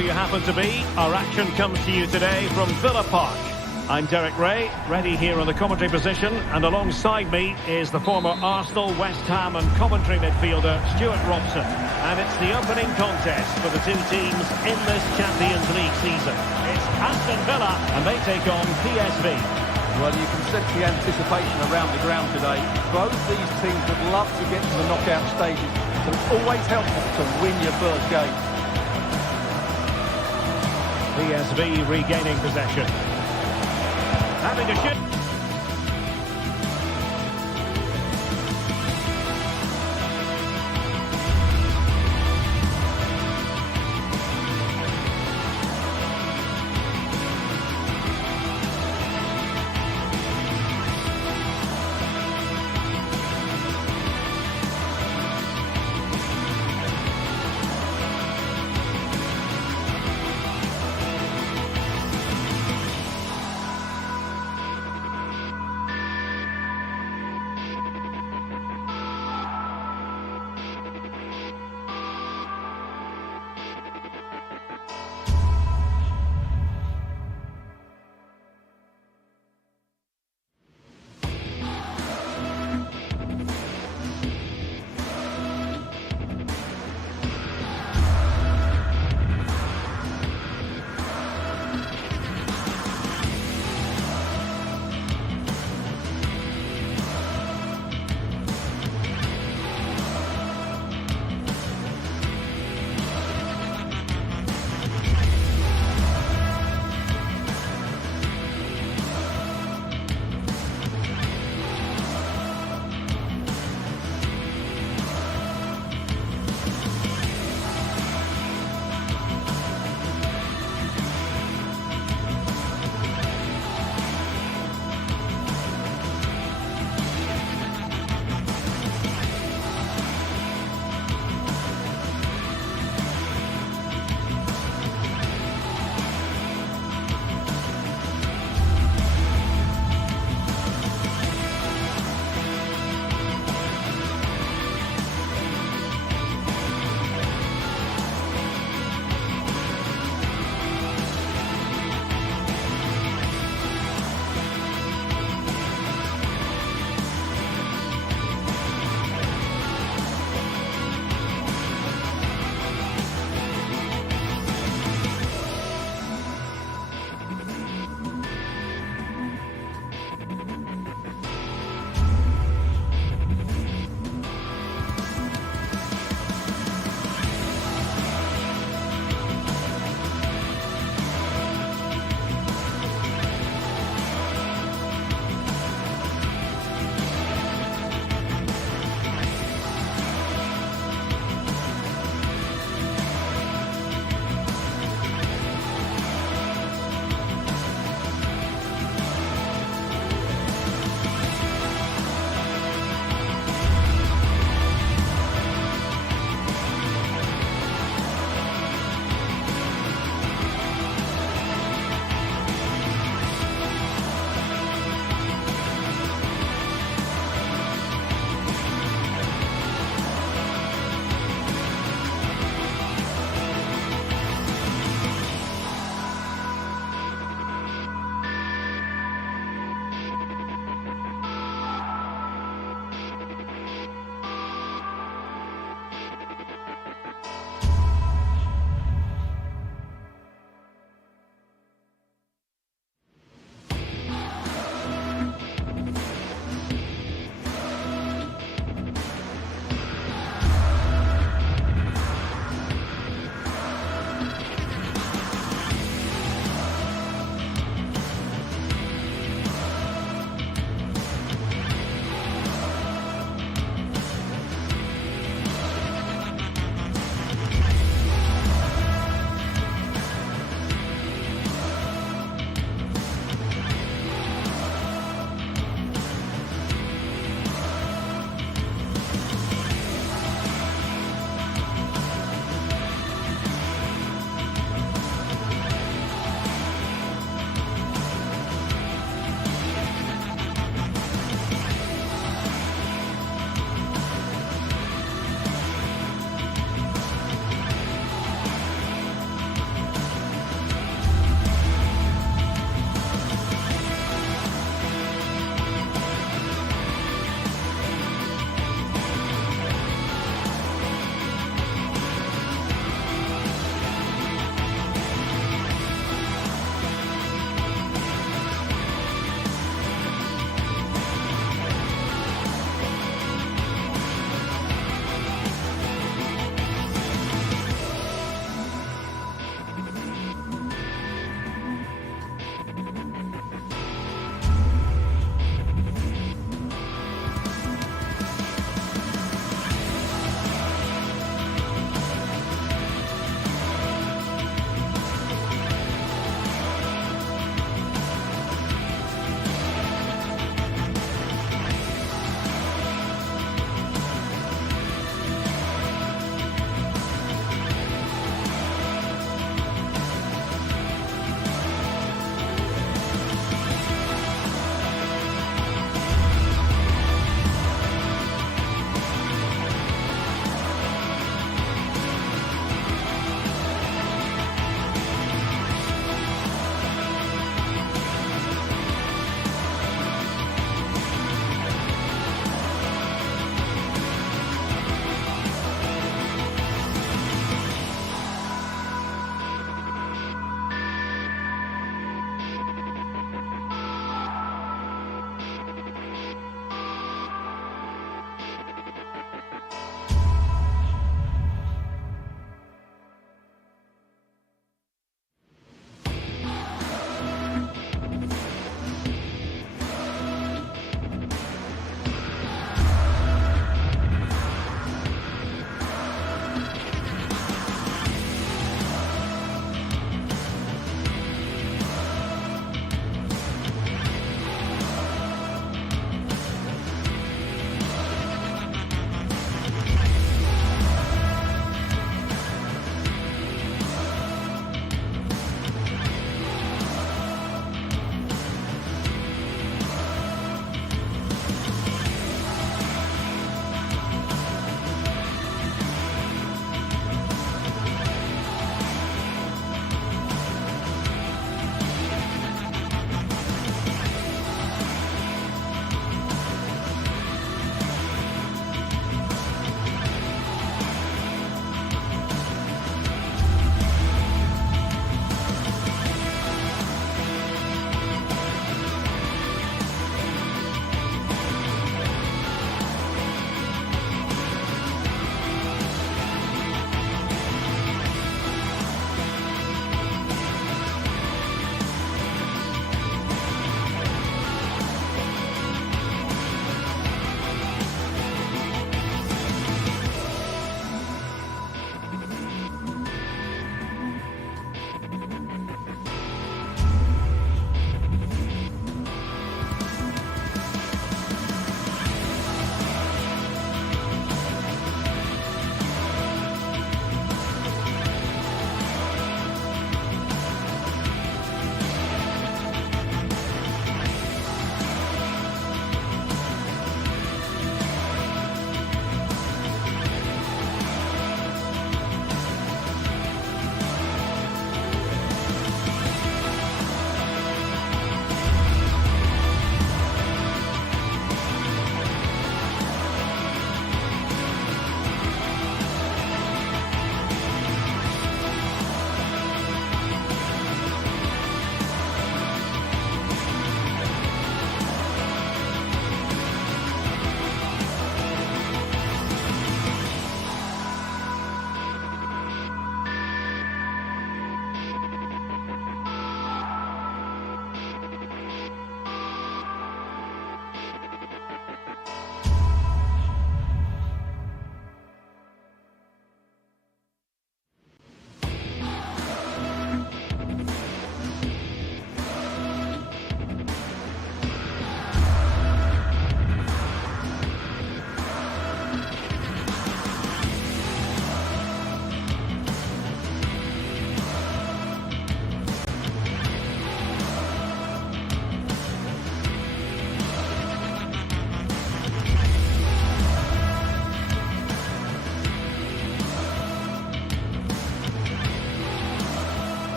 wherever you happen to be, our action comes to you today from Villa Park. I'm Derek Ray, ready here on the commentary position, and alongside me is the former Arsenal, West Ham and Coventry midfielder Stuart Robson. And it's the opening contest for the two teams in this Champions League season. It's Aston Villa and they take on PSV. Well, you can sense the anticipation around the ground today. Both these teams would love to get to the knockout stages, so it's always helpful to win your first game. PSV regaining possession. Having to shoot.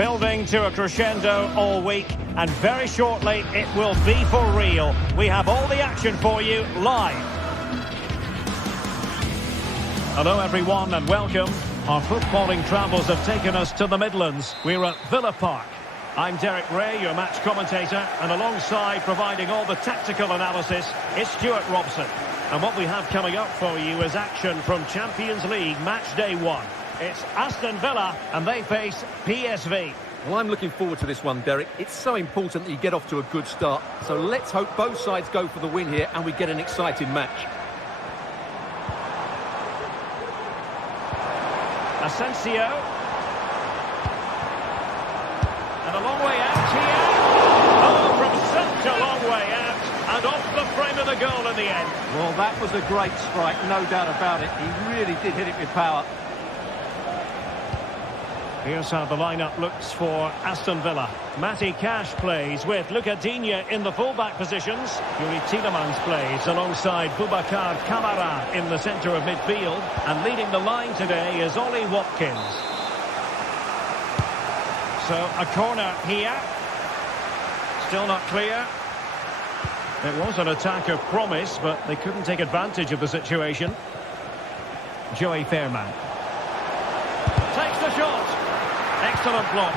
Building to a crescendo all week, and very shortly it will be for real. We have all the action for you live. Hello everyone and welcome. Our footballing travels have taken us to the Midlands. We're at Villa Park. I'm Derek Ray, your match commentator, and alongside providing all the tactical analysis is Stuart Robson. And what we have coming up for you is action from Champions League match day 1. It's Aston Villa and they face PSV. Well, I'm looking forward to this one, Derek. It's so important that you get off to a good start. So let's hope both sides go for the win here and we get an exciting match. Asensio. And a long way out here. Oh, from such a long way out. And off the frame of the goal in the end. Well, that was a great strike, no doubt about it. He really did hit it with power. Here's how the lineup looks for Aston Villa. Matty Cash plays with Luca Digne in the fullback positions. Yuri Tielemans plays alongside Boubacar Kamara in the centre of midfield. And leading the line today is Ollie Watkins. So a corner here. Still not clear. It was an attack of promise, but they couldn't take advantage of the situation. Joey Fairman takes the shot. Excellent block.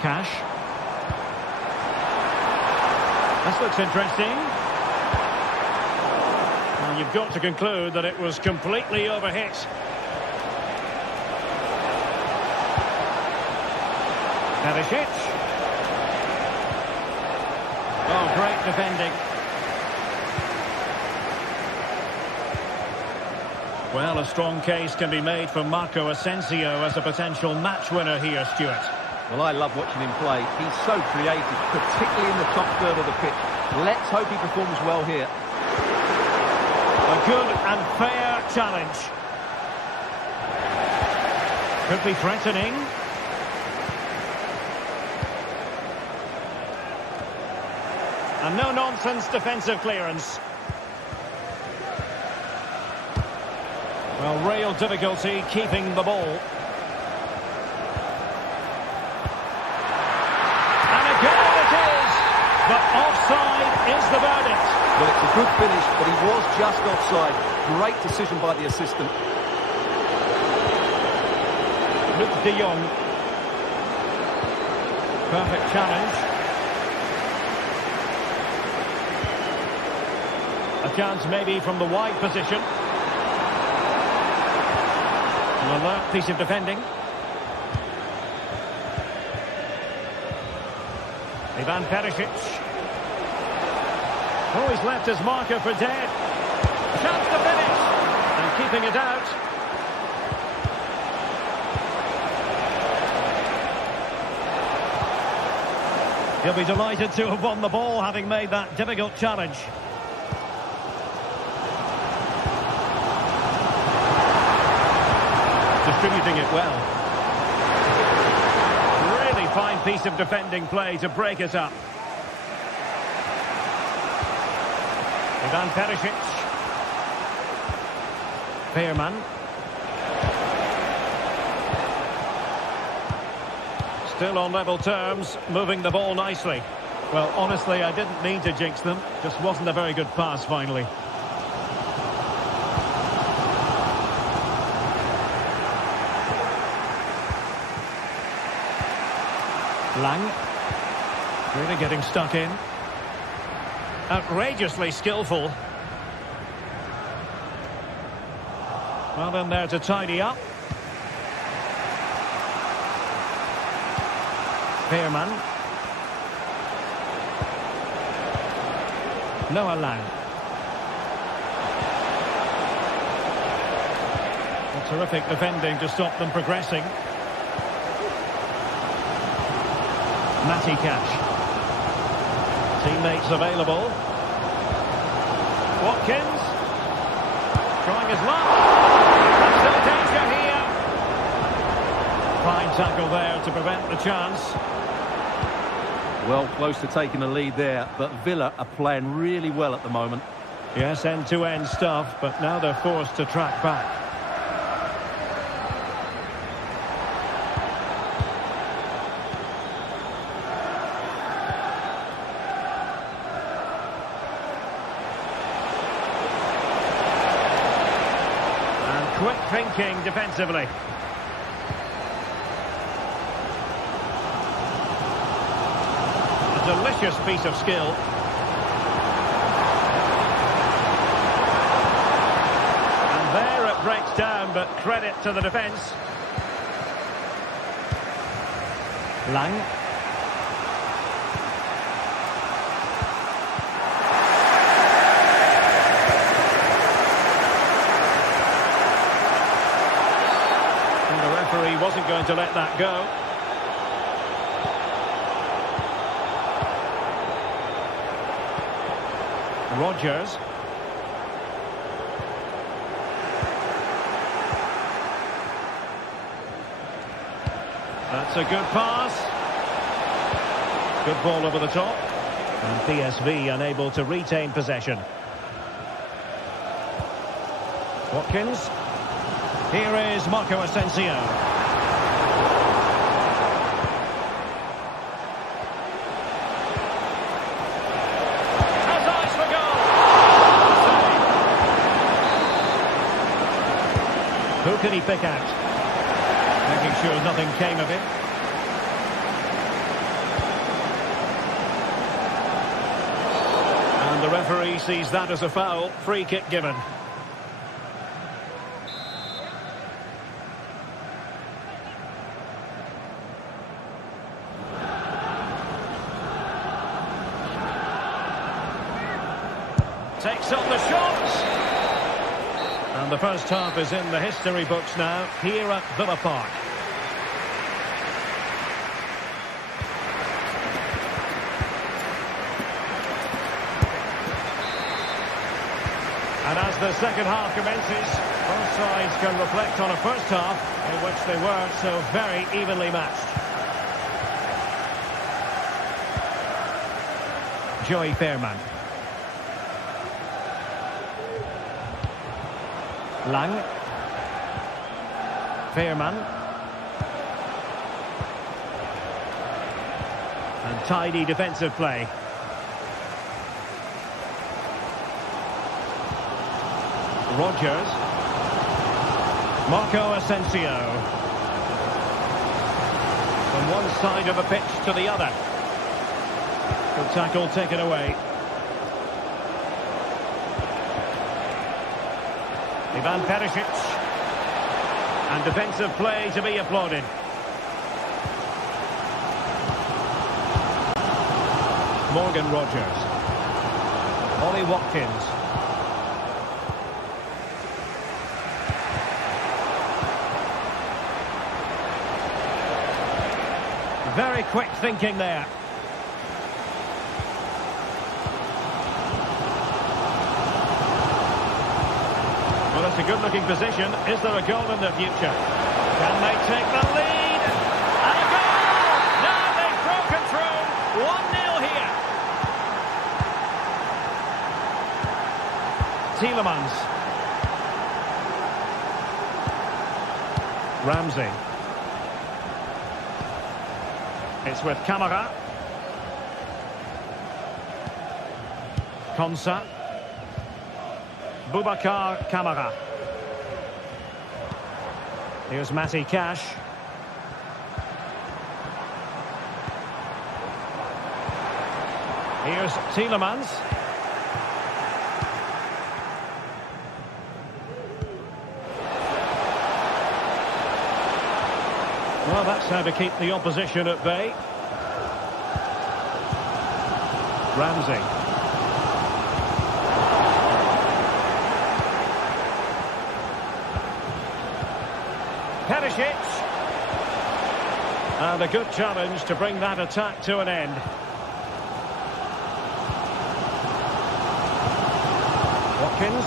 Cash. This looks interesting. Well, you've got to conclude that it was completely overhit. Perisic. Oh, great defending. Well, a strong case can be made for Marco Asensio as a potential match winner here, Stuart. Well, I love watching him play. He's so creative, particularly in the top third of the pitch. Let's hope he performs well here. A good and fair challenge. Could be threatening. And no-nonsense defensive clearance. Well, real difficulty keeping the ball. And a goal it is! But offside is the verdict. Well, it's a good finish, but he was just offside. Great decision by the assistant. Luke de Jong. Perfect challenge. A chance maybe from the wide position. An alert piece of defending. Ivan Perisic. Oh, he's left his marker for dead. Chance to finish. And keeping it out. He'll be delighted to have won the ball, having made that difficult challenge. Distributing it well. Really fine piece of defending play to break it up. Ivan Perisic. Fairman. Still on level terms, moving the ball nicely. Well, honestly, I didn't mean to jinx them. Just wasn't a very good pass finally. Lang. Really getting stuck in. Outrageously skillful. Well in there to tidy up. Fairman. Noah Lang. A terrific defending to stop them progressing. Matty Cash. Teammates available. Watkins. Trying his luck. And still danger here. Fine tackle there to prevent the chance. Well, close to taking the lead there, but Villa are playing really well at the moment. Yes, end-to-end stuff, but now they're forced to track back. Quick thinking defensively. A delicious piece of skill. And there it breaks down, but credit to the defence. Lang. And the referee wasn't going to let that go. Rodgers. That's a good pass. Good ball over the top. And PSV unable to retain possession. Watkins. Here is Marco Asensio. Has eyes for goal. Who can he pick out? Making sure nothing came of it. And the referee sees that as a foul. Free kick given. Takes up the shot. And the first half is in the history books now, here at Villa Park. And as the second half commences, both sides can reflect on a first half in which they were so very evenly matched. Joey Fairman. Lang. Fairman. And tidy defensive play. Rodgers. Marco Asensio. From one side of the pitch to the other. Good tackle taken away. Ivan Perisic. And defensive play to be applauded. Morgan Rodgers. Ollie Watkins. Very quick thinking there. Well, it's a good-looking position. Is there a goal in the future? Can they take the lead? And a goal! Now they've broken through. 1-0 here. Tielemans. Ramsey. It's with Camara. Konsa. Boubacar Camara. Here's Matty Cash. Here's Tielemans. Well, that's how to keep the opposition at bay. Ramsey. Perisic. And a good challenge to bring that attack to an end. Watkins.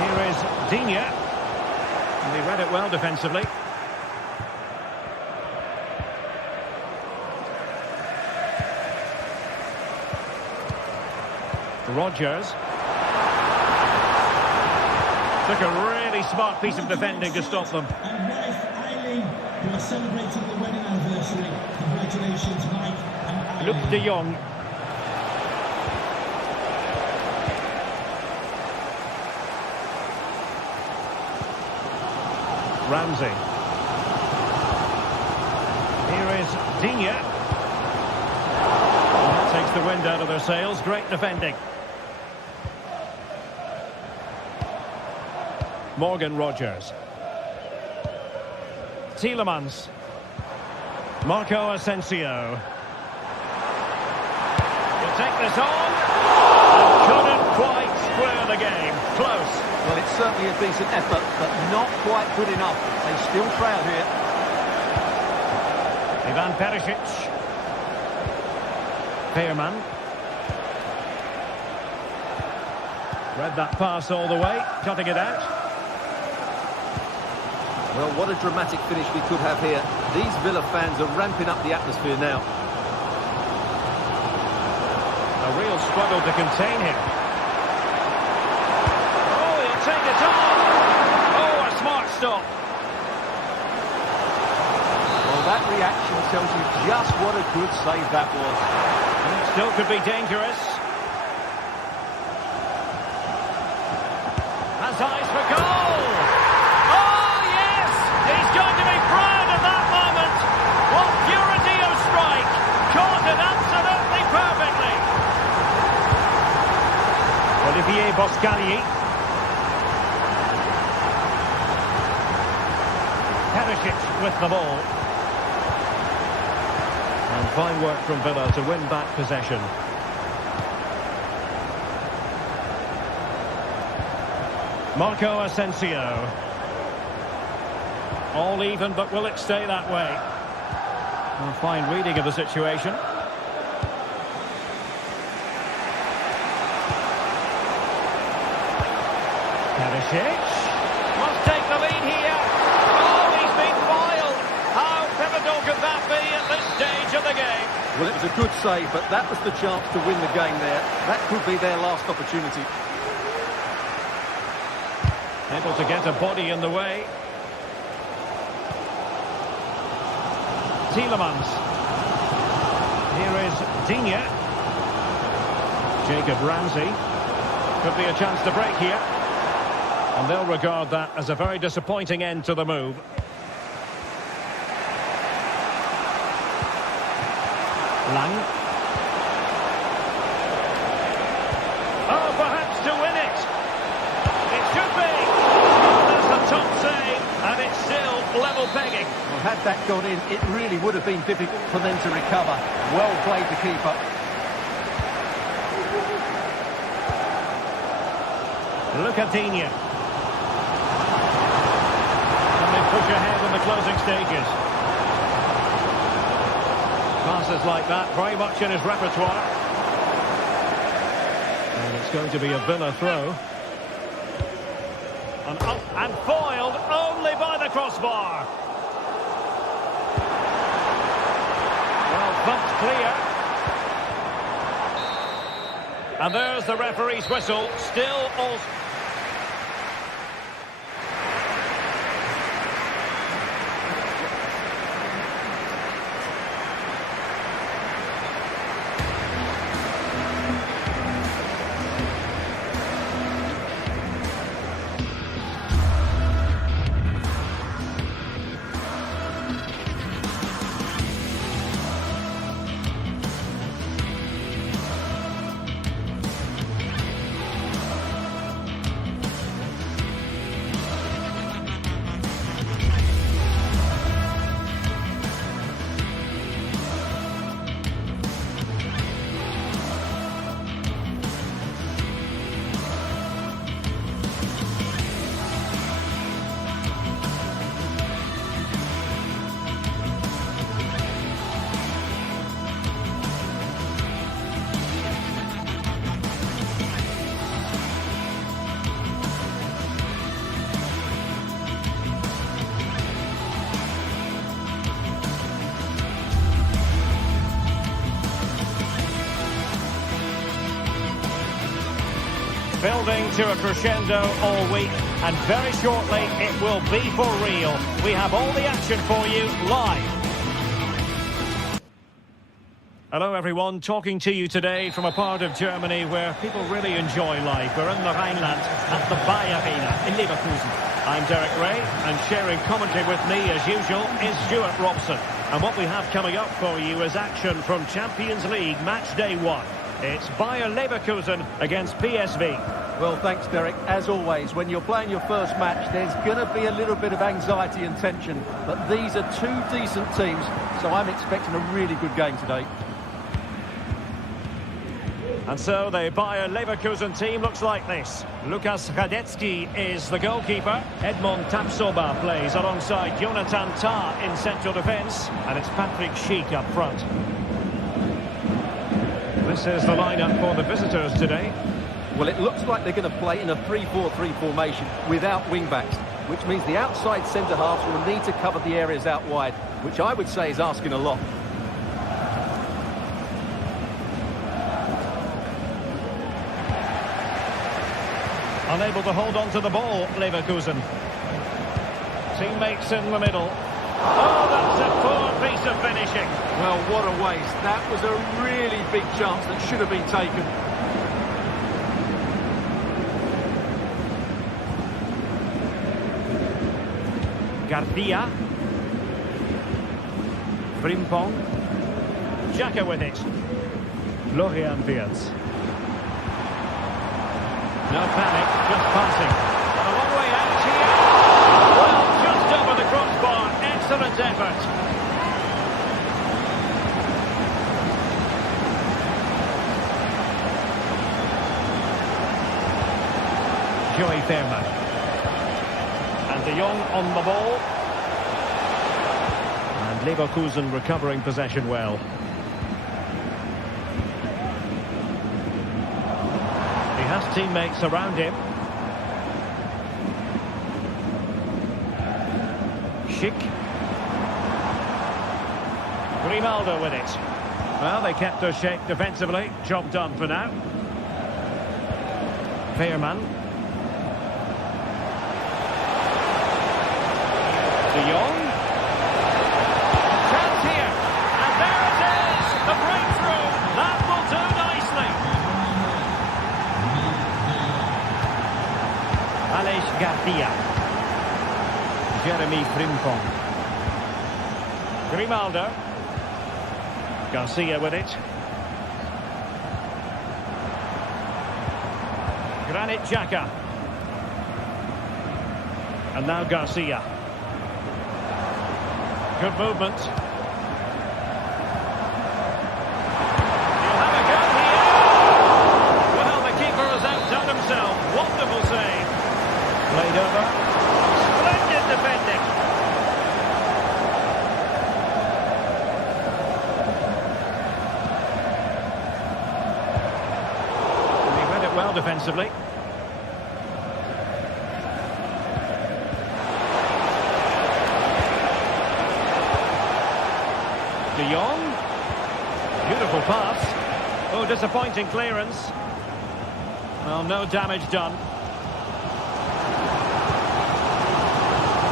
Here is Digne. And he read it well defensively. Rodgers. Took a really smart piece of defending to stop them. And wife Eileen, who are celebrating the wedding anniversary. Congratulations, Mike and Eileen. Luc de Jong. Ramsey. Here is Digne. That takes the wind out of their sails. Great defending. Morgan Rogers. Tielemans. Marco Asensio. He'll take this on. And couldn't quite square the game. Close. Well, it's certainly a decent effort, but not quite good enough. They still trail here. Ivan Perisic. Pearman. Read that pass all the way, cutting it out. Well, what a dramatic finish we could have here. These Villa fans are ramping up the atmosphere now. A real struggle to contain him. Oh, he'll take it on. Oh, a smart stop. Well, that reaction tells you just what a good save that was. And it still could be dangerous. Has eyes for goal. Oh, yes! He's going to be proud of that moment. What purity of strike. Caught it absolutely perfectly. Olivier Boscagli. Perisic with the ball. And fine work from Villa to win back possession. Marco Asensio. All even, but will it stay that way? A fine reading of the situation. Perisic must take the lead here. Oh, he's been foiled. How pivotal could that be at this stage of the game? Well, it was a good save, but that was the chance to win the game there. That could be their last opportunity. Able to get a body in the way. Tielemans. Here is Digne. Jacob Ramsey. Could be a chance to break here. And they'll regard that as a very disappointing end to the move. Lang. Oh, perhaps to win it. It should be. Oh, that's the top save. And it's still level pegging. Well, had that gone in, it really would have been difficult for them to recover. Well played, the keeper. Look at Digne. And they push ahead in the closing stages. Passes like that, very much in his repertoire. And it's going to be a Villa throw. And up and foiled only by the crossbar. Well, bumped clear. And there's the referee's whistle. Still all... Building to a crescendo all week, and very shortly it will be for real. We have all the action for you live. Hello everyone, talking to you today from a part of Germany where people really enjoy life. We're in the Rhineland at the Bayern Arena in Leverkusen. I'm Derek Ray, and sharing commentary with me, as usual, is Stuart Robson. And what we have coming up for you is action from Champions League Match Day 1. It's Bayer Leverkusen against PSV. Well, thanks, Derek. As always, when you're playing your first match, there's going to be a little bit of anxiety and tension. But these are two decent teams, so I'm expecting a really good game today. And so the Bayer Leverkusen team looks like this. Lukas Hradecky is the goalkeeper. Edmond Tapsoba plays alongside Jonathan Tah in central defence. And it's Patrick Schick up front. This is the lineup for the visitors today. Well, it looks like they're going to play in a 3-4-3 formation without wing-backs, which means the outside centre-halves will need to cover the areas out wide, which I would say is asking a lot. Unable to hold on to the ball, Leverkusen. Teammates in the middle. Oh, that's a poor piece of finishing. Well, what a waste. That was a really big chance that should have been taken. Garcia. Frimpong. Xhaka with it. Florian Wirtz. No panic, just passing. A long way out here. Well, just over the crossbar. Excellent effort. Joey Fairman. And De Jong on the ball. And Leverkusen recovering possession well. He has teammates around him. Schick. Grimaldo with it. Well, they kept their shape defensively. Job done for now. Fairman. De Jong. Chance here. And there it is! The breakthrough! That will do nicely. Alex Garcia. Jeremy Frimpong. Grimaldo. Garcia with it. Granit Xhaka. And now Garcia. Good movement. He'll have a go here. Well, the keeper has outdone himself. Wonderful save. Played over. Splendid defending. And he read it well defensively. De Jong. Beautiful pass. Oh, disappointing clearance. Well, no damage done.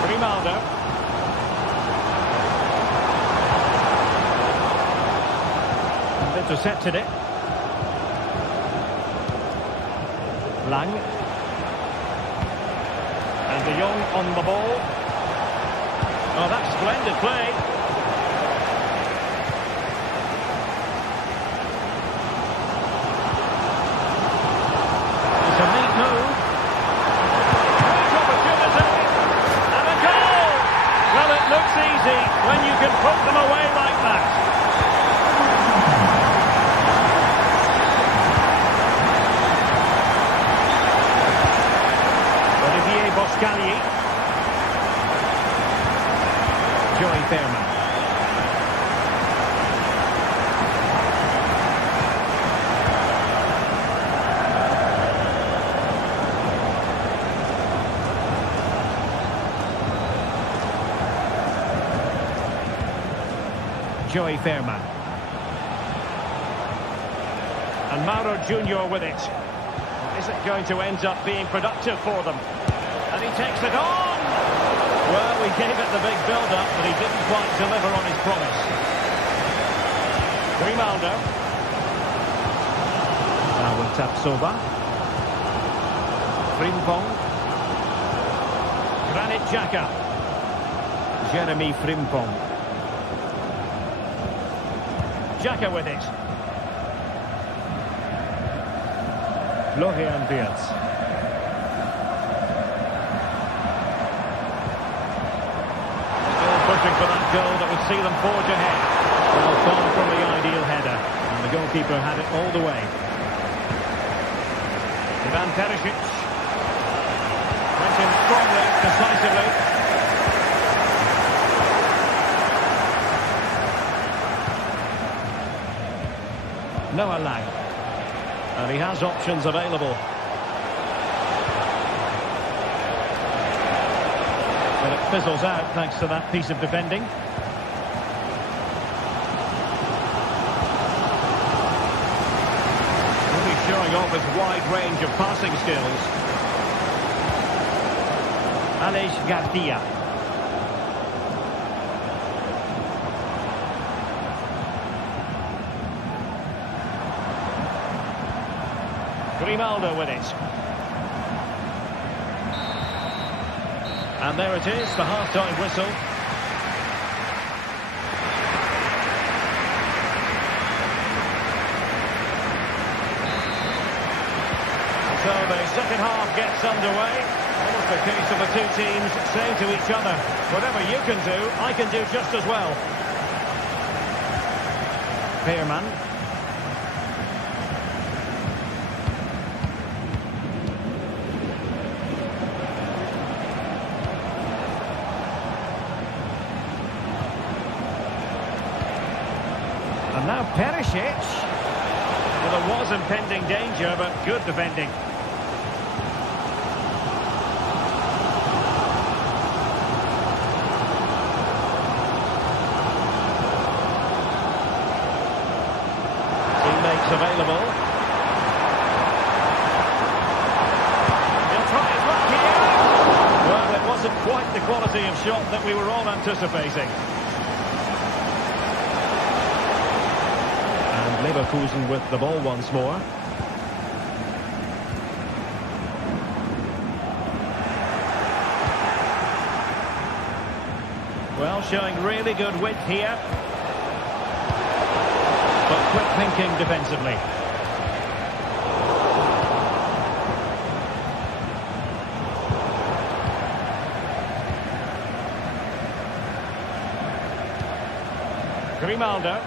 Grimaldo. And intercepted it. Lang. And De Jong on the ball. Oh, that's splendid play. It's a neat move. Great opportunity. And a goal! Well, it looks easy when you can put them away like that. Olivier Boscagli. Joey Fairman. Joey Fairman. And Mauro Junior with it. Is it going to end up being productive for them? And he takes it on! Well, we gave it the big build-up, but he didn't quite deliver on his promise. Grimaldo. Now with Tapsoba. Frimpong. Granit Xhaka. Jeremy Frimpong. Xhaka with it. Florian Wirtz. Still pushing for that goal that would see them forge ahead. Well, far from the ideal header. And the goalkeeper had it all the way. Ivan Perisic. Went in strongly, decisively. Noah Lang. And he has options available. But it fizzles out thanks to that piece of defending. Really showing off his wide range of passing skills. Aleix Garcia. Grimaldo with it. And there it is, the half-time whistle. So the second half gets underway. Almost a case of the two teams saying to each other, whatever you can do, I can do just as well. Pearman. And now Perisic. Well, there was impending danger, but good defending. Teammates available. He'll try his luck here. Well, it wasn't quite the quality of shot that we were all anticipating. Leverkusen with the ball once more. Well, showing really good width here. But quick thinking defensively. Grimaldo.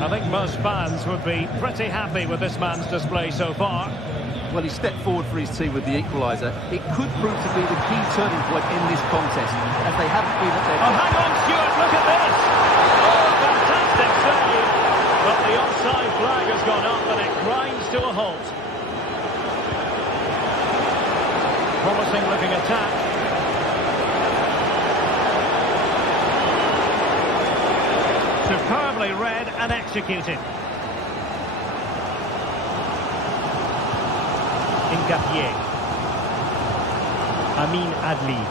I think most fans would be pretty happy with this man's display so far. Well, he stepped forward for his team with the equaliser. It could prove to be the key turning point in this contest, as they haven't been at their... Oh, hang on, Stuart, look at this! Oh, fantastic save! But the offside flag has gone up and it grinds to a halt. Promising looking attack. Superbly read and executed. Incapié. Amin Adli.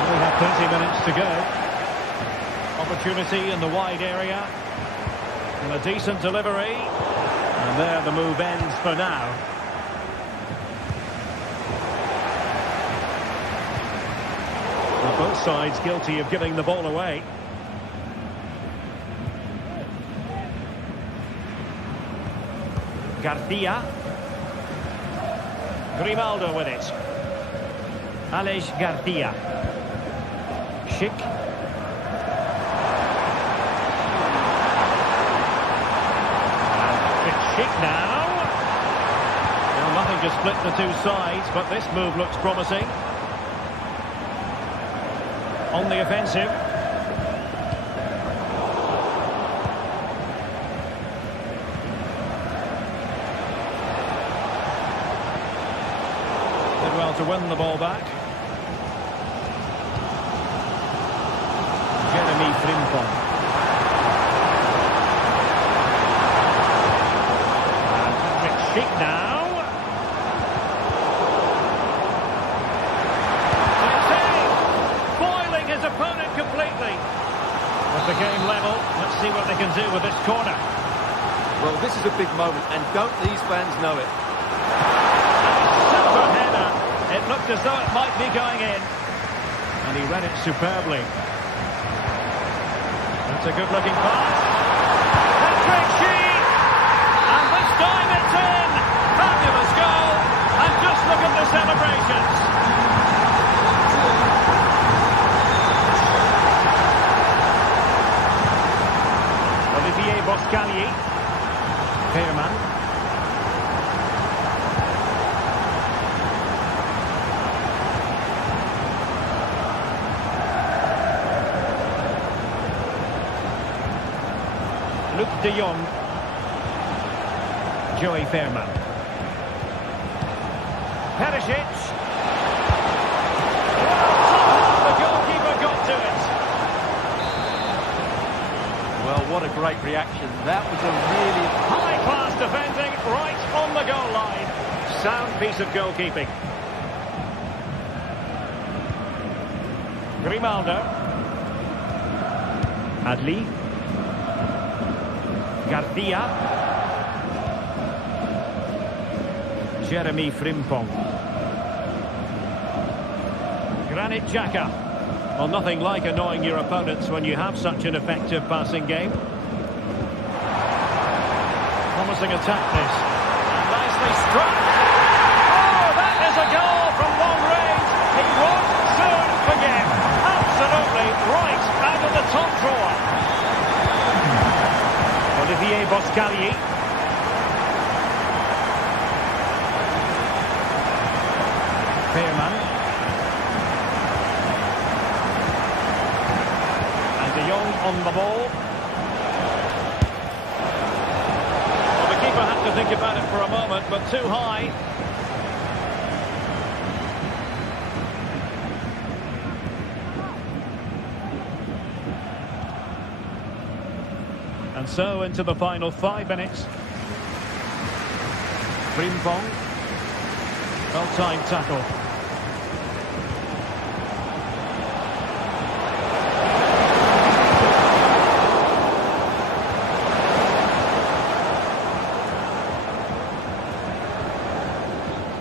We have 20 minutes to go. Opportunity in the wide area. And a decent delivery. And there the move ends for now. Well, both sides guilty of giving the ball away. Garcia. Grimaldo with it. Aleix Garcia. Schick. And it's Schick now. Well, nothing to split the two sides, but this move looks promising. On the offensive. Did well to win the ball back. Jeremy Frimpong. And it's Schick now. His opponent completely. With the game level, let's see what they can do with this corner. Well, this is a big moment, and don't these fans know it? though it might be going in. And he read it superbly. That's a good-looking pass. Patrick Sheik! And this time it's in! Fabulous goal! And just look at the celebrations. Olivier Boscagli. Pearman. Luc de Jong. Joey Fairman. Perisic. The goalkeeper got to it. Well, what a great reaction. That was a really high-class defending right on the goal line. Sound piece of goalkeeping. Grimaldo. Adli. Garcia. Jeremy Frimpong. Granit Xhaka. Well, nothing like annoying your opponents when you have such an effective passing game. Promising attack this. And nicely struck. Oh, that is a goal from long range. He won't soon forget. Absolutely right out of the top drawer. Olivier Boscagli. Pearman. And de Jong on the ball. Well, the keeper had to think about it for a moment, but too high. And so into the final 5 minutes. Frimpong. Well-timed tackle.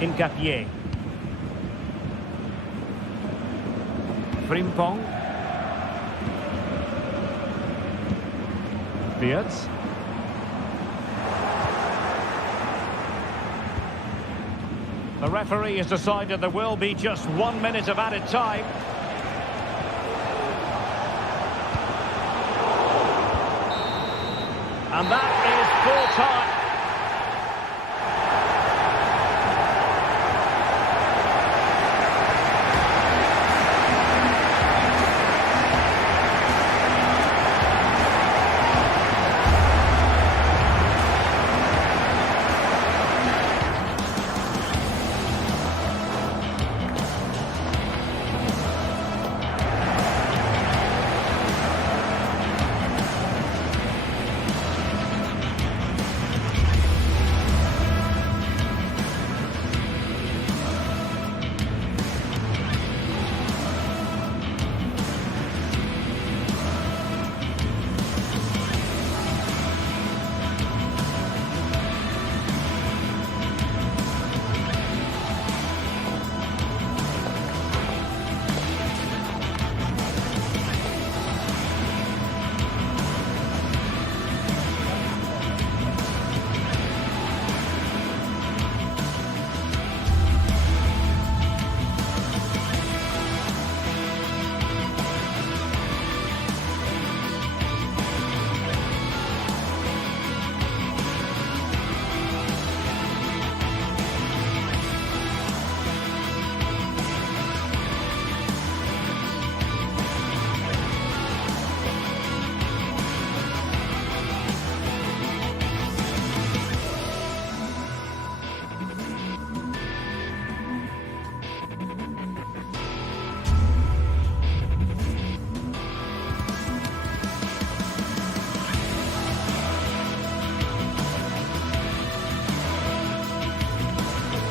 Incapié. Frimpong. Beards. The referee has decided there will be just 1 minute of added time. And that is full time.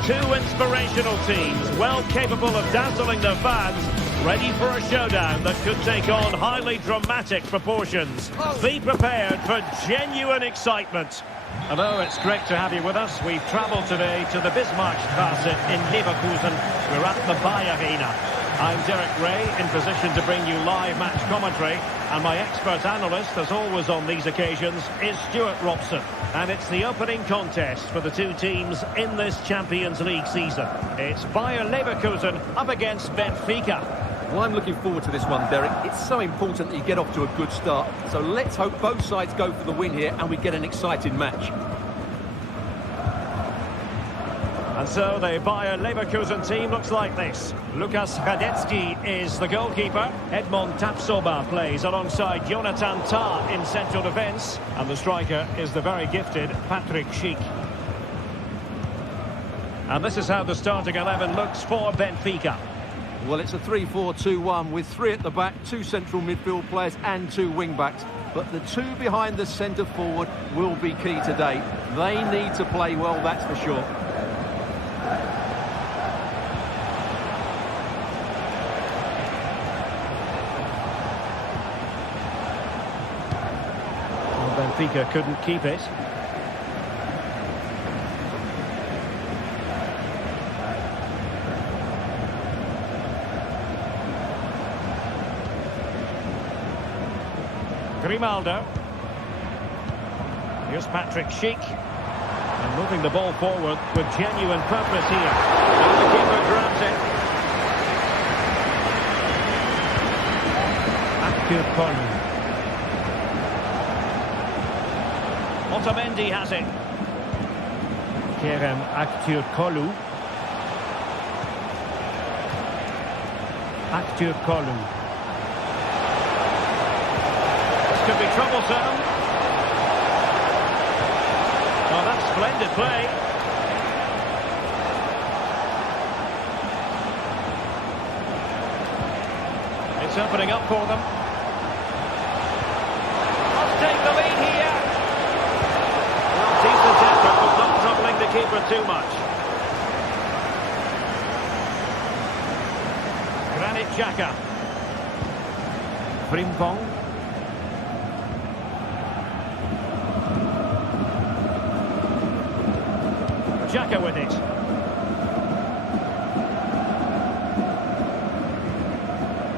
Two inspirational teams, well capable of dazzling their fans, ready for a showdown that could take on highly dramatic proportions. Be prepared for genuine excitement. Hello, it's great to have you with us. We've travelled today to the Bismarckstraße in Leverkusen. We're at the Bayer Arena. I'm Derek Ray, in position to bring you live match commentary. And my expert analyst, as always on these occasions, is Stuart Robson. And it's the opening contest for the two teams in this Champions League season. It's Bayer Leverkusen up against Benfica. Well, I'm looking forward to this one, Derek. It's so important that you get off to a good start. So let's hope both sides go for the win here and we get an exciting match. And so the Bayer Leverkusen team looks like this. Lukas Hradecky is the goalkeeper. Edmond Tapsoba plays alongside Jonathan Tah in central defence. And the striker is the very gifted Patrick Schick. And this is how the starting 11 looks for Benfica. Well, it's a 3-4-2-1 with three at the back, two central midfield players and two wing-backs. But the two behind the centre forward will be key today. They need to play well, that's for sure. Well, Benfica couldn't keep it. Grimaldo. Here's Patrick Schick. And moving the ball forward with genuine purpose here. And the keeper grabs it. Aktürkoğlu. Otamendi has it. Kerem Aktürkoğlu. Aktürkoğlu. Could be troublesome. Oh, that's splendid play. It's opening up for them. Must take the lead here. Well, decent effort, but not troubling the keeper too much. Granit Xhaka. Frimpong. Xhaka with it.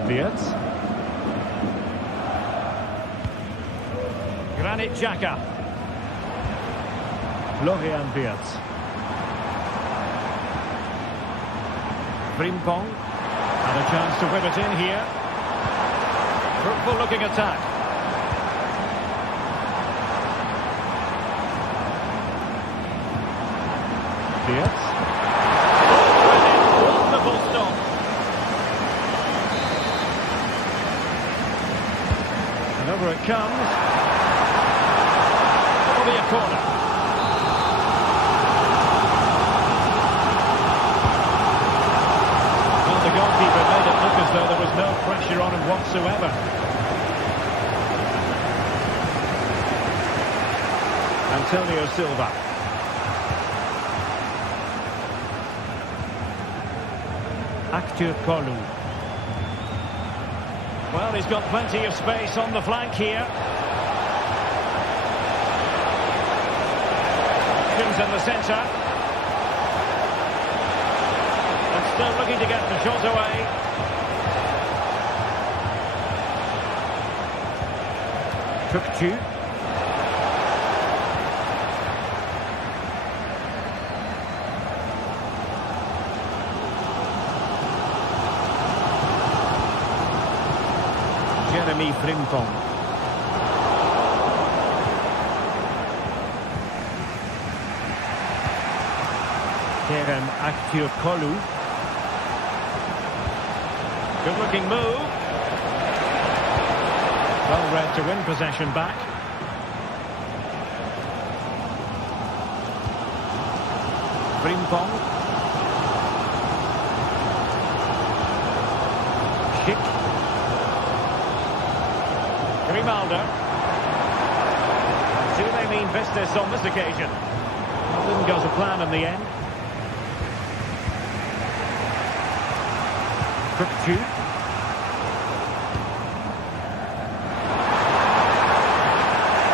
Wirtz. Granit Xhaka. Florian Wirtz. Frimpong. And a chance to whip it in here. Fruitful looking attack. Wirtz. Wonderful stop. And over it comes. It'll be a corner. Well, the goalkeeper made it look as though there was no pressure on him whatsoever. Antonio Silva. Aktürkoğlu. Well, he's got plenty of space on the flank here. Comes in the centre. And still looking to get the shot away. Tukcu. Jeremy Frimpong. Kerem Aktürkoğlu. Good looking move. Well read to win possession back. Frimpong. Schick. Grimaldo. Do they mean business on this occasion? Well, didn't go to plan in the end. Tukcu.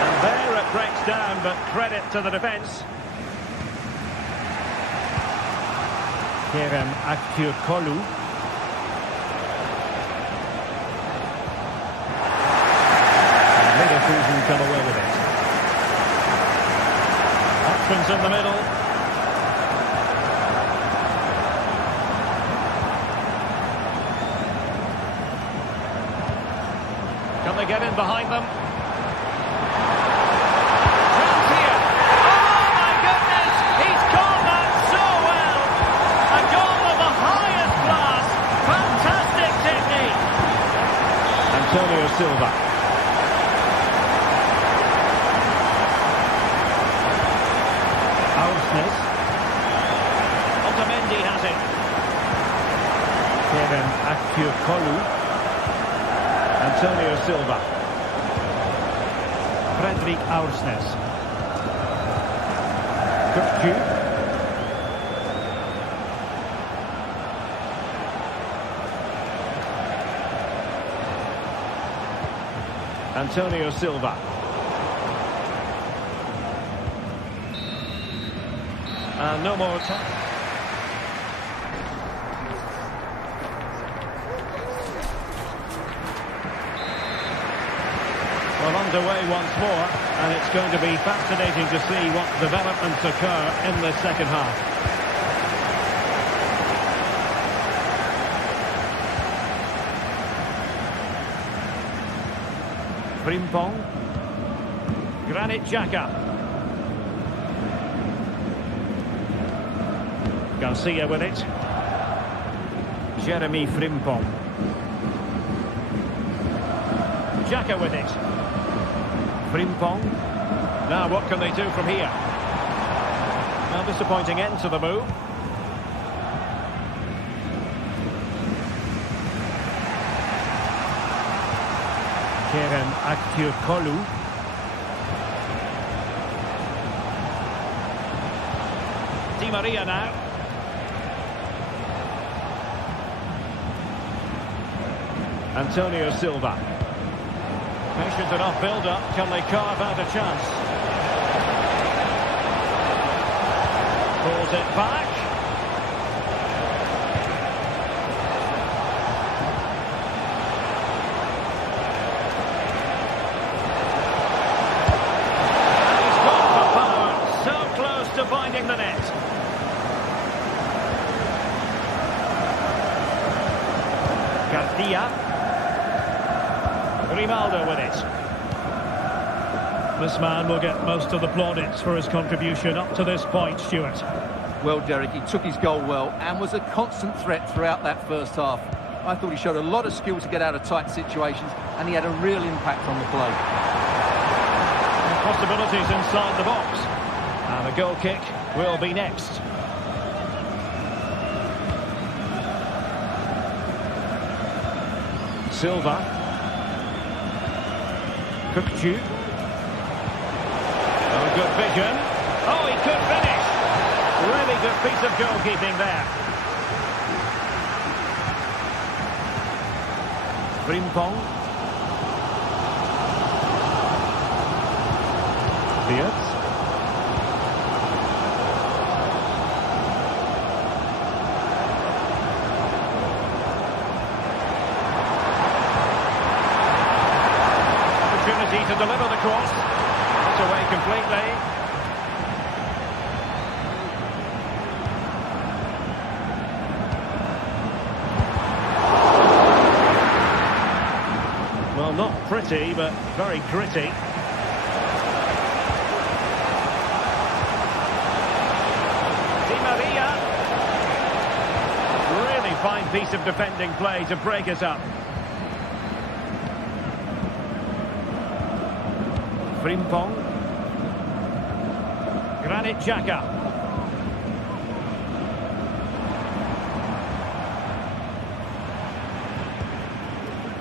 And there it breaks down, but credit to the defence. Kerem Aktürkoğlu. Leverkusen come away with it. Options in the middle. Can they get in behind them? Silva. Ausnes. Otamendi has it. Kerem Aktürkoğlu. Antonio Silva. Fredrik Ausnes. Kukçu. Antonio Silva. And no more time. Well, underway once more, and it's going to be fascinating to see what developments occur in the second half. Frimpong. Granit Xhaka. Garcia with it. Jeremy Frimpong. Xhaka with it. Frimpong. Now what can they do from here? Well, disappointing end to the move. Kerem Aktürkoğlu. Di Maria now. Antonio Silva. Patient enough build-up. Can they carve out a chance? Pulls it back. Finding the net. Garcia. Grimaldo with it. This man will get most of the plaudits for his contribution up to this point, Stuart. Well, Derek, he took his goal well and was a constant threat throughout that first half. I thought he showed a lot of skill to get out of tight situations, and he had a real impact on the play. And possibilities inside the box. And the goal kick will be next. Silva. Kukçu. Oh, good vision. Oh, he could finish. Really good piece of goalkeeping there. Frimpong. Diaz. To deliver the cross. It's away completely. Well, not pretty, but very gritty. Di Maria. Really fine piece of defending play to break it up. Frimpong. Granit Xhaka.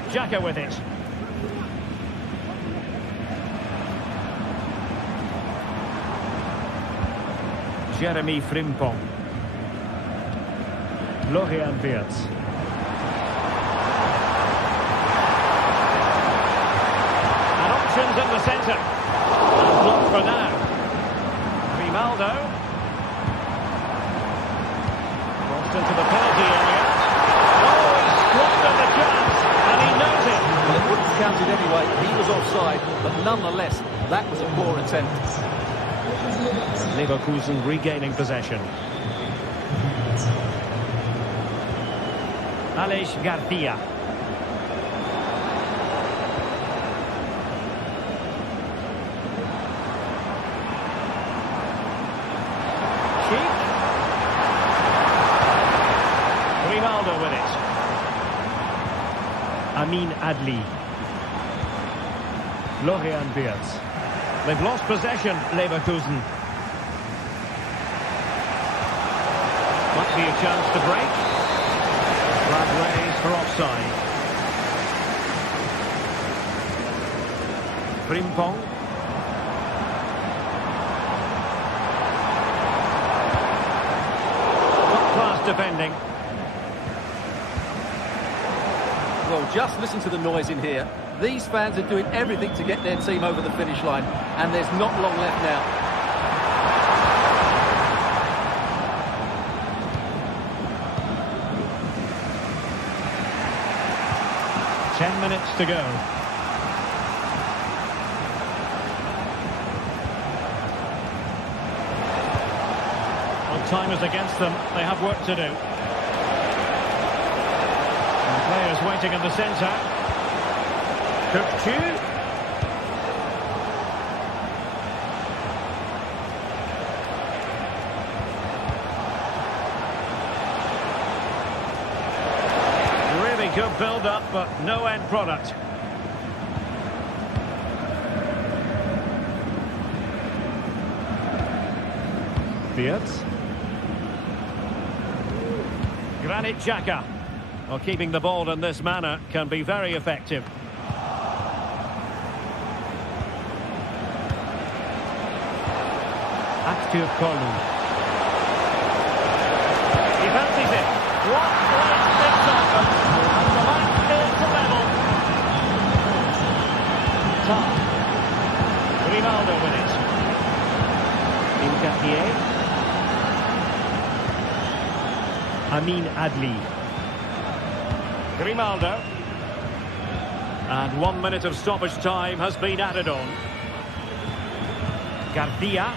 Xhaka with it. Jeremy Frimpong. Florian Wirtz. And options in the centre. Blocked for now. Grimaldo. Crossed into the penalty area. Oh, he squandered the chance, and he knows it. Well, it wouldn't have counted anyway. He was offside, but nonetheless, that was a poor attempt. Leverkusen regaining possession. Alex Garcia. Grimaldo with it. Amin Adli. Florian Wirtz. They've lost possession, Leverkusen. Might be a chance to break. Flag raised for offside. Frimpong. Top-class defending. Well, just listen to the noise in here. These fans are doing everything to get their team over the finish line, and there's not long left now. Ten minutes to go. Well, time is against them. They have work to do. And players waiting in the centre. Kökçü. Really good build-up, but no end product. Wirtz. Granit Xhaka. Well, keeping the ball in this manner can be very effective. Active Kolu. He fancies it. What great mix-up. And the match is level. Top. Grimaldo with it. Incapié. Amin Adli. Grimaldo. And 1 minute of stoppage time has been added on. Garcia.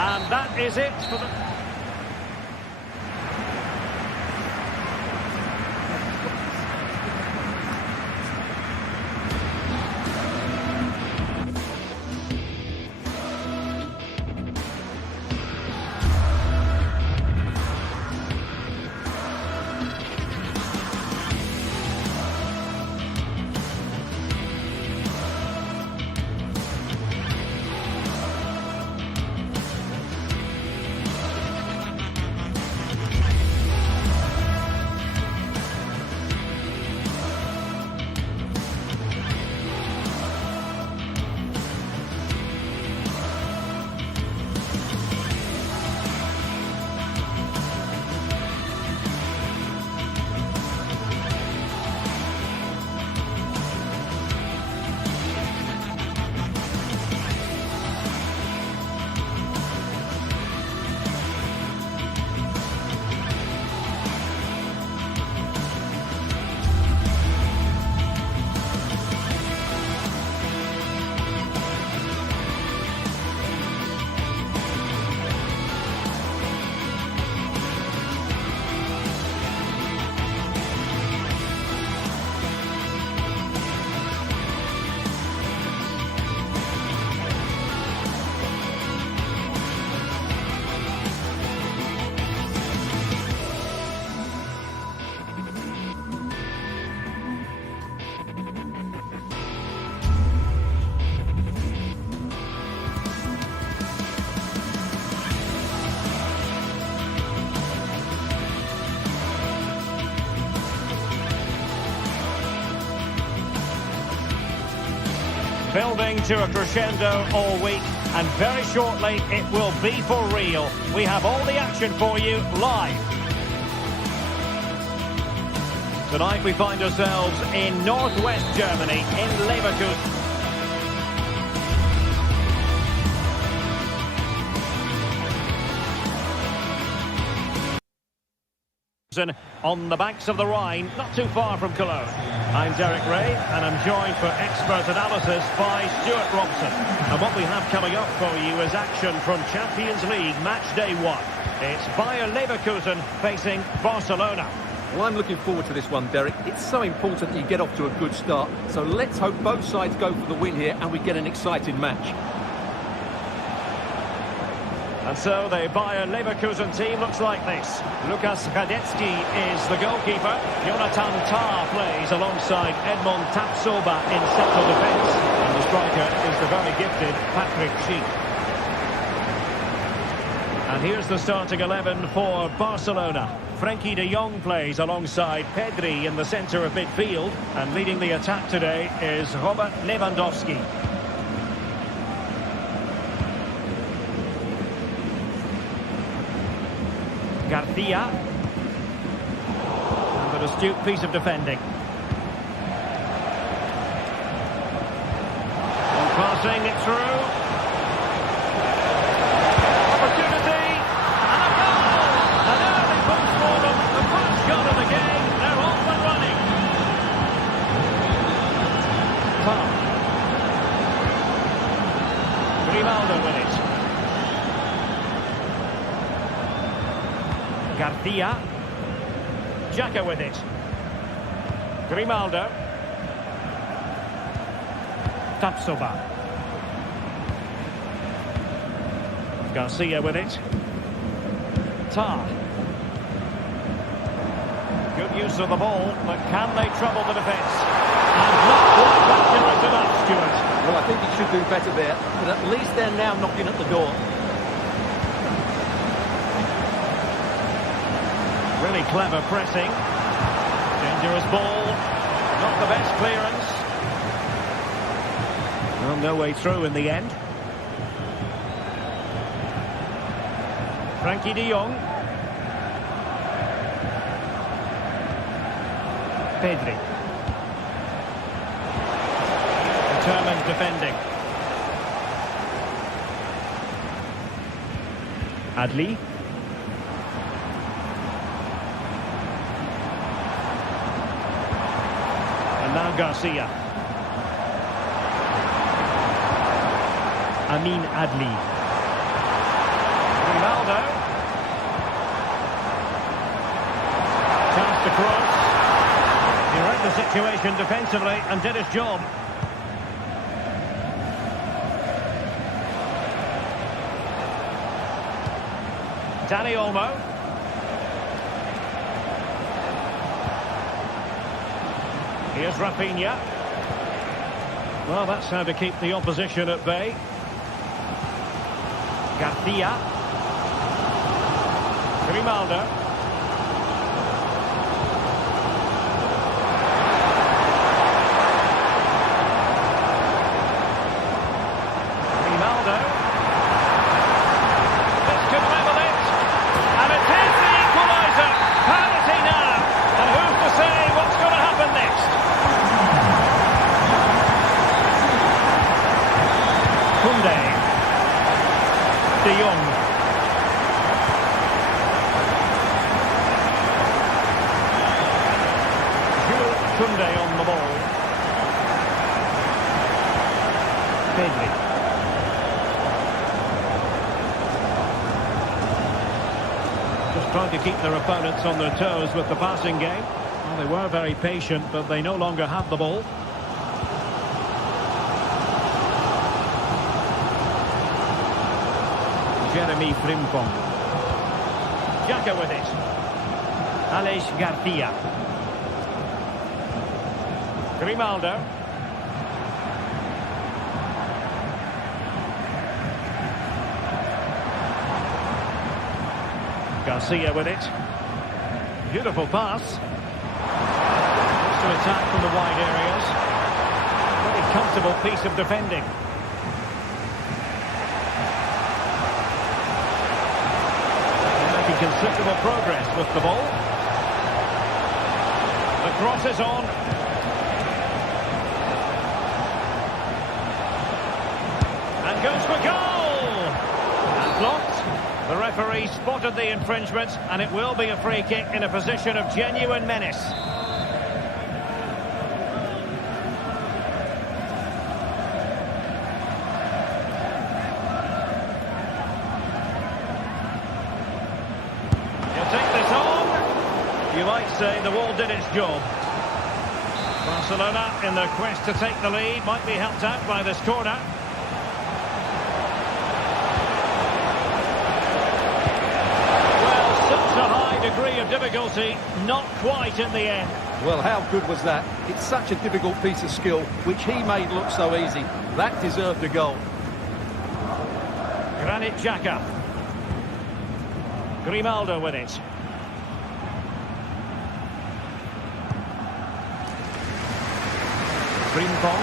And that is it for the... Building to a crescendo all week, and very shortly it will be for real. We have all the action for you live. Tonight we find ourselves in northwest Germany, in Leverkusen. Leverkusen on the banks of the Rhine, not too far from Cologne. I'm Derek Ray, and I'm joined for expert analysis by Stuart Robson. And what we have coming up for you is action from Champions League match day 1. It's Bayer Leverkusen facing Barcelona. Well, I'm looking forward to this one, Derek. It's so important that you get off to a good start. So let's hope both sides go for the win here and we get an exciting match. And so the Bayer Leverkusen team looks like this. Lukas Radetzky is the goalkeeper. Jonathan Tah plays alongside Edmond Tapsoba in central defence. And the striker is the very gifted Patrick Schick. And here's the starting 11 for Barcelona. Frenkie de Jong plays alongside Pedri in the centre of midfield. And leading the attack today is Robert Lewandowski. Garcia. And an astute piece of defending. And passing it through. Opportunity. And a goal! An early boost for them. The first goal of the game. They're off and running. Tom. Grimaldo with it. Garcia. Xhaka with it. Grimaldo. Tapsoba. Garcia with it. Tah. Good use of the ball, but can they trouble the defence? And not quite accurate enough, Stuart. Well, I think he should do better there, but at least they're now knocking at the door. Really clever pressing. Dangerous ball. Not the best clearance. Well, no way through in the end. Frenkie de Jong. Pedri. Determined defending. Adli. And now Garcia. Amin Adli. Ronaldo. Chance to cross. He read the situation defensively and did his job. Dani Olmo. Here's Rafinha. Well, that's how to keep the opposition at bay. Garcia. Grimaldo. Grimaldo. This could level it. And it is the equaliser. Penalty now. And who's to say what's going to happen next? Koundé. De Jong. Koundé on the ball. Pedri. Just trying to keep their opponents on their toes with the passing game. Well, they were very patient, but they no longer have the ball. Jeremy Frimpong. Xhaka with it. Aleix Garcia. Grimaldo. Garcia with it. Beautiful pass. To attack from the wide areas. Very comfortable piece of defending. Considerable progress with the ball. The cross is on. And goes for goal! And blocked. The referee spotted the infringement, and it will be a free kick in a position of genuine menace. He'll take this on. You might say the wall did its job. Barcelona, in their quest to take the lead, might be helped out by this corner. Degree of difficulty, not quite in the end. Well, how good was that? It's such a difficult piece of skill, which he made look so easy. That deserved a goal. Granit Xhaka. Grimaldo with it. Frimpong.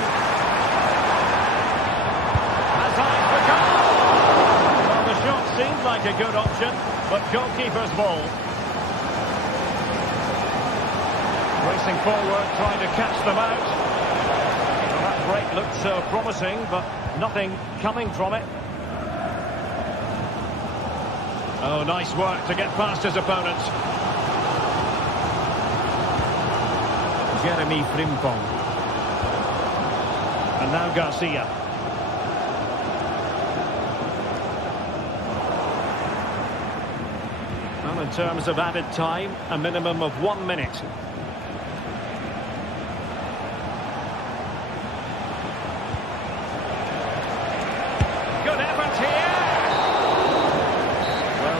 Has eyes for goal! Well, the shot seemed like a good option, but goalkeeper's ball. Racing forward, trying to catch them out. Well, that break looked so promising, but nothing coming from it. Oh, nice work to get past his opponent. Jeremy Frimpong. And now Garcia. Well, in terms of added time, a minimum of 1 minute.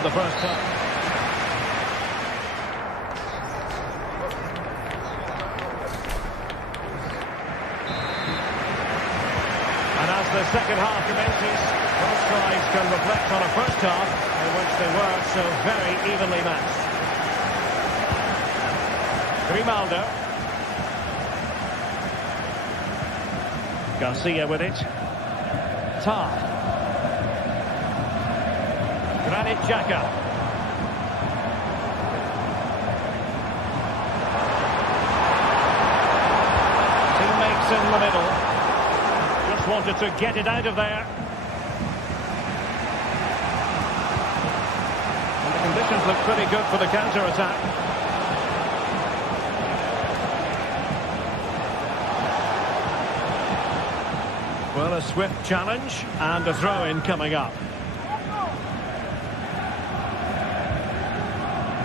The first time. And as the second half commences, both sides can reflect on a first half in which they were so very evenly matched. Grimaldo. Garcia with it. Tar. Granit Xhaka. Teammates in the middle. Just wanted to get it out of there. And the conditions look pretty good for the counter-attack. Well, a swift challenge and a throw-in coming up.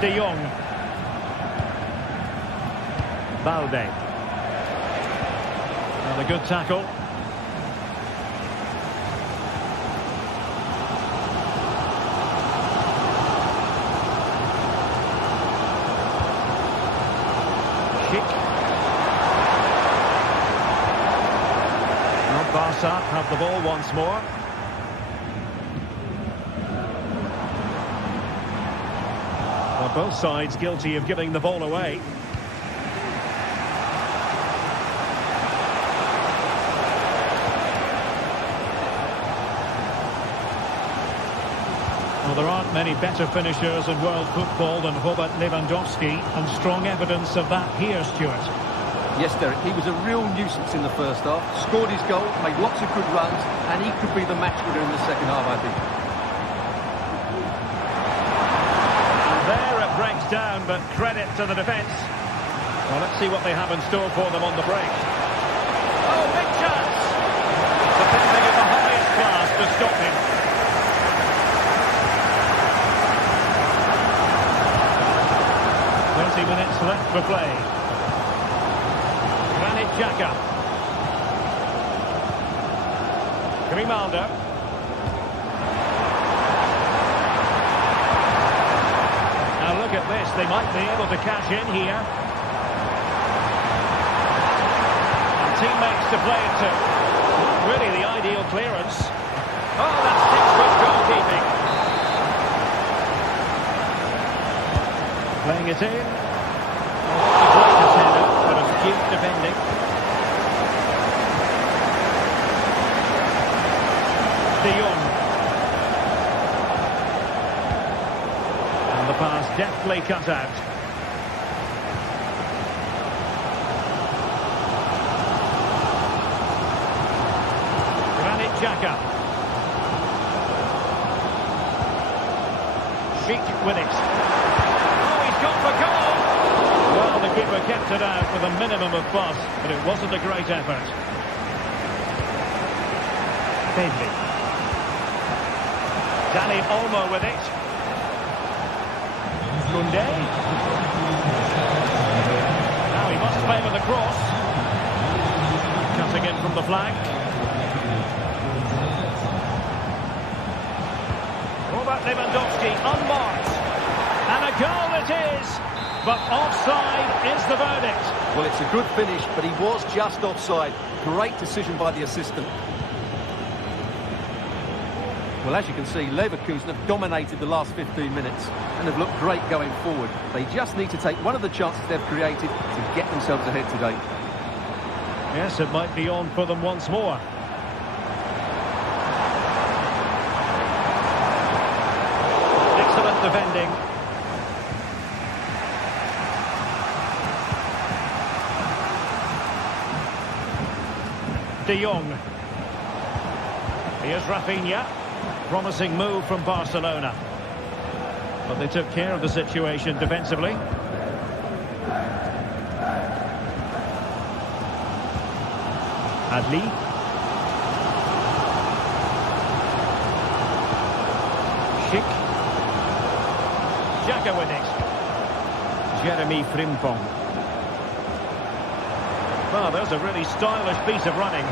De Jong. Balde. And a good tackle. Schick. Now Barca have the ball once more. Both sides guilty of giving the ball away. Well, there aren't many better finishers in world football than Robert Lewandowski, and strong evidence of that here, Stuart. Yes, Derek, he was a real nuisance in the first half. Scored his goal, made lots of good runs, and he could be the match winner in the second half, I think. Breaks down, but credit to the defence. Well, let's see what they have in store for them on the break. Oh, big chance! Defending at the highest class to stop him. Minutes left for play. Granit Xhaka. Grimaldo. Look at this, they might be able to cash in here. And teammates to play it to. Not really the ideal clearance. Oh, that's textbook goalkeeping. Playing it in. Oh, a great attempt, but astute defending. De Jong. Pass deftly cut out. Granit Xhaka. Sheik with it. Oh, he's gone for goal! Well, the keeper kept it out with a minimum of fuss, but it wasn't a great effort. Pedri. Dani Olmo with it. Koundé. Now he must favour the cross. Cutting in from the flank. Robert Lewandowski unmarked. And a goal it is. But offside is the verdict. Well, it's a good finish, but he was just offside. Great decision by the assistant. Well, as you can see, Leverkusen have dominated the last 15 minutes and have looked great going forward. They just need to take one of the chances they've created to get themselves ahead today. Yes, it might be on for them once more. Excellent defending. De Jong. Here's Rafinha. Promising move from Barcelona. But they took care of the situation defensively. Adli. Sheik. Xhaka with it. Jeremy Frimpong. Well, there's a really stylish piece of running.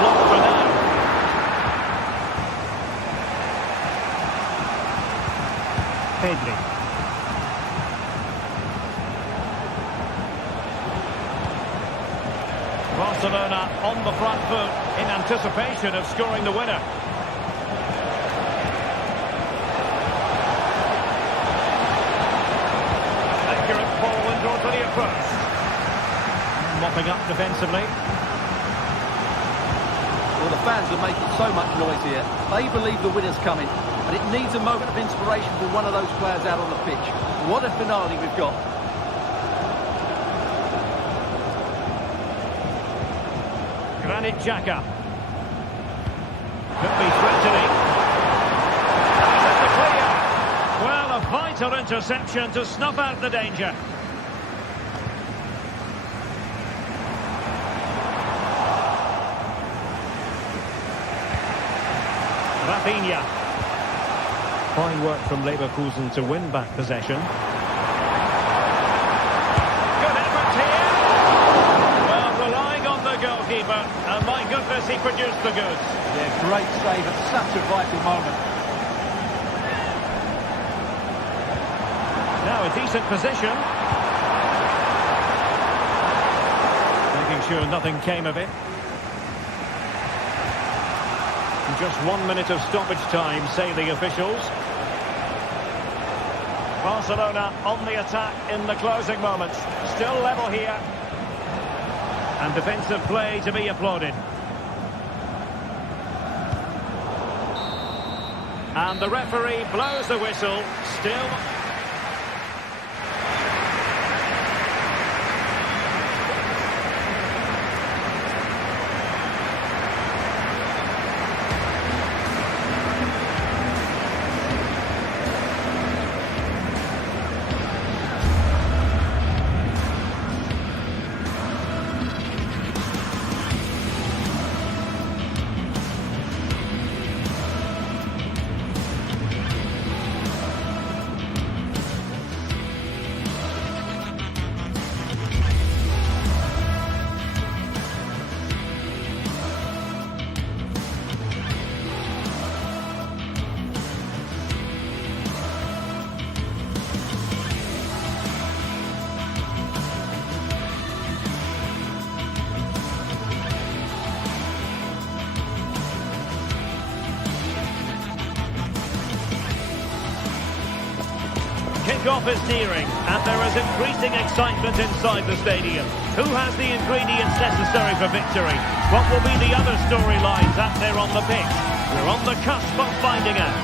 Blocked for now. Pedri. Barcelona on the front foot in anticipation of scoring the winner. Accurate ball and draws the approach. Mopping up defensively. Well, the fans are making so much noise here. They believe the winner's coming, and it needs a moment of inspiration for one of those players out on the pitch. What a finale we've got. Granit Xhaka. Could be threatening. That's the clear. Well, a vital interception to snuff out the danger. Rafinha. Fine work from Leverkusen to win back possession. Good effort here. Well, relying on the goalkeeper, and my goodness, he produced the goods. Yeah, great save at such a vital moment. Now a decent position. Making sure nothing came of it. Just 1 minute of stoppage time, say the officials. Barcelona on the attack in the closing moments. Still level here. And defensive play to be applauded. And the referee blows the whistle. Still... Kick-off is nearing, and there is increasing excitement inside the stadium. Who has the ingredients necessary for victory? What will be the other storylines out there on the pitch? We're on the cusp of finding out.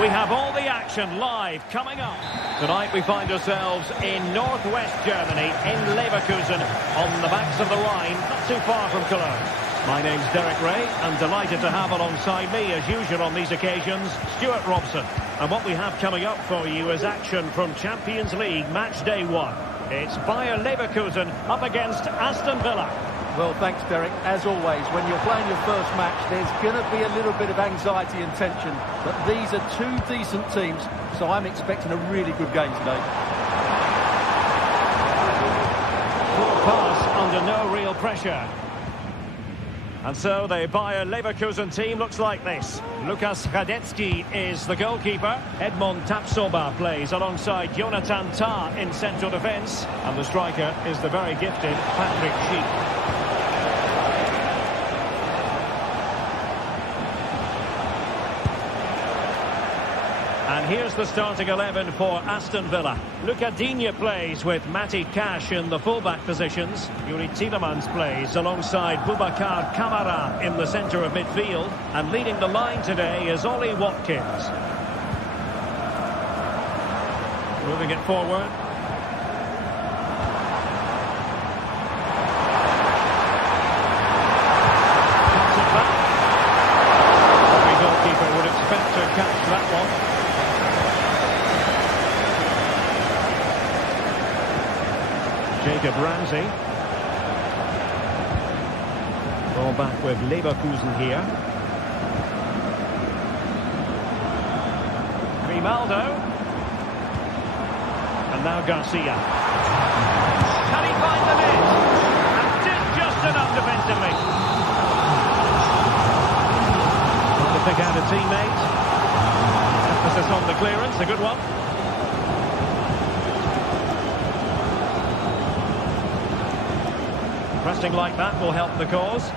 We have all the action live coming up. Tonight we find ourselves in northwest Germany, in Leverkusen, on the banks of the Rhine, not too far from Cologne. My name's Derek Ray. I'm delighted to have alongside me, as usual on these occasions, Stuart Robson. And what we have coming up for you is action from Champions League match day 1. It's Bayer Leverkusen up against Aston Villa. Well, thanks, Derek. As always, when you're playing your first match, there's going to be a little bit of anxiety and tension. But these are two decent teams, so I'm expecting a really good game today. Poor pass under no real pressure. And so the Bayer Leverkusen team looks like this. Lukas Hradecky is the goalkeeper. Edmond Tapsoba plays alongside Jonathan Tah in central defence. And the striker is the very gifted Patrick Schick. And here's the starting 11 for Aston Villa. Luca Digne plays with Matty Cash in the fullback positions. Yuri Tielemans plays alongside Boubacar Kamara in the centre of midfield. And leading the line today is Ollie Watkins. Moving it forward. Cuts it back. Every goalkeeper would expect to catch that one. Jacob Ramsey. Ball back with Leverkusen here. Grimaldo. And now Garcia. Can he find the net? And did just enough defensively. Trying to pick out a teammate. Emphasis on the clearance, a good one. Pressing like that will help the cause.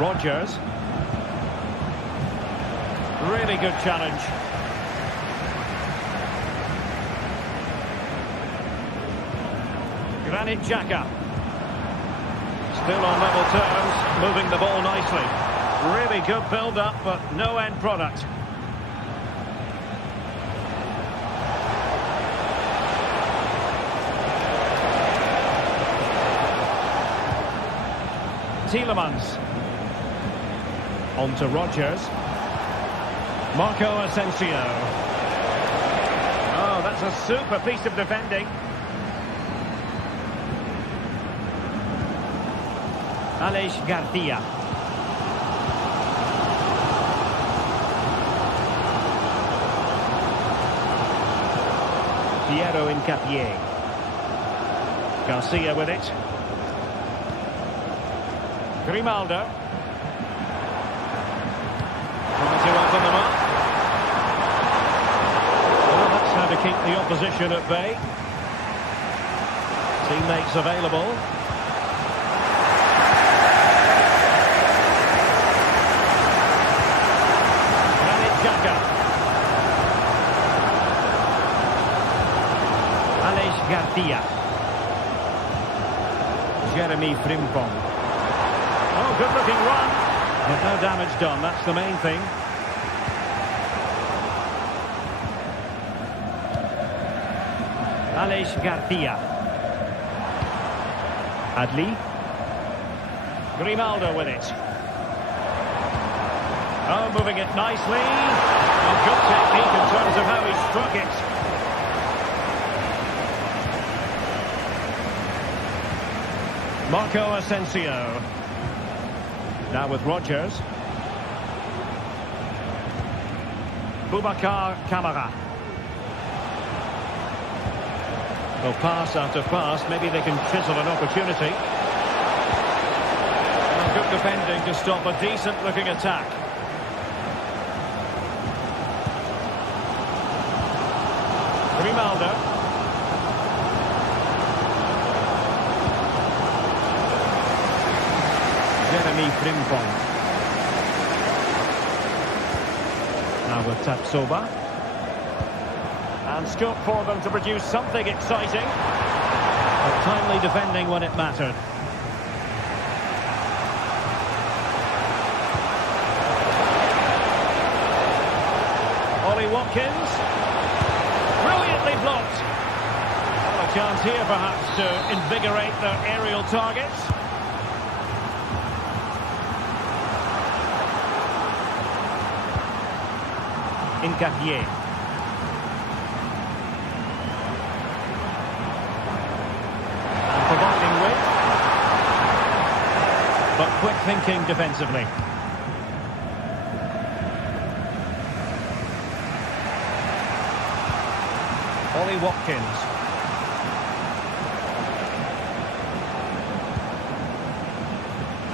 Rodgers. Really good challenge. Granit Xhaka. Still on level terms, moving the ball nicely. Really good build-up, but no end product. Tielemans. On to Rodgers. Marco Asensio. Oh, that's a super piece of defending. Aleix Garcia. Piero Incapié. Garcia with it. Grimaldo. Trying to open them up. Well, that's how to keep the opposition at bay. Teammates available. Granit Xhaka. Aleix Garcia. Jeremy Frimpong. Oh, good-looking run, but no damage done. That's the main thing. Aleix Garcia. Adli. Grimaldo with it. Oh, moving it nicely. A good technique in terms of how he struck it. Marco Asensio. Now with Rodgers. Boubacar Kamara. Well, pass after pass, maybe they can chisel an opportunity. And good defending to stop a decent-looking attack. Grimaldo. Jeremy Frimpong. Now with Tapsoba. And scope for them to produce something exciting. But timely defending when it mattered. Ollie Watkins. Brilliantly blocked. Well, a chance here perhaps to invigorate their aerial targets. Incapié. And providing width. But quick thinking defensively. Ollie Watkins.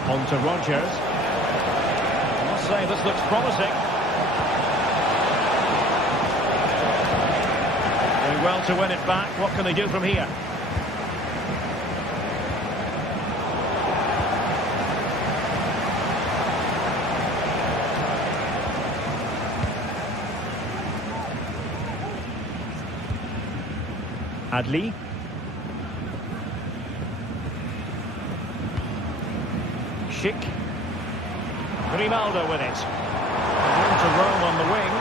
On to Rodgers. I must say this looks promising. Doing well to win it back. What can they do from here? Adli. Schick. Grimaldo with it. On to Rome on the wing.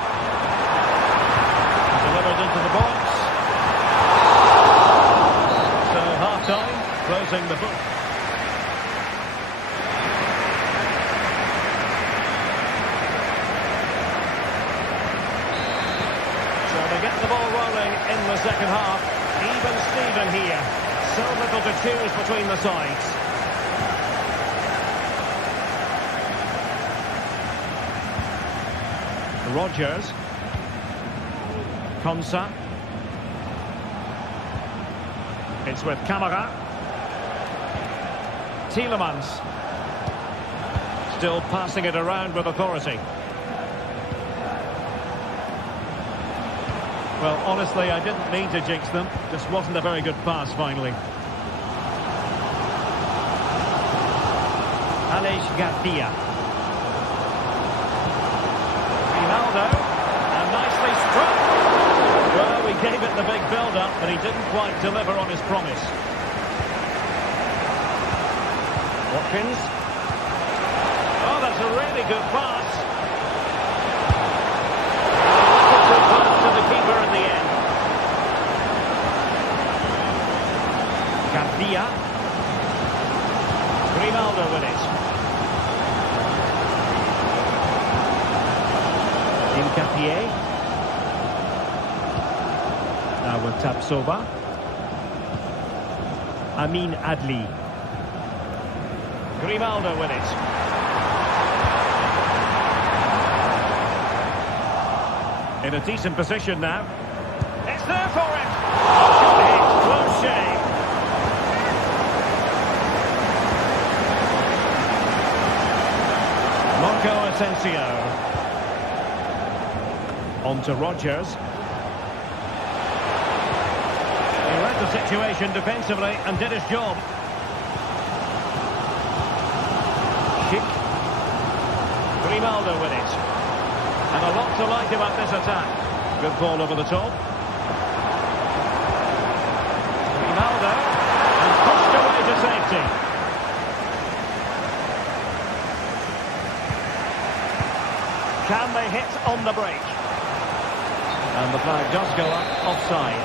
Delivered into the box. So half-time, closing the book. So they get the ball rolling in the second half. Even Steven here. So little to choose between the sides. Rodgers. Konsa. It's with Camara. Tielemans. Still passing it around with authority. Well, honestly, I didn't mean to jinx them. Just wasn't a very good pass, finally. Aleix Garcia. Ronaldo. And nicely struck. Well, we gave it the big build-up, but he didn't quite deliver on his promise. Watkins. Oh, that's a really good pass. To the keeper in the end. Garcia. Grimaldo with it. Incapié. Now with Tapsoba. Amin Adli. Grimaldo with it. In a decent position now. It's there for him. It's close shave. Marco Asensio. On to Rodgers. He read the situation defensively and did his job. Schick. Grimaldo with it. And a lot to like about this attack. Good ball over the top. Ronaldo. And pushed away to safety. Can they hit on the break? And the flag does go up offside.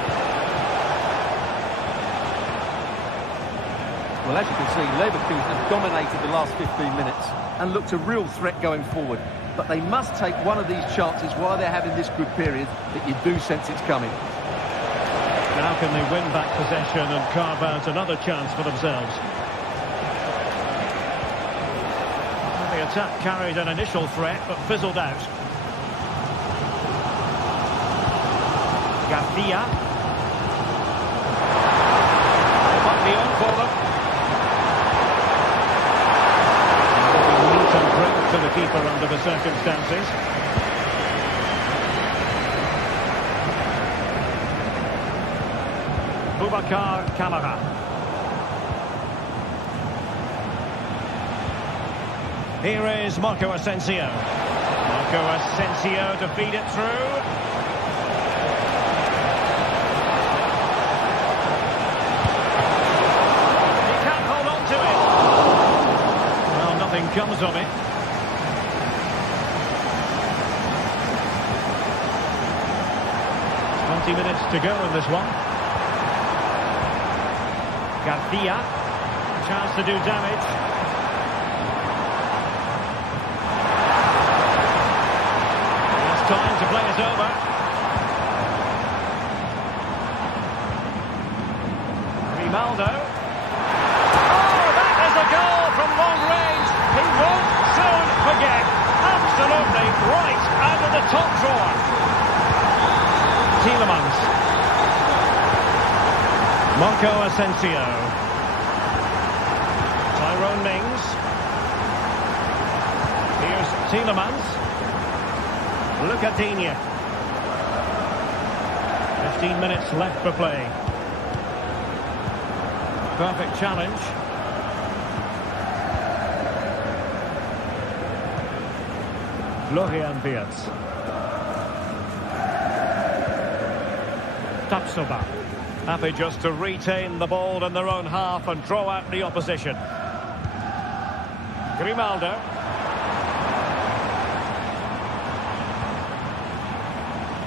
Well, as you can see, Leverkusen have dominated the last 15 minutes and looked a real threat going forward. But they must take one of these chances while they're having this good period that you do sense it's coming. Now can they win back possession and carve out another chance for themselves? The attack carried an initial threat but fizzled out. Garcia. Might be on for them. Neat and quick to the keeper under the circumstances. Boubacar Kamara. Here is Marco Asensio. Marco Asensio to feed it through. Comes of it. 20 minutes to go in this one. Garcia, chance to do damage. It's time to play it over. Grimaldo. Oh, that is a goal from long range. He won't soon forget. Absolutely right out of the top drawer. Tielemans. Marco Asensio. Tyrone Mings. Here's Tielemans. Look at Digne. 15 minutes left for play. Perfect challenge. Florian Wirtz. Tapsoba. Happy just to retain the ball in their own half and draw out the opposition. Grimaldo.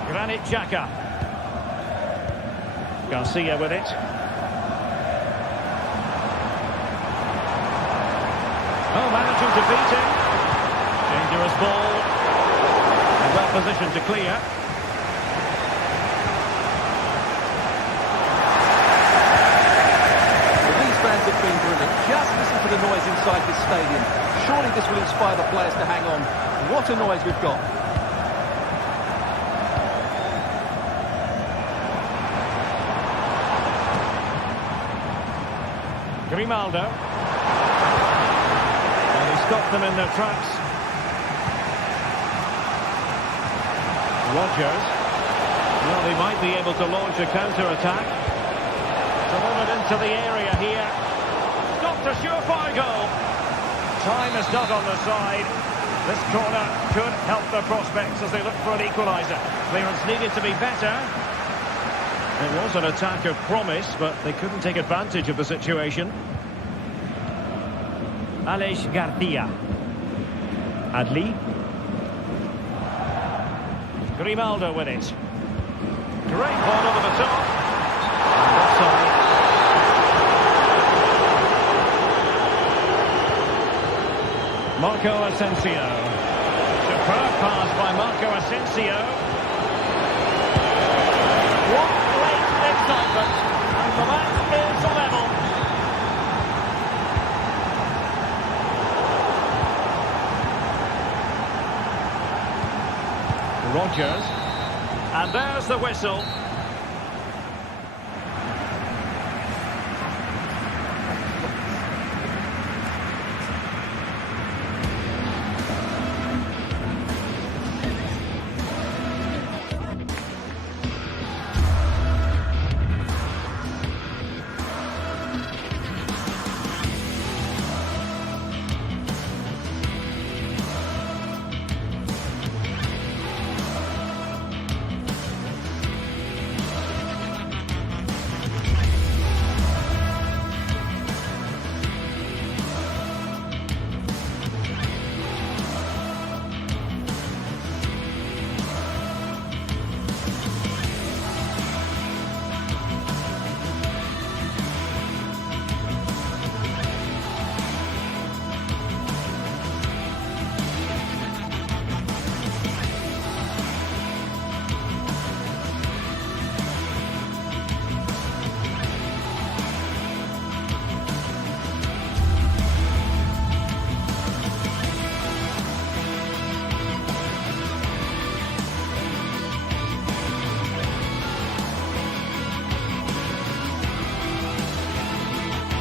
Granit Xhaka. Garcia with it. Oh, managing to beat him. Dangerous ball. Well positioned to clear. Fans have been brilliant. Just listen to the noise inside this stadium. Surely this will inspire the players to hang on. What a noise we've got. Grimaldo. And he stopped them in their tracks. Rodgers. Well, they might be able to launch a counter-attack. Thrown it into the area here. Stopped a surefire goal. Time is not on their side. This corner could help their prospects as they look for an equaliser. Clearance needed to be better. It was an attack of promise, but they couldn't take advantage of the situation. Aleix Garcia. Adli. Grimaldo with it. Great ball over the top. And offside. Marco Asensio. Superb pass by Marco Asensio. What late excitement. And the match is level. Rodgers. And there's the whistle.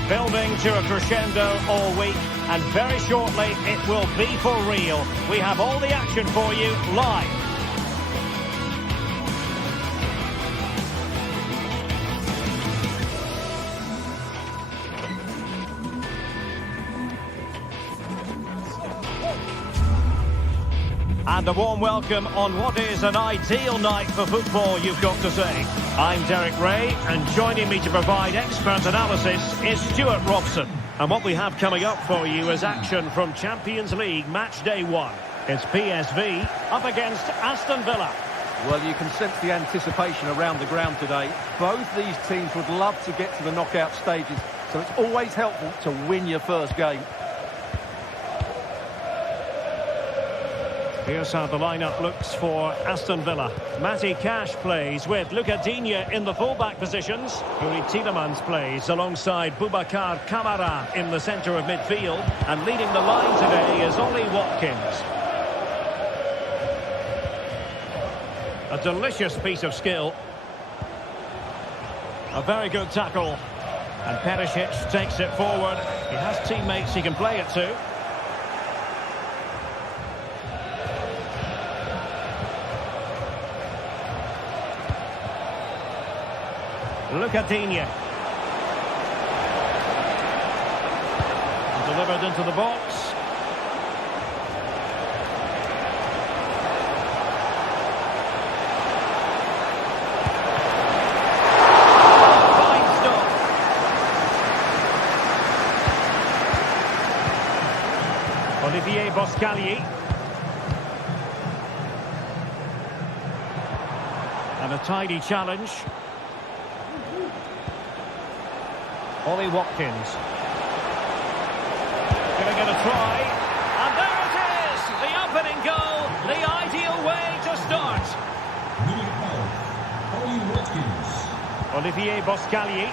Building to a crescendo all week, and very shortly it will be for real. We have all the action for you live. And a warm welcome on what is an ideal night for football, you've got to say. I'm Derek Ray, and joining me to provide expert analysis is Stuart Robson. And what we have coming up for you is action from Champions League Match Day 1. It's PSV up against Aston Villa. Well, you can sense the anticipation around the ground today. Both these teams would love to get to the knockout stages, so it's always helpful to win your first game. Here's how the lineup looks for Aston Villa. Matty Cash plays with Luca Digne in the fullback positions. Yuri Tielemans plays alongside Boubacar Kamara in the centre of midfield. And leading the line today is Ollie Watkins. A delicious piece of skill. A very good tackle. And Perisic takes it forward. He has teammates he can play it to. Luca Digne. Delivered into the box. Fine stop. Olivier Boscagli. And a tidy challenge. Ollie Watkins. Gonna get a try. And there it is! The opening goal. The ideal way to start. Number 12, Ollie Watkins. Olivier Boscagli.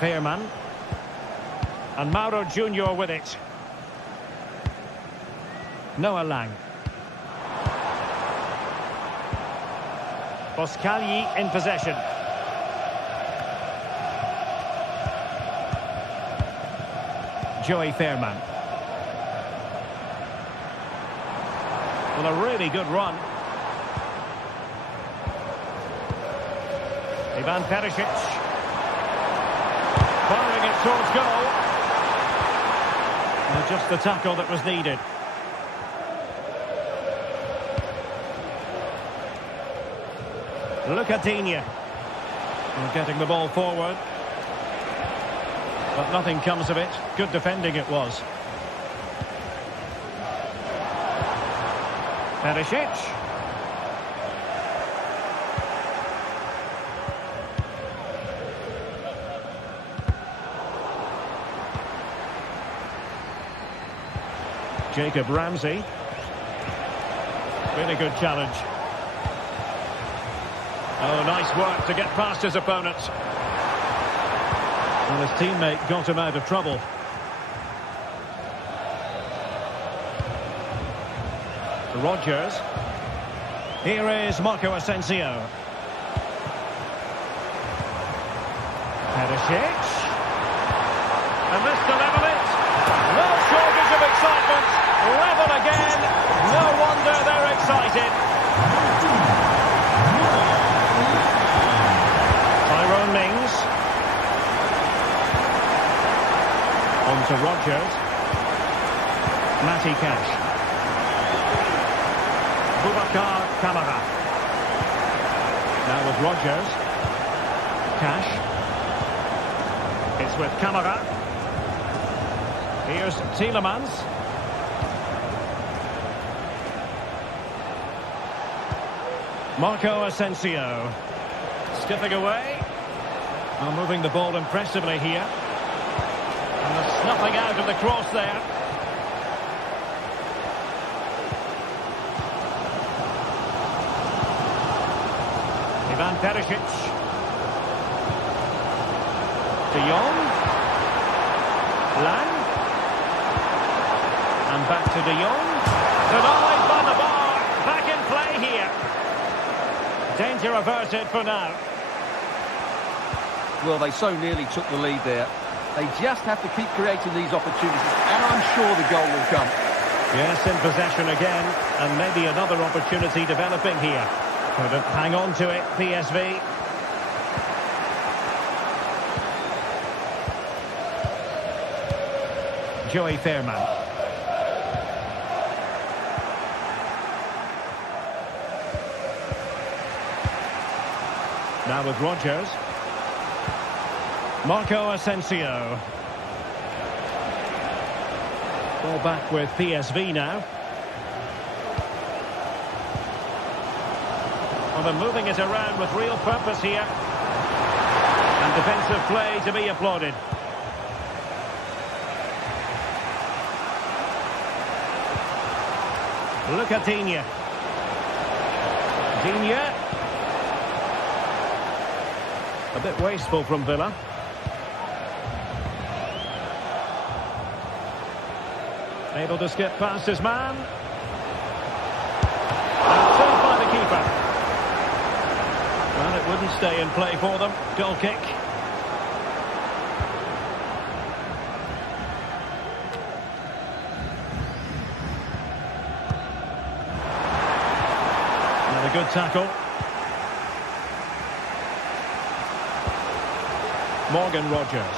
Veerman. And Mauro Junior with it. Noah Lang. Boscagli in possession. Joey Veerman. Well, a really good run. Ivan Perisic. Firing it towards goal. And just the tackle that was needed. Luca Digne. Getting the ball forward. But nothing comes of it. Good defending it was. Perisic. Jacob Ramsey. Really good challenge. Oh, nice work to get past his opponent. Well, his teammate got him out of trouble. Rodgers. Here is Marco Asensio. Perisic. And this to level it. No shortage of excitement. Level again. No wonder they're excited. Tyrone Mings. On to Rodgers. Matty Cash. Boubacar Kamara. Now with Rodgers. Cash. It's with Kamara. Here's Tielemans. Marco Asensio. Skipping away. Well, moving the ball impressively here. And the snuffing out of the cross there. Ivan Perisic. De Jong. Lang. And back to De Jong. Denied by the bar. Back in play here. Danger averted for now. Well, they so nearly took the lead there. They just have to keep creating these opportunities, and I'm sure the goal will come. Yes, in possession again, and maybe another opportunity developing here. Couldn't hang on to it, PSV. Joey Veerman. Now with Rodgers. Marco Asensio. Ball back with PSV now. Well, they're moving it around with real purpose here. And defensive play to be applauded. Look at Digne. Digne. A bit wasteful from Villa. Able to skip past his man. And saved by the keeper. Well, it wouldn't stay in play for them. Goal kick. And a good tackle. Morgan Rogers.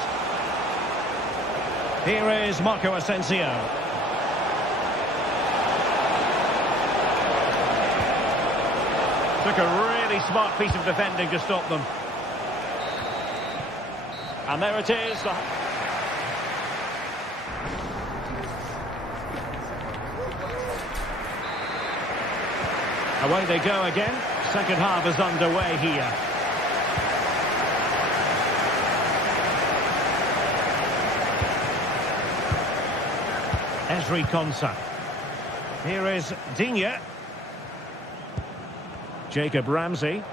Here is Marco Asensio. Took a really smart piece of defending to stop them. And there it is. Away they go again. Second half is underway here. Ezri Konsa. Here is Digne. Jacob Ramsey.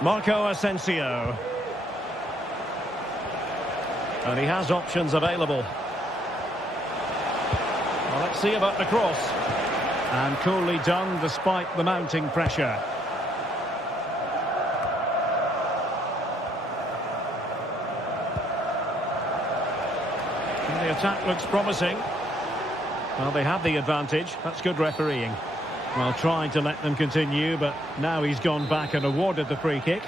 Marco Asensio. And he has options available. Well, let's see about the cross. And coolly done despite the mounting pressure. And the attack looks promising. Well, they have the advantage. That's good refereeing. Well, trying to let them continue, but now he's gone back and awarded the free kick.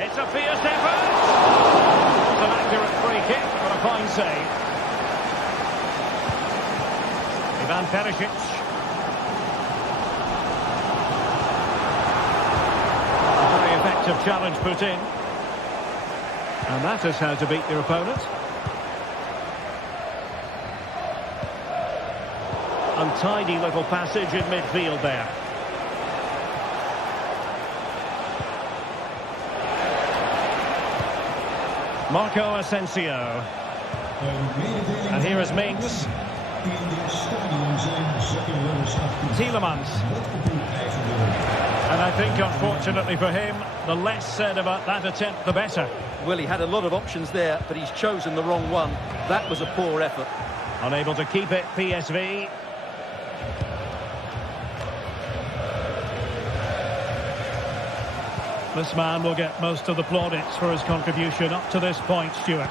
It's a fierce effort! Not an accurate free kick, but a fine save. Ivan Perisic. A very effective challenge put in. And that is how to beat your opponent. Untidy little passage in midfield there. Marco Asensio. And here is Mings. Tielemans. And I think, unfortunately for him, the less said about that attempt, the better. Well, he had a lot of options there, but he's chosen the wrong one. That was a poor effort. Unable to keep it, PSV. This man will get most of the plaudits for his contribution up to this point, Stuart.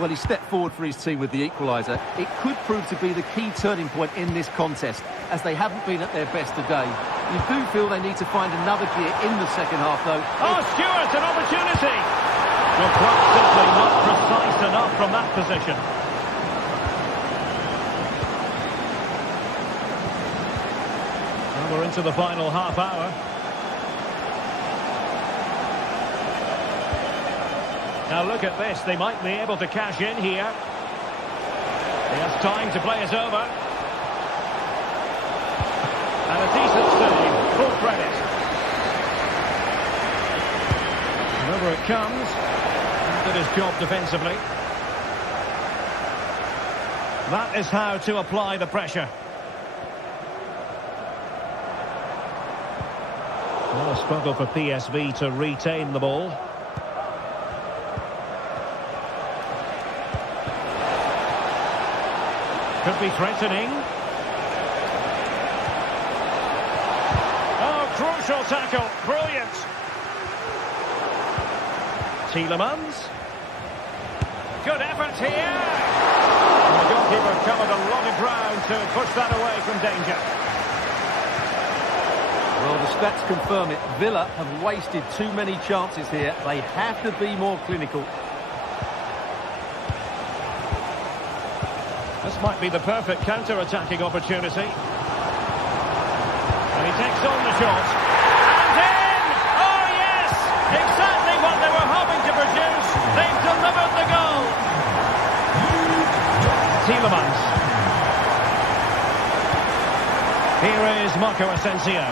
Well, he stepped forward for his team with the equaliser. It could prove to be the key turning point in this contest, as they haven't been at their best today. You do feel they need to find another gear in the second half, though. Oh, Stuart, an opportunity! Well, quite simply not precise enough from that position. And we're into the final half hour. Now look at this, they might be able to cash in here. He has time to play it over. And a decent save, full credit. And over it comes. And did his job defensively. That is how to apply the pressure. Well, a struggle for PSV to retain the ball. Could be threatening. Oh, crucial tackle. Brilliant. Tielemans. Good effort here. And the goalkeeper covered a lot of ground to push that away from danger. Well, the stats confirm it. Villa have wasted too many chances here. They have to be more clinical. This might be the perfect counter-attacking opportunity. And he takes on the shot. And in! Exactly what they were hoping to produce. They've delivered the goal. Tielemans. Here is Marco Asensio.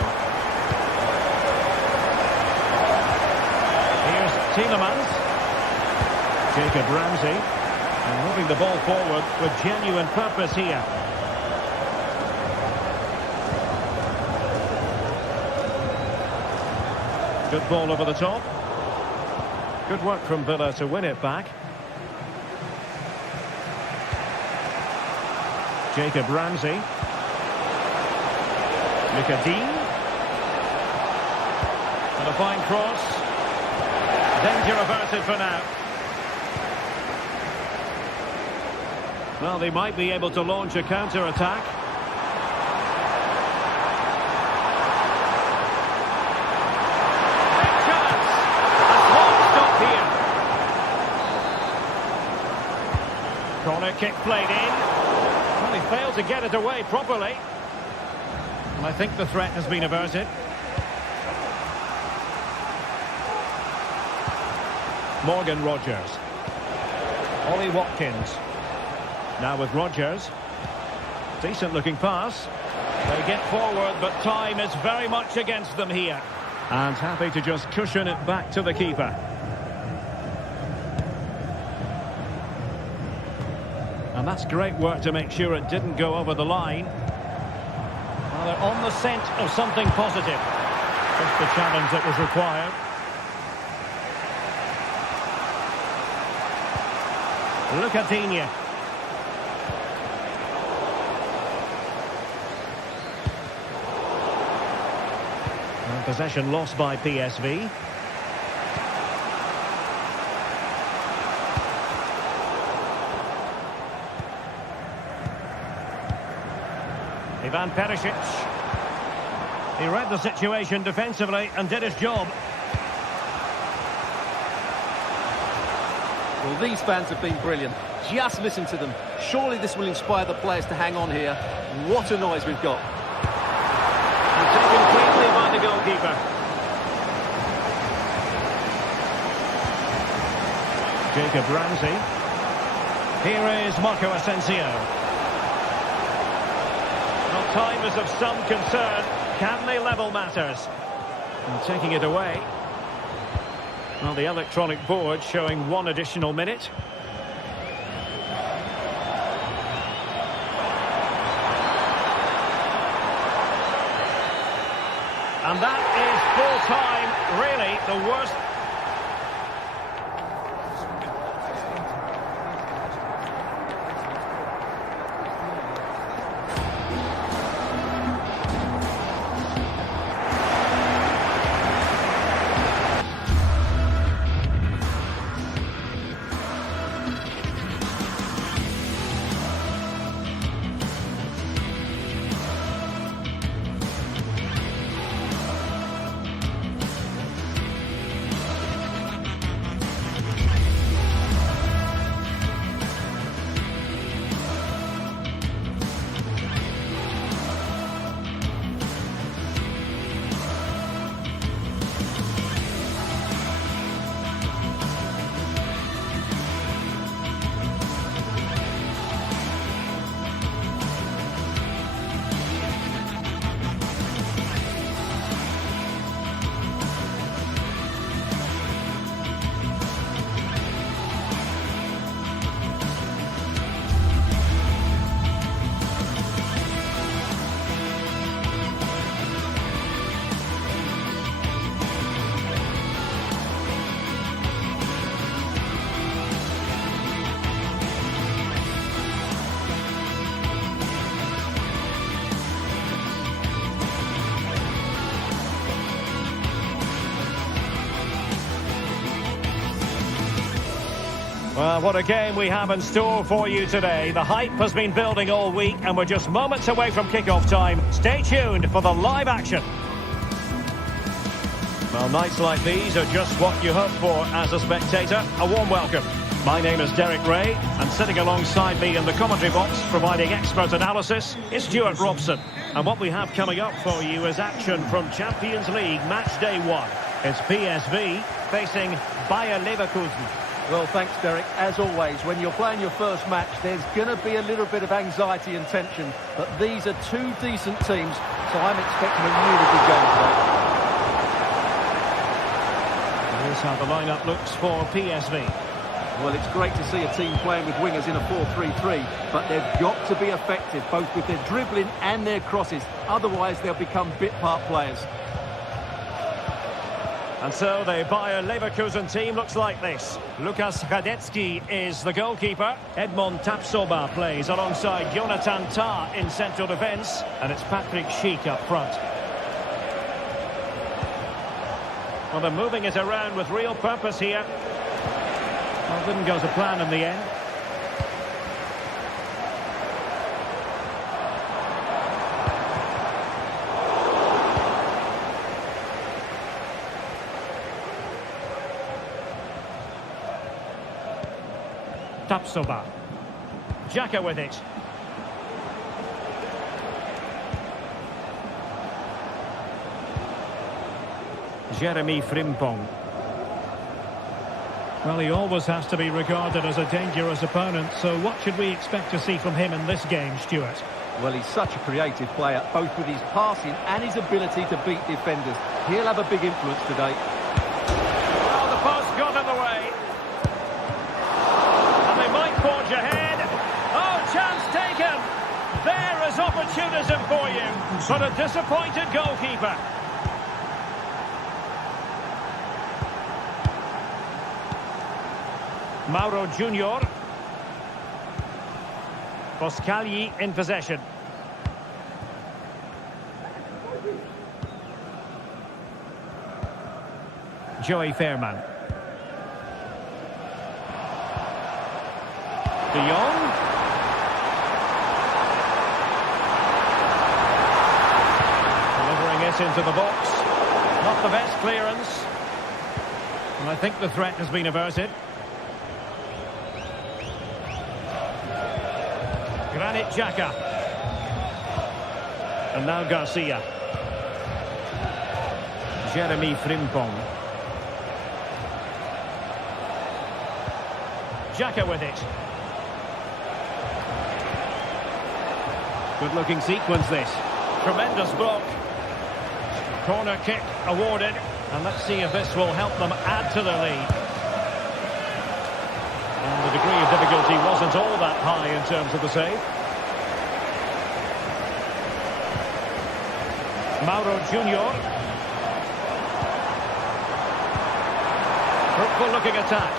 Here's Tielemans. Jacob Ramsey. And moving the ball forward with genuine purpose here. Good ball over the top. Good work from Villa to win it back. Jacob Ramsey. Nicodine. And a fine cross. Danger averted for now. Well, they might be able to launch a counter-attack. Big chance! A small stop here. Corner kick played in. Well, he failed to get it away properly. And I think the threat has been averted. Morgan Rogers. Ollie Watkins. Now with Rogers. Decent looking pass. They get forward, but time is very much against them here. And happy to just cushion it back to the keeper. And that's great work to make sure it didn't go over the line. Well, they're on the scent of something positive. Just the challenge that was required. Lucadinha. And possession lost by PSV. Ivan Perisic. He read the situation defensively and did his job. Well, these fans have been brilliant. Just listen to them. Surely this will inspire the players to hang on here. What a noise we've got. And taken cleanly by the goalkeeper. Jacob Ramsey. Here is Marco Asensio. Well, time is of some concern. Can they level matters? And taking it away. Well, the electronic board showing one additional minute. And that is full time, really the worst. Well, what a game we have in store for you today. The hype has been building all week and we're just moments away from kick-off time. Stay tuned for the live action. Well, nights like these are just what you hope for as a spectator. A warm welcome. My name is Derek Ray, and sitting alongside me in the commentary box, providing expert analysis, is Stuart Robson. And what we have coming up for you is action from Champions League match day 1. It's PSV facing Bayer Leverkusen. Well, thanks, Derek. As always, when you're playing your first match, there's going to be a little bit of anxiety and tension. But these are two decent teams, so I'm expecting a really good game today. Here's how the lineup looks for PSV. Well, it's great to see a team playing with wingers in a 4-3-3, but they've got to be effective, both with their dribbling and their crosses. Otherwise, they'll become bit-part players. And so the Bayer Leverkusen team looks like this. Lukas Hradecky is the goalkeeper. Edmond Tapsoba plays alongside Jonathan Tah in central defence. And it's Patrick Schick up front. Well, they're moving it around with real purpose here. Well, didn't go to plan in the end. Tapsoba. Xhaka with it. Jeremy Frimpong. Well, he always has to be regarded as a dangerous opponent, so what should we expect to see from him in this game, Stuart? Well, he's such a creative player, both with his passing and his ability to beat defenders. He'll have a big influence today. Well, the post got in the way. And they might forge ahead. Oh, chance taken. There is opportunism for you. But a disappointed goalkeeper. Mauro Junior. Boscagli in possession. Joey Fairman. De Jong. Delivering it into the box. Not the best clearance. And I think the threat has been averted. Granit Xhaka. And now Garcia. Jeremy Frimpong. Xhaka with it. Good looking sequence this. Tremendous block. Corner kick awarded. And let's see if this will help them add to their lead. And the degree of difficulty wasn't all that high in terms of the save. Mauro Junior. Fruitful looking attack.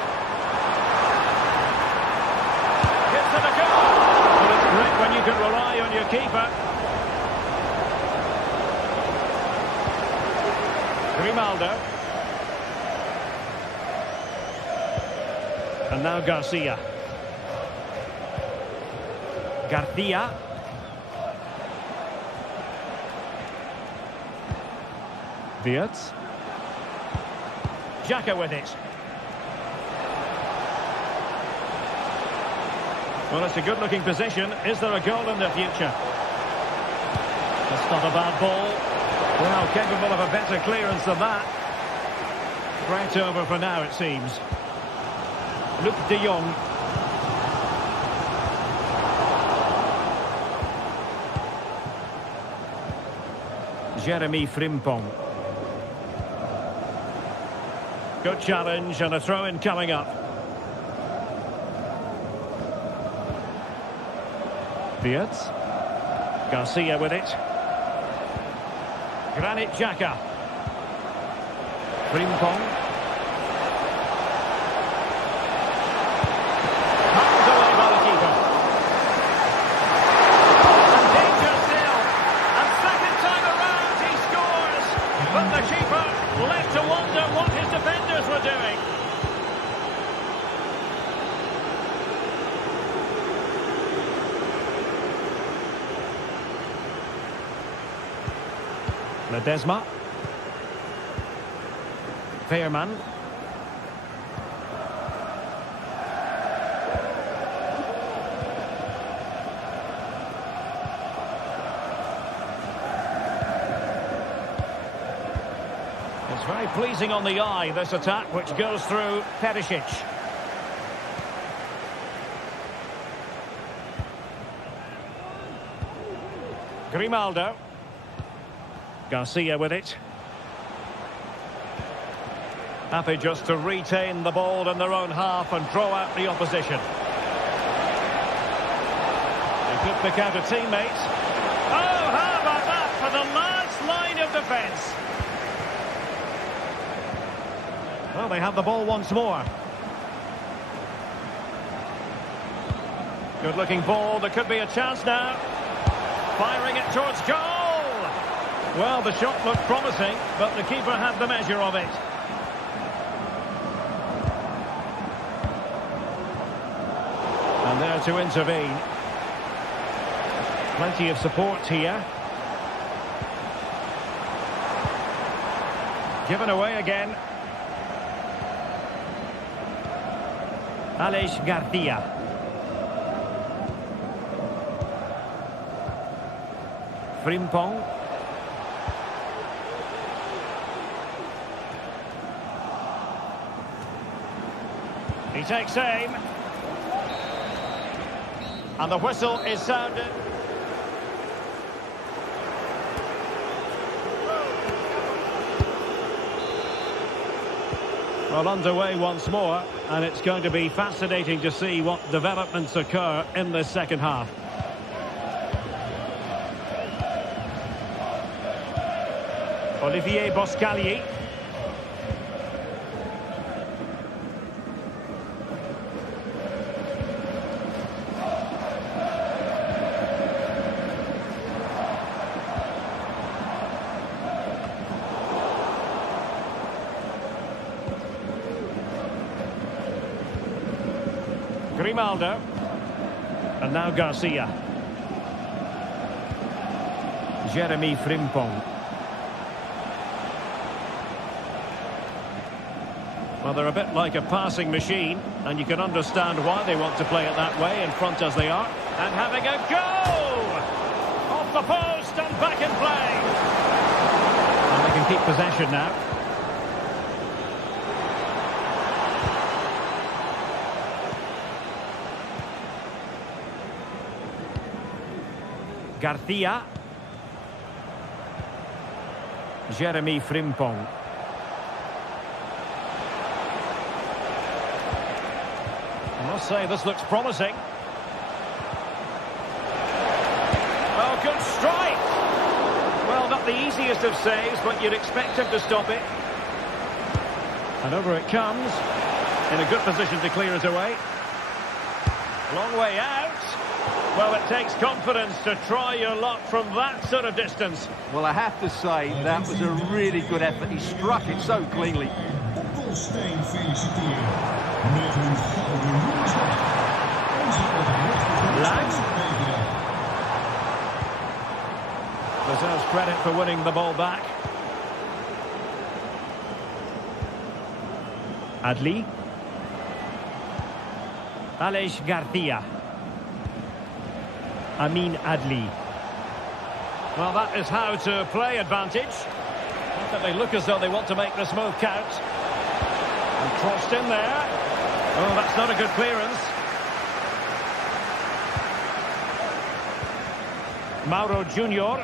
Gets to the goal. But it's great when you can rely on your keeper. Grimaldo. And now Garcia. Garcia. Wirtz. Xhaka with it. Well, it's a good-looking position. Is there a goal in the future? That's not a bad ball. Well, capable of a better clearance than that. Right over for now, it seems. Luc de Jong. Jeremy Frimpong. Good challenge and a throw-in coming up. Wirtz. Garcia with it. Granit Xhaka. Frimpong. Hands away by the keeper. And danger still. And second time around he scores. But the keeper left to wonder what his defenders were doing. Ledesma. Fairman. It's very Very pleasing on the eye, this attack, which goes through Perisic. Grimaldo. Garcia with it. Happy just to retain the ball in their own half and draw out the opposition. They could pick out a teammate. Oh, how about that for the last line of defence? Well, they have the ball once more. Good looking ball, there could be a chance now. Firing it towards goal. Well, the shot looked promising, but the keeper had the measure of it. And there to intervene. Plenty of support here. Given away again. Alex Garcia. Frimpong. He takes aim. And the whistle is sounded. Well, underway once more, and it's going to be fascinating to see what developments occur in this second half. Olivier Boscagli. Grimaldo. And now Garcia. Jeremy Frimpong. Well, they're a bit like a passing machine, and you can understand why they want to play it that way, in front as they are. And having a go! Off the post and back in play. And they can keep possession now. Garcia. Jeremy Frimpong. I must say, this looks promising. Oh, good strike! Well, not the easiest of saves, but you'd expect him to stop it. And over it comes. In a good position to clear it away. Long way out. Well, it takes confidence to try your luck from that sort of distance. Well, I have to say, that was a really good effort. He struck it so cleanly. Deserves credit for winning the ball back. Adli. Alex Garcia. Amin Adli. Well, that is how to play advantage. Not that they look as though they want to make this move count. And crossed in there. Oh, that's not a good clearance. Mauro Junior.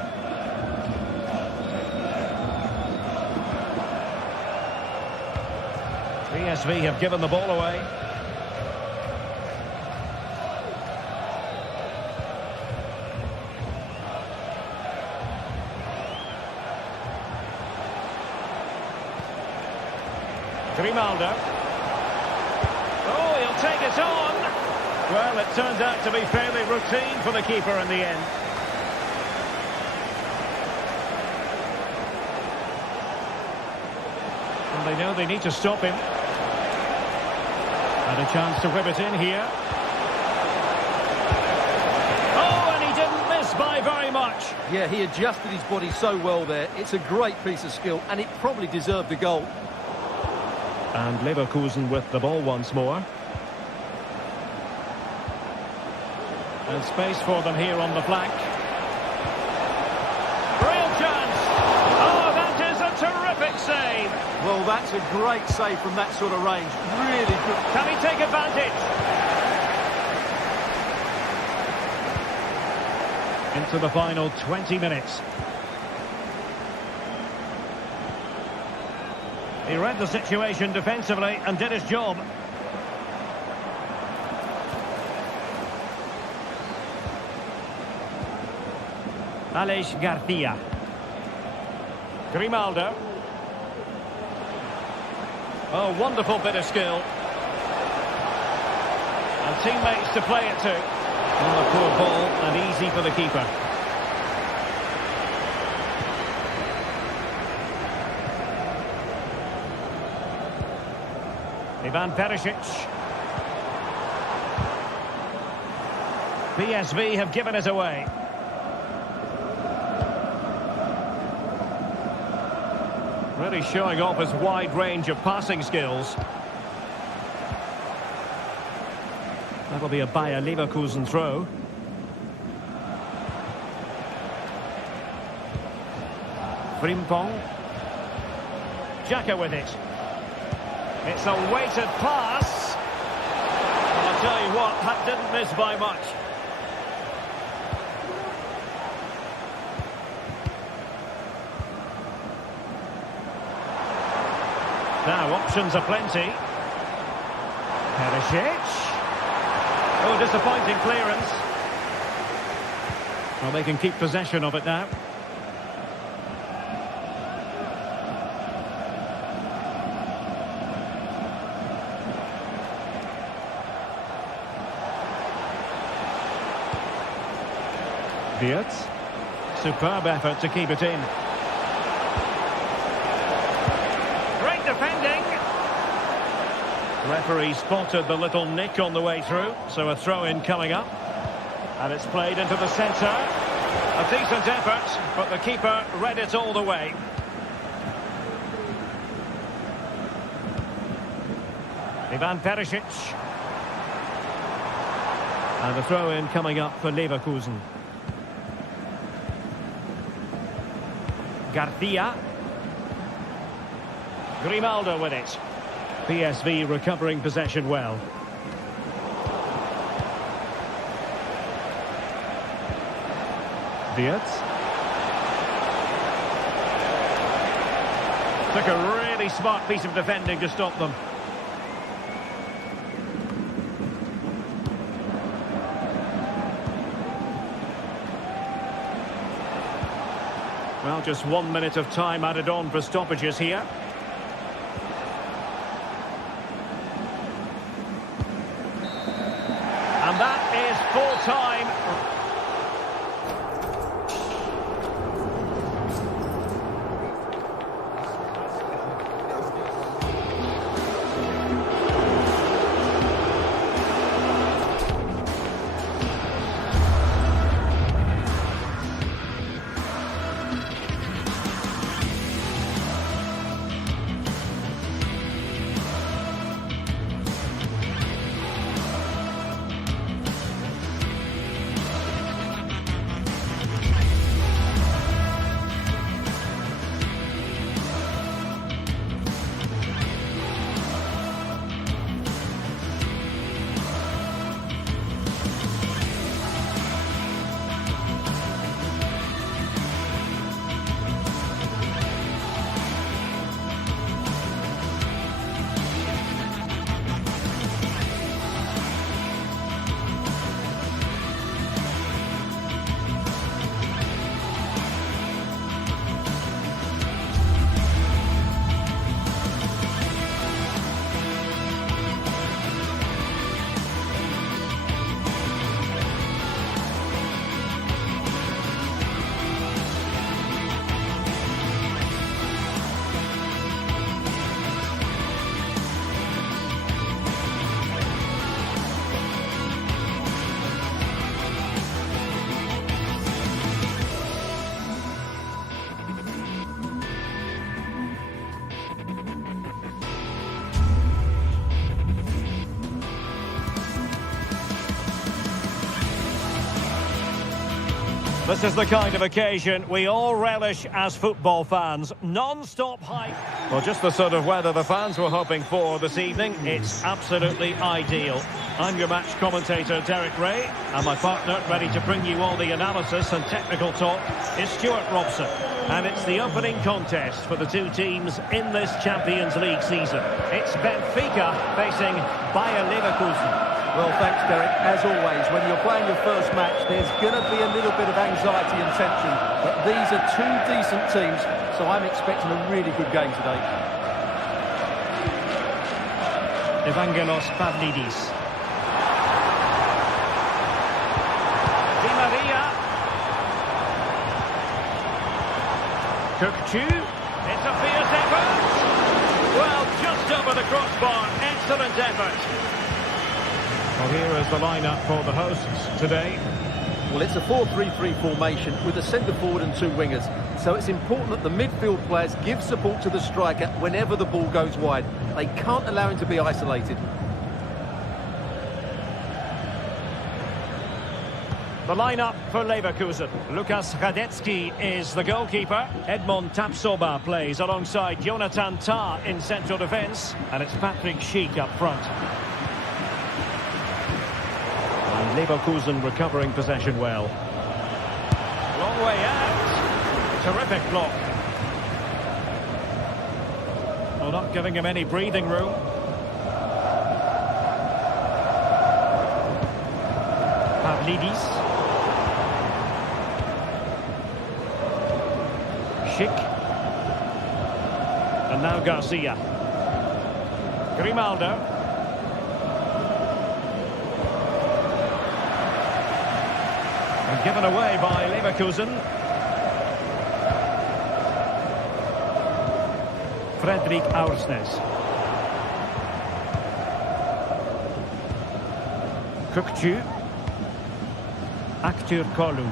PSV have given the ball away. Grimaldo. Oh, he'll take it on. Well, it turned out to be fairly routine for the keeper in the end. And they know they need to stop him. And a chance to whip it in here. Oh, and he didn't miss by very much. Yeah, he adjusted his body so well there. It's a great piece of skill, and it probably deserved the goal. And Leverkusen with the ball once more. And space for them here on the flank. Real chance! Oh, that is a terrific save! Well, that's a great save from that sort of range. Really good. Can he take advantage? Into the final 20 minutes. He read the situation defensively and did his job. Alex Garcia. Grimaldo. Oh, wonderful bit of skill. And teammates to play it to. Oh, a poor ball and easy for the keeper. Ivan Perisic. PSV have given it away. Really showing off his wide range of passing skills. That'll be a Bayer Leverkusen throw. Frimpong. Xhaka with it. It's a weighted pass. And I'll tell you what, that didn't miss by much. Now, options are plenty. Perisic. Oh, disappointing clearance. Well, they can keep possession of it now. Wirtz. Superb effort to keep it in. Great defending. Referee spotted the little nick on the way through, so a throw-in coming up. And it's played into the centre. A decent effort, but the keeper read it all the way. Ivan Perisic. And the throw-in coming up for Leverkusen. Garcia. Grimaldo with it. PSV recovering possession well. Wirtz. Took a really smart piece of defending to stop them. Well, just 1 minute of time added on for stoppages here. And that is full time. This is the kind of occasion we all relish as football fans. Non-stop hype. Well, just the sort of weather the fans were hoping for this evening. It's absolutely ideal. I'm your match commentator, Derek Ray, and my partner, ready to bring you all the analysis and technical talk, is Stuart Robson. And it's the opening contest for the two teams in this Champions League season. It's Benfica facing Leverkusen. Well, thanks, Derek. As always, when you're playing your first match, there's going to be a little bit of anxiety and tension. But these are two decent teams, so I'm expecting a really good game today. Evangelos Pavlidis. Di Maria. Kukçu. It's a fierce effort. Well, just over the crossbar. Excellent effort. Well, here is the lineup for the hosts today. Well, it's a 4-3-3 formation with a centre-forward and two wingers. So it's important that the midfield players give support to the striker whenever the ball goes wide. They can't allow him to be isolated. The lineup for Leverkusen. Lukas Radetzky is the goalkeeper. Edmond Tapsoba plays alongside Jonathan Tah in central defence. And it's Patrick Schick up front. And Leverkusen recovering possession well. Long way out. Terrific block. Well, not giving him any breathing room. Pavlidis. Schick. And now Garcia. Grimaldo. And given away by Leverkusen. Fredrik Aursnes. Kukçu. Aktür Kolu.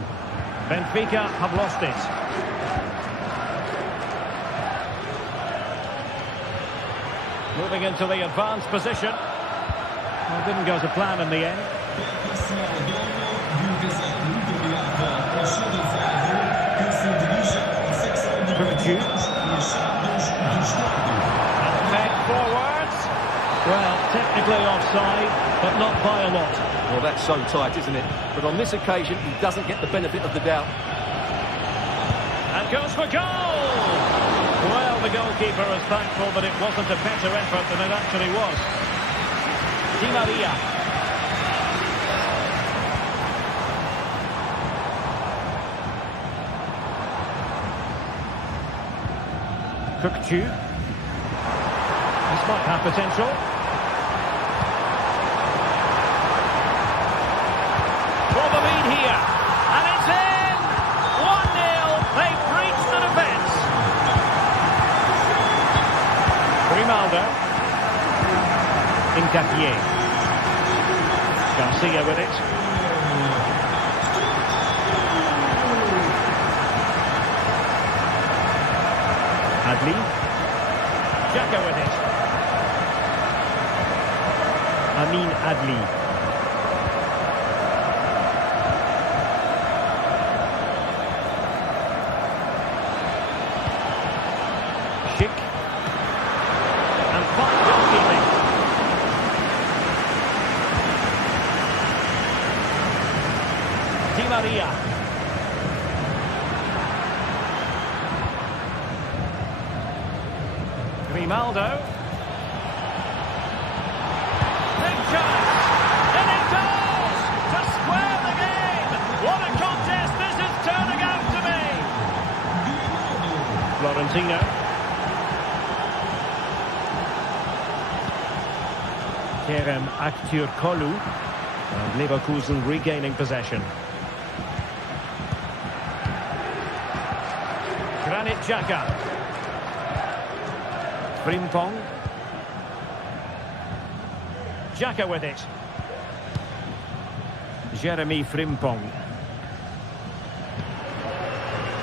Benfica have lost it. Moving into the advanced position. Well, didn't go to plan in the end. Kukçu. And fed forwards. Well, technically offside, but not by a lot. Well, that's so tight, isn't it? But on this occasion, he doesn't get the benefit of the doubt. And goes for goal! Well, the goalkeeper is thankful that it wasn't a better effort than it actually was. Di Maria. Kukçu. This might have potential. For the lead here. And it's in! 1-0. They've breached the defence. Grimaldo. Incapié. Garcia with it. Adli. Xhaka with it. Amin Adli. Schick. And fine goalkeeping. Di Maria. Grimaldo. Big chance. And it goes! To square the game! What a contest this is turning out to be! Florentino. Kerem Aktürkoğlu. And Leverkusen regaining possession. Granit Xhaka. Frimpong. Xhaka with it. Jeremy Frimpong.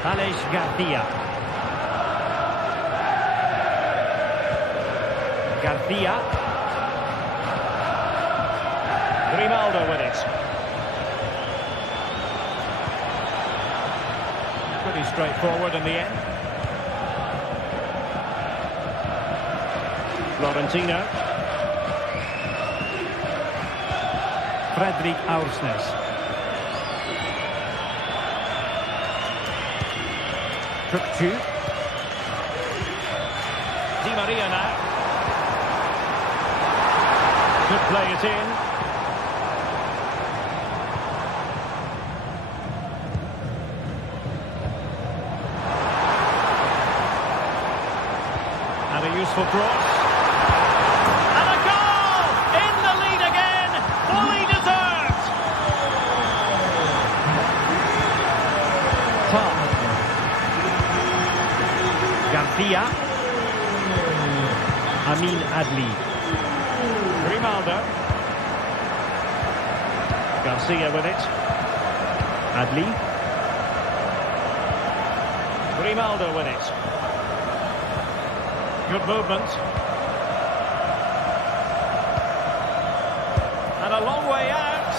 Aleix Garcia. Garcia. Grimaldo with it. straightforward in the end. Florentino. Fredrik Aursnes. Kukçu. Di Maria now. Could play it in. And a useful cross. And a goal! In the lead again! Fully deserved! Tom. Garcia. Amin Adli. Grimaldo. Garcia with it. Adli. Grimaldo with it. Good movement. And a long way out.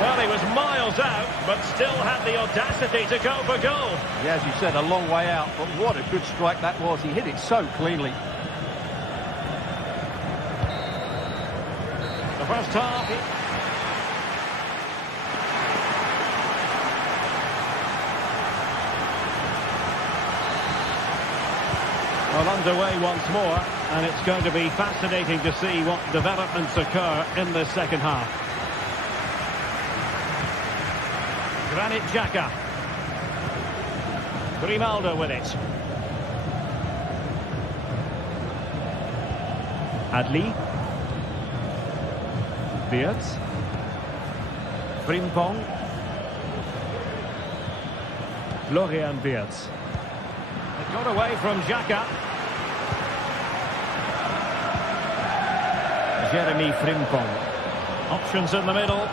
Well, he was miles out, but still had the audacity to go for goal. Yeah, as you said, a long way out, but what a good strike that was. He hit it so cleanly. The first half. Well, underway once more, and it's going to be fascinating to see what developments occur in the second half. Granit Xhaka. Grimaldo with it. Adli. Wirtz. Frimpong. Florian Wirtz. It got away from Xhaka. Jeremy Frimpong. Options in the middle.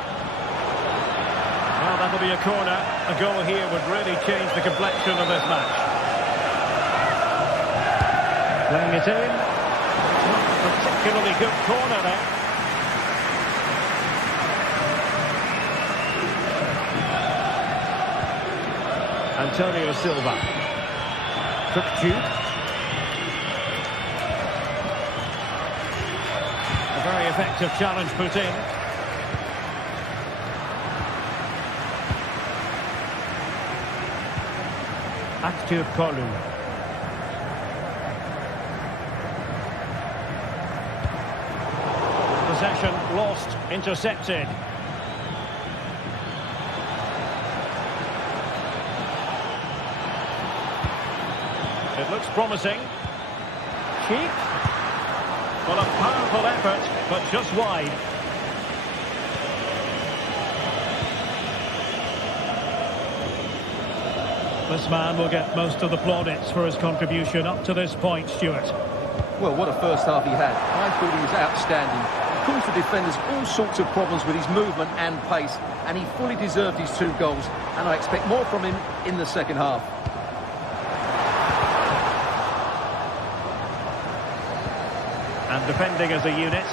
Well, that'll be a corner. A goal here would really change the complexion of this match. Playing it in. Not a particularly good corner there. Antonio Silva. Kukçu. A very effective challenge put in. Aktür Kolu. Possession lost, intercepted. It looks promising. Cheap. Well, a powerful effort, but just wide. This man will get most of the plaudits for his contribution up to this point, Stuart. Well, what a first half he had. I thought he was outstanding. He caused the defenders all sorts of problems with his movement and pace, and he fully deserved his 2 goals, and I expect more from him in the second half. And defending as a unit.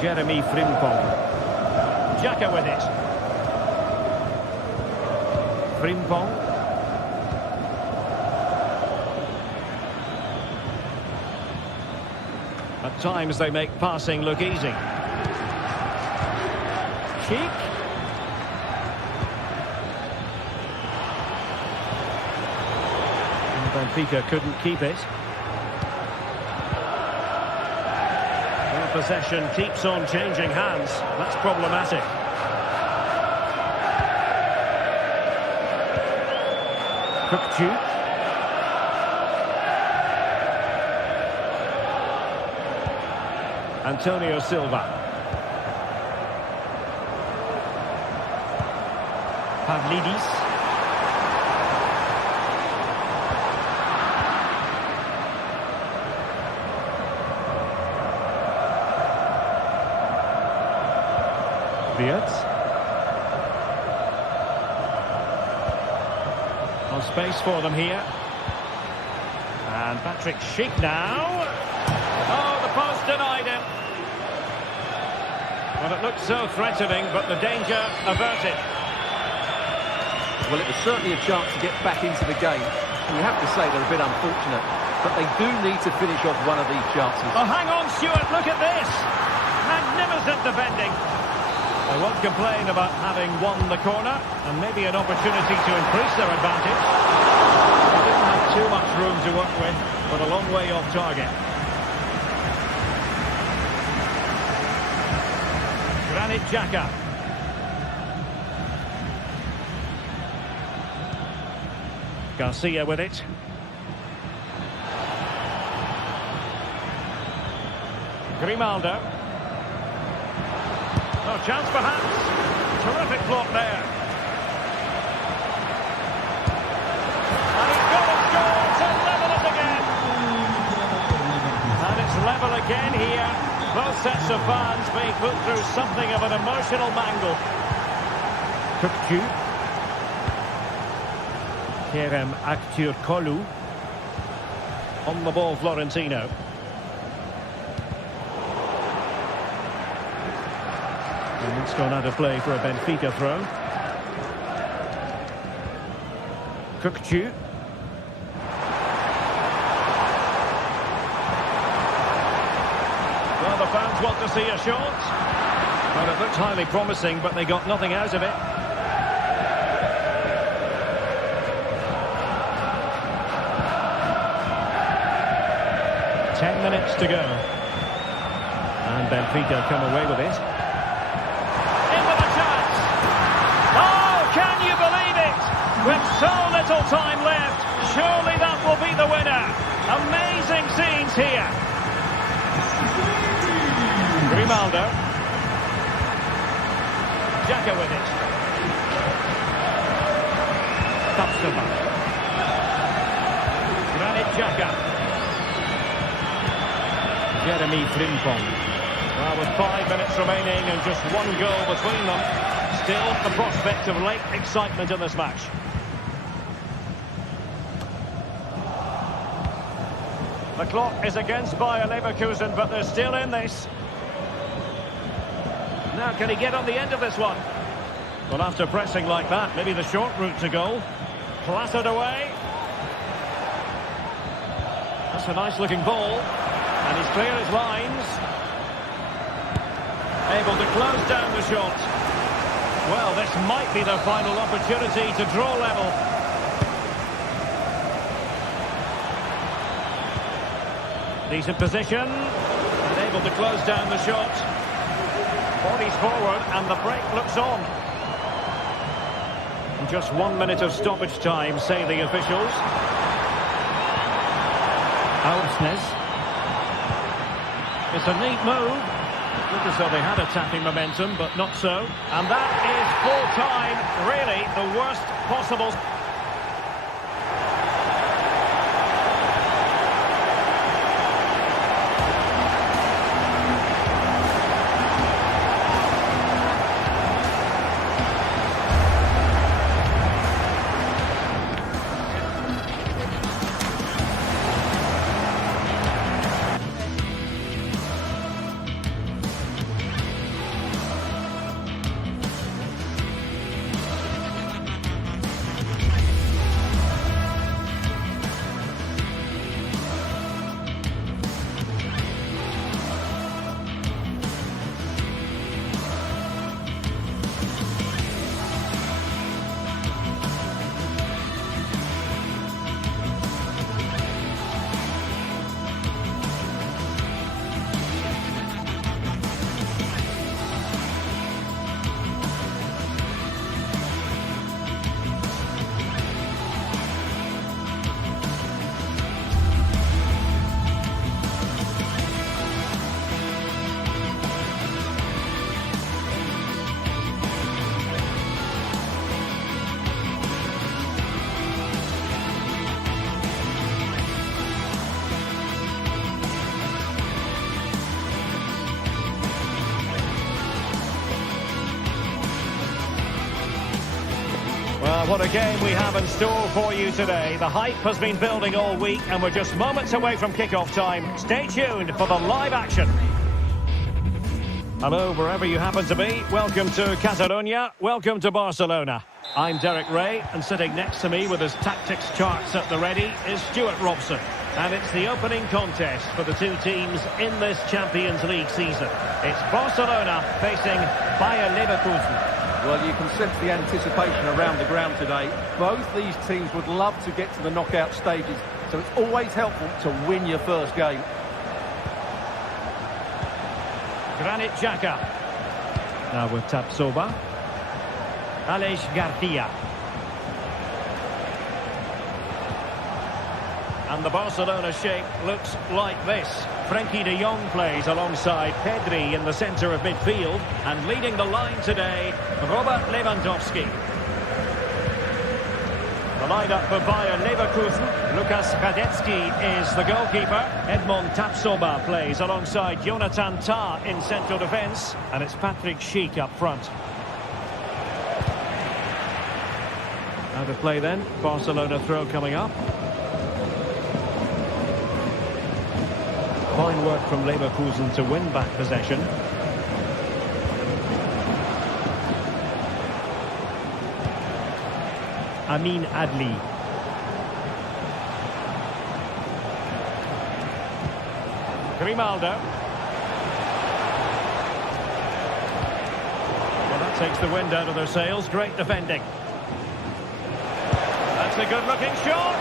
Jeremy Frimpong. Xhaka with it. Frimpong. At times they make passing look easy. Cheek. And Benfica couldn't keep it. Possession keeps on changing hands. That's problematic. Kukçu. Antonio Silva. Pavlidis. Wirtz. No space for them here. And Patrick Schick now. Oh, the post denied him. Well, it looked so threatening, but the danger averted. Well, it was certainly a chance to get back into the game. You have to say they're a bit unfortunate, but they do need to finish off one of these chances. Oh, hang on, Stuart, look at this. Magnificent defending. They won't complain about having won the corner, and maybe an opportunity to increase their advantage. They didn't have too much room to work with, but a long way off target. Granit Xhaka. Garcia with it. Grimaldo. Oh, chance perhaps. Terrific block there. And he's got a score to level it again. And it's level again here. Both sets of fans being put through something of an emotional mangle. Kukcu. Kerem Aktürkoğlu. On the ball, Florentino. And it's gone out of play for a Benfica throw. Kukcu. Well, the fans want to see a shot. Well, it looked highly promising, but they got nothing out of it. Ten minutes to go. And Benfica come away with it. Can you believe it? With so little time left, surely that will be the winner. Amazing scenes here. Grimaldo. Xhaka with it. Tapsoba. Granit Xhaka. Jeremy Frimpong. Well, with 5 minutes remaining and just one goal between them, still the prospect of late excitement in this match. The clock is against Bayer Leverkusen, but they're still in this. Now, can he get on the end of this one? Well, after pressing like that, maybe the short route to goal. Clattered away. That's a nice-looking ball. And he's clear his lines. Able to close down the shot. Well, this might be their final opportunity to draw level. Decent position. And able to close down the shot. Bodies forward and the break looks on. And just 1 minute of stoppage time, say the officials. Aursnes. It's a neat move. Looked as though they had attacking momentum, but not so. And that is full time, really the worst possible. Well, what a game we have in store for you today. The hype has been building all week and we're just moments away from kick-off time. Stay tuned for the live action. Hello, wherever you happen to be. Welcome to Catalonia. Welcome to Barcelona. I'm Derek Ray, and sitting next to me with his tactics charts at the ready is Stuart Robson. And it's the opening contest for the two teams in this Champions League season. It's Barcelona facing Bayer Leverkusen. Well, you can sense the anticipation around the ground today. Both these teams would love to get to the knockout stages, so it's always helpful to win your first game. Granit Xhaka. Now with Tapsoba. Aleix Garcia. And the Barcelona shape looks like this. Frenkie de Jong plays alongside Pedri in the centre of midfield. And leading the line today, Robert Lewandowski. The lineup for Bayer Leverkusen. Lukas Hradecky is the goalkeeper. Edmond Tapsoba plays alongside Jonathan Tah in central defence. And it's Patrick Schick up front. Out of play then. Barcelona throw coming up. Fine work from Leverkusen to win back possession. Amin Adli. Grimaldo. Well, that takes the wind out of their sails. Great defending. That's a good-looking shot.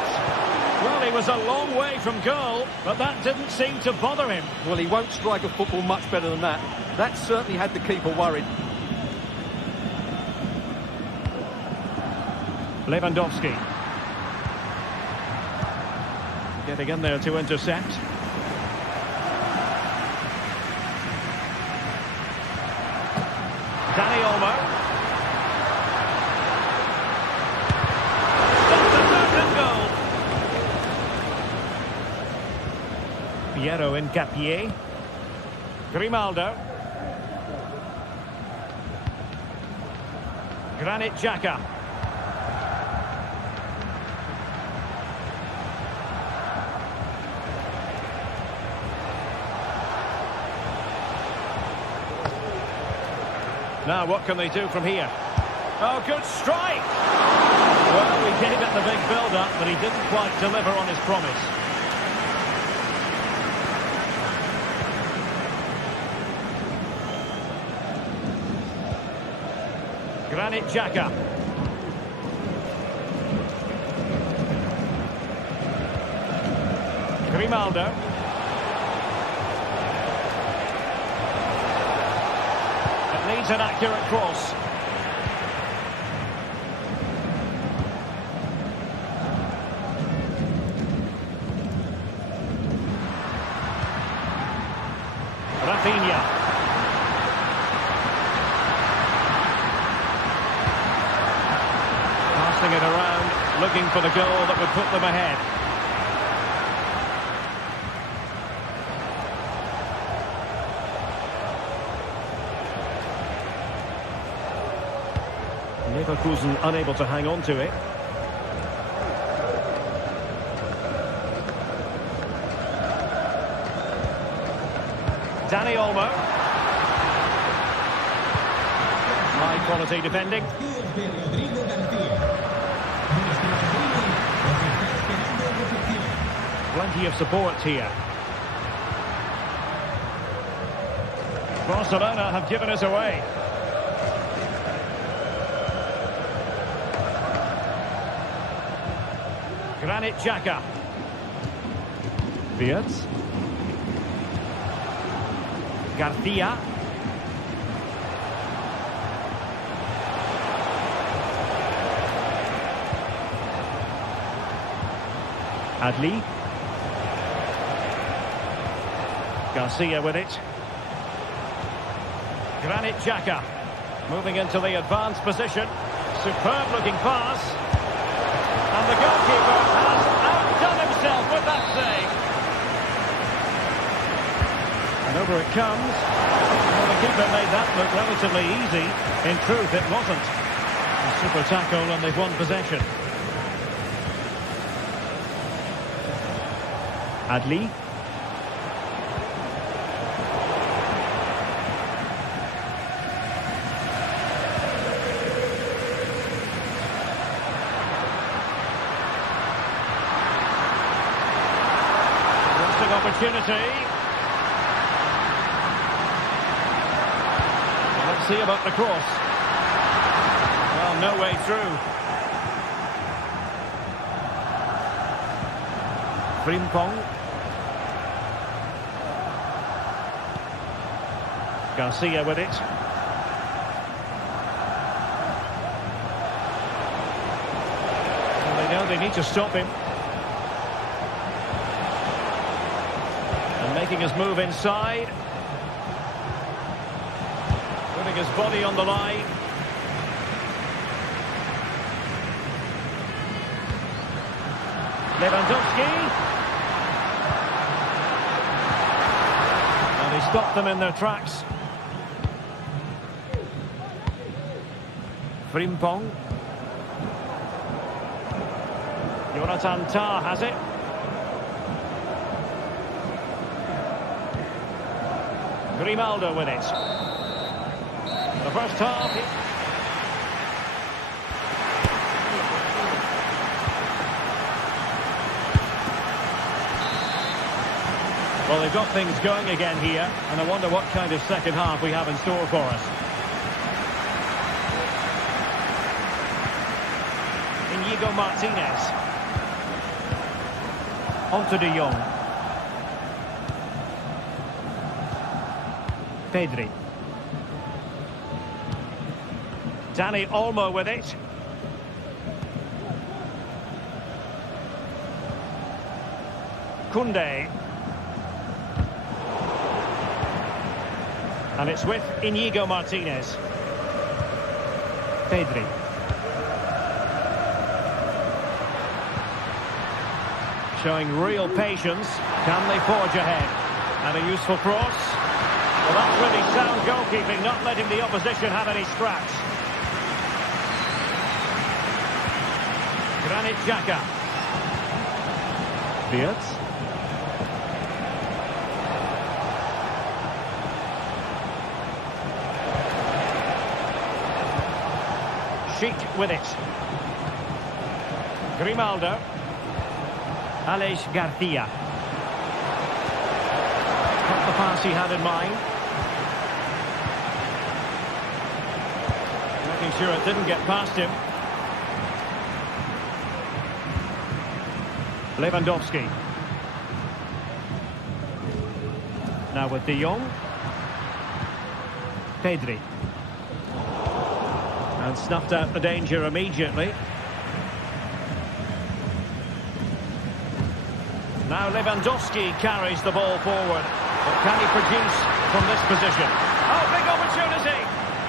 Well, he was a long way from goal, but that didn't seem to bother him. Well, he won't strike a football much better than that. That certainly had the keeper worried. Lewandowski. Getting in there to intercept. Dani Olmo. That's a certain goal. Piero Hincapié. Grimaldo. Granit Xhaka. Now, what can they do from here? Oh, good strike! Well, we gave it the big build-up, but he didn't quite deliver on his promise. Granit Xhaka. Grimaldo. Needs an accurate cross. Rafinha. Passing it around, looking for the goal that would put them ahead. Leverkusen unable to hang on to it. Dani Olmo. High quality defending. Plenty of support here. Barcelona have given us away. Granit Xhaka. Wirtz. Garcia. Adli. Garcia with it. Granit Xhaka. Moving into the advanced position. Superb looking pass. And the goalkeeper has outdone himself with that save. And over it comes. Well, the keeper made that look relatively easy. In truth, it wasn't. A super tackle and they've won possession. Adli. opportunity. Let's see about the cross. Well, no way through. Frimpong. Garcia with it. Well, they know they need to stop him. And making his move inside. Putting his body on the line. Lewandowski. And he stopped them in their tracks. Frimpong. Jonathan Tah has it. Grimaldo with it. The first half. Well, they've got things going again here, and I wonder what kind of second half we have in store for us. Inigo Martinez. On to De Jong. Pedri. Dani Olmo with it. Koundé. And it's with Inigo Martinez. Pedri. Showing real patience. Can they forge ahead? And a useful cross. Well, that's really sound goalkeeping, not letting the opposition have any scratch. Granit Xhaka. Wirtz. Schick with it. Grimaldo. Alex Garcia. Not the pass he had in mind. Making sure it didn't get past him. Lewandowski. Now with De Jong. Pedri. And snuffed out the danger immediately. Now Lewandowski carries the ball forward. But can he produce from this position? Oh, big opportunity!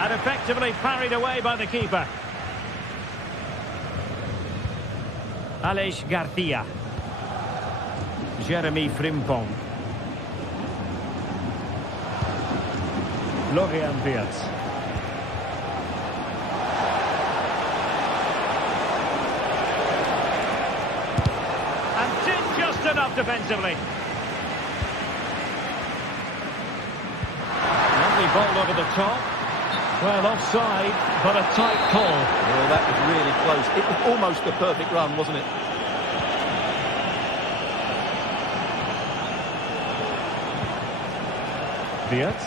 And effectively parried away by the keeper. Alex Garcia. Jeremy Frimpong. Florian Wirtz. And did just enough defensively. Lovely ball over the top. Well, offside, but a tight call. Well, that was really close. It was almost a perfect run, wasn't it? Wirtz.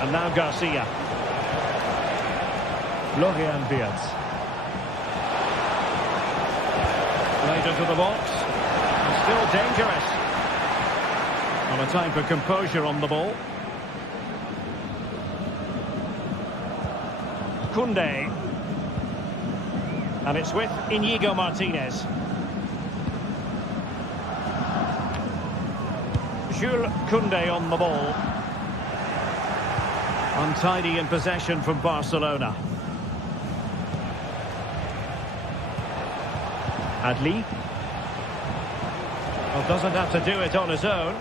And now Garcia. Florian Wirtz. Right into the box. And still dangerous. On a time for composure on the ball. Koundé. And it's with Inigo Martinez. Jules Koundé on the ball. Untidy in possession from Barcelona. Adli. Well, doesn't have to do it on his own.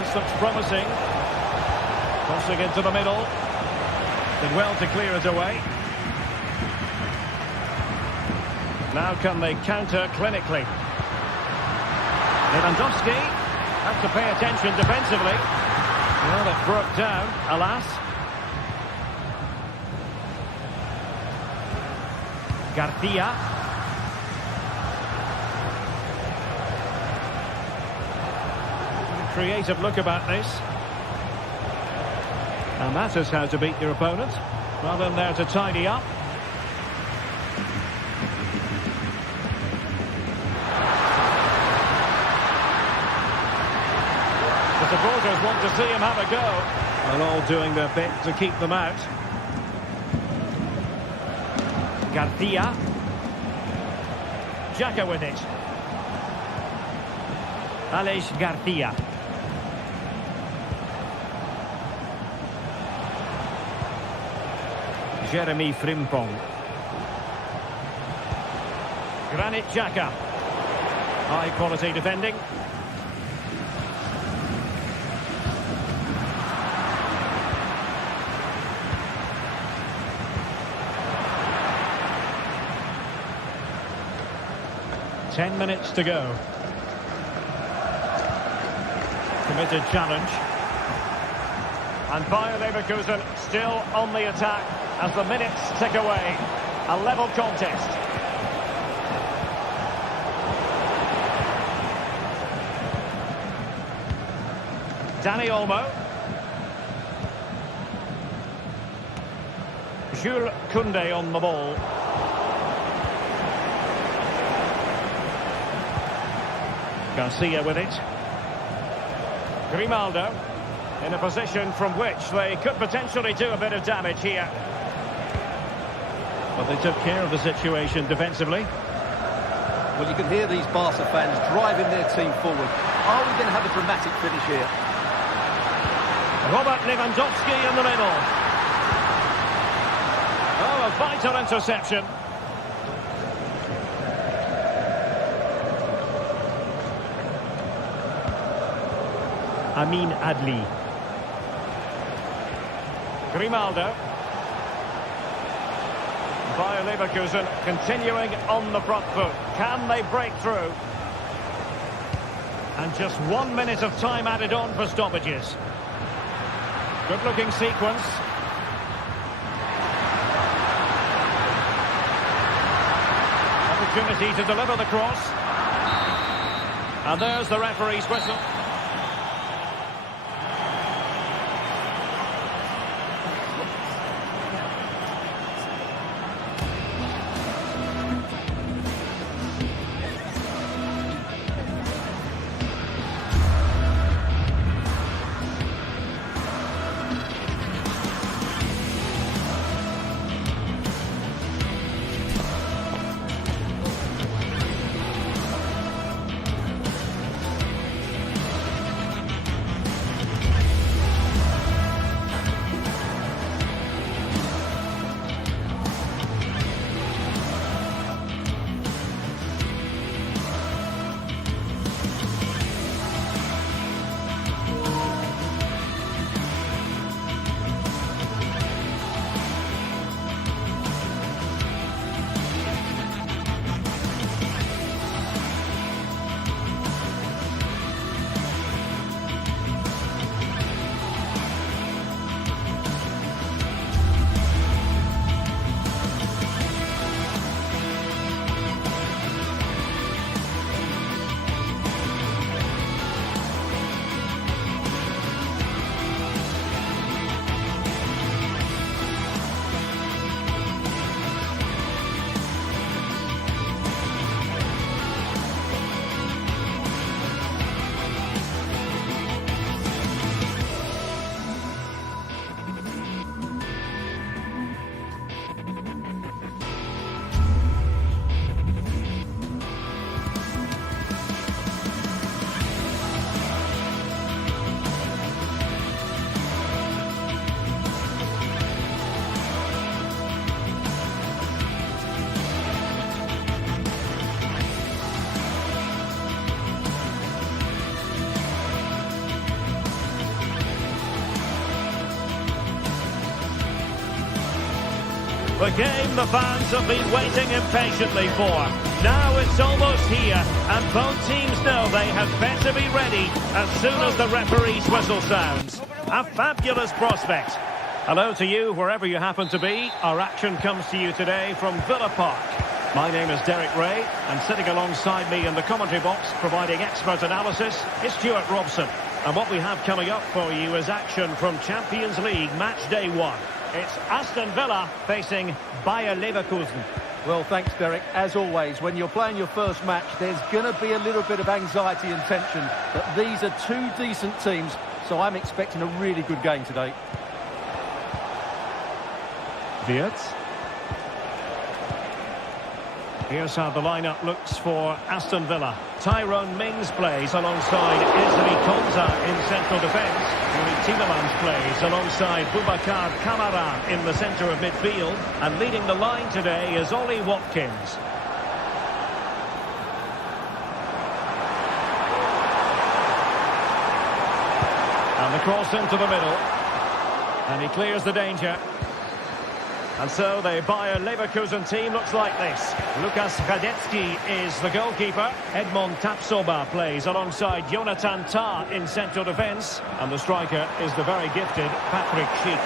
This looks promising. Crossing into the middle. Did well to clear it away. Now can they counter clinically? Lewandowski has to pay attention defensively. Well, it broke down, alas. Garcia. Creative look about this. And that is how to beat your opponent. Well in there to tidy up. The supporters want to see him have a go. And all doing their bit to keep them out. Garcia. Xhaka with it. Alex Garcia. Jeremy Frimpong. Granit Xhaka. High quality defending. Ten minutes to go. Committed challenge. And Bayer Leverkusen still on the attack as the minutes tick away. A level contest. Dani Olmo. Jules Koundé on the ball. Garcia with it. Grimaldo in a position from which they could potentially do a bit of damage here. But they took care of the situation defensively. Well, you can hear these Barca fans driving their team forward. Are we going to have a dramatic finish here? Robert Lewandowski in the middle. Oh, a vital interception. Amin Adli. Grimaldo. Bayer Leverkusen continuing on the front foot. Can they break through? And just 1 minute of time added on for stoppages. Good looking sequence. Opportunity to deliver the cross. And there's the referee's whistle. The game the fans have been waiting impatiently for. Now it's almost here, and both teams know they had better be ready as soon as the referee's whistle sounds. A fabulous prospect. Hello to you, wherever you happen to be. Our action comes to you today from Villa Park. My name is Derek Ray, and sitting alongside me in the commentary box, providing expert analysis, is Stuart Robson. And what we have coming up for you is action from Champions League Match Day 1. It's Aston Villa facing Bayer Leverkusen. Well, thanks, Derek. As always, when you're playing your first match, there's going to be a little bit of anxiety and tension. But these are two decent teams, so I'm expecting a really good game today. Wirtz. Here's how the lineup looks for Aston Villa. Tyrone Mings plays alongside Ezri Konsa in central defence. Yuri Tielemans plays alongside Boubacar Kamara in the centre of midfield. And leading the line today is Ollie Watkins. And the cross into the middle. And he clears the danger. And so the Bayer Leverkusen team looks like this. Lukas Radetzky is the goalkeeper. Edmond Tapsoba plays alongside Jonathan Tah in central defence. And the striker is the very gifted Patrick Schick.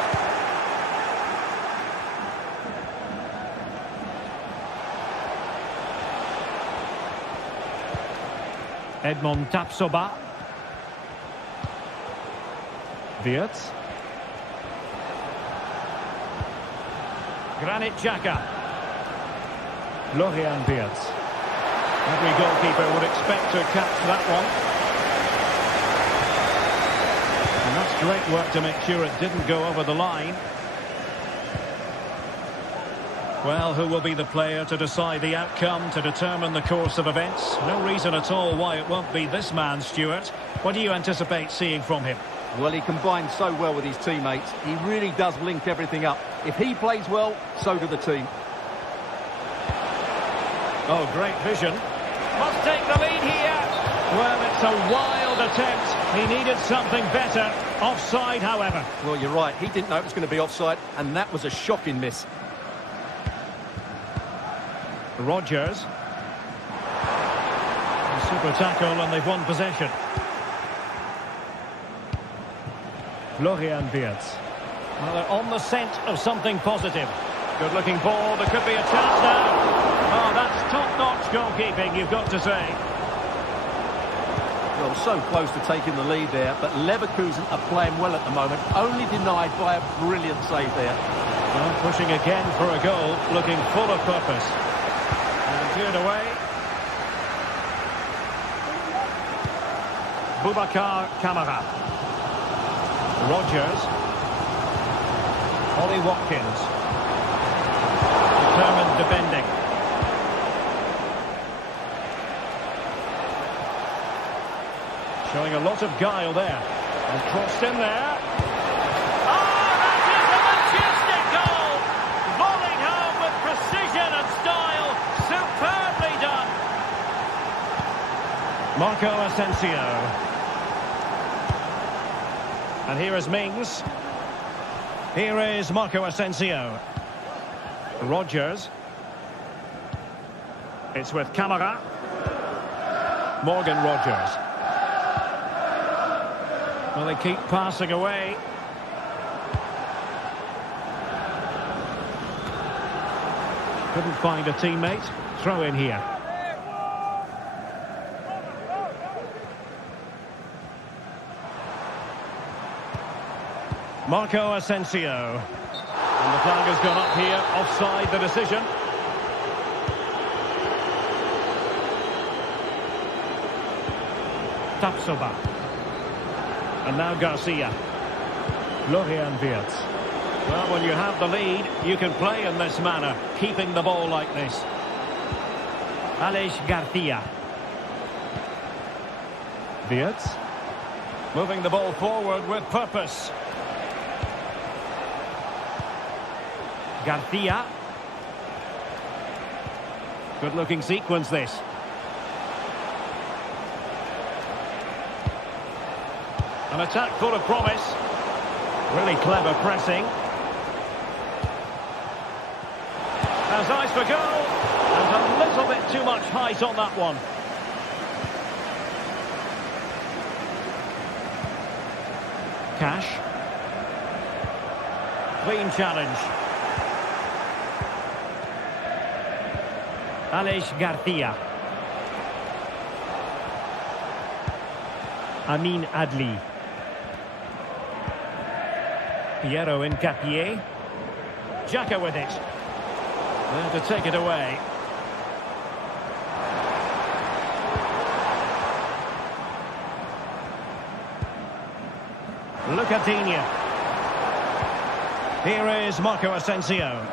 Edmond Tapsoba. Wirtz. Granit Xhaka. Florian Wirtz. Every goalkeeper would expect to catch that one. And that's great work to make sure it didn't go over the line. Well, who will be the player to decide the outcome, to determine the course of events? No reason at all why it won't be this man, Stuart. What do you anticipate seeing from him? Well, he combines so well with his teammates. He really does link everything up. If he plays well, so do the team. Oh, great vision. Must take the lead here. Well, it's a wild attempt. He needed something better. Offside, however. Well, you're right. He didn't know it was going to be offside, and that was a shocking miss. Rodgers. A super tackle, and they've won possession. Florian Wirtz. Well, they're on the scent of something positive. Good-looking ball. There could be a chance now. Oh, that's top-notch goalkeeping, you've got to say. Well, so close to taking the lead there, but Leverkusen are playing well at the moment, only denied by a brilliant save there. Well, pushing again for a goal, looking full of purpose. And cleared away. Boubacar Kamara. Rodgers. Ollie Watkins. Determined defending. Showing a lot of guile there. And crossed in there. Oh, that is a majestic goal! Volleyed home with precision and style. Superbly done. Marco Asensio. And here is Mings. Here is Marco Asensio. Rodgers. It's with Kamara. Morgan Rodgers. Well, they keep passing away. Couldn't find a teammate. Throw in here. Marco Asensio. And the flag has gone up here. Offside the decision. Tapsoba. And now Garcia. Florian Wirtz. Well, when you have the lead, you can play in this manner, keeping the ball like this. Aleix Garcia. Wirtz. Moving the ball forward with purpose. Garcia. Good looking sequence this. An attack full of promise. Really clever pressing. Has eyes for goal. And a little bit too much height on that one. Cash. Clean challenge. Alex Garcia. Amin Adli. Piero Incapié. Xhaka with it. There to take it away. Lucadinha. Here is Marco Asensio.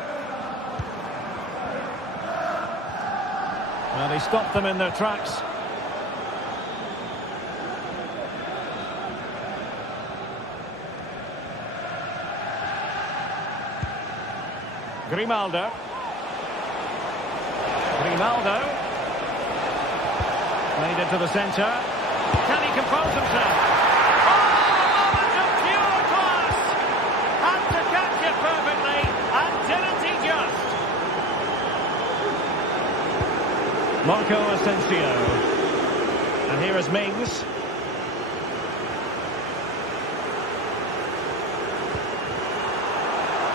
Well, he stopped them in their tracks. Grimaldo. Grimaldo. Played it to the centre. Can he compose himself? Oh, moment of pure class! Had to catch it perfectly, and didn't he just? Marco Asensio. And here is Mings.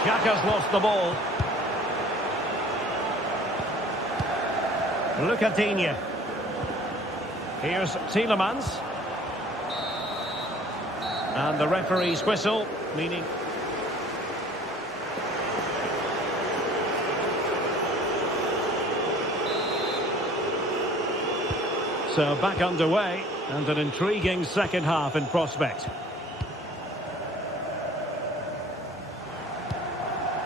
Xhaka's lost the ball. Lucadinha. Here's Tielemans. And the referee's whistle, meaning... So back underway, and an intriguing second half in prospect.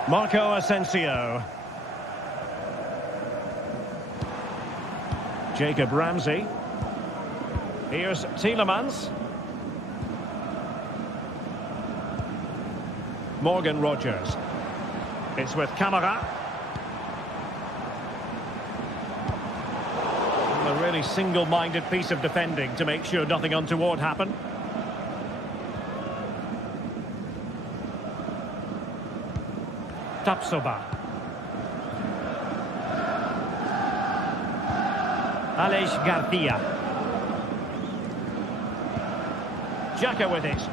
Marco Asensio. Jacob Ramsey. Here's Tielemans. Morgan Rogers. It's with Camara. A really single-minded piece of defending to make sure nothing untoward happened. Tapsoba. Alex Garcia. Xhaka with it.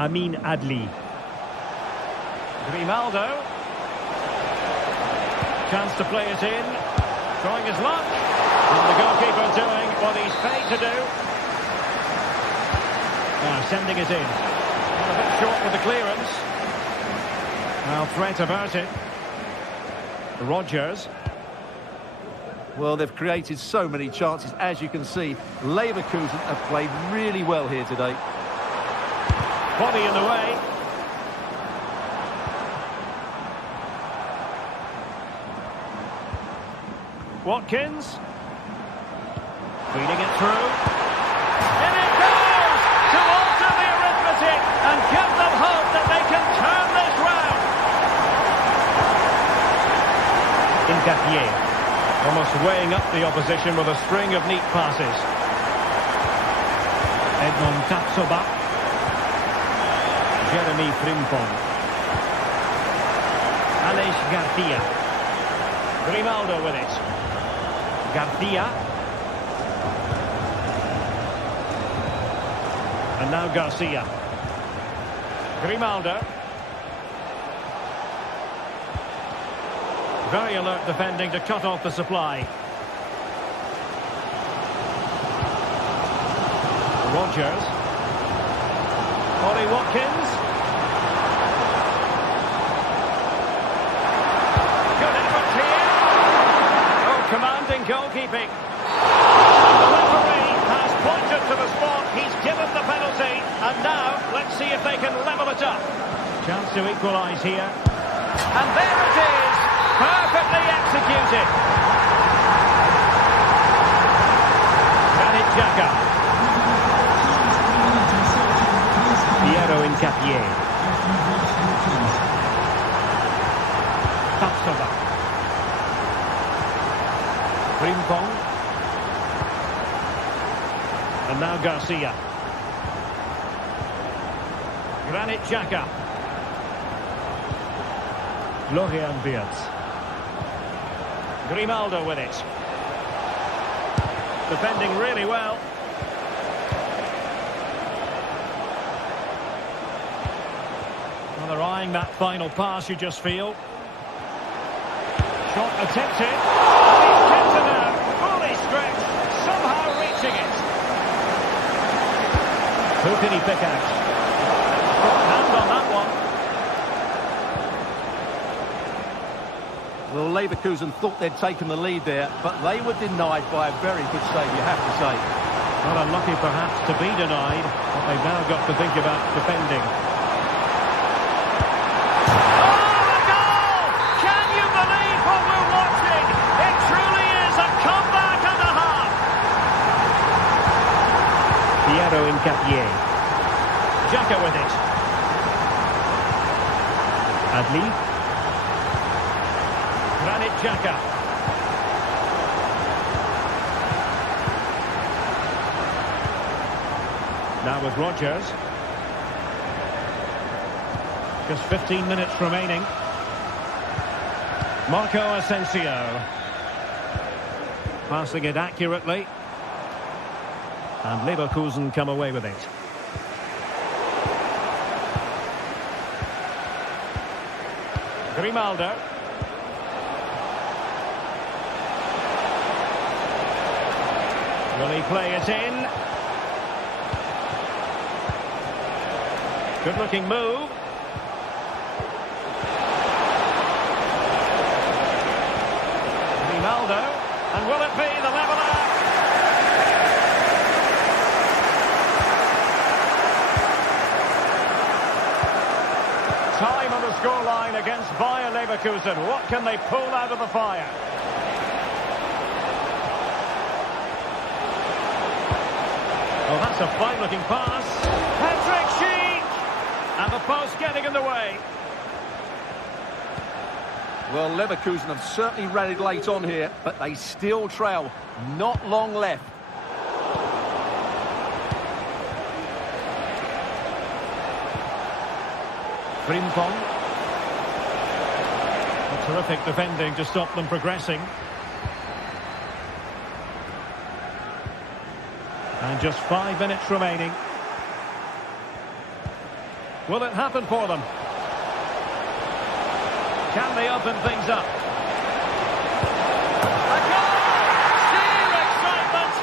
Amin Adli. Grimaldo. Chance to play it in. Trying his luck. And the goalkeeper doing what he's paid to do. Now sending it in. A bit short with the clearance. Now threat averted. Rogers. Well, they've created so many chances. As you can see, Leverkusen have played really well here today. Body in the way. Watkins. Feeding it through. And it goes! To alter the arithmetic and give them hope that they can turn this round. Incapié. Almost weighing up the opposition with a string of neat passes. Edmond Tapsoba. Jeremy Frimpong. Alex Garcia. Grimaldo with it. Garcia. And now Garcia. Grimaldo. Very alert defending to cut off the supply. Rogers. Ollie Watkins. Good effort here. Oh, commanding goalkeeping. The referee has pointed to the spot. He's given the penalty. And now, let's see if they can level it up. Chance to equalise here. And there it is. Perfectly executed. Granit Xhaka. Piero Incapié. Tapsoba. Frimpong. And now Garcia. Granit Xhaka. Florian Wirtz. Grimaldo with it. Defending really well. Well, they're eyeing that final pass, you just feel. Shot attempted. And he's kept it out. Fully stretched. Somehow reaching it. Who can he pick out? Hand on that one. Well, Leverkusen thought they'd taken the lead there, but they were denied by a very good save, you have to say. Well, unlucky perhaps to be denied, but they've now got to think about defending. In Capier. Xhaka with it. Adli. Granit Xhaka. Now with Rodgers. Just 15 minutes remaining. Marco Asensio. Passing it accurately. And Leverkusen come away with it. Grimaldo. Will he play it in? Good looking move. Grimaldo. And will it be the leveller? Time on the scoreline against Bayer Leverkusen. What can they pull out of the fire? Oh, that's a fine-looking pass. Patrick Schick! And the post getting in the way. Well, Leverkusen have certainly rallied late on here, but they still trail. Not long left. Frimpong. Terrific defending to stop them progressing. And just 5 minutes remaining. Will it happen for them? Can they open things up? A goal! Sheer excitement!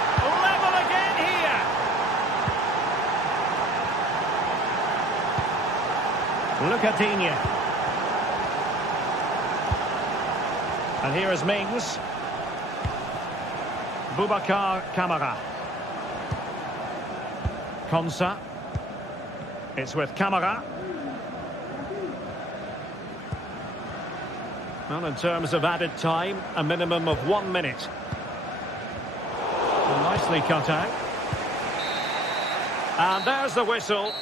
Level again here! Lucatinia. And here is Mings. Boubacar Kamara. Konsa. It's with Kamara. Well, in terms of added time, a minimum of 1 minute. Nicely cut out. And there's the whistle.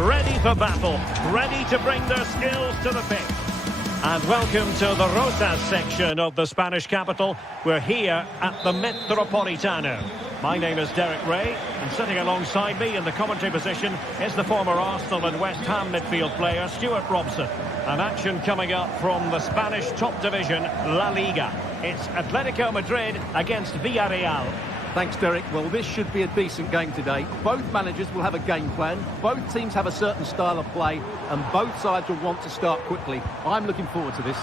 Ready for battle, ready to bring their skills to the pitch. And welcome to the Rosas section of the Spanish capital. We're here at the Metropolitano. My name is Derek Ray, and sitting alongside me in the commentary position is the former Arsenal and West Ham midfield player Stuart Robson. An action coming up from the Spanish top division, La Liga. It's Atletico Madrid against Villarreal. Thanks, Derek. Well, this should be a decent game today. Both managers will have a game plan. Both teams have a certain style of play, and both sides will want to start quickly. I'm looking forward to this.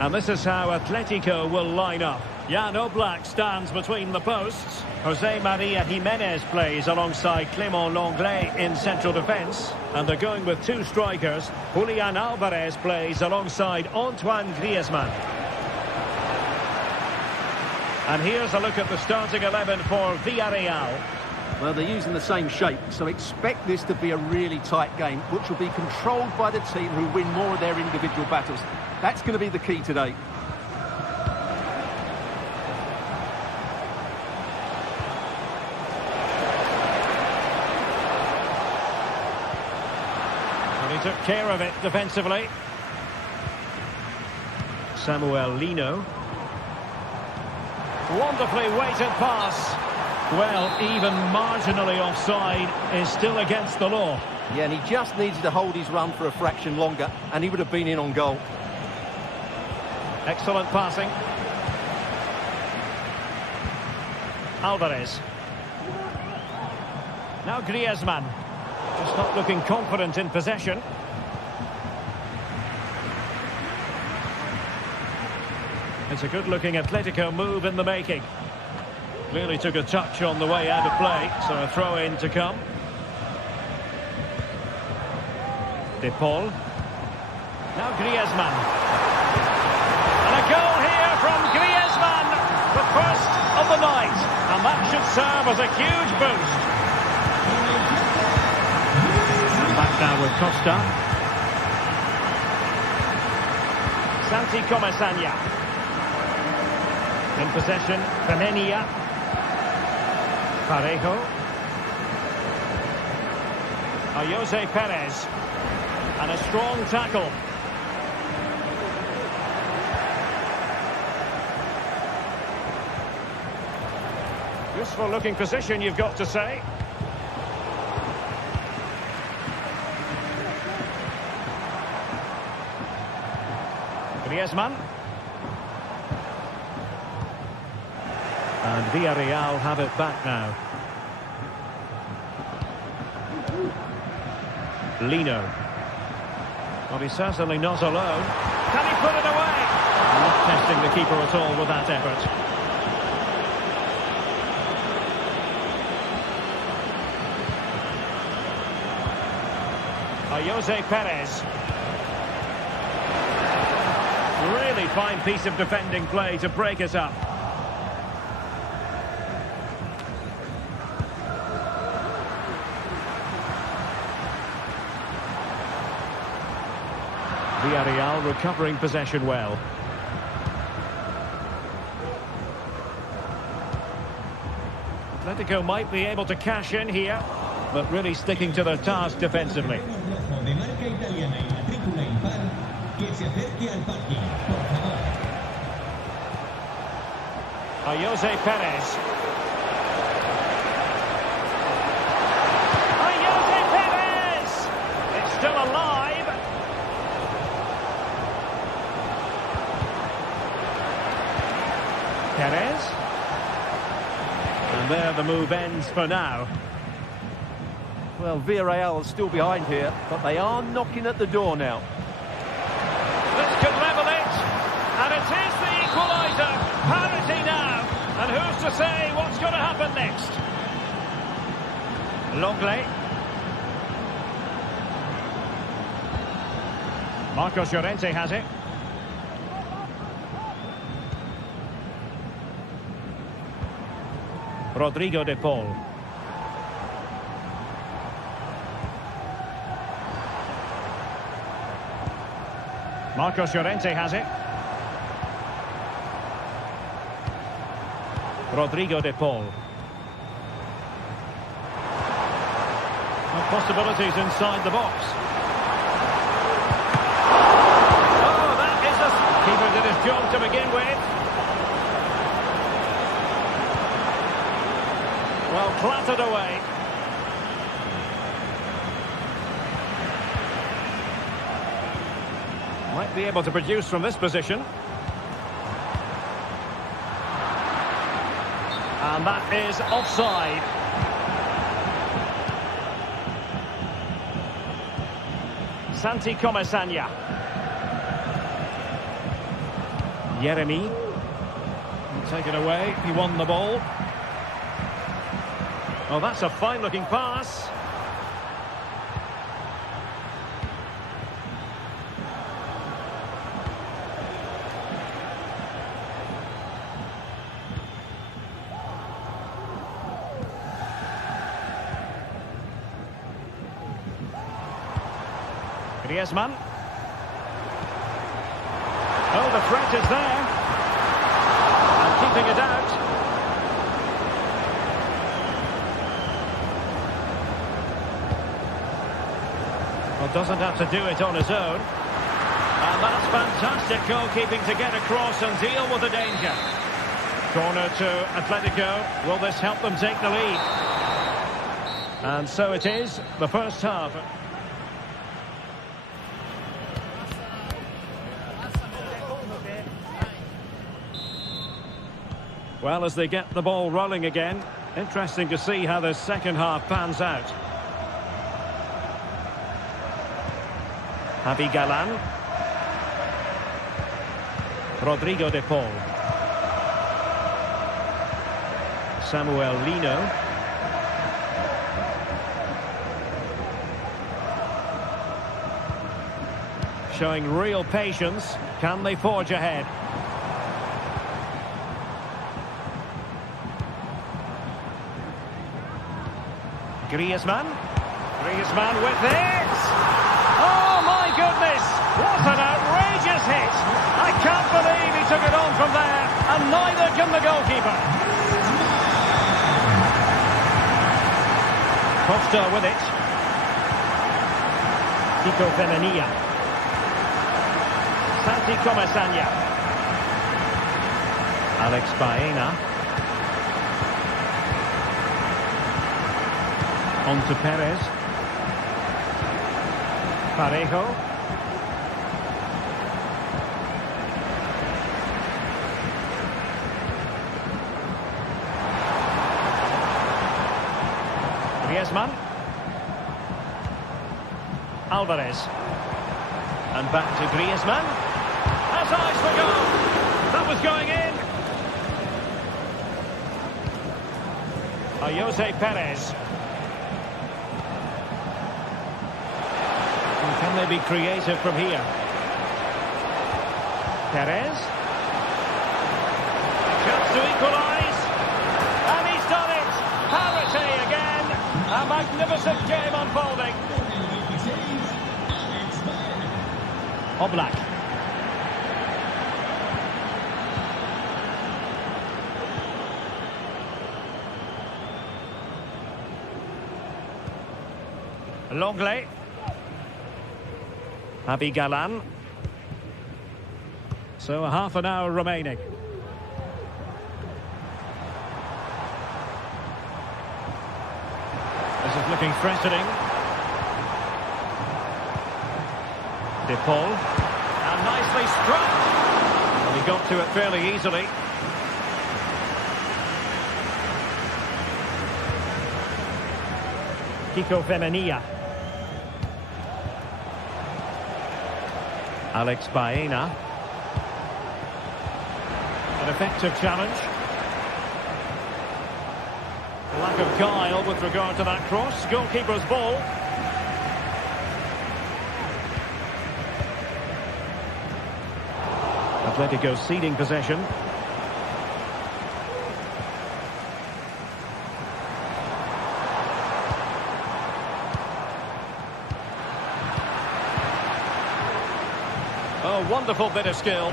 And this is how Atletico will line up. Jan Oblak stands between the posts. Jose Maria Jimenez plays alongside Clément Lenglet in central defence. And they're going with two strikers. Julian Alvarez plays alongside Antoine Griezmann. And here's a look at the starting 11 for Villarreal. Well, they're using the same shape, so expect this to be a really tight game, which will be controlled by the team who win more of their individual battles. That's going to be the key today. And he took care of it defensively. Samuel Lino. Wonderfully weighted pass. Well, even marginally offside is still against the law. Yeah, and he just needed to hold his run for a fraction longer, and he would have been in on goal. Excellent passing. Alvarez. Now Griezmann. Just not looking confident in possession. It's a good-looking Atletico move in the making. Clearly took a touch on the way out of play, so a throw-in to come. De Paul. Now Griezmann. And a goal here from Griezmann, the first of the night. And that should serve as a huge boost. And back now with Costa. Santi Comesaña. In possession, Femenia. Parejo. Jose Perez. And a strong tackle. Useful looking position, you've got to say. Griezmann. And Villarreal have it back now. Lino. Well, he's certainly not alone. Can he put it away? Not testing the keeper at all with that effort. Jose Perez. Really fine piece of defending play to break it up. Villarreal recovering possession well. Atletico might be able to cash in here, but really sticking to their task defensively. Jose Perez. Jose Perez! It's still alive. Perez. And there the move ends for now. Well, Villarreal are still behind here, but they are knocking at the door now. This could level it, and it is the equaliser. Parity now, and who's to say what's going to happen next? Lenglet. Marcos Llorente has it. Rodrigo de Paul. Marcos Llorente has it. Rodrigo de Paul. Possibilities inside the box. Oh, that is a... Keeper did his job to begin with. clattered away. Might be able to produce from this position. And that is offside. Santi Comesaña. Yeremi. Taken away. He won the ball. Oh, that's a fine-looking pass. Griezmann. Oh, the threat is there. And keeping it out. Well, doesn't have to do it on his own. And that's fantastic goalkeeping to get across and deal with the danger. Corner to Atletico. Will this help them take the lead? And so it is, the first half. Well, as they get the ball rolling again, interesting to see how the second half pans out. Javi Galán. Rodrigo de Paul. Samuel Lino. Showing real patience. Can they forge ahead? Griezmann. Griezmann with it. Oh, my goodness. What an outrageous hit. I can't believe he took it on from there. And neither can the goalkeeper. Costa with it. Kiko Femenia. Santi Comesaña. Alex Baena. On to Perez. Parejo. Griezmann. Alvarez. And back to Griezmann. Has eyes for goal. That was going in. Jose Perez. Can they be creative from here? Perez. Chance to equalise. And he's done it. Parity again. A magnificent game unfolding. Oblak. Longley. Javi Galán. So a half an hour remaining. This is looking threatening. De Paul. And nicely struck. And he got to it fairly easily. Kiko Femenia. Alex Baena. An effective challenge. Lack of guile with regard to that cross. Goalkeeper's ball. Atletico ceding possession. Oh, wonderful bit of skill.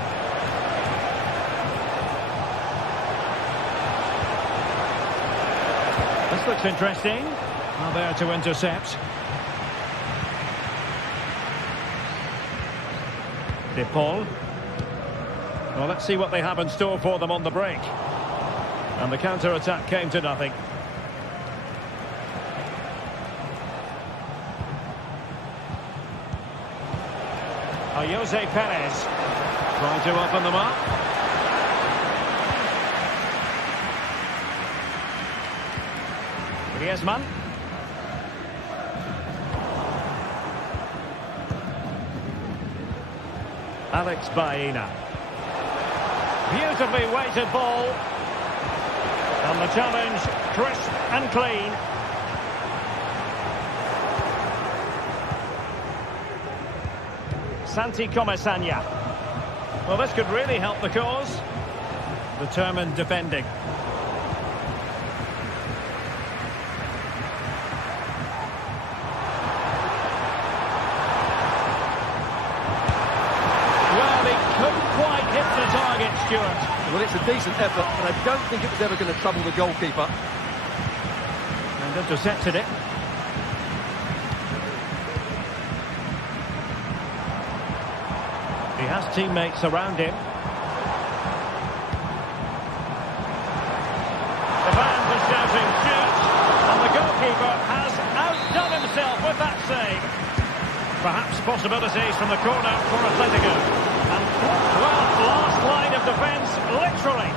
This looks interesting. Now there to intercept. De Paul. Well, let's see what they have in store for them on the break. And the counter-attack came to nothing. Jose Perez. Trying to open them up. Griezmann. Alex Baena. Beautifully weighted ball. And the challenge, crisp and clean. Santi Comesaña. Well, this could really help the cause. Determined defending. Well, he couldn't quite hit the target, Stuart. Well, it's a decent effort, but I don't think it was ever going to trouble the goalkeeper. And intercepted it. He has teammates around him. The fans are shouting shoot, and the goalkeeper has outdone himself with that save. Perhaps possibilities from the corner for Atletico. And, well, last line of defence, literally.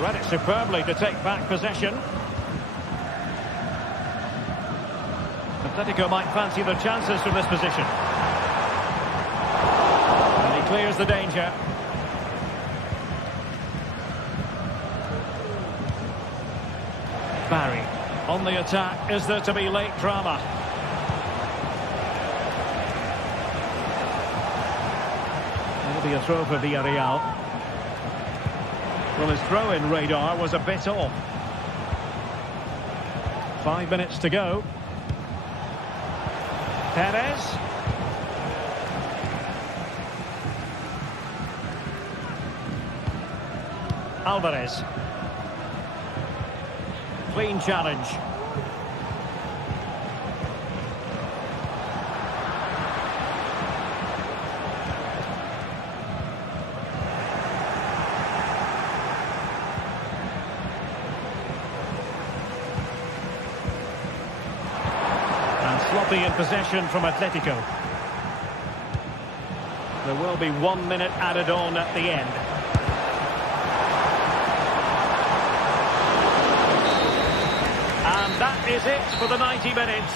Read it superbly to take back possession. Atletico might fancy the chances from this position. And he clears the danger. Barry on the attack. Is there to be late drama? It'll be a throw for Villarreal. Well, his throw-in radar was a bit off. 5 minutes to go. Perez. Alvarez. Clean challenge. Sloppy in possession from Atletico. There will be 1 minute added on at the end. And that is it for the 90 minutes.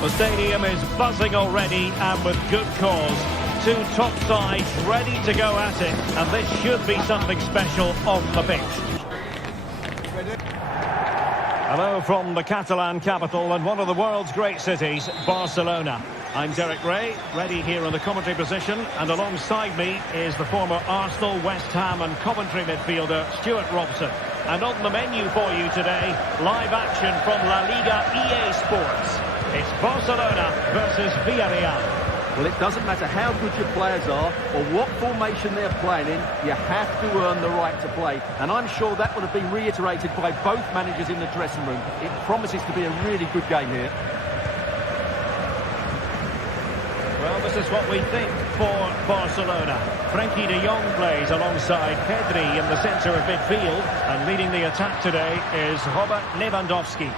The stadium is buzzing already, and with good cause. Two top sides ready to go at it, and this should be something special on the pitch. Hello from the Catalan capital and one of the world's great cities, Barcelona. I'm Derek Ray, ready here in the commentary position, and alongside me is the former Arsenal, West Ham and Coventry midfielder Stuart Robson. And on the menu for you today, live action from La Liga EA Sports. It's Barcelona versus Villarreal. Well, it doesn't matter how good your players are or what formation they're playing in, you have to earn the right to play. And I'm sure that would have been reiterated by both managers in the dressing room. It promises to be a really good game here. Well, this is what we think for Barcelona. Frankie de Jong plays alongside Pedri in the centre of midfield. And leading the attack today is Robert Lewandowski.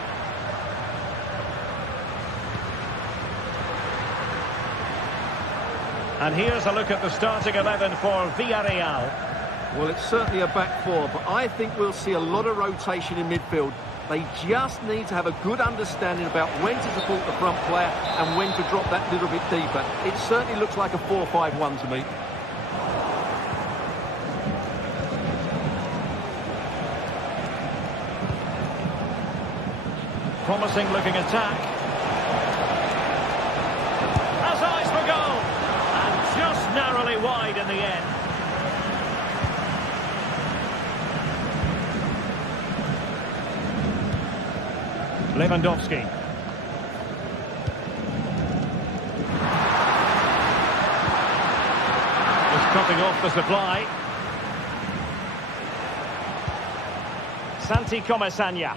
And here's a look at the starting 11 for Villarreal. Well, it's certainly a back four, but I think we'll see a lot of rotation in midfield. They just need to have a good understanding about when to support the front player and when to drop that little bit deeper. It certainly looks like a 4-5-1 to me. Promising looking attack. Has eyes for goal. And just narrowly wide in the end. Lewandowski. Just cutting off the supply. Santi Comesaña.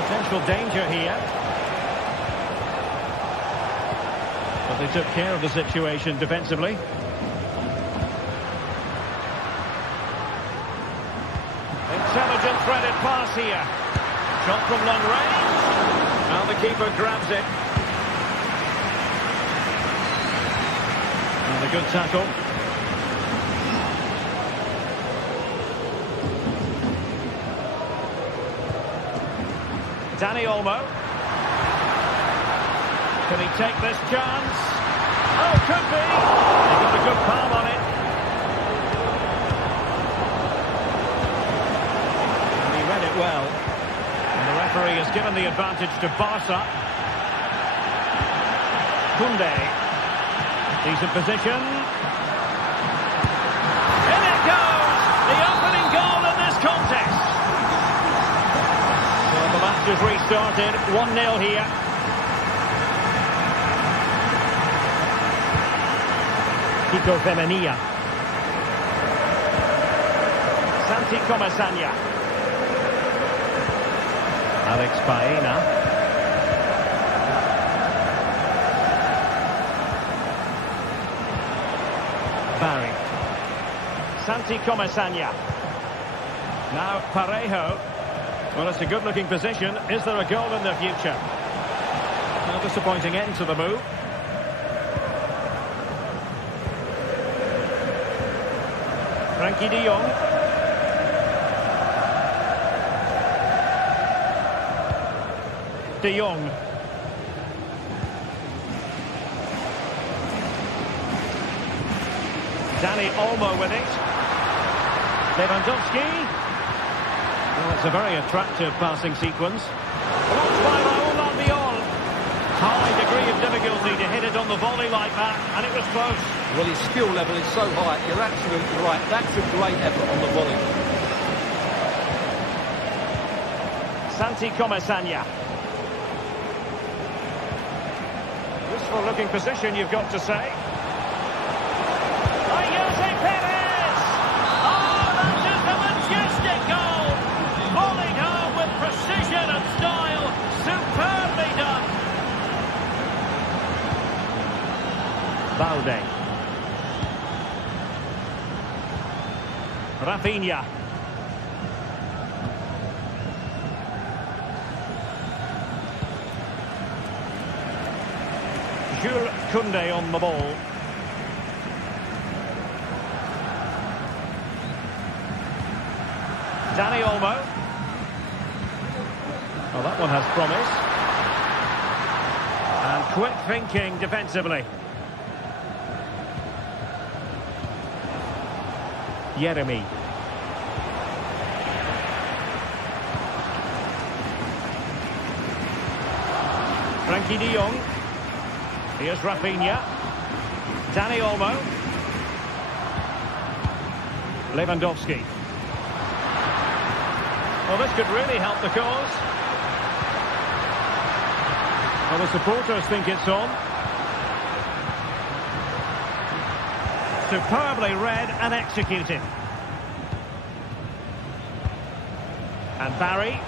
Potential danger here. But they took care of the situation defensively. Intelligent threaded pass here. Shot from long range. Now the keeper grabs it. And a good tackle. Dani Olmo. Can he take this chance? Oh, could be. He got a good palm on it. Well, and the referee has given the advantage to Barca. Koundé, decent position. In it goes! The opening goal in this contest. So the match has restarted, 1-0 here. Kiko Femenia. Santi Comesaña. Alex Baena. Barry. Santi Comesaña. Now Parejo. Well, it's a good-looking position. Is there a goal in the future? No disappointing end to the move. Frankie de Jong. De Jong. Dani Olmo with it. Lewandowski. Well, it's a very attractive passing sequence. Blocked by Raúl Albiol. High degree of difficulty to hit it on the volley like that, and it was close. Well, his skill level is so high. You're absolutely right. That's a great effort on the volley. Santi Comesaña. Useful looking position, you've got to say. Jose Perez! Oh, that is a majestic goal! Volleyed home with precision and style. Superbly done. Balde. Rafinha. Jules Koundé on the ball. Dani Olmo. Well, that one has promise. And quick thinking defensively. Yeremy. Frankie de Jong. Here's Rafinha. Dani Olmo. Lewandowski. Well, this could really help the cause. Well, the supporters think it's on. Superbly read and executed. And Barry.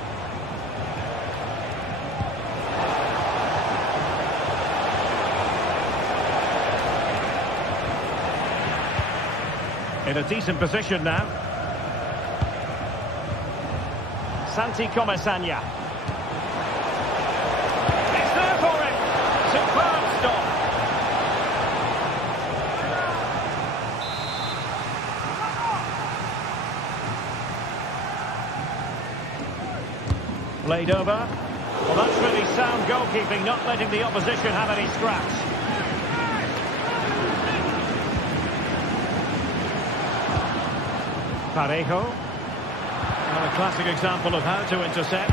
In a decent position now. Santi Comesaña. It's there for him. Superb stop. Played over. Well, that's really sound goalkeeping, not letting the opposition have any scraps. Parejo. Well, a classic example of how to intercept.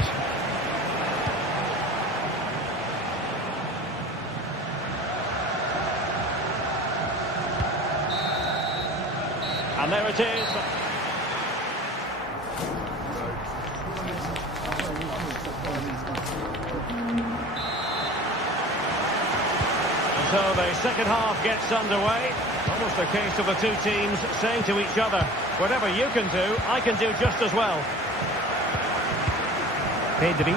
And there it is. So the second half gets underway. Almost a case of the two teams saying to each other, whatever you can do, I can do just as well. Pedri.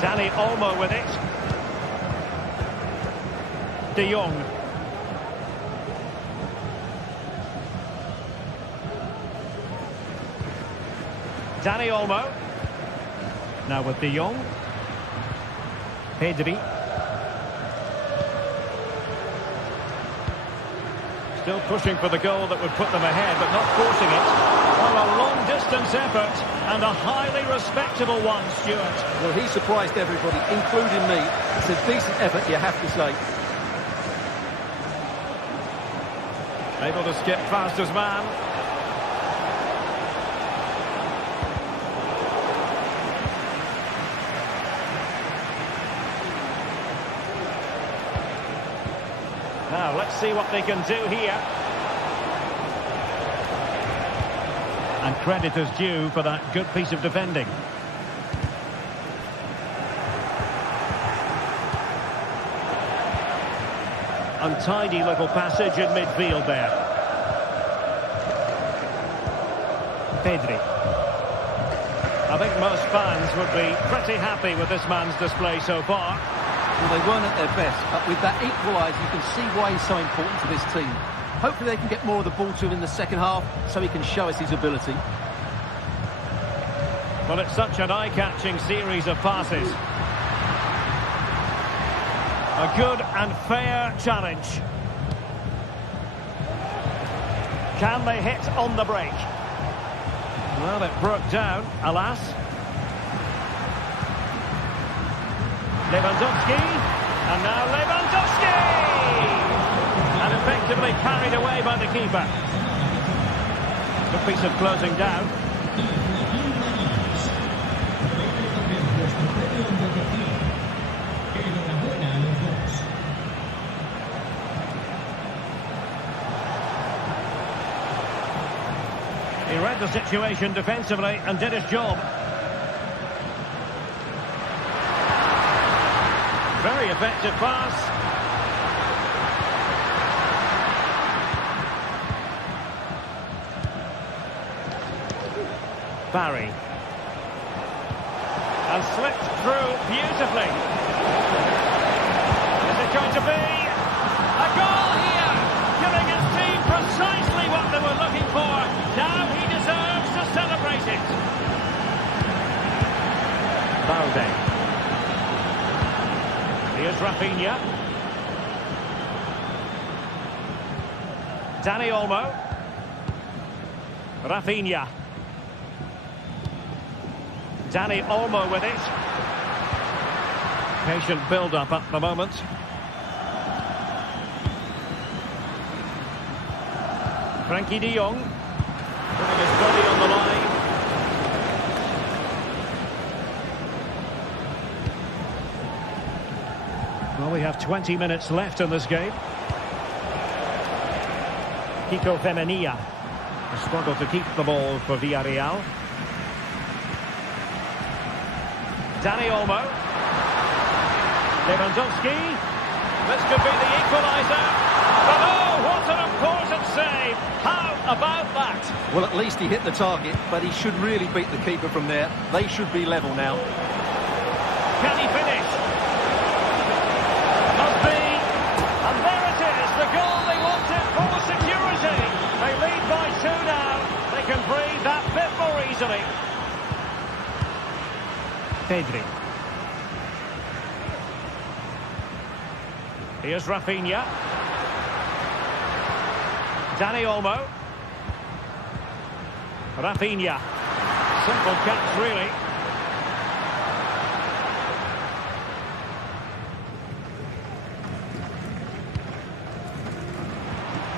Dani Olmo with it. De Jong. Dani Olmo. Now with De Jong. Pedri. Still pushing for the goal that would put them ahead, but not forcing it. Well, a long-distance effort, and a highly respectable one, Stuart. Well, he surprised everybody, including me. It's a decent effort, you have to say. Able to skip past his man. Now, let's see what they can do here. And credit is due for that good piece of defending. Untidy little passage in midfield there. Pedri. I think most fans would be pretty happy with this man's display so far. Well, they weren't at their best, but with that equaliser, you can see why he's so important to this team. Hopefully they can get more of the ball to him in the second half, so he can show us his ability. Well, it's such an eye-catching series of passes. A good and fair challenge. Can they hit on the break? Well, it broke down, alas. Lewandowski, and now Lewandowski! And effectively carried away by the keeper. Good piece of closing down. He read the situation defensively and did his job. Very effective pass. Barry. And slipped through beautifully. Is it going to be a goal here? Giving his team precisely what they were looking for. Now he deserves to celebrate it. Balde. Here's Rafinha. Dani Olmo. Rafinha. Dani Olmo with it. Patient build-up at the moment. Frankie de Jong. Putting his body on the line. Well, we have 20 minutes left in this game. Kiko Femenia has struggled to keep the ball for Villarreal. Dani Olmo. Lewandowski. This could be the equaliser. But oh, what an important save. How about that? Well, at least he hit the target, but he should really beat the keeper from there. They should be level now. Can he finish? Must be. And there it is, the goal they wanted for security. They lead by 2 now. They can breathe that bit more easily. Pedri. Here's Rafinha. Dani Olmo. Rafinha. Simple catch, really.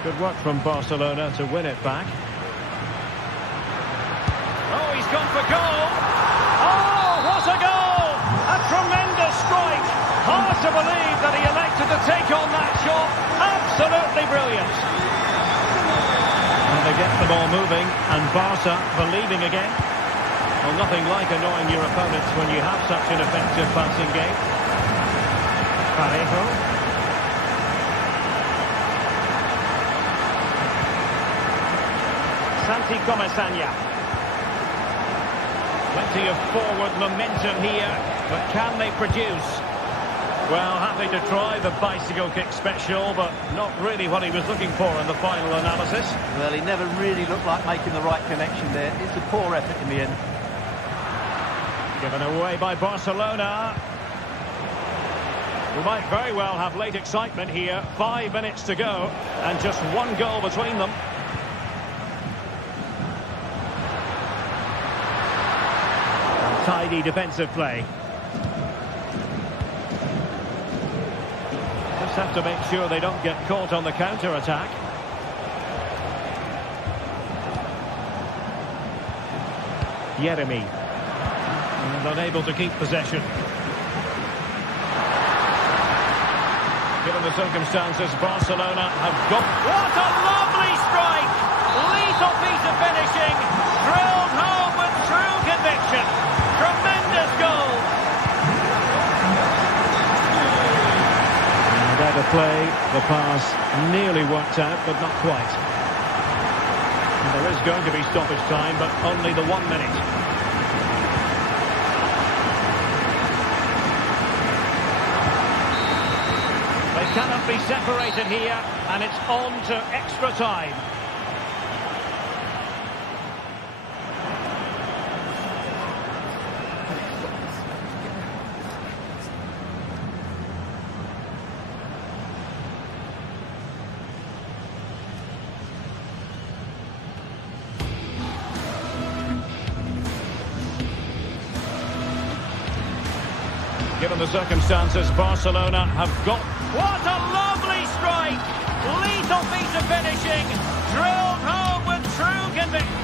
Good work from Barcelona to win it back. Oh, he's gone for goal. Oh, what a goal! A tremendous strike. Hard to believe that he elected to take on that shot. Absolutely brilliant. And they get the ball moving, and Barca believing again. Well, nothing like annoying your opponents when you have such an effective passing game. Parejo. Santi Comesaña. Plenty of forward momentum here, but can they produce? Well, happy to try the bicycle kick special, but not really what he was looking for in the final analysis. Well, he never really looked like making the right connection there. It's a poor effort in the end. Given away by Barcelona. We might very well have late excitement here. 5 minutes to go, and just 1 goal between them. Tidy defensive play. Just have to make sure they don't get caught on the counter-attack. Yeremy. And unable to keep possession. Given the circumstances, Barcelona have got... What a lovely strike! Lethal piece of finishing. Drilled home with true conviction. Tremendous goal. And out of play, the pass nearly worked out, but not quite. And there is going to be stoppage time, but only the 1 minute. They cannot be separated here, and it's on to extra time. Given the circumstances, Barcelona have got... What a lovely strike! Lethal piece of finishing, drilled home with true conviction.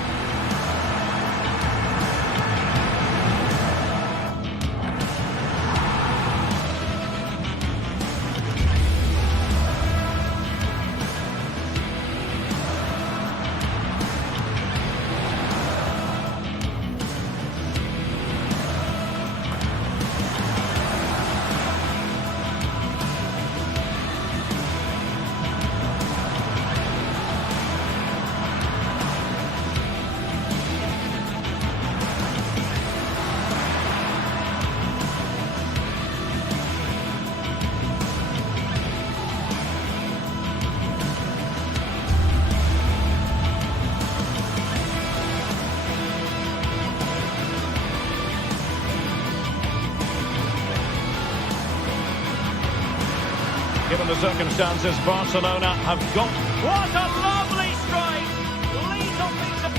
Given the circumstances, Barcelona have got... What a lovely strike! Lethal piece of...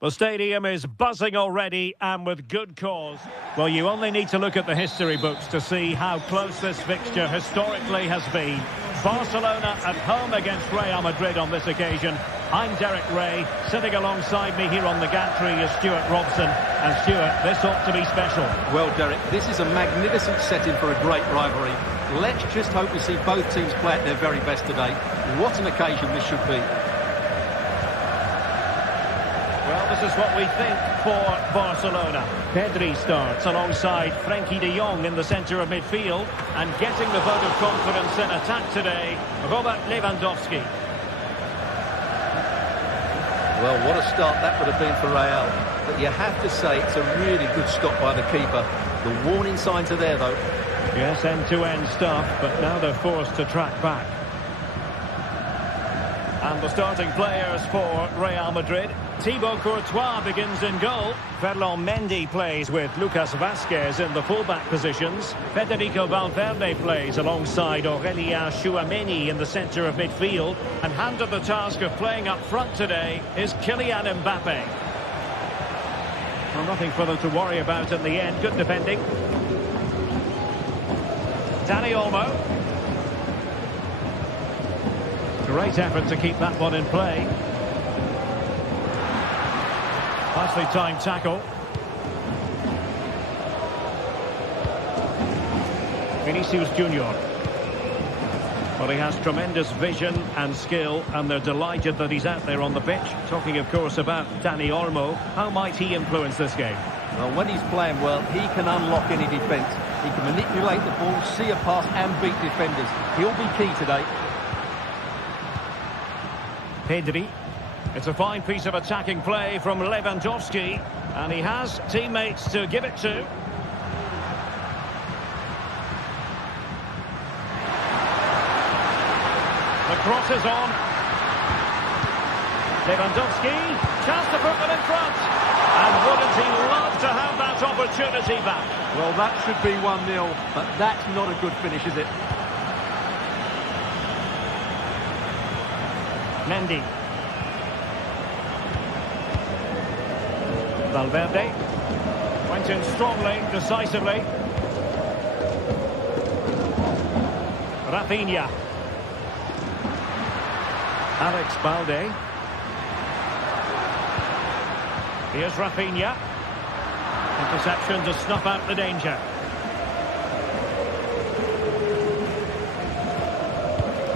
The stadium is buzzing already, and with good cause. Well, you only need to look at the history books to see how close this fixture historically has been. Barcelona at home against Real Madrid on this occasion. I'm Derek Ray. Sitting alongside me here on the gantry is Stuart Robson. And Stuart, this ought to be special. Well, Derek, this is a magnificent setting for a great rivalry. Let's just hope we see both teams play at their very best today. What an occasion this should be. Well, this is what we think for Barcelona. Pedri starts alongside Frenkie de Jong in the centre of midfield. And getting the vote of confidence in attack today, Robert Lewandowski. Well, what a start that would have been for Real. But you have to say it's a really good stop by the keeper. The warning signs are there, though. Yes, end-to-end stuff, but now they're forced to track back. And the starting players for Real Madrid. Thibaut Courtois begins in goal. Ferland Mendy plays with Lucas Vazquez in the fullback positions. Federico Valverde plays alongside Aurélien Tchouameni in the centre of midfield. And handed the task of playing up front today is Kylian Mbappe. Well, nothing for them to worry about in the end. Good defending. Dani Olmo. Great effort to keep that one in play. Nicely timed tackle. Vinicius Junior. Well, he has tremendous vision and skill, and they're delighted that he's out there on the pitch. Talking, of course, about Dani Olmo. How might he influence this game? Well, when he's playing well, he can unlock any defence. He can manipulate the ball, see a pass and beat defenders. He'll be key today. Pedri. It's a fine piece of attacking play from Lewandowski, and he has teammates to give it to. The cross is on. Lewandowski, chance to put them in front. And wouldn't he love to have that opportunity back? Well, that should be 1-0, but that's not a good finish, is it? Mendy. Valverde. Went in strongly, decisively. Rafinha. Alex Balde. Here's Rafinha. Interception to snuff out the danger.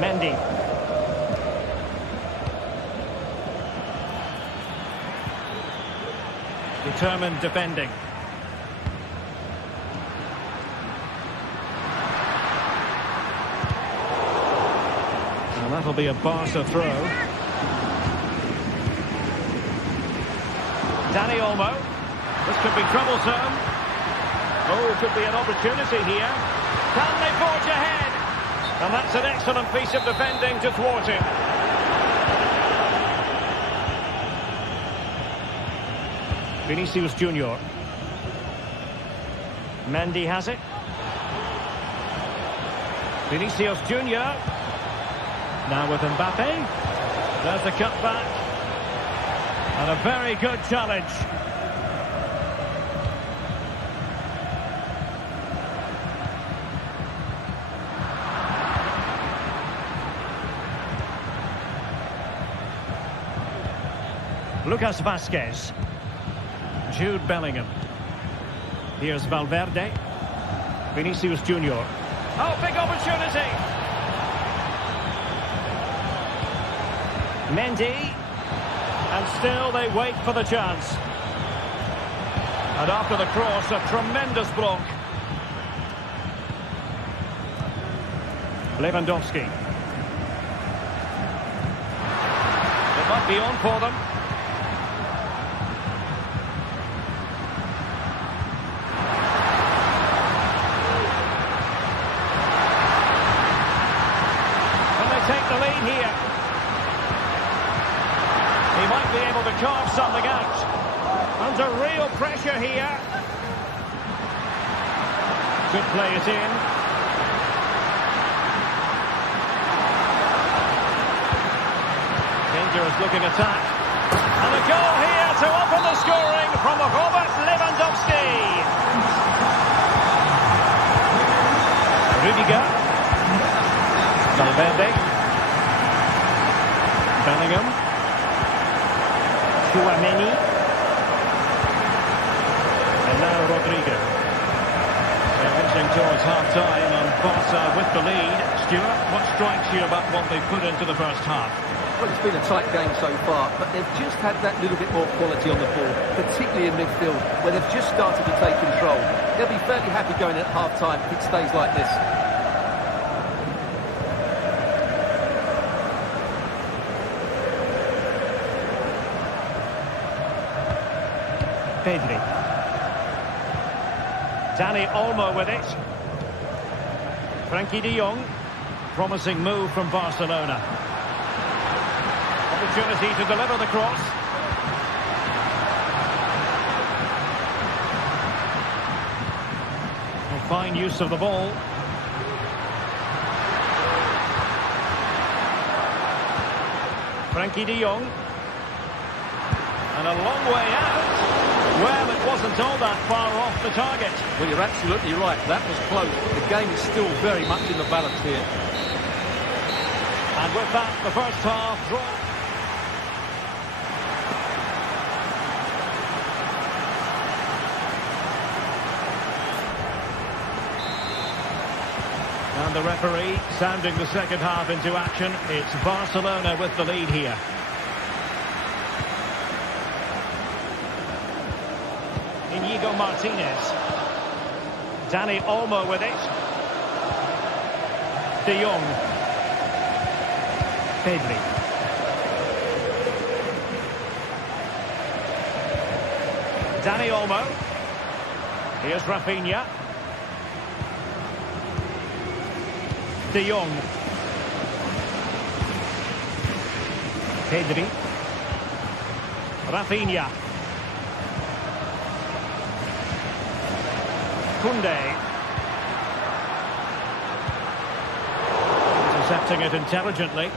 Mendy. Determined defending. And that'll be a Barca throw. Dani Olmo. This could be troublesome. Oh, could be an opportunity here. Can they forge ahead? And that's an excellent piece of defending to thwart him. Vinicius Junior. Mendy has it. Vinicius Junior. Now with Mbappe. There's the cutback. And a very good challenge. Lucas Vazquez. Jude Bellingham. Here's Valverde. Vinicius Junior. Oh, big opportunity. Mendy. And still they wait for the chance. And after the cross, a tremendous block. Lewandowski. It might be on for them. Take the lead here. He might be able to carve something out. Under real pressure here. Could play it in. Dangerous looking attack. And a goal here to open the scoring from Robert Lewandowski. Rudiger. Valverde. Bellingham. Tchouaméni. And now Rodrigo. They're inching towards half-time and Barca with the lead. Stuart, what strikes you about what they put into the first half? Well, it's been a tight game so far, but they've just had that little bit more quality on the ball, particularly in midfield, where they've just started to take control. They'll be fairly happy going at half-time if it stays like this. Pedri. Dani Olmo with it. Frankie de Jong. Promising move from Barcelona. Opportunity to deliver the cross. A fine use of the ball. Frankie de Jong. And a long way out. Well, it wasn't all that far off the target. Well, you're absolutely right. That was close. The game is still very much in the balance here. And with that, the first half drawn. And the referee sounding the second half into action. It's Barcelona with the lead here. Inigo Martinez. Dani Olmo with it. De Jong. Pedri. Dani Olmo. Here's Rafinha. De Jong. Pedri. Rafinha. Koundé. Intercepting it intelligently.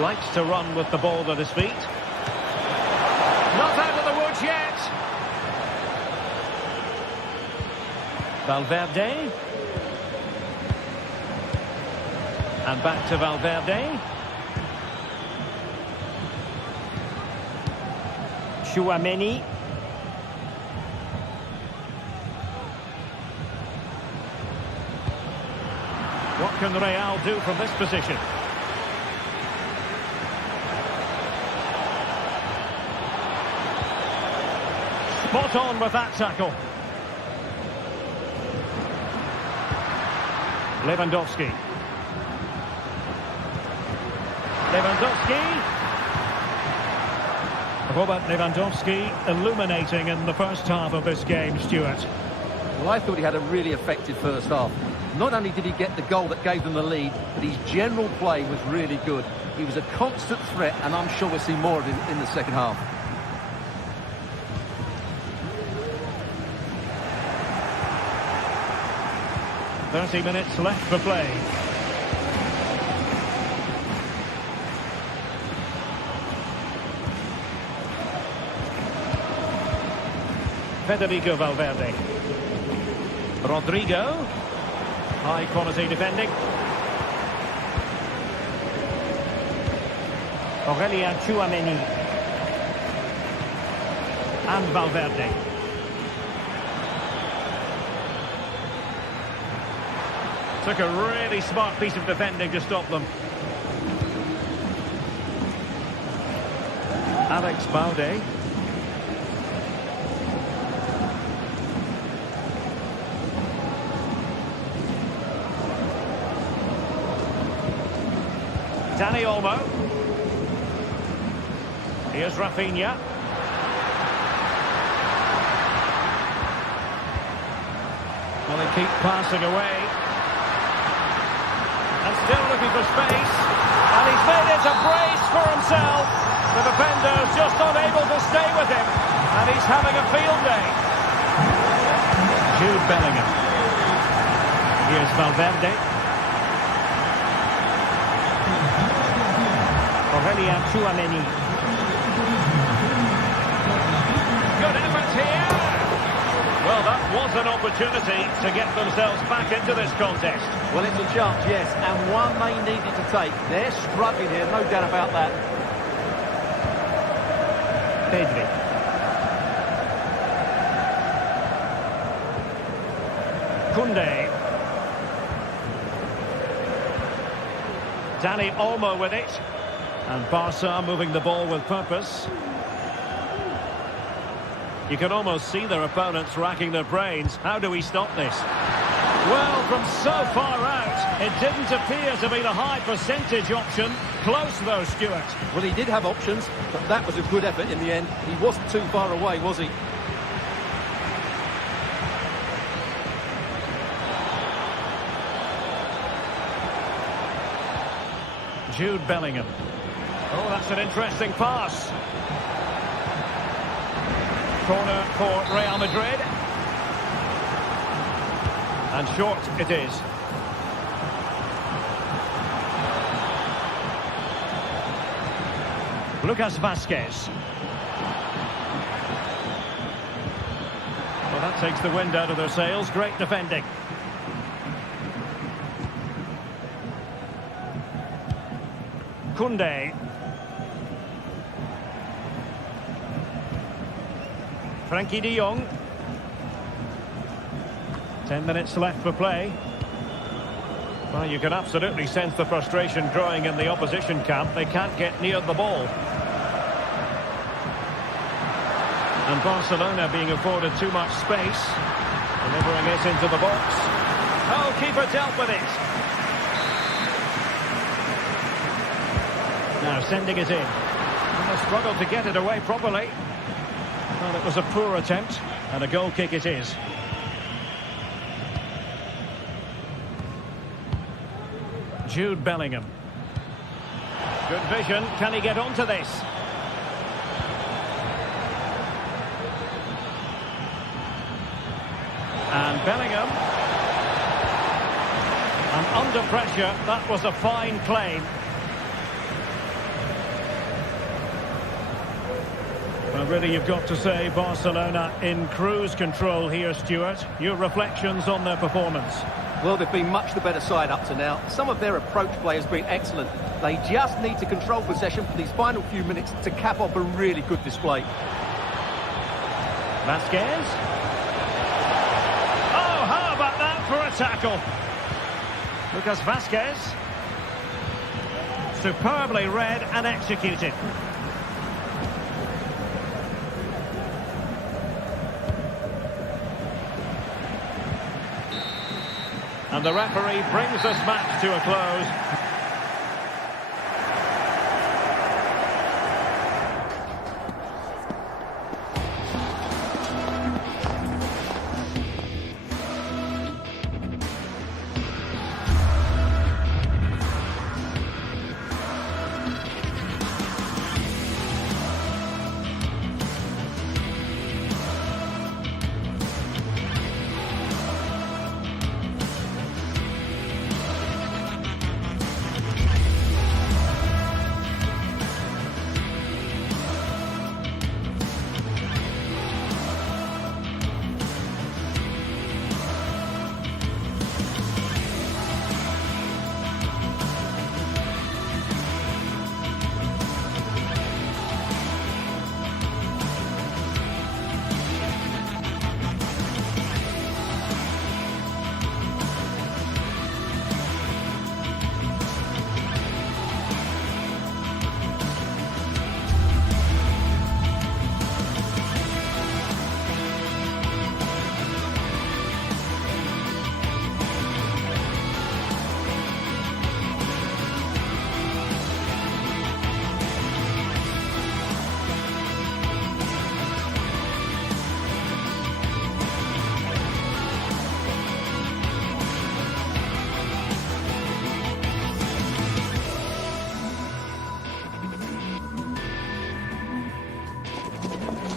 Likes to run with the ball at his feet. Not out of the woods yet. Valverde. And back to Valverde. Tchouaméni. What can Real do from this position? Spot on with that tackle. Lewandowski. Robert Lewandowski illuminating in the first half of this game, Stuart. Well, I thought he had a really effective first half. Not only did he get the goal that gave them the lead, but his general play was really good. He was a constant threat, and I'm sure we'll see more of him in the second half. "30 minutes left for play. Federico Valverde. Rodrigo. High quality defending. Aurelien Tchouaméni. And Valverde. Took a really smart piece of defending to stop them. Alex Balde. Dani Olmo. Here's Rafinha. Well, they keep passing away. And still looking for space. And he's made it a brace for himself. The defender's just unable to stay with him. And he's having a field day. Jude Bellingham. Here's Valverde. Aurelian Tchouameni. Good effort here. Well, that was an opportunity to get themselves back into this contest. Well, it's a chance, yes, and one they needed to take. They're struggling here, no doubt about that. Pedri. Koundé. Dani Olmo with it. And Barca moving the ball with purpose. You can almost see their opponents racking their brains. How do we stop this? Well, from so far out, it didn't appear to be the high percentage option. Close though, Stuart. Well, he did have options, but that was a good effort in the end. He wasn't too far away, was he? Jude Bellingham. Oh, that's an interesting pass. Corner for Real Madrid. And short it is. Lucas Vazquez. Well, that takes the wind out of their sails. Great defending. Koundé. Frankie de Jong. 10 minutes left for play. Well, you can absolutely sense the frustration growing in the opposition camp. They can't get near the ball. And Barcelona being afforded too much space. Delivering it into the box. Oh, keeper dealt with it. Now sending it in. And they struggled to get it away properly. Well, it was a poor attempt, and a goal kick it is. Jude Bellingham. Good vision. Can he get onto this? And Bellingham. And under pressure, that was a fine claim. Well, really, you've got to say Barcelona in cruise control here, Stuart. Your reflections on their performance? Well, they've been much the better side up to now. Some of their approach play has been excellent. They just need to control possession for these final few minutes to cap off a really good display. Vazquez. Oh, how about that for a tackle? Lucas Vazquez. Superbly read and executed. And the referee brings this match to a close.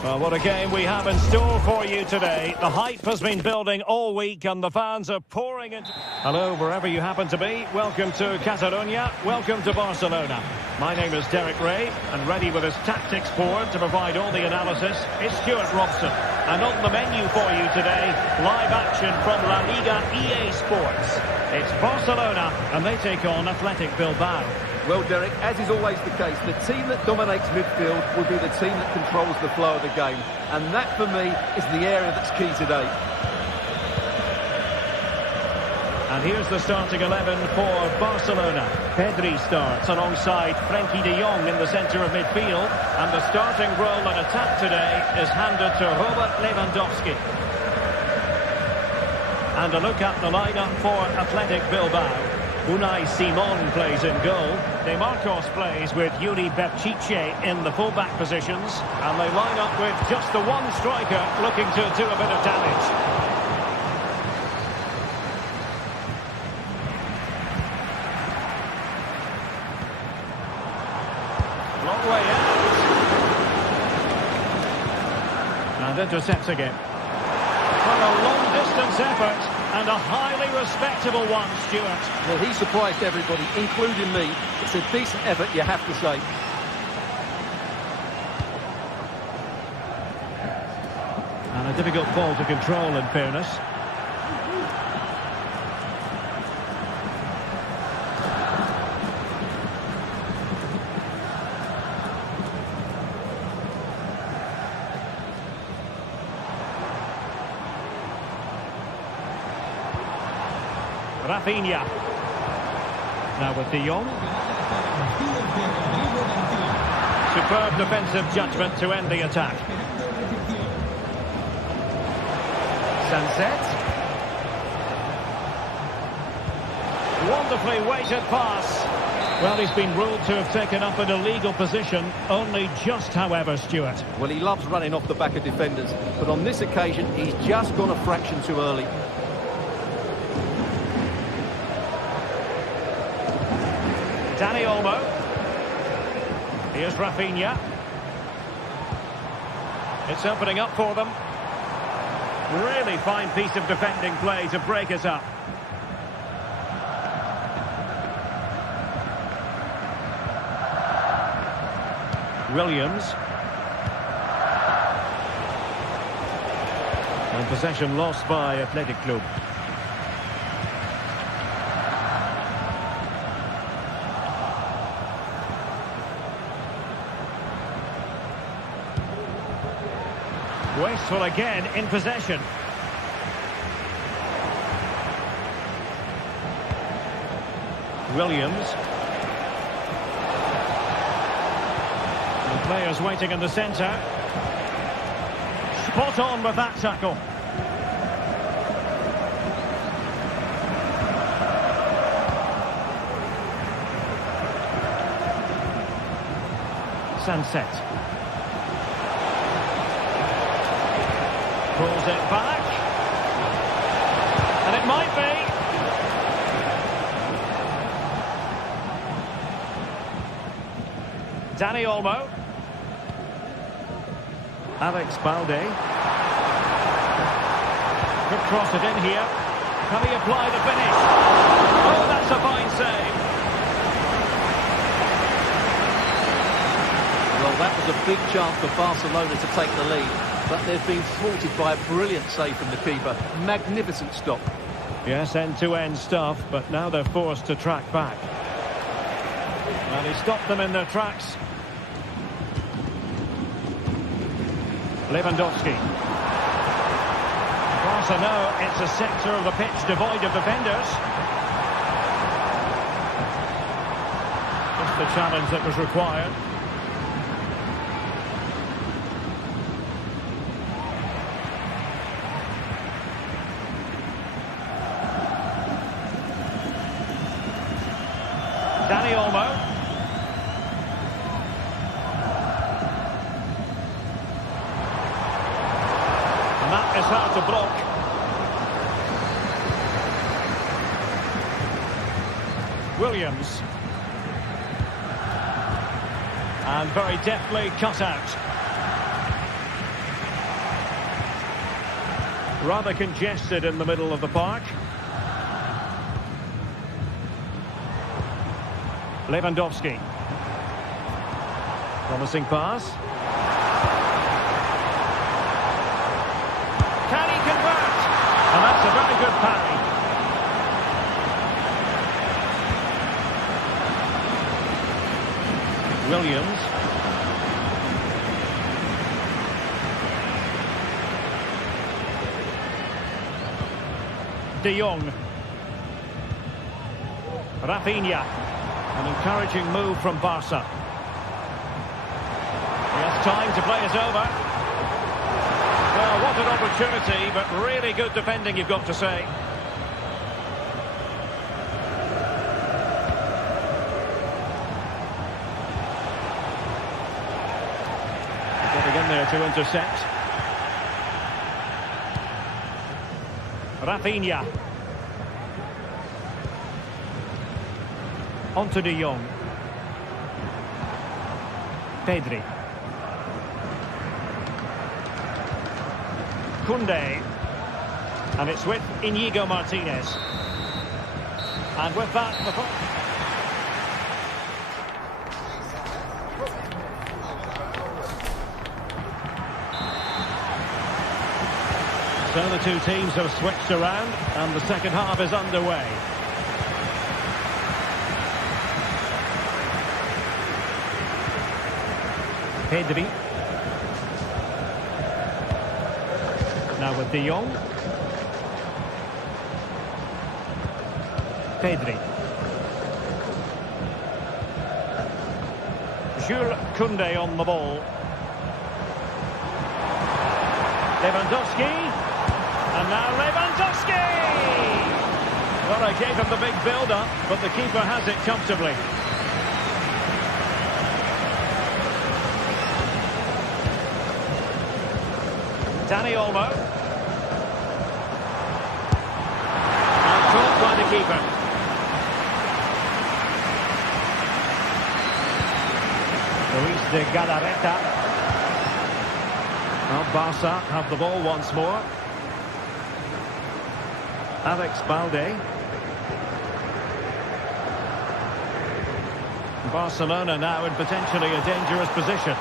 Well, what a game we have in store for you today. The hype has been building all week and the fans are pouring into... Hello, wherever you happen to be. Welcome to Catalonia. Welcome to Barcelona. My name is Derek Ray, and ready with his tactics board to provide all the analysis is Stuart Robson. And on the menu for you today, live action from La Liga EA Sports. It's Barcelona, and they take on Athletic Bilbao. Well, Derek, as is always the case, the team that dominates midfield will be the team that controls the flow of the game. And that, for me, is the area that's key today. And here's the starting 11 for Barcelona. Pedri starts alongside Frenkie de Jong in the centre of midfield. And the starting role in attack today is handed to Robert Lewandowski. And a look at the lineup for Athletic Bilbao. Unai Simon plays in goal. De Marcos plays with Yuri Berchiche in the full-back positions. And they line up with just the one striker looking to do a bit of damage. Long way out. And intercepts again. Well, a long-distance effort. And a highly respectable one, Stuart. Well, he surprised everybody, including me. It's a decent effort, you have to say. And a difficult ball to control, in fairness. Rafinha. Now with De Jong. Superb defensive judgment to end the attack. Sunset. Wonderfully weighted pass. Well, he's been ruled to have taken up an illegal position, only just, however, Stuart. Well, he loves running off the back of defenders, but on this occasion, he's just gone a fraction too early. Dani Olmo. Here's Rafinha. It's opening up for them. Really fine piece of defending play to break us up. Williams. And possession lost by Atletico. Wasteful again in possession. Williams. The players waiting in the centre. Spot on with that tackle. Sunset. Pulls it back. And it might be. Dani Olmo. Alex Balde. Could cross it in here. Can he apply the finish? Oh, that's a fine save. Well, that was a big chance for Barcelona to take the lead. But they've been thwarted by a brilliant save from the keeper. Magnificent stop. Yes, end-to-end stuff, but now they're forced to track back. And he stopped them in their tracks. Lewandowski. Barca know it's a sector of the pitch devoid of defenders. Just the challenge that was required. Dani Olmo. And that is hard to block. Williams. And very deftly cut out. Rather congested in the middle of the park. Lewandowski. Promising pass. Can he convert? And that's a very good parry. Williams. De Jong. Rafinha. An encouraging move from Barca. He has time to play it over. Well, what an opportunity, but really good defending, you've got to say. Getting in there to intercept. Rafinha. On to De Jong. Pedri. Koundé. And it's with Inigo Martinez. And with that, so the two teams have switched around and the second half is underway. Pedri. Now with De Jong. Pedri. Jules Koundé on the ball. Lewandowski. And now Lewandowski! Well, I gave him the big build-up, but the keeper has it comfortably. Dani Olmo. And caught by the keeper. Luis de Galarreta. Well, Barca have the ball once more. Alex Balde. Barcelona now in potentially a dangerous position.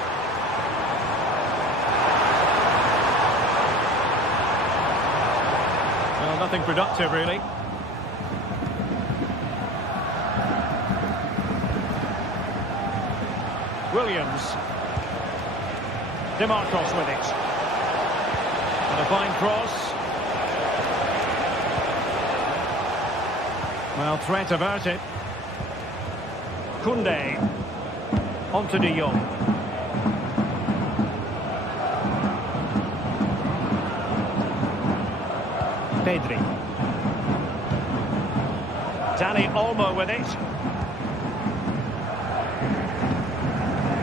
Well, nothing productive, really. Williams. DeMarcos with it. And a fine cross. Well, threat averted. Koundé. On to De Jong. Pedri. Dani Olmo with it.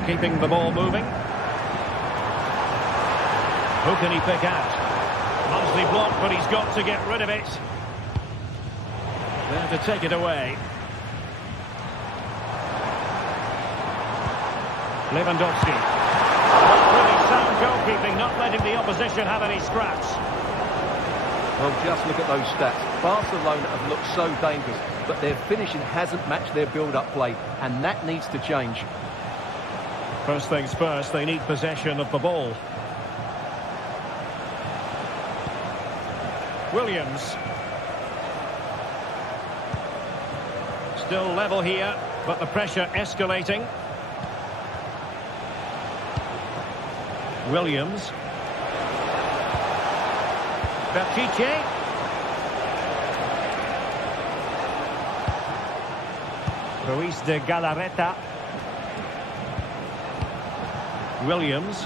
Keeping the ball moving. Who can he pick out? Nicely blocked, but he's got to get rid of it. There to take it away. Lewandowski. Really sound goalkeeping, not letting the opposition have any scraps. Well, just look at those stats. Barcelona have looked so dangerous, but their finishing hasn't matched their build-up play, and that needs to change. First things first, they need possession of the ball. Williams. Still level here, but the pressure escalating. Williams. Berchiche. Luis de Galarreta. Williams.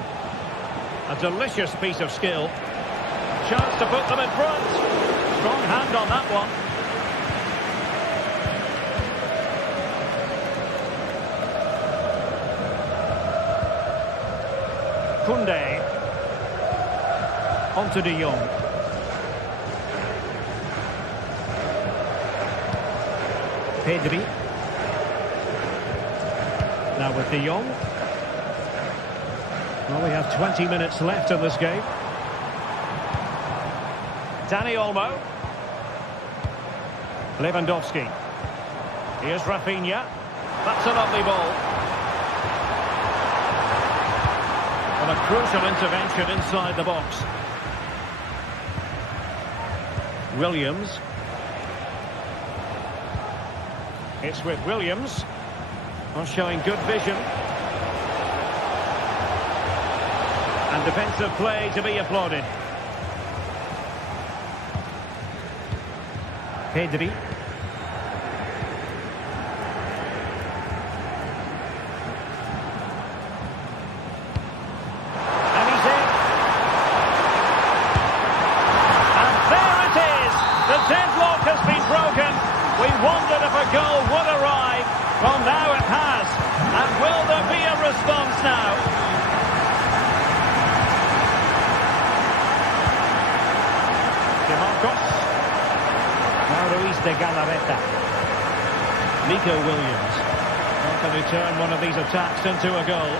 A delicious piece of skill. Chance to put them in front. Strong hand on that one. Koundé. On to De Jong. Pedri. Now with De Jong. Well, we have 20 minutes left in this game. Dani Olmo. Lewandowski. Here's Rafinha. That's a lovely ball. Crucial intervention inside the box. Williams. It's with Williams. Well, showing good vision. And defensive play to be applauded. Pedri. And he's in. And there it is. The deadlock has been broken. We wondered if a goal would arrive. Well, now it has. And will there be a response now? DeMarcos. Now Ruiz de Galarreta. Nico Williams. How can he turn one of these attacks into a goal?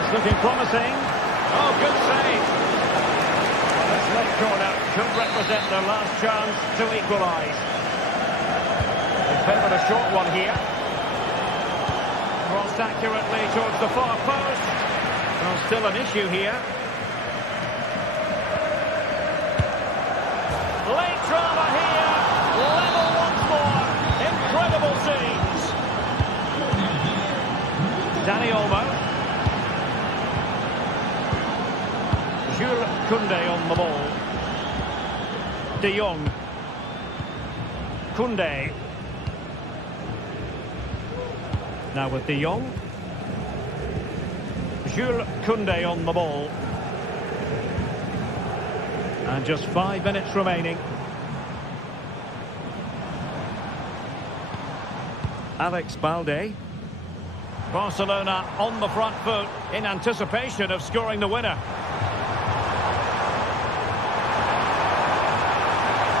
It's looking promising. Oh, good save. Well, this late corner could represent their last chance to equalise. They favour a short one here. Crossed accurately towards the far post. Well, still an issue here. Late drama here. Level once more. Incredible scenes. Dani Olmo. Jules Koundé on the ball. De Jong. Koundé. Now with De Jong. Jules Koundé on the ball. And just 5 minutes remaining. Alex Balde. Barcelona on the front foot in anticipation of scoring the winner.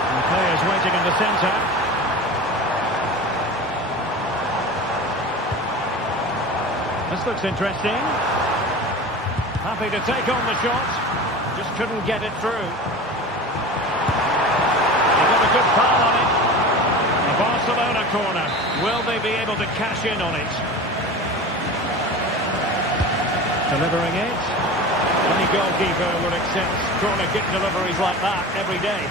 And players waiting in the centre. This looks interesting. Happy to take on the shot. Just couldn't get it through. He got a good foul on it. A Barcelona corner. Will they be able to cash in on it? Delivering it. Any goalkeeper would accept corner kick deliveries like that every day.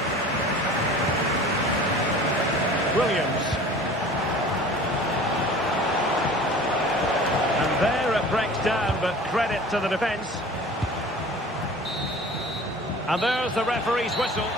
Williams. And there it breaks down, but credit to the defence. And there's the referee's whistle.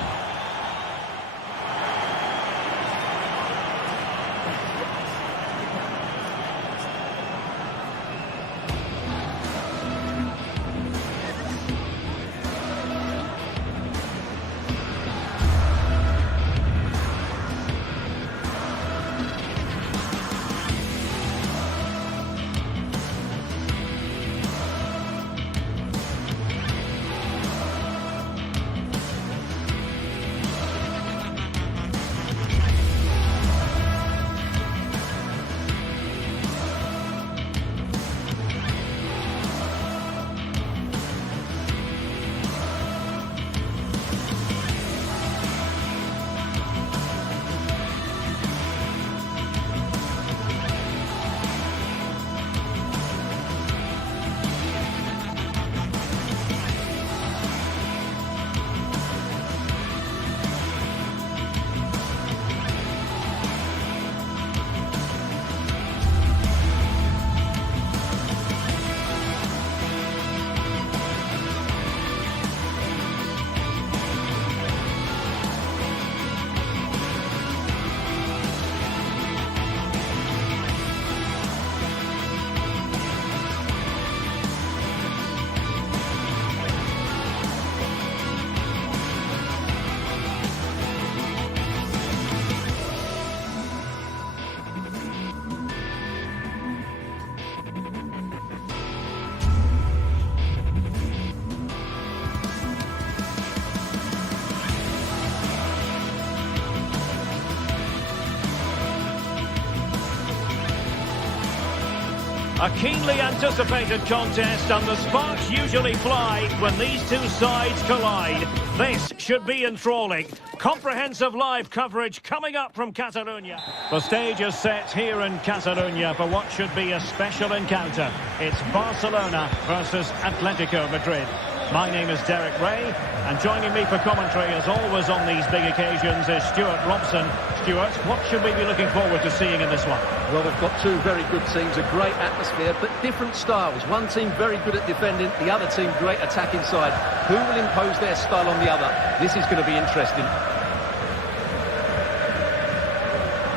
A keenly anticipated contest, and the sparks usually fly when these two sides collide. This should be enthralling. Comprehensive live coverage coming up from Catalonia. The stage is set here in Catalonia for what should be a special encounter. It's Barcelona versus Atletico Madrid. My name is Derek Ray, and joining me for commentary, as always on these big occasions, is Stuart Robson. Stuart, what should we be looking forward to seeing in this one? Well, we've got two very good teams, a great atmosphere, but different styles. One team very good at defending, the other team great attack inside. Who will impose their style on the other? This is going to be interesting.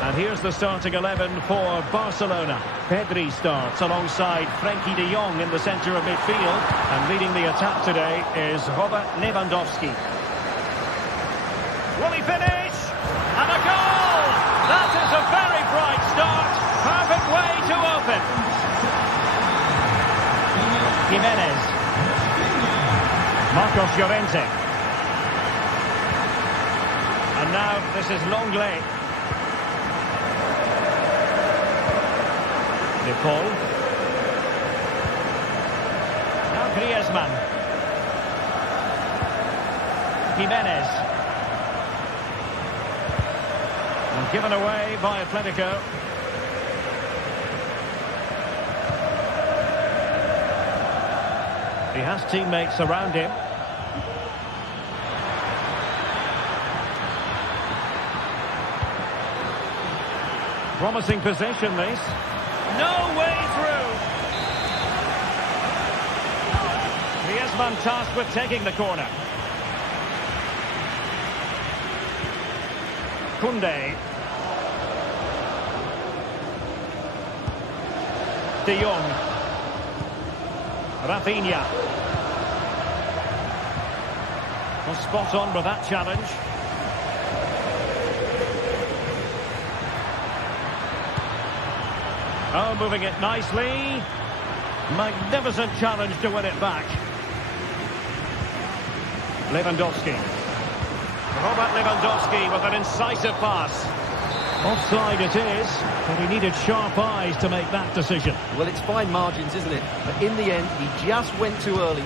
And here's the starting 11 for Barcelona. Pedri starts alongside Frenkie de Jong in the centre of midfield. And leading the attack today is Robert Lewandowski. Will he finish? And a goal! That is a very bright start. Perfect way to open. Jimenez. Marcos Llorente. And now this is Longley. De Paul. Now Griezmann. Jimenez. And given away by Atletico. He has teammates around him. Promising possession, this. No way through. Griezmann tasked with taking the corner. Koundé. De Jong. Rafinha. Well, spot on with that challenge. Oh, moving it nicely. Magnificent challenge to win it back. Lewandowski. Robert Lewandowski with an incisive pass. Offside it is, but he needed sharp eyes to make that decision. Well, it's fine margins, isn't it? But in the end, he just went too early.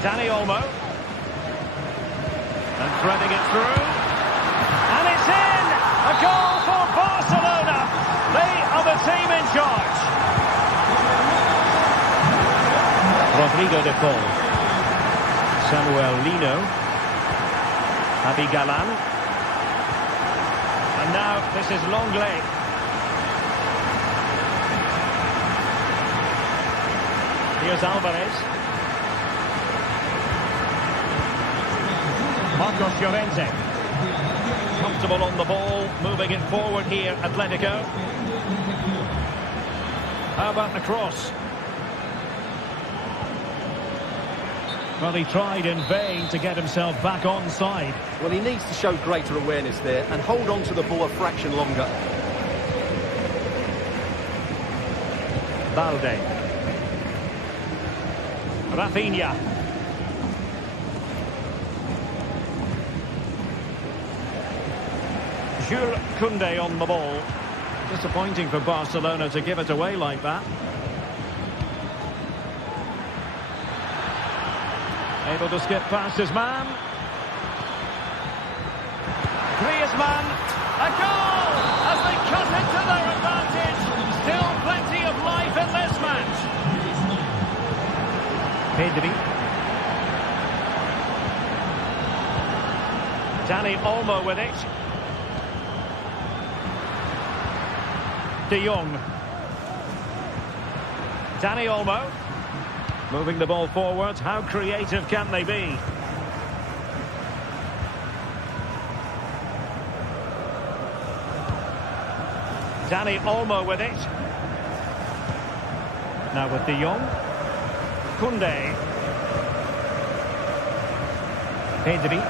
Dani Olmo. And threading it through. And it's in! A goal for Barcelona! They are the team in charge. Rodrigo de Paul. Samuel Lino. Javi Galan. And now this is Longley. Here's Alvarez. Marcos Llorente. Comfortable on the ball, moving it forward here, Atletico. How about the cross? Well, he tried in vain to get himself back onside. Well, he needs to show greater awareness there and hold on to the ball a fraction longer. Balde. Rafinha. Jules Koundé on the ball. Disappointing for Barcelona to give it away like that. Able to skip past his man. Griezmann. A goal as they cut into their advantage. Still plenty of life in this match. Pedri. Dani Olmo with it. De Jong. Dani Olmo. Moving the ball forward. How creative can they be? Dani Olmo with it. Now with De Jong. Koundé. Pedri.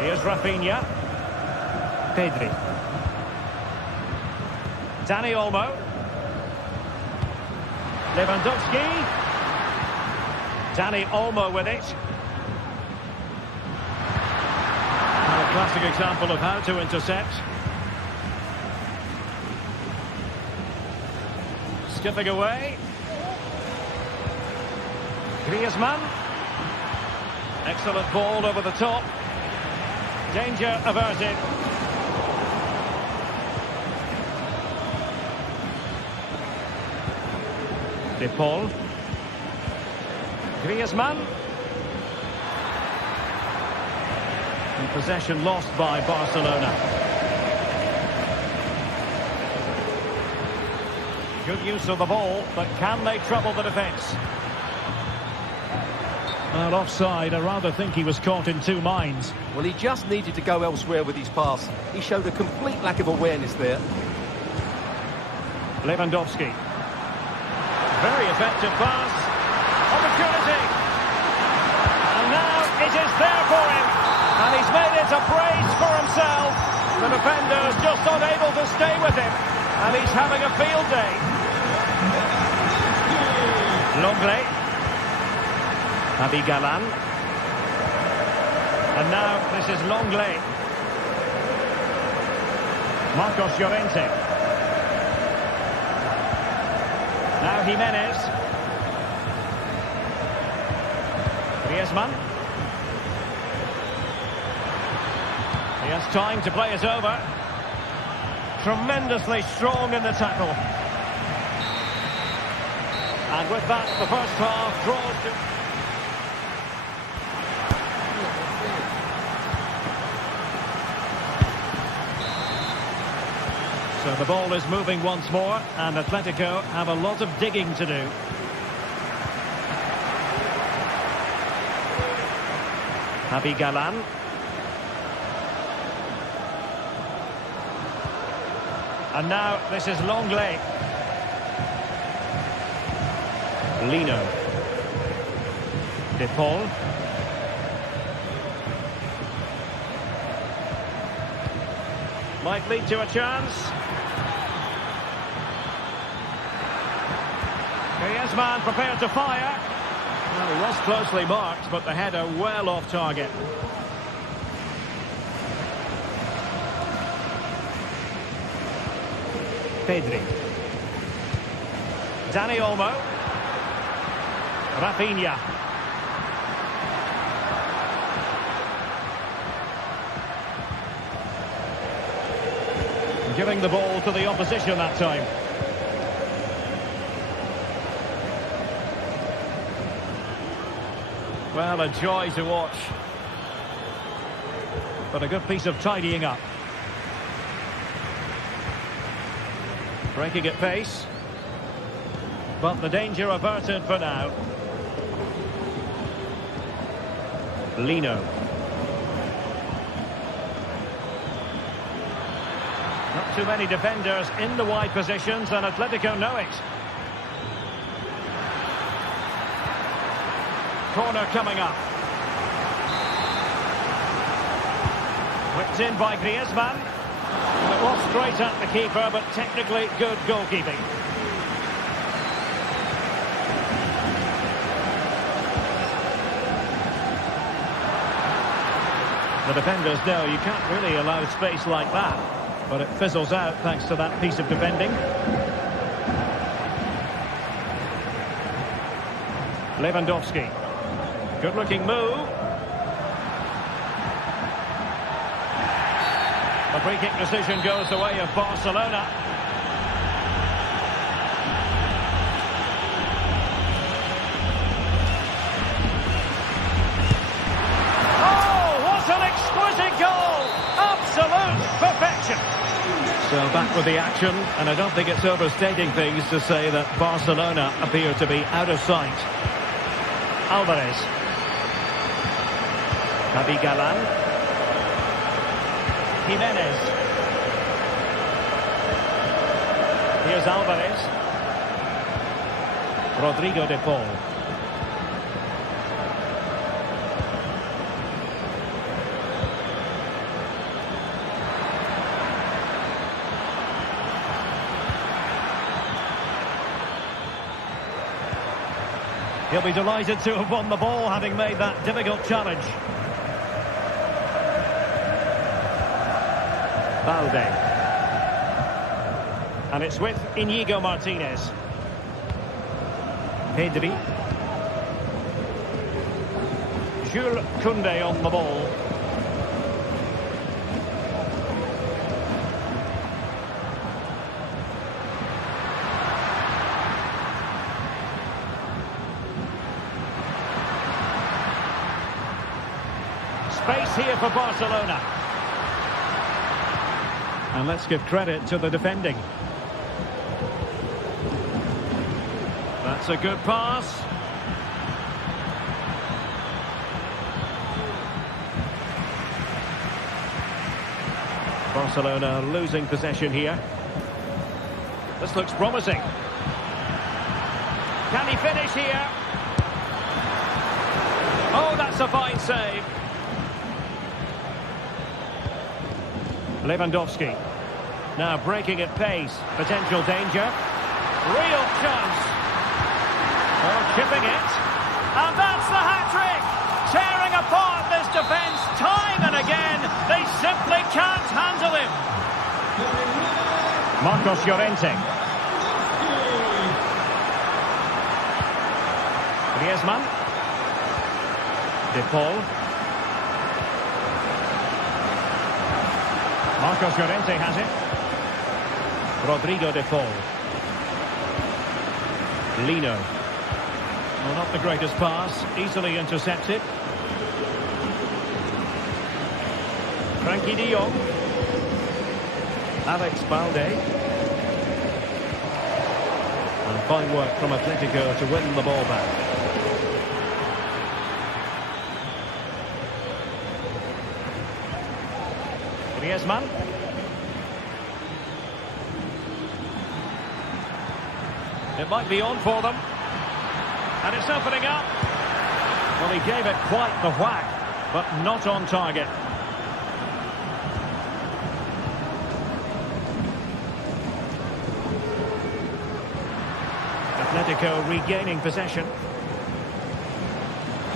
Here's Rafinha. Pedri. Dani Olmo. Lewandowski. Dani Olmo with it. classic example of how to intercept. Skipping away. Griezmann. Excellent ball over the top. Danger averted. De Paul. Griezmann. And possession lost by Barcelona. Good use of the ball, but can they trouble the defence? Well, offside. I rather think he was caught in two minds. Well, he just needed to go elsewhere with his pass. He showed a complete lack of awareness there. Lewandowski. Very effective pass. Opportunity. And now it is there for him. And he's made it a brace for himself. The defender's just unable to stay with him. And he's having a field day. Longley. Abi Galan. And now this is Longley. Marcos Llorente. Now Jimenez. Griezmann. He has time to play it over. Tremendously strong in the tackle. And with that, the first half draws to... So the ball is moving once more, and Atletico have a lot of digging to do. Abi Galan. And now this is Longley. Lino. De Paul. Might lead to a chance. Griezmann prepared to fire. Well, he was closely marked, but the header well off target. Pedri. Dani Olmo. Rafinha. Giving the ball to the opposition that time. Well, a joy to watch. But a good piece of tidying up. Breaking at pace. But the danger averted for now. Lino. Not too many defenders in the wide positions, and Atletico know it. Corner coming up. Whipped in by Griezmann. And it was straight at the keeper, but technically good goalkeeping. The defenders know you can't really allow space like that, but it fizzles out thanks to that piece of defending. Lewandowski. Good-looking move. The free-kick decision goes the way of Barcelona. Oh, what an exquisite goal! Absolute perfection. So back with the action, and I don't think it's overstating things to say that Barcelona appear to be out of sight. Alvarez. Abi Galan. Jimenez. Here's Alvarez. Rodrigo de Paul. He'll be delighted to have won the ball, having made that difficult challenge. Balde. And it's with Inigo Martinez. Pedri. Jules Koundé on the ball. Space here for Barcelona. And let's give credit to the defending. That's a good pass. Barcelona losing possession here. This looks promising. Can he finish here? Oh, that's a fine save. Lewandowski. Now breaking at pace. Potential danger. Real chance. Or chipping it. And that's the hat-trick! Tearing apart this defence time and again. They simply can't handle him. Marcos Llorente. Griezmann. De Paul. Marcos Llorente has it. Rodrigo de Paul. Lino. Well, not the greatest pass. Easily intercepted. Frankie de Jong. Alex Balde. And fine work from Atletico to win the ball back. Griezmann. It might be on for them. And it's opening up. Well, he gave it quite the whack, but not on target. Atletico regaining possession.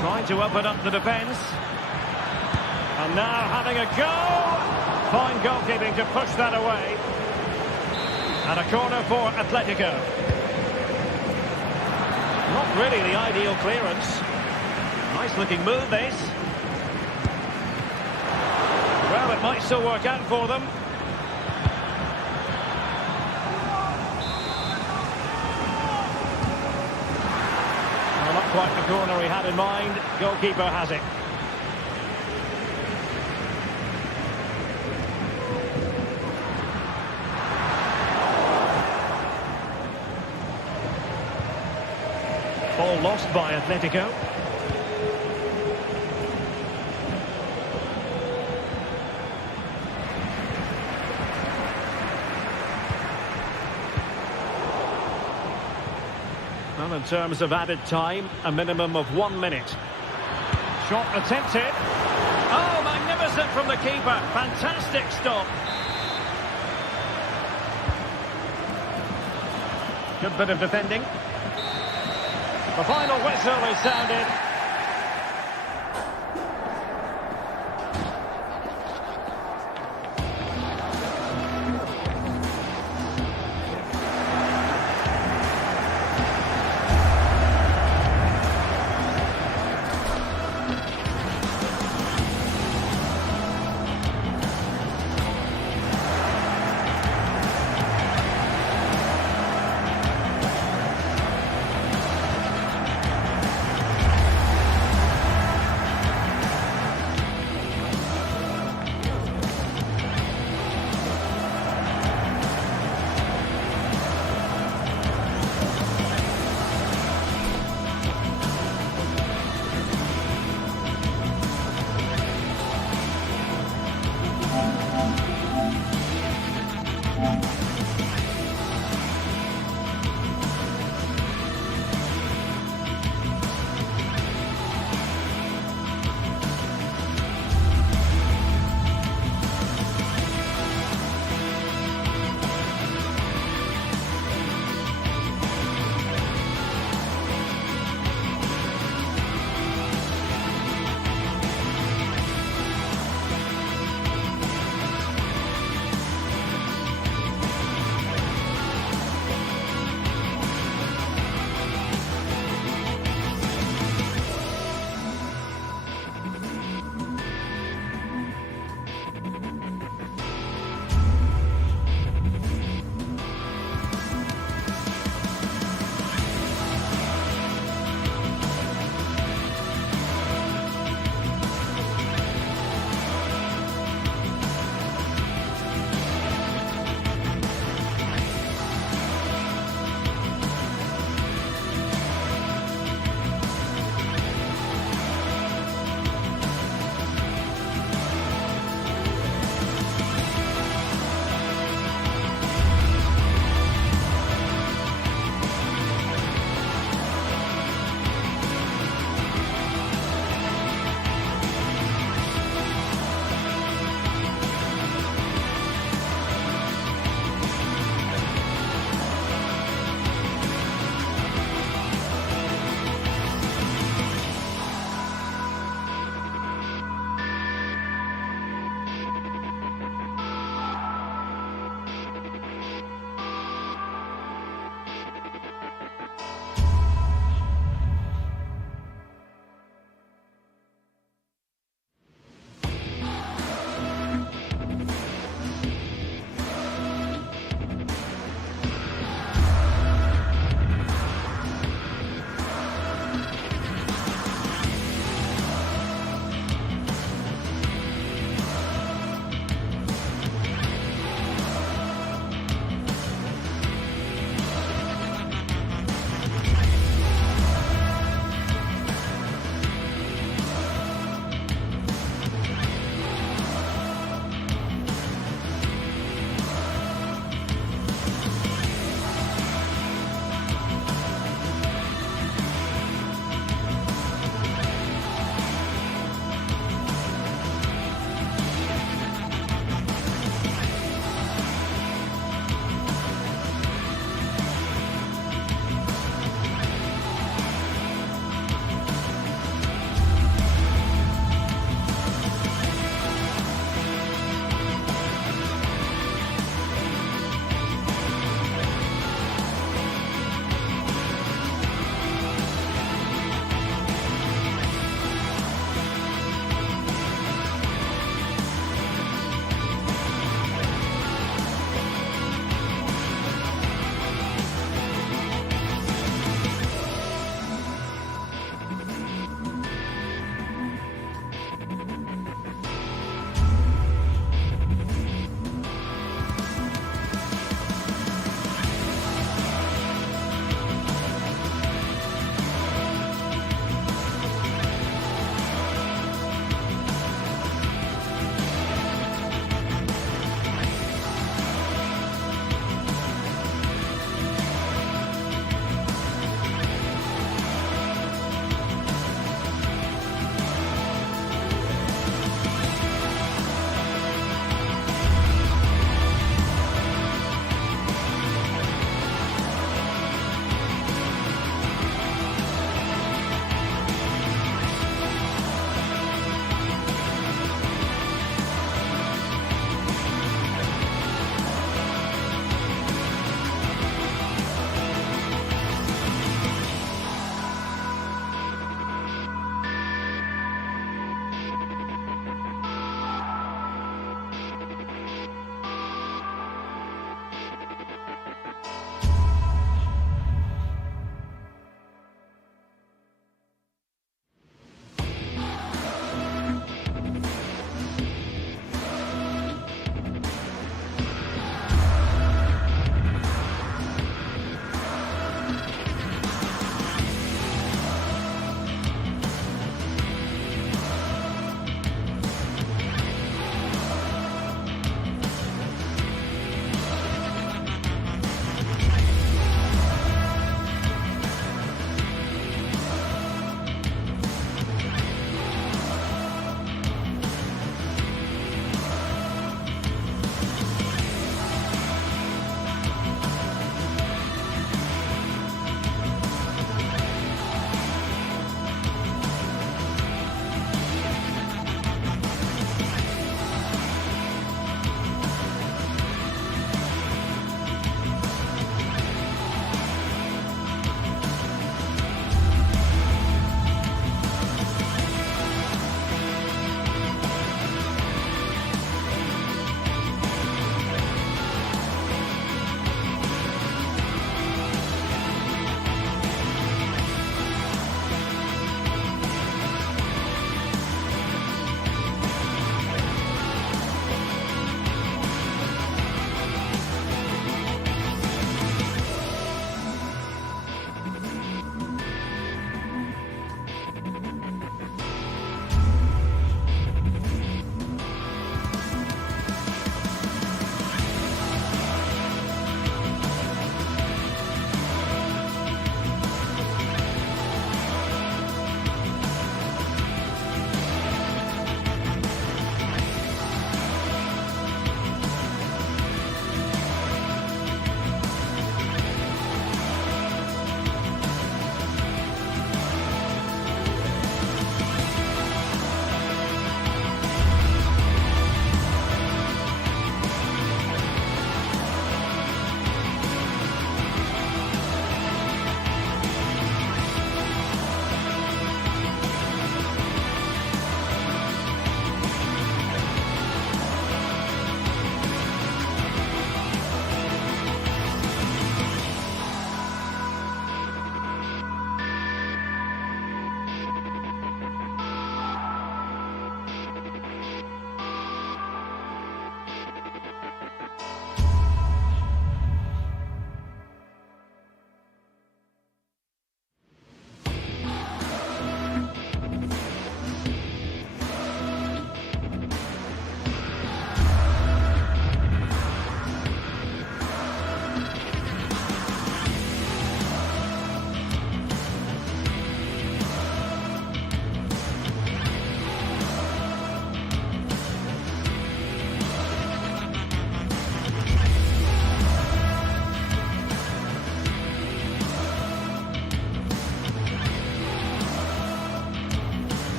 Trying to open up the defence. And now having a go. Fine goalkeeping to push that away. And a corner for Atletico. Not really the ideal clearance. Nice looking move, this. Well, it might still work out for them. Well, not quite the corner he had in mind. Goalkeeper has it. Ball lost by Atletico. Well, in terms of added time, a minimum of 1 minute. Shot attempted. Oh, magnificent from the keeper. Fantastic stop. Good bit of defending. The final whistle is sounded.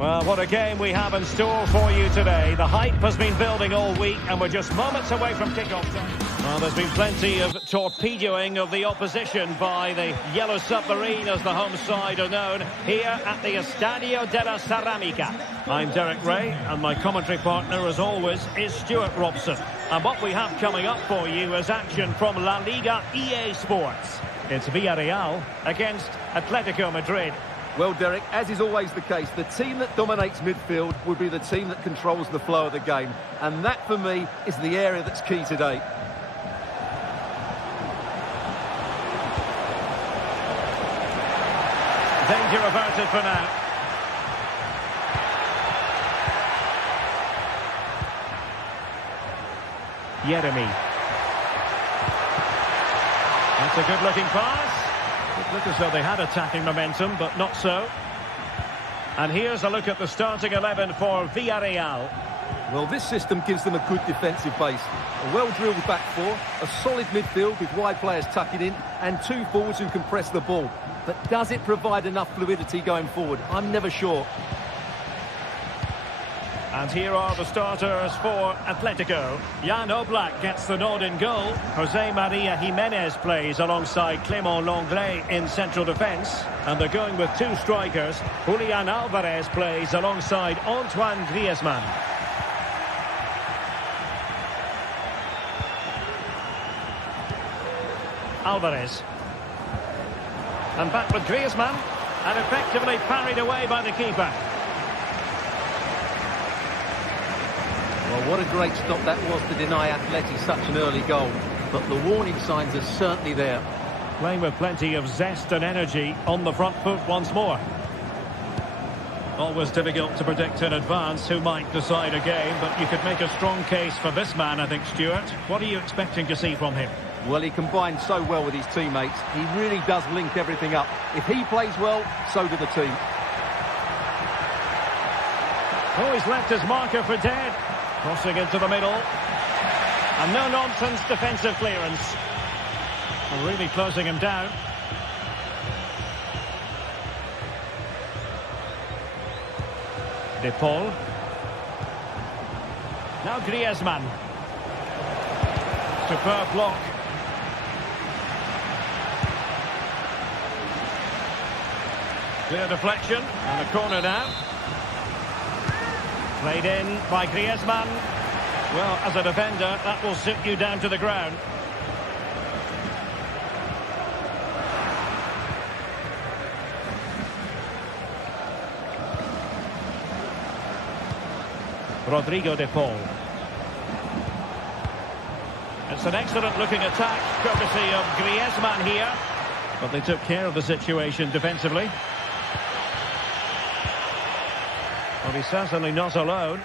Well, what a game we have in store for you today. The hype has been building all week and we're just moments away from kick-off time. Well, there's been plenty of torpedoing of the opposition by the Yellow Submarine, as the home side are known, here at the Estadio de la Ceramica. I'm Derek Ray and my commentary partner, as always, is Stuart Robson. And what we have coming up for you is action from La Liga EA Sports. It's Villarreal against Atletico Madrid. Well, Derek, as is always the case, the team that dominates midfield will be the team that controls the flow of the game. And that, for me, is the area that's key today. Danger averted for now. Yeremy. That's a good-looking pass. It looked as though they had attacking momentum, but not so. And here's a look at the starting 11 for Villarreal. Well, this system gives them a good defensive base. A well-drilled back four, a solid midfield with wide players tucking in, and two forwards who can press the ball. But does it provide enough fluidity going forward? I'm never sure. And here are the starters for Atletico. Jan Oblak gets the nod in goal. Jose Maria Jimenez plays alongside Clément Lenglet in central defence. And they're going with two strikers. Julian Alvarez plays alongside Antoine Griezmann. Alvarez. And back with Griezmann. And effectively parried away by the keeper. Well, what a great stop that was to deny Atleti such an early goal. But the warning signs are certainly there. Playing with plenty of zest and energy on the front foot once more. Always difficult to predict in advance who might decide a game, but you could make a strong case for this man, I think, Stuart. What are you expecting to see from him? Well, he combines so well with his teammates. He really does link everything up. If he plays well, so do the team. Oh, he's left his marker for dead. Crossing into the middle. And no-nonsense defensive clearance. And really closing him down. De Paul. Now Griezmann. Superb block. Clear deflection. And a corner now. Played in by Griezmann. Well, as a defender, that will sit you down to the ground. Rodrigo de Paul. It's an excellent-looking attack, courtesy of Griezmann here. But they took care of the situation defensively. Well, he's certainly not alone.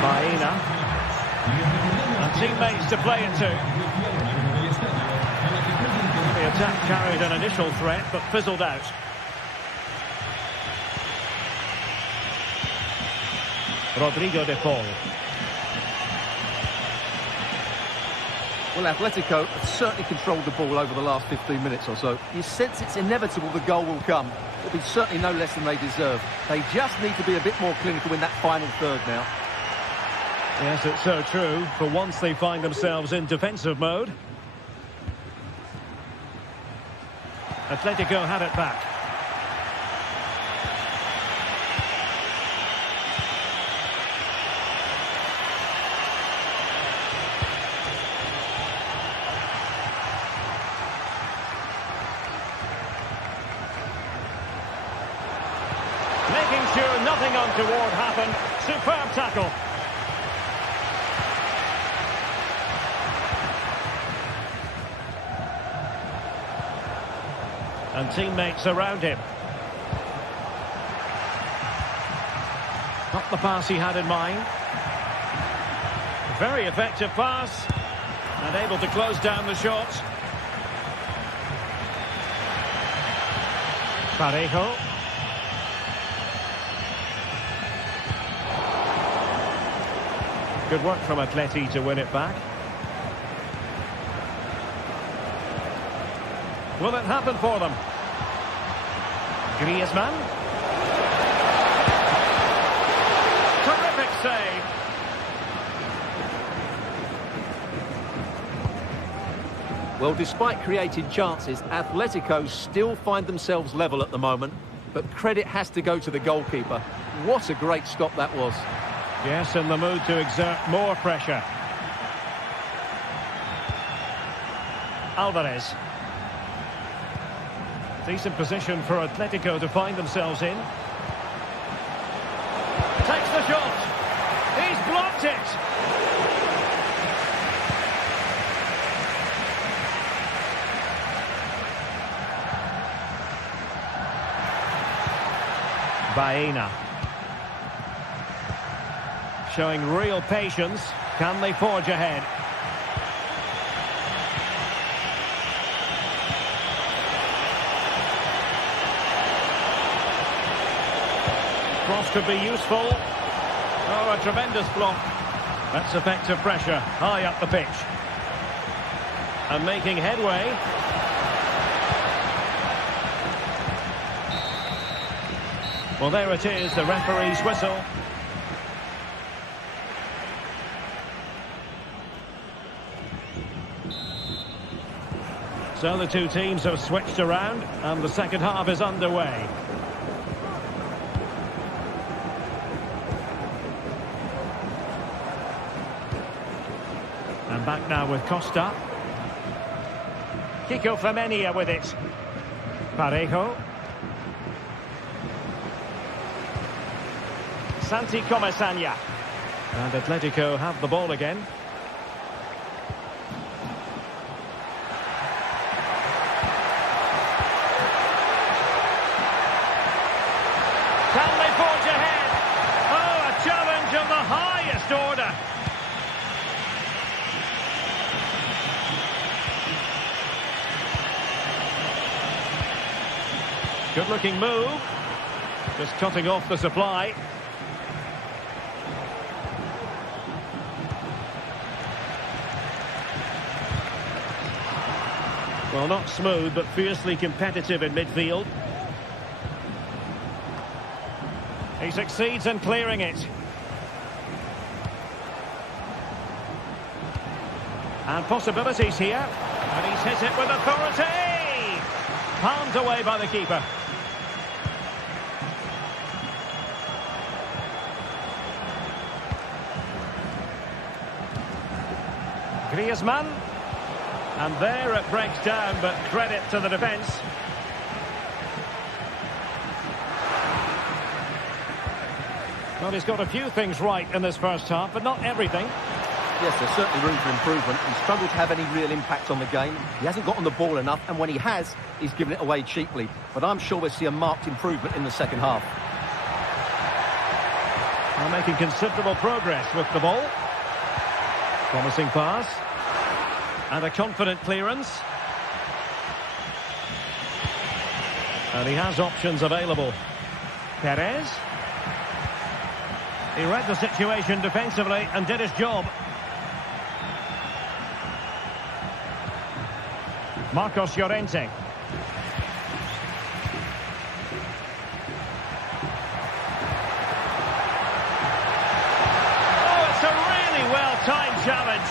Baena. And teammates to play it to. The attack carried an initial threat, but fizzled out. Rodrigo de Paul. Well, Atletico have certainly controlled the ball over the last 15 minutes or so. You sense it's inevitable the goal will come. It'll be certainly no less than they deserve. They just need to be a bit more clinical in that final third now. Yes, it's so true. For once they find themselves in defensive mode. Atletico had it back. Making sure nothing untoward happened. Superb tackle. And teammates around him. Not the pass he had in mind. Very effective pass. And able to close down the shot. Parejo. Good work from Atleti to win it back. Will it happen for them? Griezmann. Terrific save. Well, despite creating chances, Atletico still find themselves level at the moment. But credit has to go to the goalkeeper. What a great stop that was. Yes, in the mood to exert more pressure. Alvarez. Decent position for Atletico to find themselves in. Takes the shot. He's blocked it. Baena. Showing real patience. Can they forge ahead? Cross could be useful. Oh, a tremendous block. That's effective pressure, high up the pitch. And making headway. Well, there it is, the referee's whistle. So the two teams have switched around, and the second half is underway. And back now with Costa. Kiko Femenia with it. Parejo. Santi Comesaña. And Atletico have the ball again. Can they forge ahead? Oh, a challenge of the highest order. Good-looking move. Just cutting off the supply. Well, not smooth, but fiercely competitive in midfield. He succeeds in clearing it. And possibilities here. And he's hit it with authority. Palmed away by the keeper. Griezmann. And there it breaks down, but credit to the defence. Well, he's got a few things right in this first half, but not everything. Yes, there's certainly room for improvement. He's struggled to have any real impact on the game. He hasn't got on the ball enough, and when he has, he's given it away cheaply. But I'm sure we'll see a marked improvement in the second half. Well, making considerable progress with the ball. Promising pass. And a confident clearance. And he has options available. Perez. He read the situation defensively and did his job. Marcos Llorente. Oh, it's a really well-timed challenge.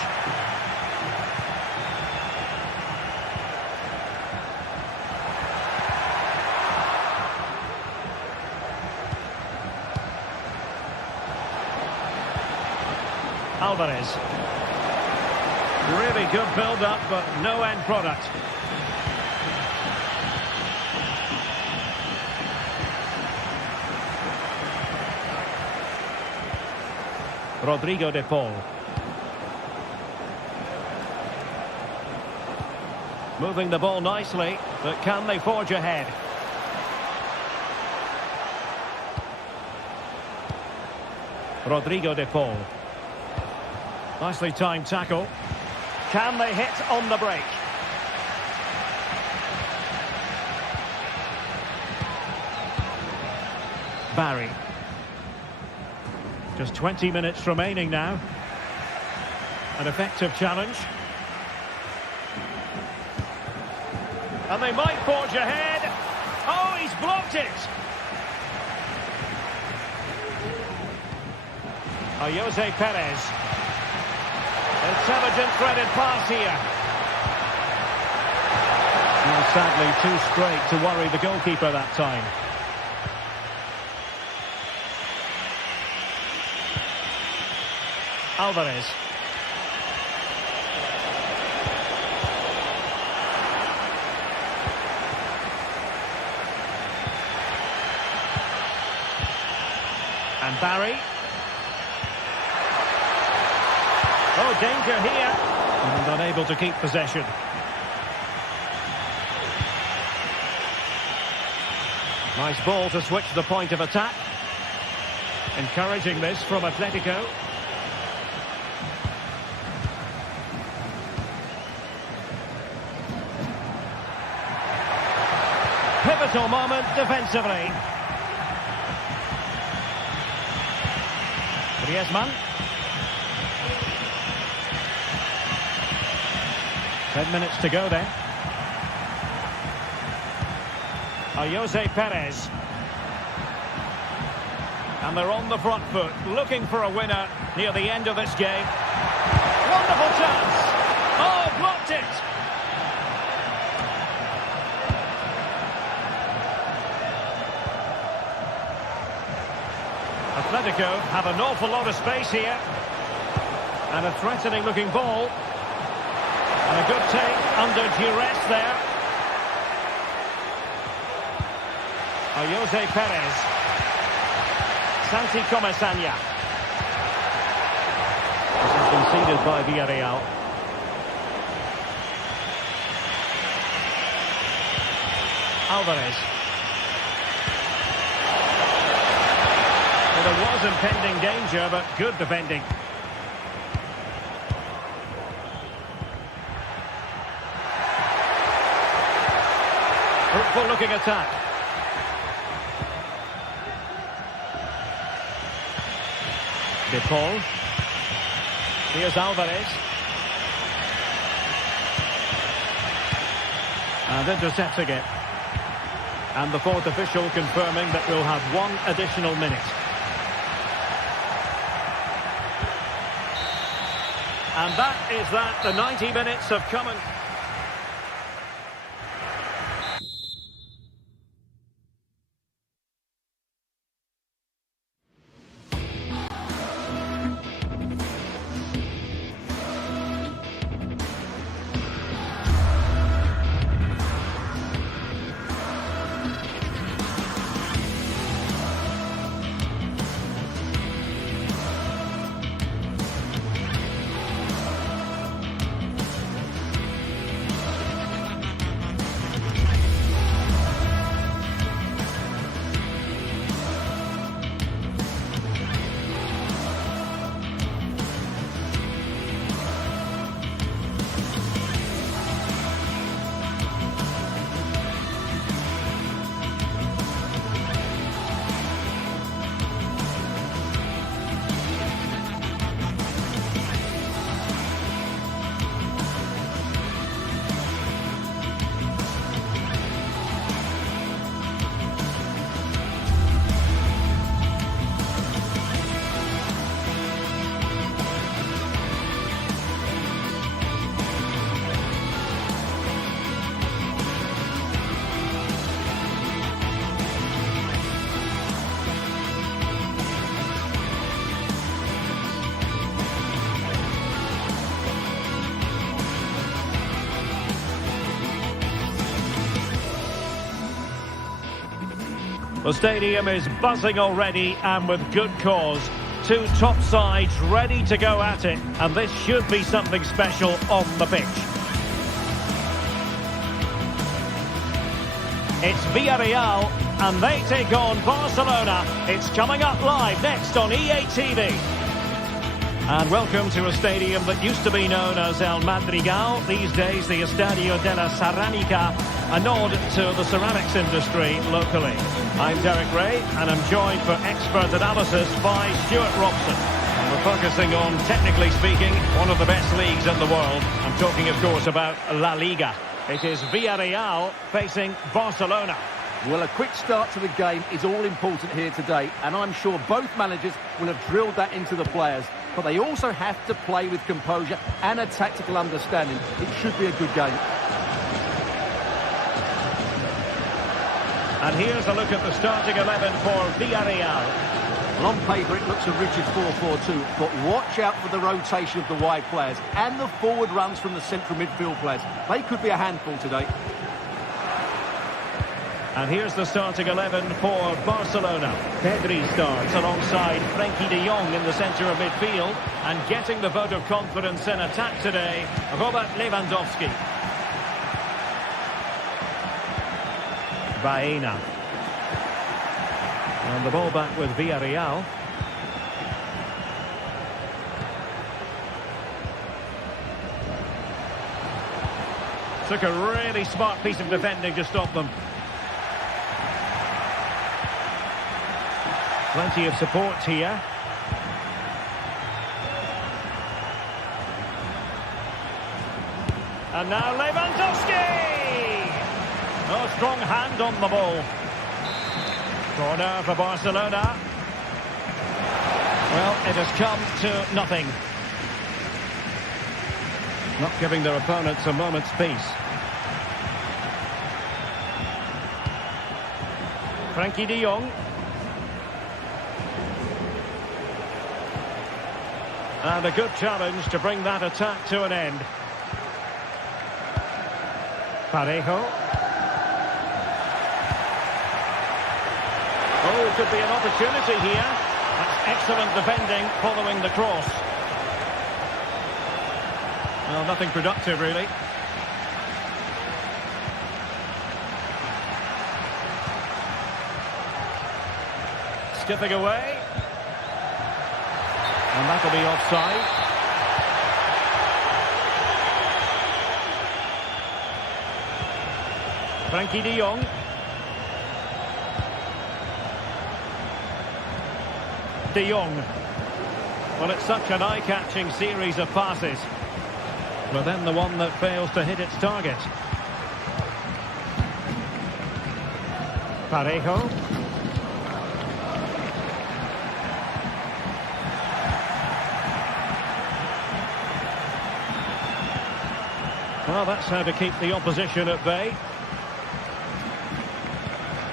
Alvarez. Really good build-up, but no end product. Rodrigo de Paul. Moving the ball nicely, but can they forge ahead? Rodrigo de Paul. Nicely timed tackle. Can they hit on the break? Barry. Just 20 minutes remaining now. An effective challenge. And they might forge ahead. Oh, he's blocked it. Jose Perez. Intelligent threaded pass here. Well, sadly, too straight to worry the goalkeeper that time. Alvarez. And Barry. Oh, danger here. And unable to keep possession. Nice ball to switch the point of attack. Encouraging this from Atletico. Pivotal moment defensively. Griezmann. 10 minutes to go then. Jose Perez. And they're on the front foot, looking for a winner near the end of this game. Wonderful chance. Oh, blocked it. Atletico have an awful lot of space here. And a threatening looking ball. And a good take under duress there. Jose Perez. Santi Comesaña. This is conceded by Villarreal. Alvarez. Well, there was impending danger, but good defending. Fruitful looking attack. De Paul. Here's Alvarez. And intercepting it. And the fourth official confirming that we'll have one additional minute. And that is that. The 90 minutes have come and... The stadium is buzzing already, and with good cause. Two top sides ready to go at it, and this should be something special on the pitch. It's Villarreal, and they take on Barcelona. It's coming up live next on EA TV. And welcome to a stadium that used to be known as El Madrigal, these days the Estadio de la Ceramica, a nod to the ceramics industry locally. I'm Derek Ray, and I'm joined for expert analysis by Stuart Robson. And we're focusing on, technically speaking, one of the best leagues in the world. I'm talking, of course, about La Liga. It is Villarreal facing Barcelona. Well, a quick start to the game is all important here today, and I'm sure both managers will have drilled that into the players. But they also have to play with composure and a tactical understanding. It should be a good game. And here's a look at the starting 11 for Villarreal. Well, on paper, it looks a rigid 4-4-2, but watch out for the rotation of the wide players and the forward runs from the central midfield players. They could be a handful today. And here's the starting 11 for Barcelona. Pedri starts alongside Frenkie de Jong in the centre of midfield. And getting the vote of confidence in attack today, Robert Lewandowski. Baena. And the ball back with Villarreal. Took a really smart piece of defending to stop them. Plenty of support here. And now Lewandowski! No strong hand on the ball. Corner for Barcelona. Well, it has come to nothing. Not giving their opponents a moment's peace. Frenkie de Jong. And a good challenge to bring that attack to an end. Parejo. Oh, could be an opportunity here. That's excellent defending following the cross. Well, nothing productive, really. Skipping away. And that'll be offside. Frenkie de Jong. De Jong. Well, it's such an eye-catching series of passes. But then the one that fails to hit its target. Parejo. Well, that's how to keep the opposition at bay.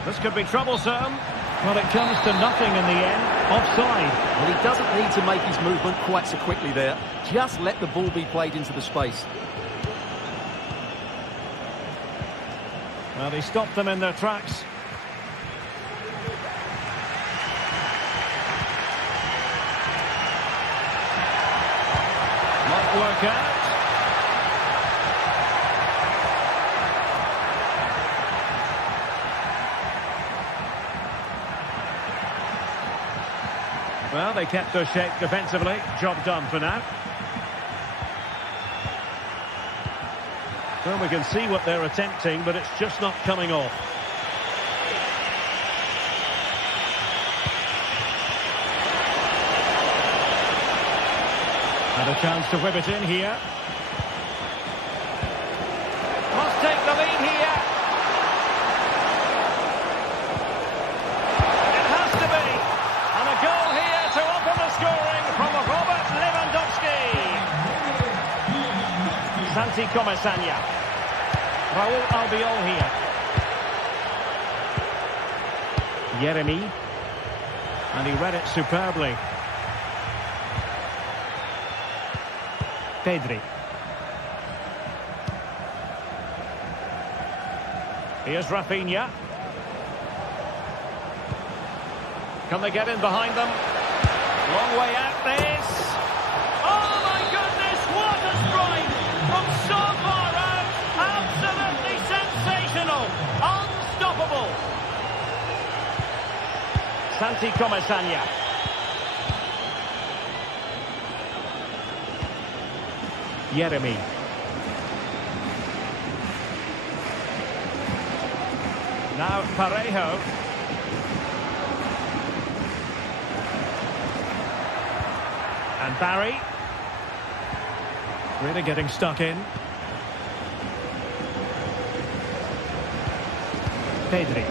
This could be troublesome. Well, it comes to nothing in the end. Offside. Well, he doesn't need to make his movement quite so quickly there. Just let the ball be played into the space. Well, he stopped them in their tracks. Might work out. Well, they kept their shape defensively. Job done for now. Well, we can see what they're attempting, but it's just not coming off. And a chance to whip it in here. Must take the lead here. It has to be. And a goal here to open the scoring from Robert Lewandowski. Santi Comesaña. Raúl Albiol here. Yeremy. And he read it superbly. Pedri. Here's Rafinha. Can they get in behind them? Long way out this. Oh my goodness, what a strike from so far out. Absolutely sensational. Unstoppable. Santi Comesaña. Yeremy. Now Parejo. And Barry. Really getting stuck in. Pedri.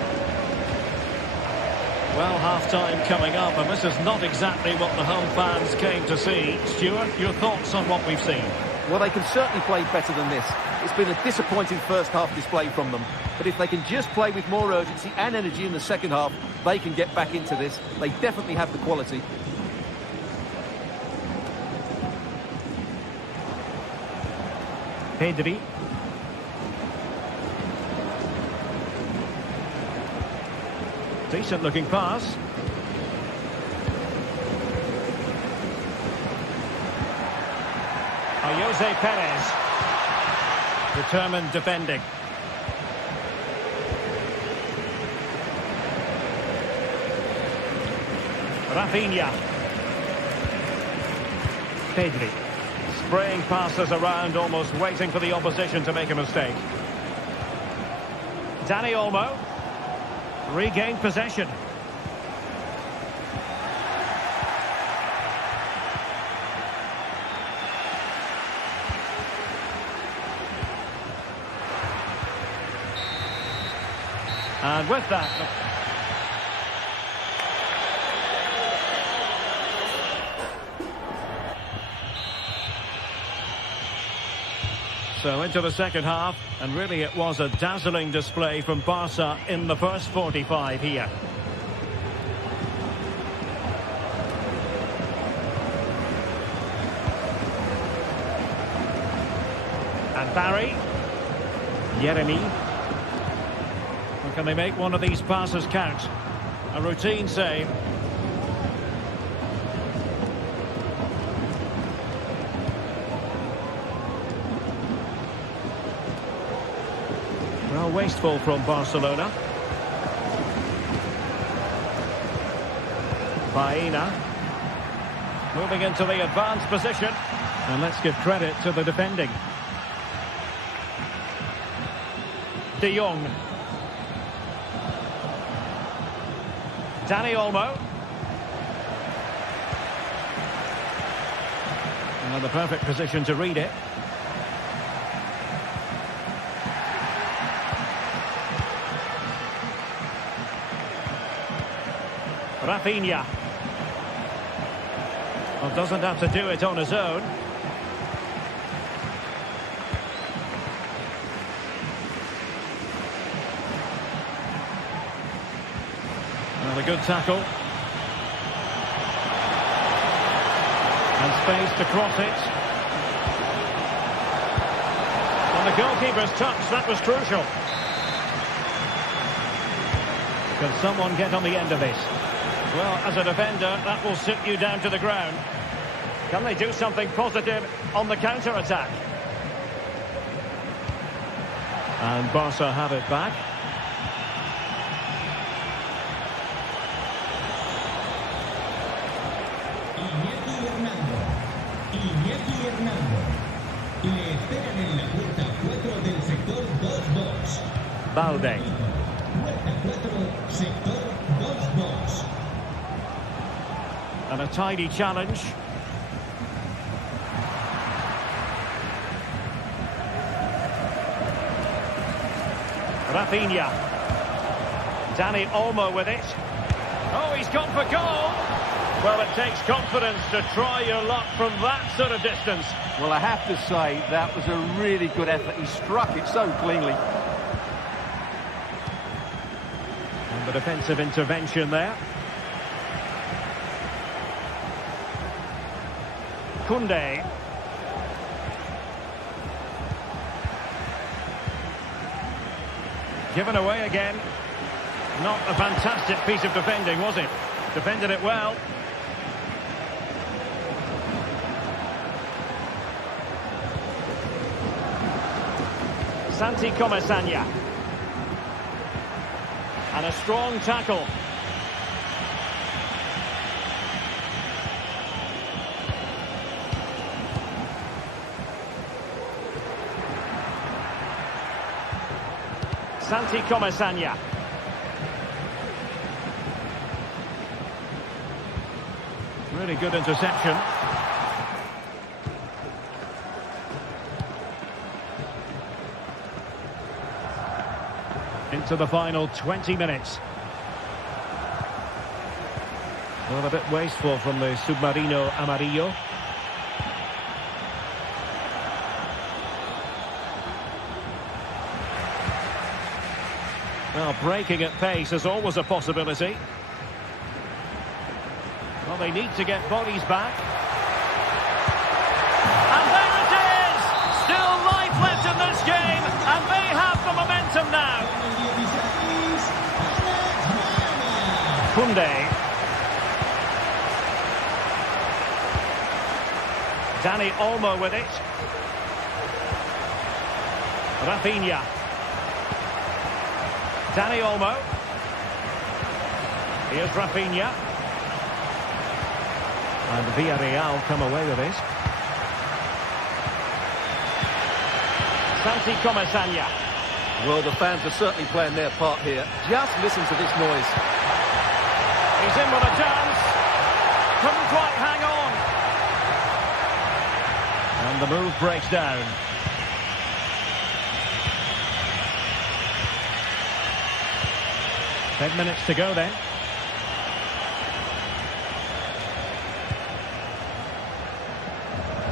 Well, half-time coming up, and this is not exactly what the home fans came to see. Stuart, your thoughts on what we've seen? Well, they can certainly play better than this. It's been a disappointing first half display from them. But if they can just play with more urgency and energy in the second half, they can get back into this. They definitely have the quality. Pedri. Decent looking pass. Jose Perez. Determined defending. Rafinha. Pedri. Spraying passes around, almost waiting for the opposition to make a mistake. Dani Olmo. Regained possession. And with that... So into the second half, and really it was a dazzling display from Barca in the first 45 here. And Barry. Yeremy. Or can they make one of these passes count? A routine save. Well, wasteful from Barcelona. Baena. Moving into the advanced position. And let's give credit to the defending. De Jong. Dani Olmo. And the perfect position to read it. Rafinha. Well, doesn't have to do it on his own. Well, a good tackle. And space to cross it. And the goalkeeper's touch, that was crucial. Can someone get on the end of this? Well, as a defender, that will sit you down to the ground. Can they do something positive on the counter-attack? And Barca have it back. Iñaki Hernando. Le esperan en la puerta 4 del sector 2-2. Balde. Puerta 4, sector 2-2. And a tidy challenge. Rafinha. Dani Olmo with it. Oh, he's gone for goal. Well, it takes confidence to try your luck from that sort of distance. Well, I have to say, that was a really good effort. He struck it so cleanly. And the defensive intervention there. Koundé. Given away again. Not a fantastic piece of defending, was it? Defended it well. Santi Comesaña. And a strong tackle. Santi Comesaña. Really good interception. Into into the final 20 minutes. Well, a bit wasteful from the Submarino Amarillo. Well, breaking at pace is always a possibility. Well, they need to get bodies back. And there it is! Still life left in this game, and they have the momentum now. Kunde. Dani Olmo with it. Rafinha. Dani Olmo. Here's Rafinha. And Villarreal come away with it. Santi Comasagna. Well, the fans are certainly playing their part here. Just listen to this noise. He's in with a chance. Couldn't quite hang on. And the move breaks down. Ten minutes to go then.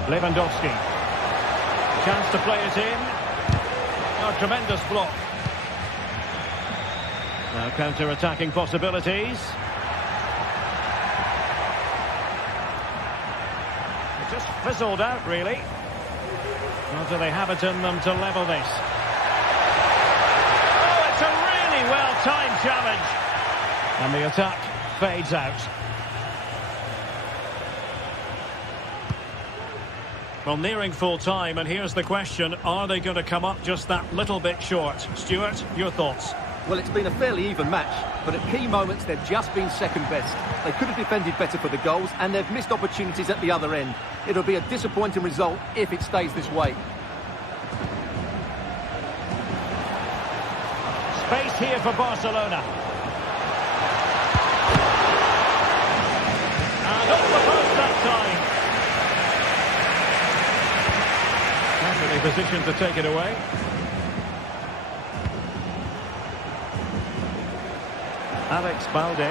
Lewandowski. Chance to play it in. Oh, tremendous block. Now counter-attacking possibilities. It just fizzled out, really. Or do they have it in them to level this? Oh, it's a really well-timed challenge. And the attack fades out. Well, nearing full time, and here's the question: are they going to come up just that little bit short? Stuart, your thoughts? Well, it's been a fairly even match, but at key moments they've just been second best. They could have defended better for the goals, and they've missed opportunities at the other end. It'll be a disappointing result if it stays this way. Space here for Barcelona. And off the post that time. Perfectly positioned to take it away. Alex Balde.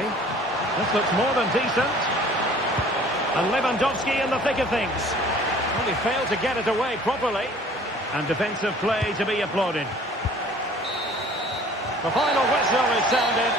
This looks more than decent. And Lewandowski in the thick of things. Well, he failed to get it away properly. And defensive play to be applauded. The final whistle is sounded.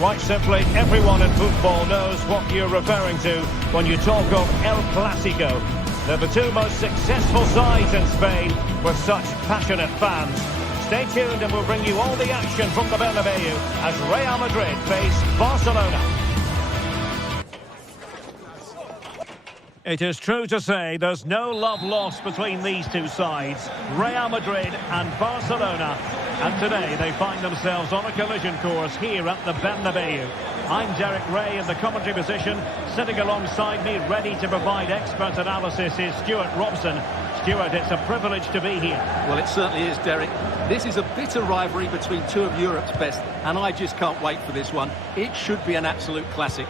Quite simply, everyone in football knows what you're referring to when you talk of El Clásico. They're the two most successful sides in Spain with such passionate fans. Stay tuned and we'll bring you all the action from the Bernabeu as Real Madrid face Barcelona. It is true to say there's no love lost between these two sides, Real Madrid and Barcelona. And today they find themselves on a collision course here at the Bernabeu. I'm Derek Ray in the commentary position. Sitting alongside me, ready to provide expert analysis, is Stuart Robson. Stuart, it's a privilege to be here. Well, it certainly is, Derek. This is a bitter rivalry between two of Europe's best, and I just can't wait for this one. It should be an absolute classic.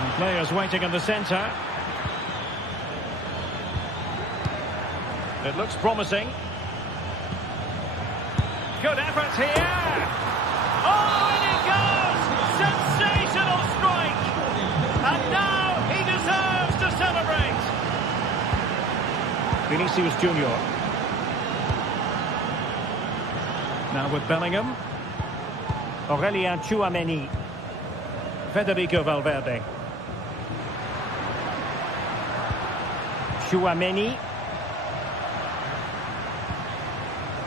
And players waiting in the centre. It looks promising. Good effort here. Oh, and it goes! Sensational strike! And now he deserves to celebrate. Vinicius Junior. Now with Bellingham. Aurelien Tchouameni. Federico Valverde. Tchouameni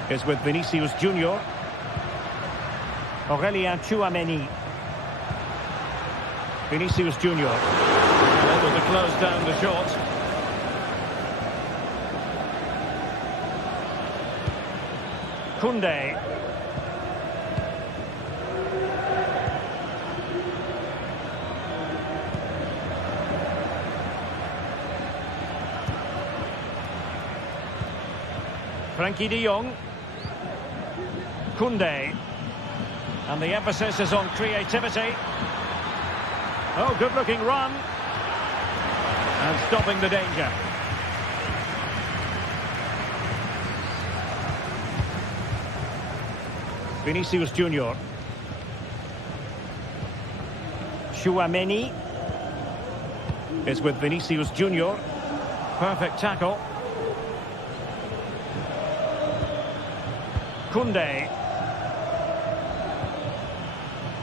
is with Vinicius Junior. Aurelien Tchouameni. Vinicius Junior. Able to close down the shot. Koundé. Frankie de Jong. Koundé. And the emphasis is on creativity. Oh, good-looking run. And stopping the danger. Vinicius Junior. Tchouameni is with Vinicius Junior. Perfect tackle. Koundé.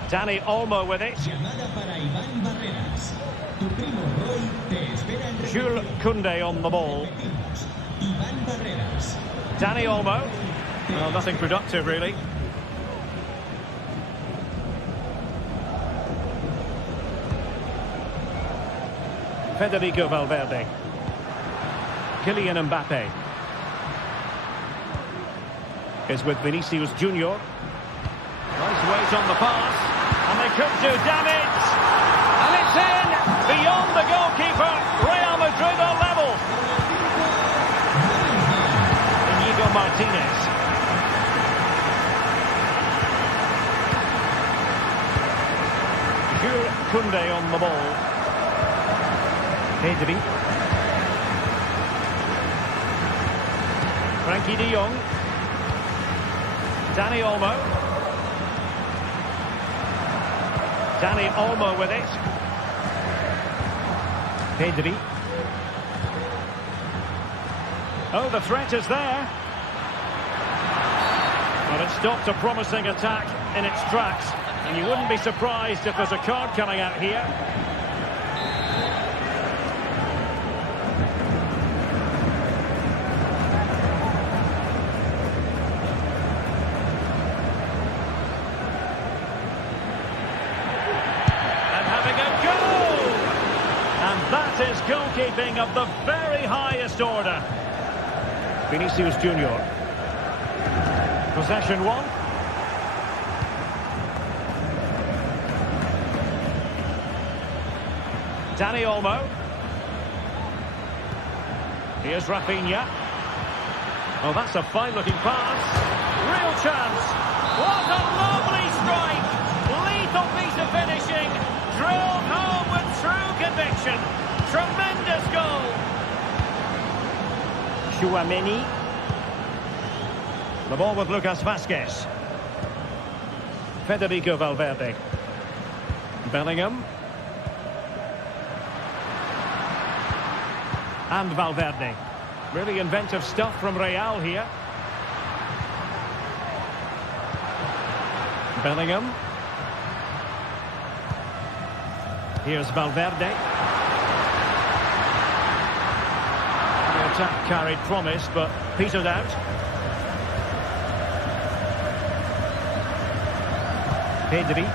Dani Olmo with it. Jules Koundé on the ball. Dani Olmo. Well, nothing productive, really. Federico Valverde. Kylian Mbappe is with Vinicius Junior. Nice weight on the pass, and they could do damage. And it's in, beyond the goalkeeper. Real Madrid are level. Inigo Martinez. Jules Koundé on the ball. Pedri. Frankie de Jong. Dani Olmo. Dani Olmo with it. Pedri. Oh, the threat is there. Well, it stopped a promising attack in its tracks. And you wouldn't be surprised if there's a card coming out here. Is goalkeeping of the very highest order. Vinicius Junior. Possession one. Dani Olmo. Here's Rafinha. Oh, that's a fine-looking pass. Real chance. What a lovely strike. Lethal piece of finishing. Drilled home with true conviction. Tremendous goal. Tchouameni. The ball with Lucas Vazquez. Federico Valverde. Bellingham. And Valverde. Really inventive stuff from Real here. Bellingham. Here's Valverde. Attack carried promise, but petered out. Pedri.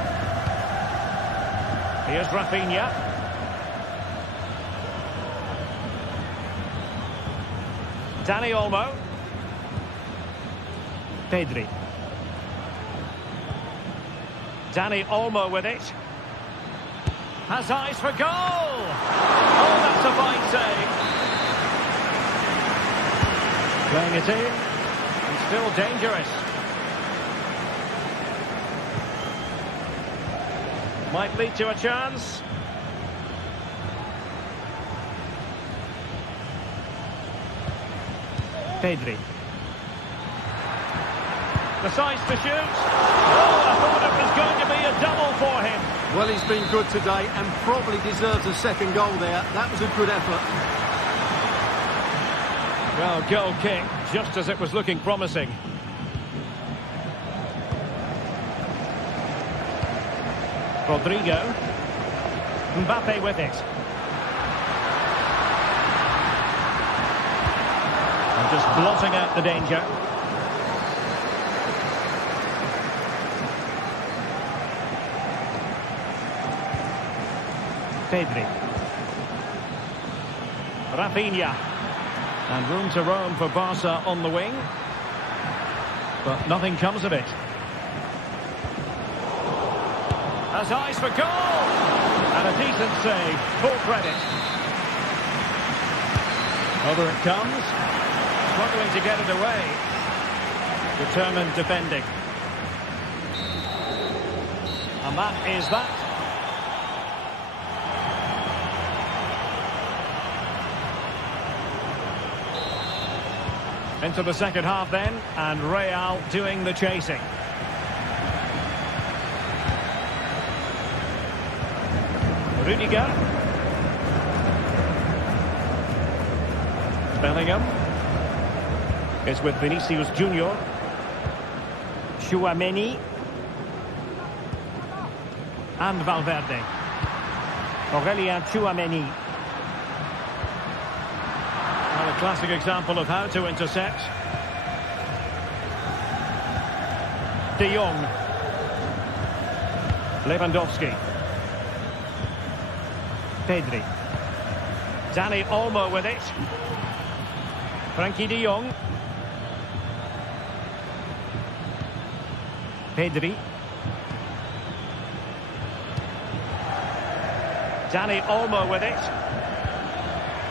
Here's Rafinha. Dani Olmo. Pedri. Dani Olmo with it. Has eyes for goal! Oh, that's a fine save. Playing it in. And still dangerous. Might lead to a chance. Pedri. The size to shoot. Oh, I thought it was going to be a double for him. Well, he's been good today and probably deserves a second goal there. That was a good effort. Well, goal kick, just as it was looking promising. Rodrigo. Mbappe with it. And just blotting out the danger. Pedri. Rafinha. And room to roam for Barca on the wing. But nothing comes of it. Has eyes for goal! And a decent save. Full credit. Over it comes. Struggling to get it away. Determined defending. And that is that. Into the second half then, and Real doing the chasing. Rudiger. Bellingham. Is with Vinicius Junior. Tchouaméni. And Valverde. Aurélien Tchouaméni. Well, a classic example of how to intercept. De Jong. Lewandowski. Pedri. Dani Olmo with it. Frankie de Jong. Pedri. Dani Olmo with it.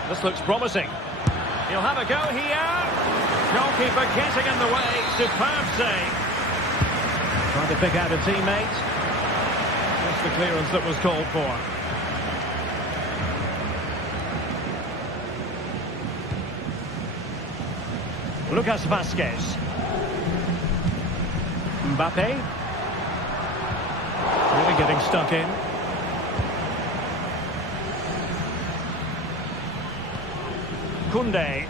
This looks promising. He'll have a go here. Goalkeeper getting in the way. Superb save. Trying to pick out a teammate. Just the clearance that was called for. Lucas Vazquez. Mbappe. Really getting stuck in. Koundé.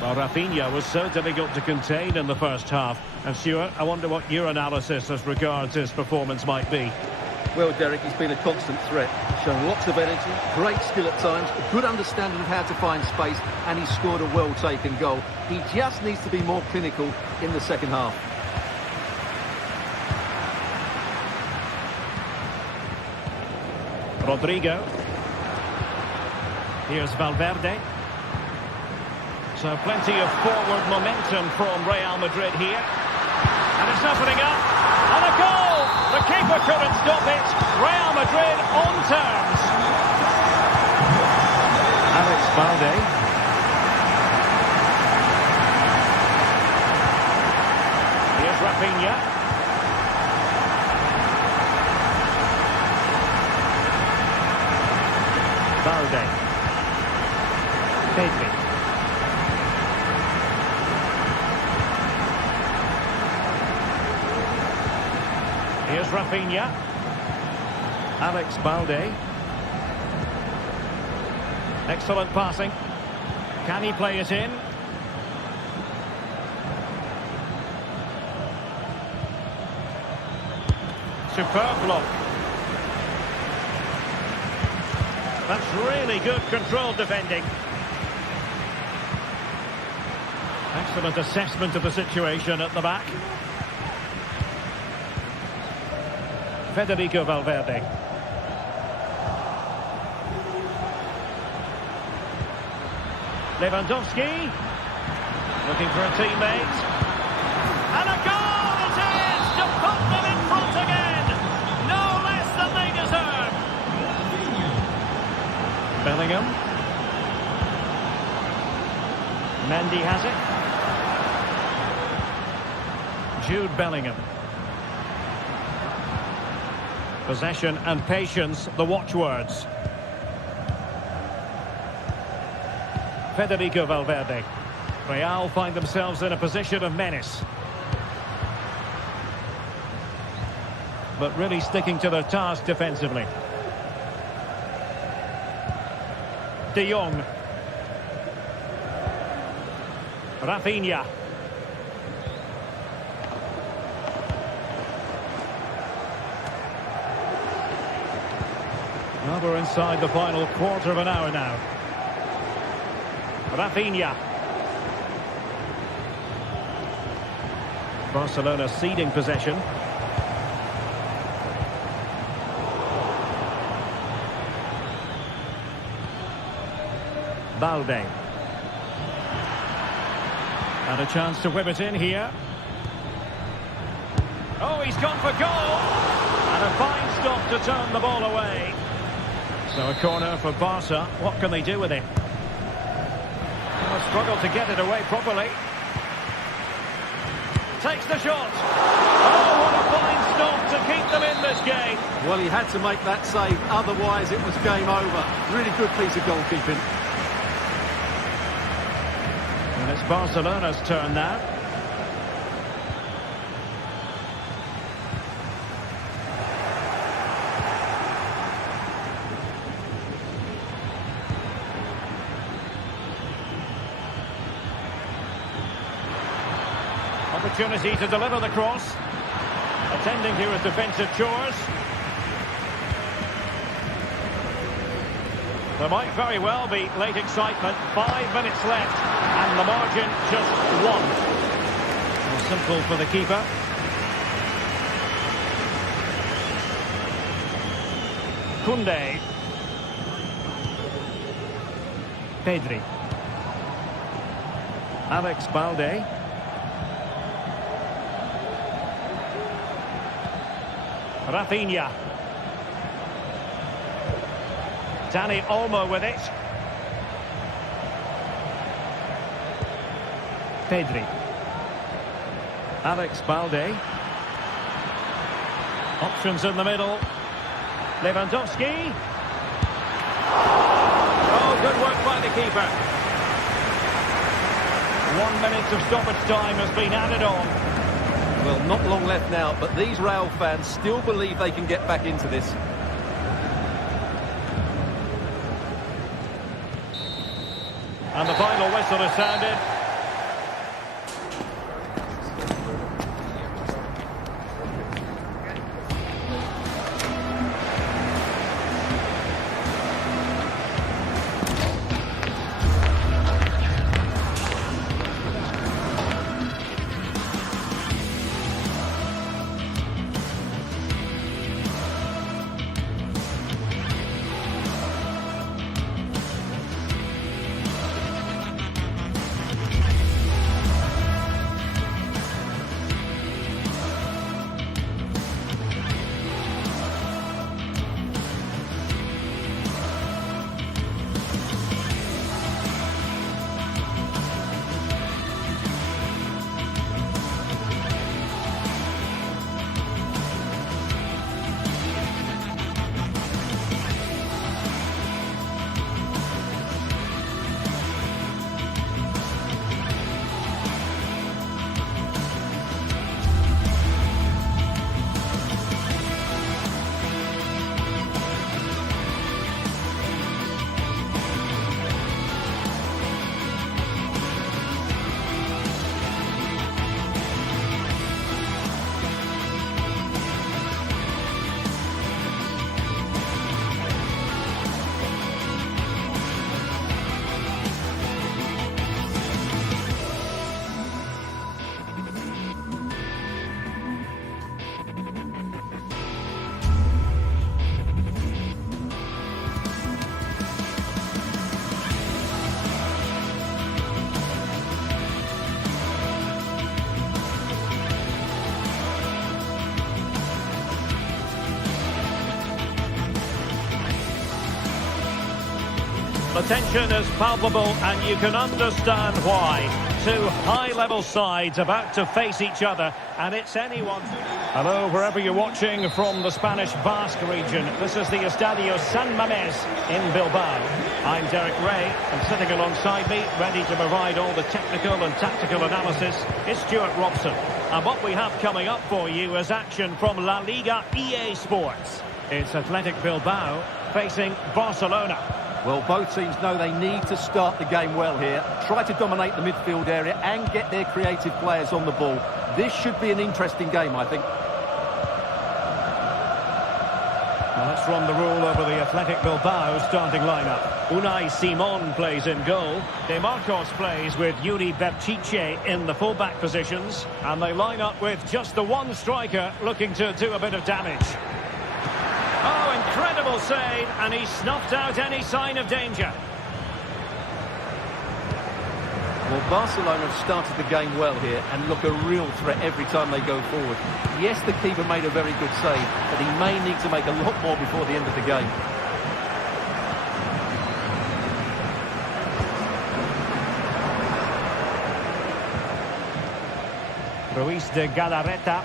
Well, Rafinha was so difficult to contain in the first half. And Stuart, I wonder what your analysis as regards his performance might be. Well, Derek, he's been a constant threat, shown lots of energy, great skill at times, a good understanding of how to find space, and he scored a well-taken goal. He just needs to be more clinical in the second half. Rodrigo. Here's Valverde. So plenty of forward momentum from Real Madrid here. And it's opening up. And a goal! The keeper couldn't stop it. Real Madrid on terms. Alex Balde. Here's Rafinha. Balde. Pedri. Here's Rafinha. Alex Balde. Excellent passing. Can he play it in? Superb block. That's really good controlled defending. Excellent assessment of the situation at the back. Federico Valverde. Lewandowski. Looking for a teammate. And a goal it is to put them in front again. No less than they deserve. Bellingham. Mendy has it. Jude Bellingham. Possession and patience, the watchwords. Federico Valverde. Real find themselves in a position of menace. But really sticking to their task defensively. De Jong. Rafinha. Well, we're inside the final quarter of an hour now. Rafinha. Barcelona ceding possession. Balde. And a chance to whip it in here. Oh, he's gone for goal. And a fine stop to turn the ball away. So a corner for Barca. What can they do with it? Struggle to get it away properly. Takes the shot. Oh, what a fine stop to keep them in this game. Well, he had to make that save, otherwise it was game over. Really good piece of goalkeeping. And it's Barcelona's turn now. Opportunity to deliver the cross. Attending to his defensive chores. There might very well be late excitement. 5 minutes left. And the margin just 1. Well, simple for the keeper. Koundé. Pedri. Alex Balde. Rafinha. Dani Olmo with it. Pedri. Alex Balde. Options in the middle. Lewandowski. Oh, good work by the keeper. 1 minute of stoppage time has been added on. Well, not long left now, but these Real fans still believe they can get back into this. And the final whistle is sounded. tension is palpable, and you can understand why. Two high-level sides about to face each other, and it's anyone's... Hello, wherever you're watching from the Spanish Basque region. This is the Estadio San Mamés in Bilbao. I'm Derek Ray, and sitting alongside me, ready to provide all the technical and tactical analysis, is Stuart Robson. And what we have coming up for you is action from La Liga EA Sports. It's Athletic Bilbao facing Barcelona. Well, both teams know they need to start the game well here. Try to dominate the midfield area and get their creative players on the ball. This should be an interesting game, I think. Well, let's run the rule over the Athletic Bilbao starting lineup. Unai Simon plays in goal. De Marcos plays with Yuri Berchiche in the fullback positions. And they line up with just the one striker looking to do a bit of damage. Oh, incredible save, and he snuffed out any sign of danger. Well, Barcelona have started the game well here and look a real threat every time they go forward. Yes, the keeper made a very good save, but he may need to make a lot more before the end of the game. Ruiz de Galarreta.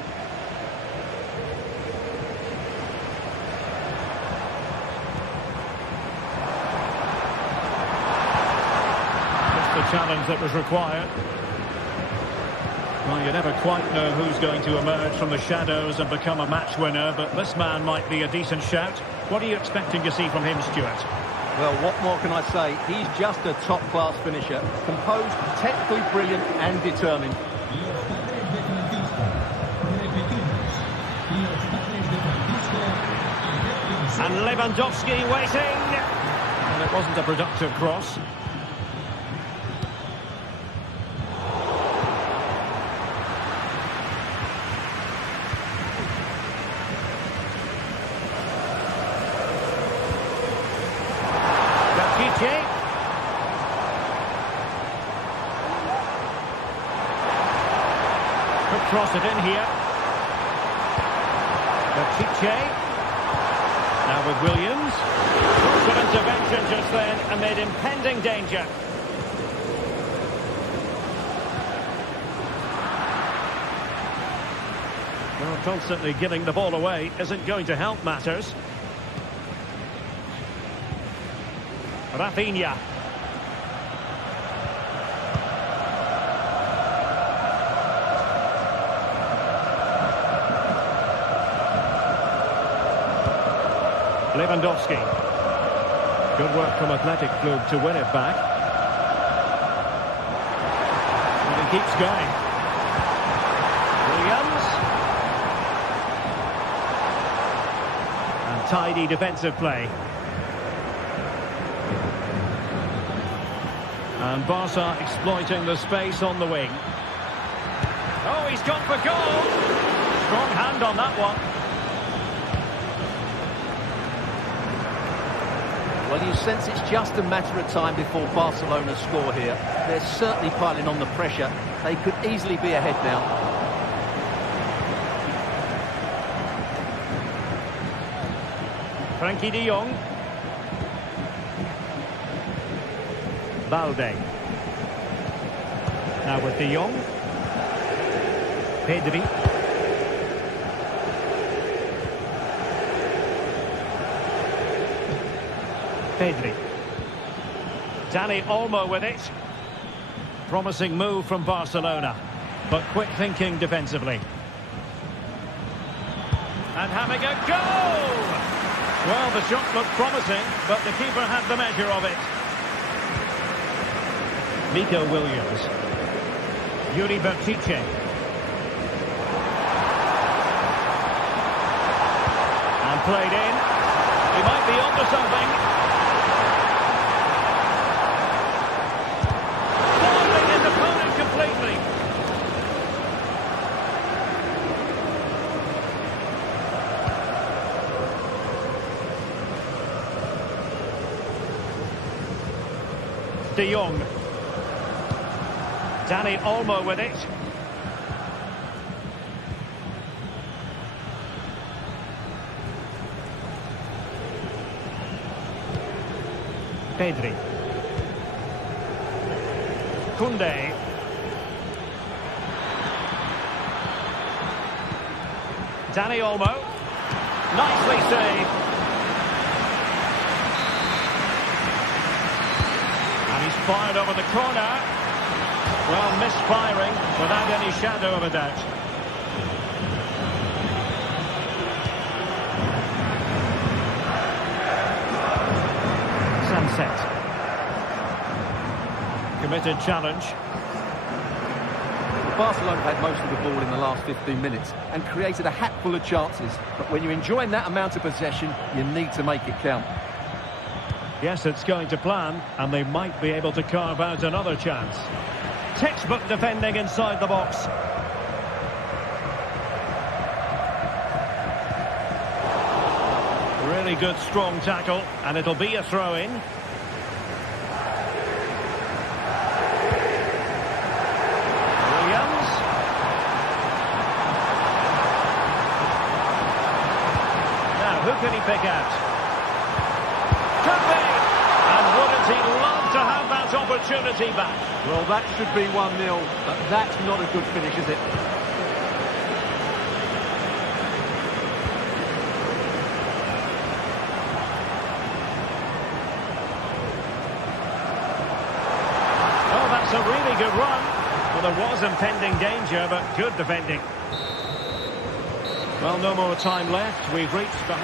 Challenge that was required. Well, you never quite know who's going to emerge from the shadows and become a match winner, but this man might be a decent shout. What are you expecting to see from him, Stuart? Well, what more can I say? He's just a top-class finisher. Composed, technically brilliant and determined. And Lewandowski waiting. And it wasn't a productive cross. Could cross it in here. Berchiche. Now with Williams. Good intervention just then amid impending danger. Well, constantly giving the ball away isn't going to help matters. Rafinha. Lewandowski. Good work from Athletic Club to win it back. And he keeps going. Williams. And tidy defensive play. And Barca exploiting the space on the wing. Oh, he's gone for goal. Strong hand on that one. Well, you sense it's just a matter of time before Barcelona score here. They're certainly piling on the pressure. They could easily be ahead now. Frankie de Jong. Balde. Now with de Jong. Pedri. Pedri. Dani Olmo with it. Promising move from Barcelona, but quick thinking defensively. And having a go! Well, the shot looked promising, but the keeper had the measure of it. Nico Williams. Yuri Berchiche. And played in. He might be onto something. Foiling his opponent completely. De Jong. Dani Olmo with it. Pedri. Koundé. Dani Olmo. Nicely saved. And he's fired over the corner. Well, misfiring without any shadow of a doubt. Sunset. Committed challenge. Barcelona had most of the ball in the last 15 minutes and created a hatful of chances. But when you're enjoying that amount of possession, you need to make it count. Yes, it's going to plan, and they might be able to carve out another chance. Textbook defending inside the box. Really good, strong tackle, and it'll be a throw-in. Who can he pick out? Could be! And wouldn't he love to have that opportunity back? Well, that should be 1-0, but that's not a good finish, is it? Oh, that's a really good run. Well, there was impending danger, but good defending. Well, no more time left. We've reached the...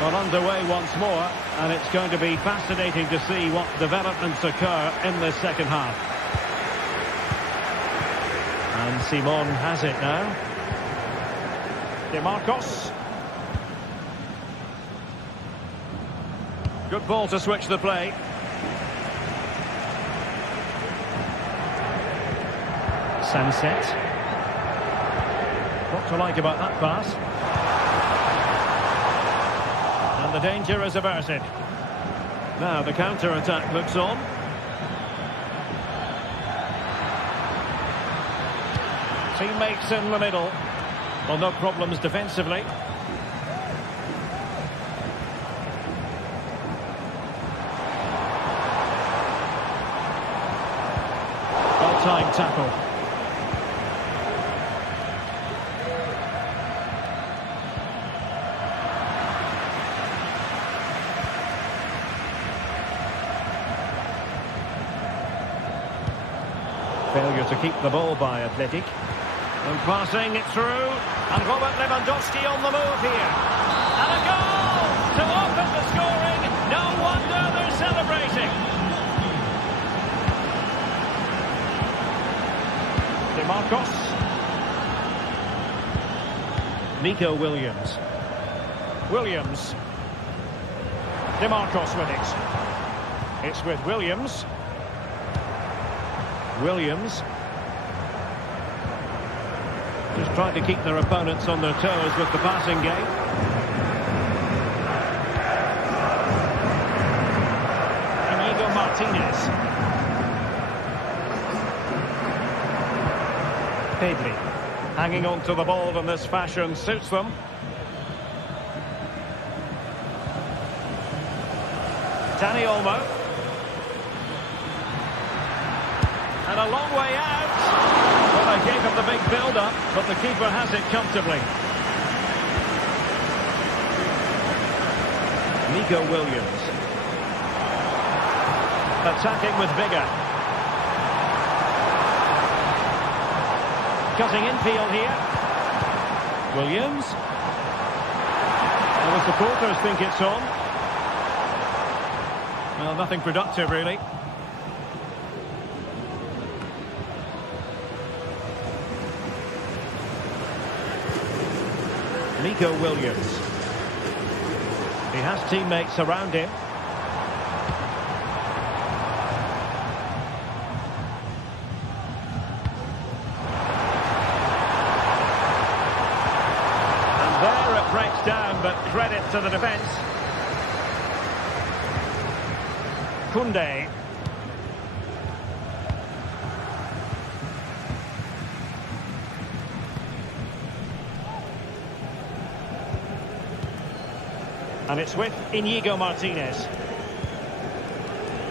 Well, underway once more, and it's going to be fascinating to see what developments occur in the second half. And Simon has it now. DeMarcos. Good ball to switch the play. Sunset. What to like about that pass? And the danger is averted. Now the counter-attack looks on. Teammates in the middle. Well, no problems defensively. Well-timed tackle. Failure to keep the ball by Athletic. And passing it through. And Robert Lewandowski on the move here. And a goal to open the scoring. No wonder they're celebrating. DeMarcos. Nico Williams. Williams. DeMarcos with it. It's with Williams. Williams. Just trying to keep their opponents on their toes with the passing game. Inigo Martinez. Pedri. Hanging on to the ball in this fashion suits them. Dani Olmo. And a long way out. Well, they gave him the big build-up, but the keeper has it comfortably. Nico Williams. Attacking with vigour. Cutting infield here. Williams. Well, the supporters think it's on. Well, nothing productive, really. Nico Williams. He has teammates around him. And there it breaks down, but credit to the defence. Koundé. And it's with Inigo Martinez.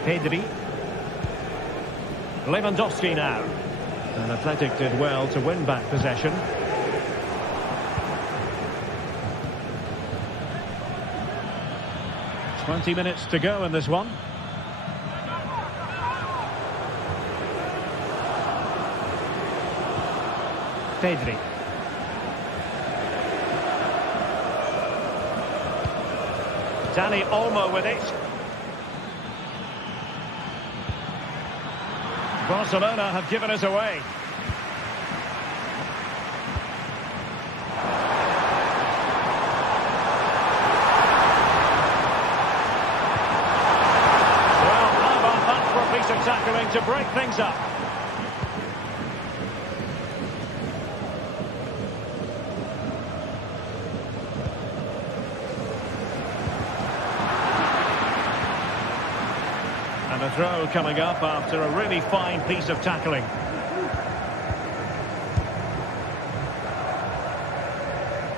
Pedri. Lewandowski now. And Athletic did well to win back possession. "20 minutes to go in this one. Pedri. Dani Olmo with it. Barcelona have given us away. Well, how about that for a piece of tackling to break things up? And a throw coming up after a really fine piece of tackling.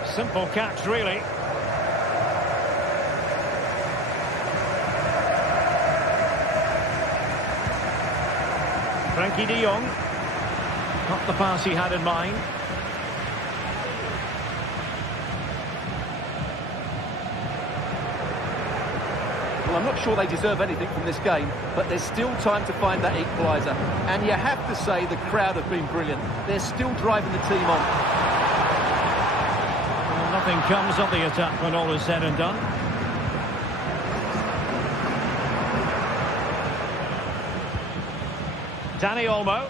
Simple catch, really. Frankie de Jong. Not the pass he had in mind. Well, I'm not sure they deserve anything from this game, but there's still time to find that equaliser. And you have to say the crowd have been brilliant. They're still driving the team on. Well, nothing comes of the attack when all is said and done. Dani Olmo.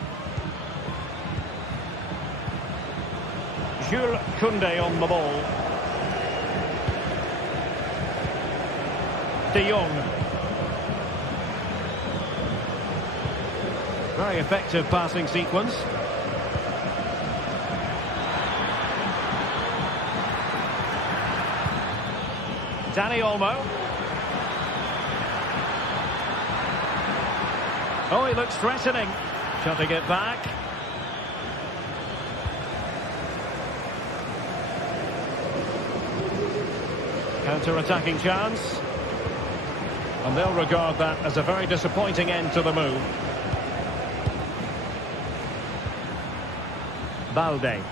Jules Koundé on the ball. De Jong. Very effective passing sequence. Dani Olmo. Oh, he looks threatening. Shutting it back. Counter-attacking chance. And they'll regard that as a very disappointing end to the move. Balde.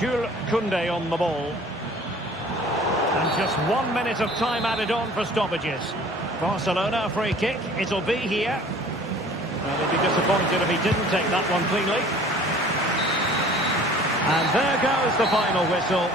Jules Koundé on the ball. And just 1 minute of time added on for stoppages. Barcelona, a free kick. It'll be here. Well, they'd be disappointed if he didn't take that one cleanly. And there goes the final whistle.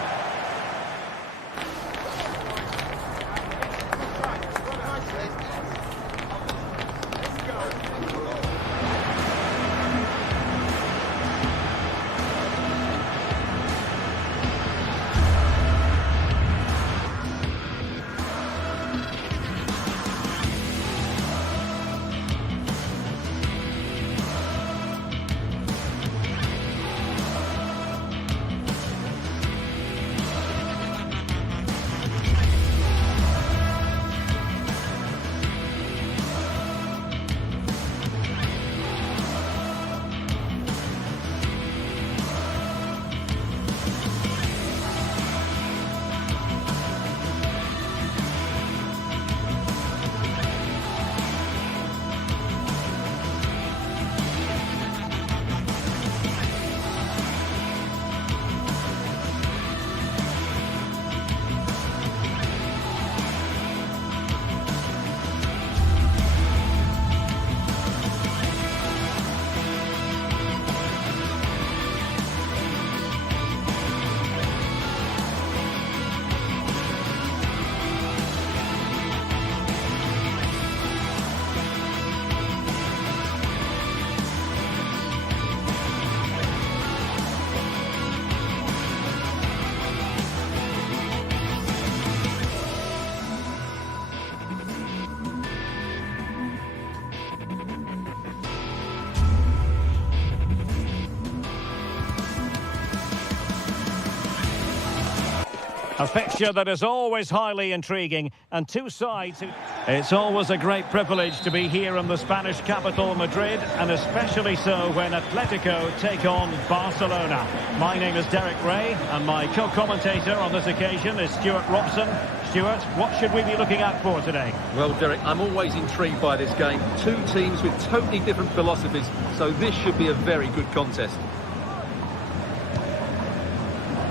A fixture that is always highly intriguing. And two sides who... It's always a great privilege to be here in the Spanish capital, Madrid, and especially so when Atletico take on Barcelona. My name is Derek Ray, and my co-commentator on this occasion is Stuart Robson. Stuart, what should we be looking out for today? Well, Derek, I'm always intrigued by this game. Two teams with totally different philosophies, so this should be a very good contest.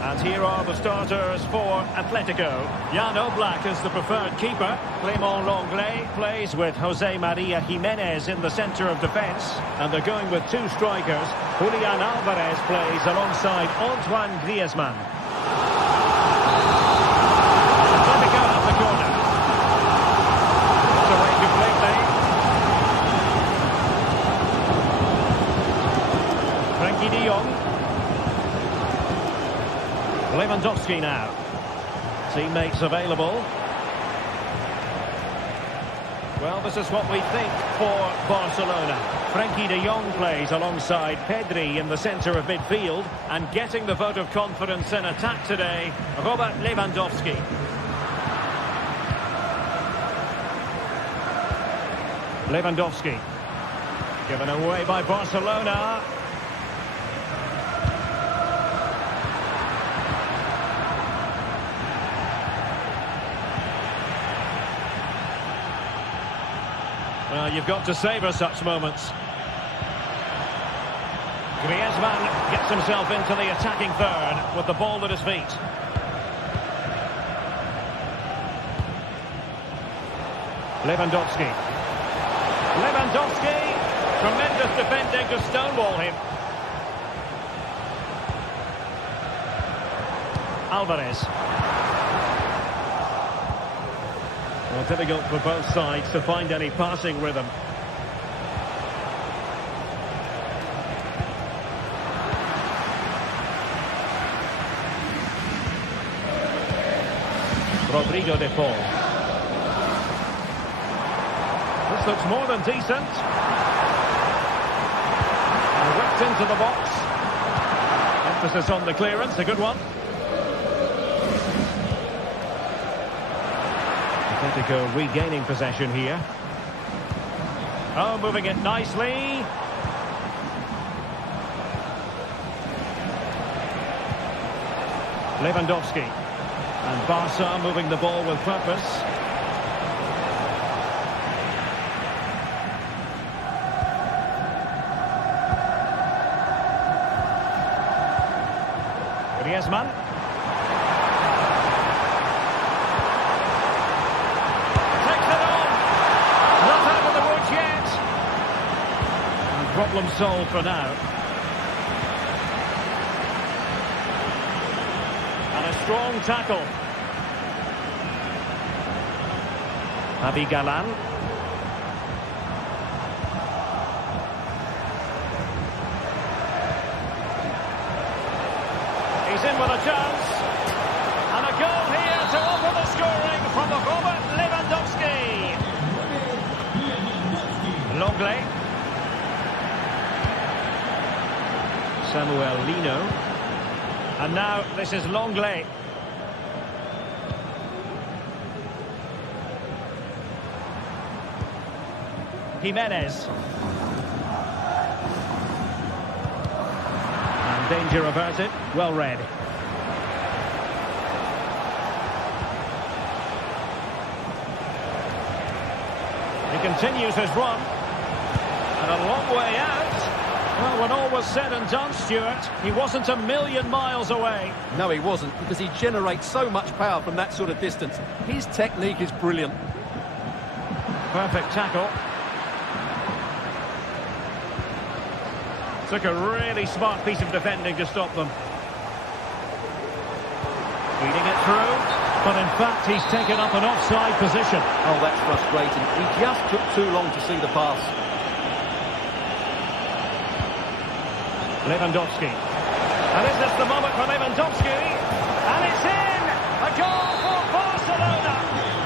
And here are the starters for Atletico. Jan Oblak is the preferred keeper. Clément Lenglet plays with Jose Maria Jimenez in the centre of defence. And they're going with two strikers. Julian Alvarez plays alongside Antoine Griezmann. Atletico have the corner. It's away completely. Frankie de Jong. Lewandowski now. Teammates available. Well, this is what we think for Barcelona. Frankie de Jong plays alongside Pedri in the centre of midfield. And getting the vote of confidence in attack today, Robert Lewandowski. Lewandowski. Given away by Barcelona. Well, you've got to savour such moments. Griezmann gets himself into the attacking third with the ball at his feet. Lewandowski. Lewandowski! Tremendous defending to stonewall him. Alvarez. Well, difficult for both sides to find any passing rhythm. Rodrigo de Paul. This looks more than decent. And whipped into the box. Emphasis on the clearance, a good one. Atletico regaining possession here. Oh, moving it nicely. Lewandowski. And Barca moving the ball with purpose. Griezmann. Problem solved for now. And a strong tackle. Javi Galan. He's in with a chance. And a goal here to open the scoring from the Robert Lewandowski. Lenglet. Samuel Lino. And now this is Lenglet. Jimenez. And danger averted. Well read. He continues his run. And a long way out. Well, when all was said and done, Stuart, he wasn't a million miles away. No, he wasn't, because he generates so much power from that sort of distance. His technique is brilliant. Perfect tackle. Took a really smart piece of defending to stop them. Feeding it through, but in fact he's taken up an offside position. Oh, that's frustrating. He just took too long to see the pass. Lewandowski. And is this the moment for Lewandowski? And it's in! A goal for Barcelona!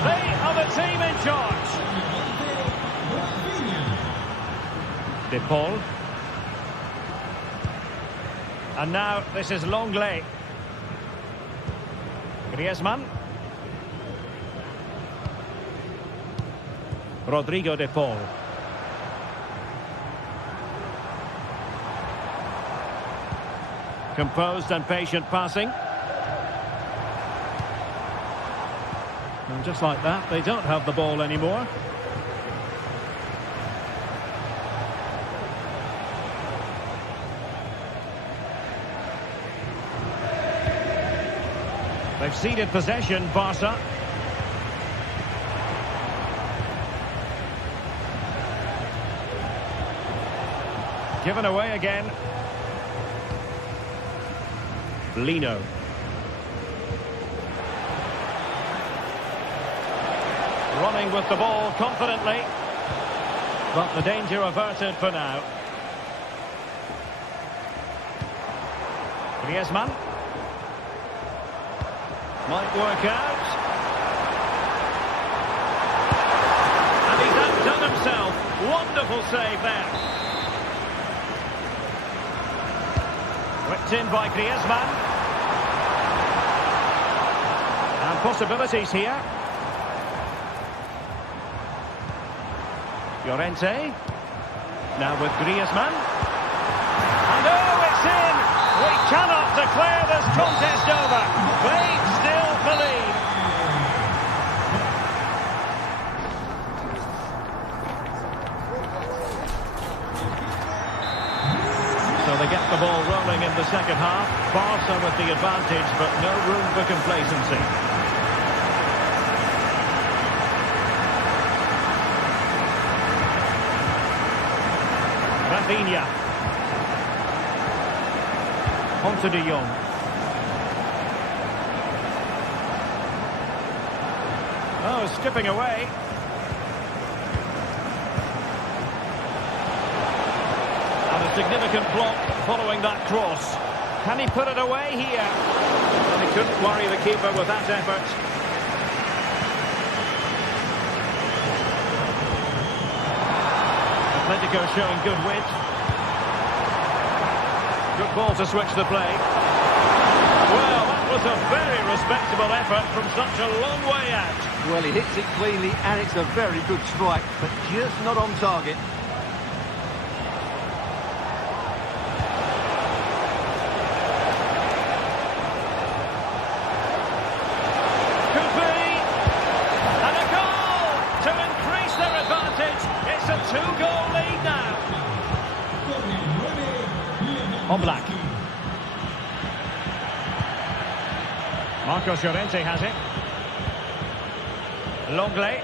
They are the team in charge. De Paul. And now this is Lenglet. Griezmann. Rodrigo de Paul. Composed and patient passing. And just like that, they don't have the ball anymore. They've ceded possession, Barca. Given away again. Lino. Running with the ball confidently. But the danger averted for now. Griezmann. Might work out. And he's outdone himself. Wonderful save there. Whipped in by Griezmann. And possibilities here. Llorente. Now with Griezmann. And oh, it's in! We cannot declare this contest over. They still believe. So they get the ball rolling in the second half. Barca with the advantage, but no room for complacency. Rafinha. On to De Jong. Oh, skipping away. And a significant block following that cross. Can he put it away here? Well, he couldn't worry the keeper with that effort. Atletico showing good width. Good ball to switch the play. Well, that was a very respectable effort from such a long way out. Well, he hits it cleanly and it's a very good strike, but just not on target. Could be. And a goal to increase their advantage. It's a 2-goal lead now. Oblak. Marcos Llorente has it. Longley.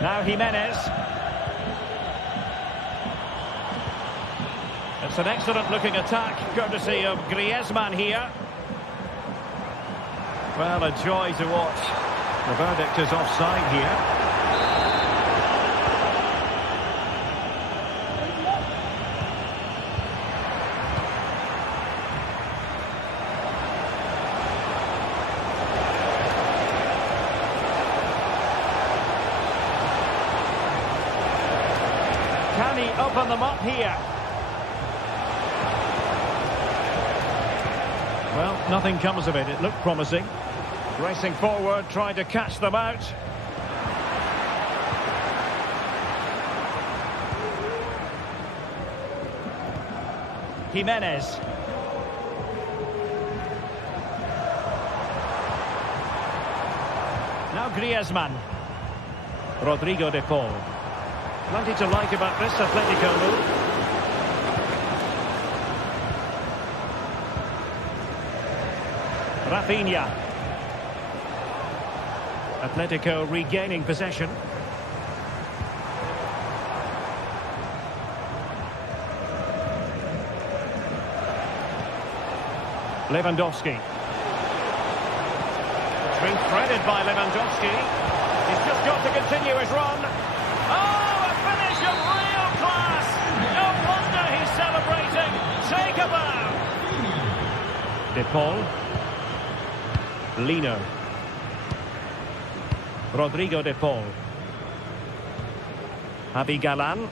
Now Jimenez. It's an excellent looking attack, courtesy of Griezmann here. Well, a joy to watch. The verdict is offside here. Can he open them up here? Well, nothing comes of it. It looked promising. Racing forward, trying to catch them out. Jimenez. Now Griezmann. Rodrigo de Paul. Plenty to like about this Atletico move. Rafinha. Atletico regaining possession. Lewandowski. It's been threaded by Lewandowski. He's just got to continue his run. Oh, a finish of real class! No wonder he's celebrating. Take a bow. De Paul. Lino. Rodrigo de Paul. Javi Galan.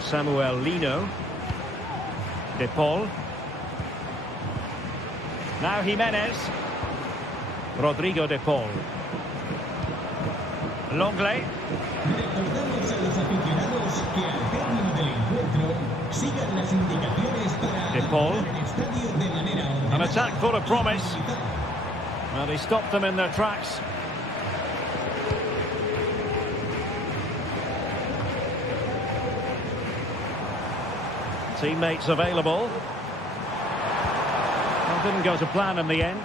Samuel Lino. De Paul. Now Jimenez. Rodrigo de Paul. Longley. Recordamos a los aficionados que al término del encuentro sigan las indicaciones para De Paul. abandonar el estadio de manera ordenada. An attack full of promise. Well, he stopped them in their tracks. Teammates available. Well, didn't go to plan in the end.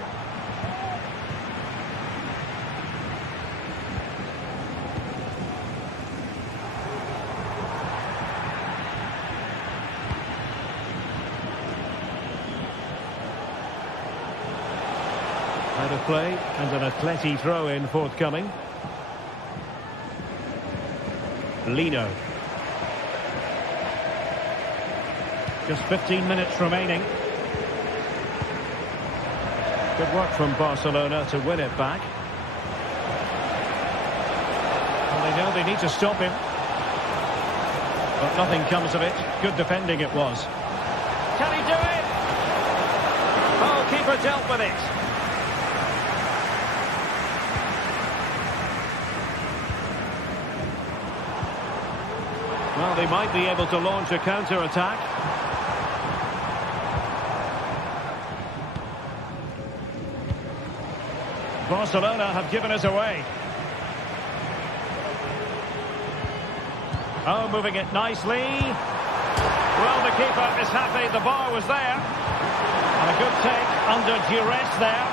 Out of play and an Atleti throw-in forthcoming. Lino. Just 15 minutes remaining. Good work from Barcelona to win it back. Well, they know they need to stop him. But nothing comes of it. Good defending it was. Can he do it? Oh, keeper dealt with it. Well, they might be able to launch a counter-attack. Barcelona have given us away. Oh, moving it nicely. Well, the keeper is happy the bar was there. And a good take under duress there.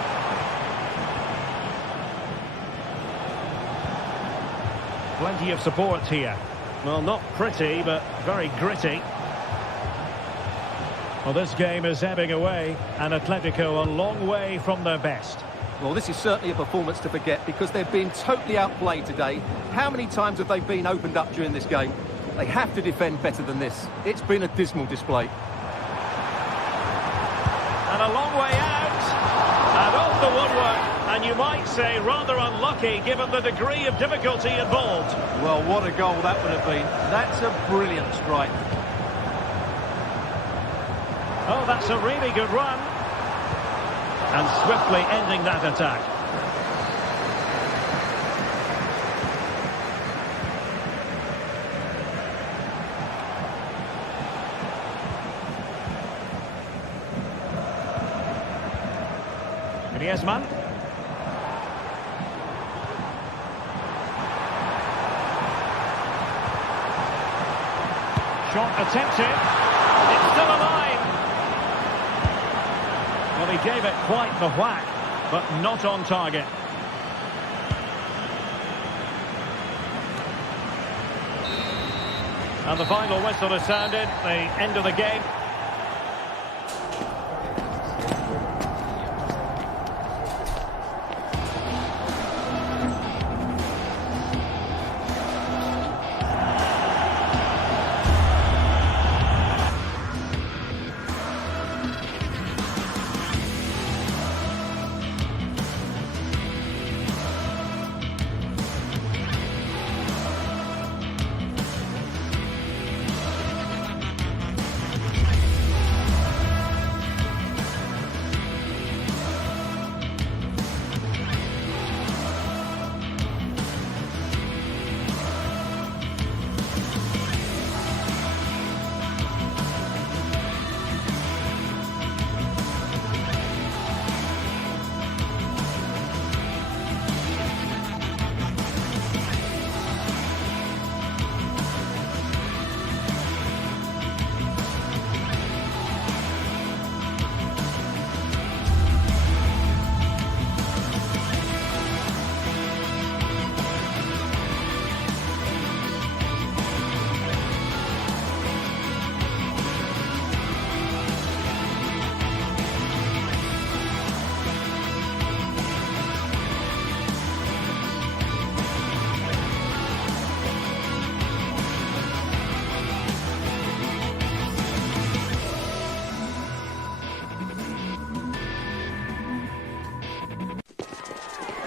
Plenty of support here. Well, not pretty, but very gritty. Well, this game is ebbing away, and Atletico a long way from their best. Well, this is certainly a performance to forget because they've been totally outplayed today. How many times have they been opened up during this game? They have to defend better than this. It's been a dismal display. And a long way out, and off the woodwork. And you might say rather unlucky given the degree of difficulty involved. Well, what a goal that would have been. That's a brilliant strike. Oh, that's a really good run. And swiftly ending that attack. Griezmann. Shot attempted. It's still alive. Well, he gave it quite the whack, but not on target. And the final whistle has sounded, the end of the game.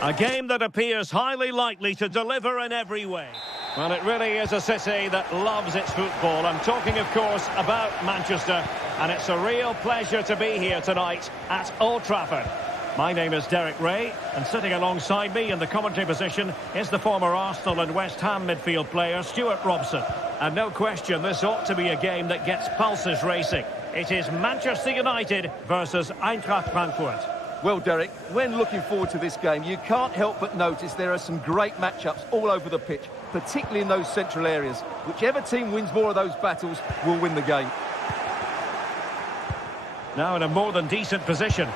A game that appears highly likely to deliver in every way. Well, it really is a city that loves its football. I'm talking, of course, about Manchester. and it's a real pleasure to be here tonight at Old Trafford. My name is Derek Ray, and sitting alongside me in the commentary position is the former Arsenal and West Ham midfield player Stuart Robson. And no question, this ought to be a game that gets pulses racing. It is Manchester United versus Eintracht Frankfurt. Well, Derek, when looking forward to this game, you can't help but notice there are some great matchups all over the pitch, particularly in those central areas. Whichever team wins more of those battles will win the game. Now in a more than decent position.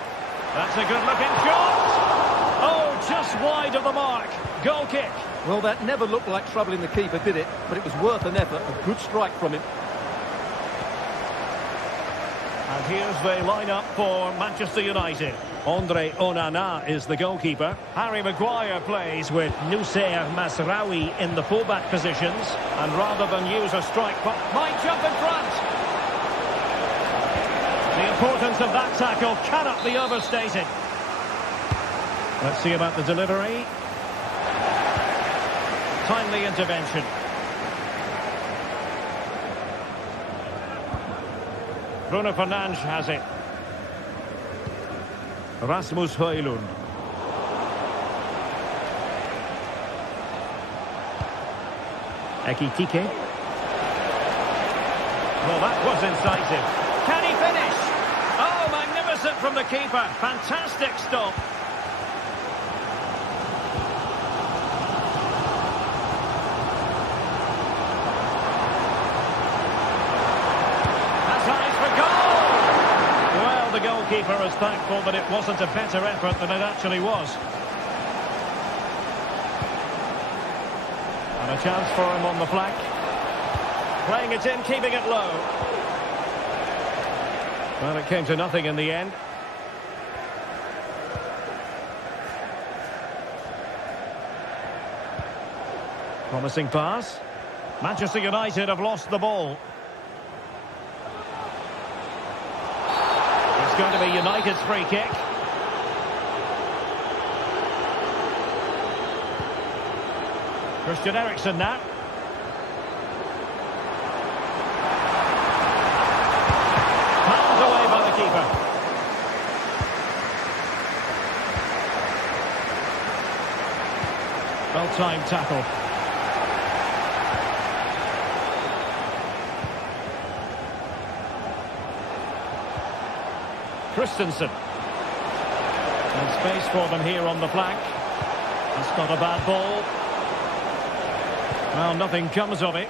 That's a good-looking shot! Oh, just wide of the mark. Goal kick. Well, that never looked like troubling the keeper, did it? But it was worth an effort. A good strike from him. And here's the lineup for Manchester United. Andre Onana is the goalkeeper. Harry Maguire plays with Noussair Mazraoui in the fullback positions. And rather than use a strike, but might jump in front. The importance of that tackle cannot be overstated. Let's see about the delivery. Timely intervention. Bruno Fernandes has it. Rasmus Højlund. Ekitike. Well, that was incisive. Can he finish? Oh, magnificent from the keeper. Fantastic stop. That's eyes for goal. Well, the goalkeeper is thankful that it wasn't a better effort than it actually was. And a chance for him on the flank. Playing it in, keeping it low. Well, it came to nothing in the end. Promising pass. Manchester United have lost the ball. It's going to be United's free kick. Christian Eriksen now. Away by the keeper. Well-timed tackle. Christensen. And space for them here on the flank. That's not a bad ball. Well, nothing comes of it.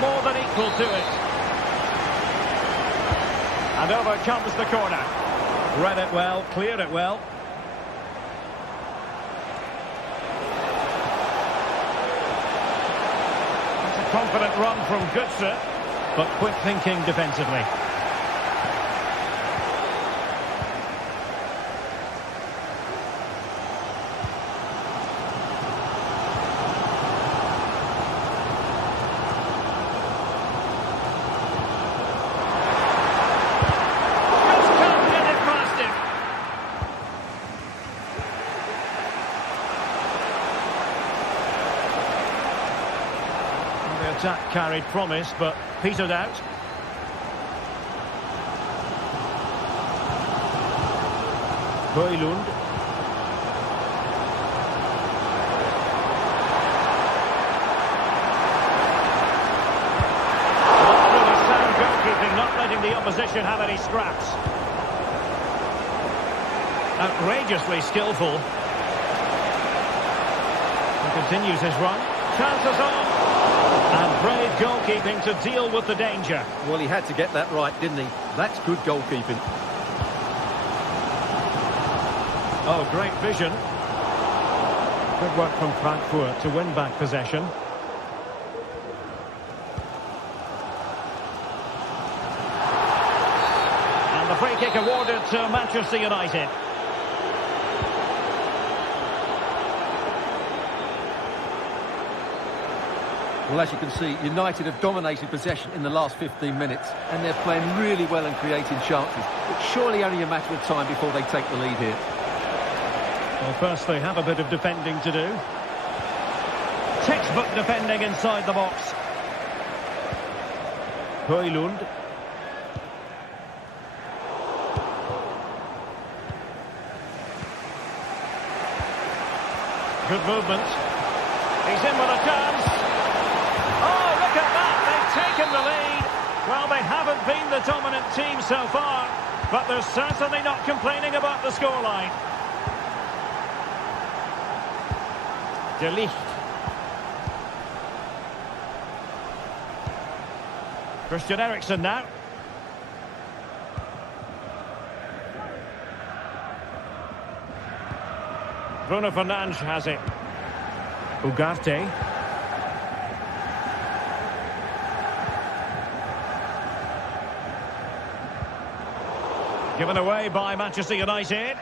More than equal to it. And over comes the corner. Read it well, cleared it well. It's a confident run from Götze, but quick thinking defensively. Attack carried promise, but petered out. Højlund. Really sound goalkeeping, not letting the opposition have any scraps. Outrageously skillful. He continues his run. Chances on. And brave goalkeeping to deal with the danger. Well, he had to get that right, didn't he? That's good goalkeeping. Oh, great vision. Good work from Frankfurt to win back possession. And the free kick awarded to Manchester United. Well, as you can see, United have dominated possession in the last 15 minutes, and they're playing really well and creating chances. It's surely only a matter of time before they take the lead here. Well, first they have a bit of defending to do. Textbook defending inside the box. Højlund. Good movement. He's in with a chance. Oh, look at that. They've taken the lead. Well, they haven't been the dominant team so far, but they're certainly not complaining about the scoreline. De Ligt. Christian Eriksen now. Bruno Fernandes has it. Ugarte. Given away by Manchester United.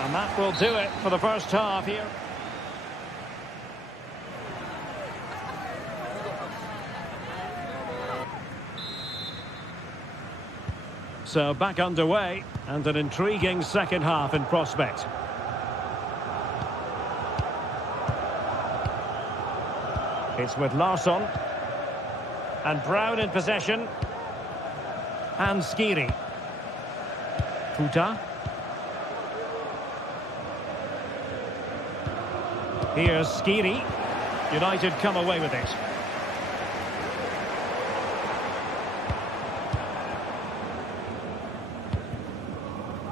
And that will do it for the first half here. So back underway, and an intriguing second half in prospect. It's with Larsson. And Brown in possession. And Skiri. Puta. Here's Skiri. United come away with it.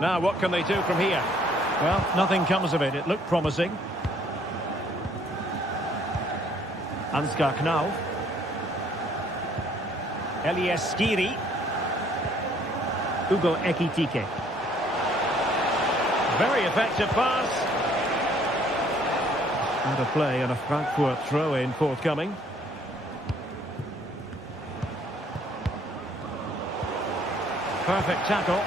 Now, what can they do from here? Well, nothing comes of it. It looked promising. Ansgar Knau. Elias Skiri. Ugo Ekitike. Very effective pass. And a play and a Frankfurt throw-in forthcoming. Perfect tackle.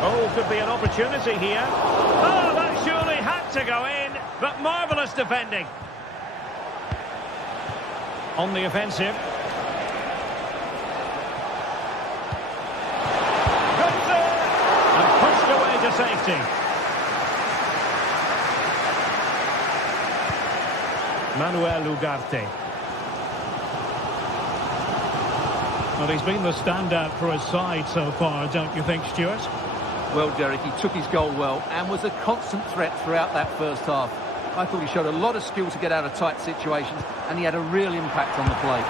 Oh, could be an opportunity here. Oh, that surely had to go in, but marvellous defending. On the offensive. Good save! And pushed away to safety. Manuel Ugarte. Well, he's been the standout for his side so far, don't you think, Stuart? Well, Derek, he took his goal well and was a constant threat throughout that first half. I thought he showed a lot of skill to get out of tight situations, and he had a real impact on the play.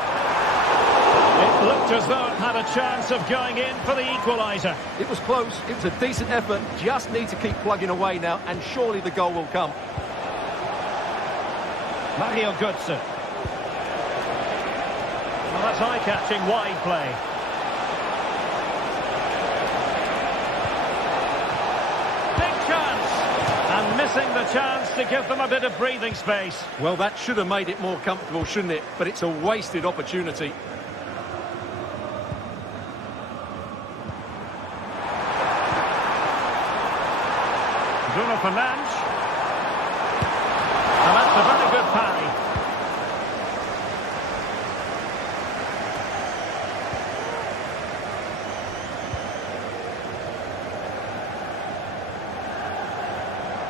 It looked as though it had a chance of going in for the equaliser. It was close, it was a decent effort, just need to keep plugging away now, and surely the goal will come. Mario Götze. Well, that's eye-catching wide play. And missing the chance to give them a bit of breathing space. Well, that should have made it more comfortable, shouldn't it? But it's a wasted opportunity. Bruno Fernandes. And that's a very good parry.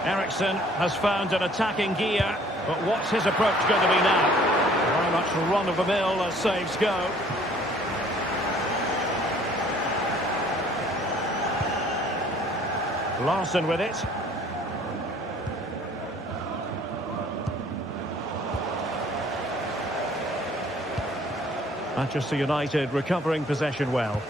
Eriksen has found an attacking gear, but what's his approach going to be now? Very much run-of-the-mill as saves go. Larsson with it. Manchester United recovering possession well.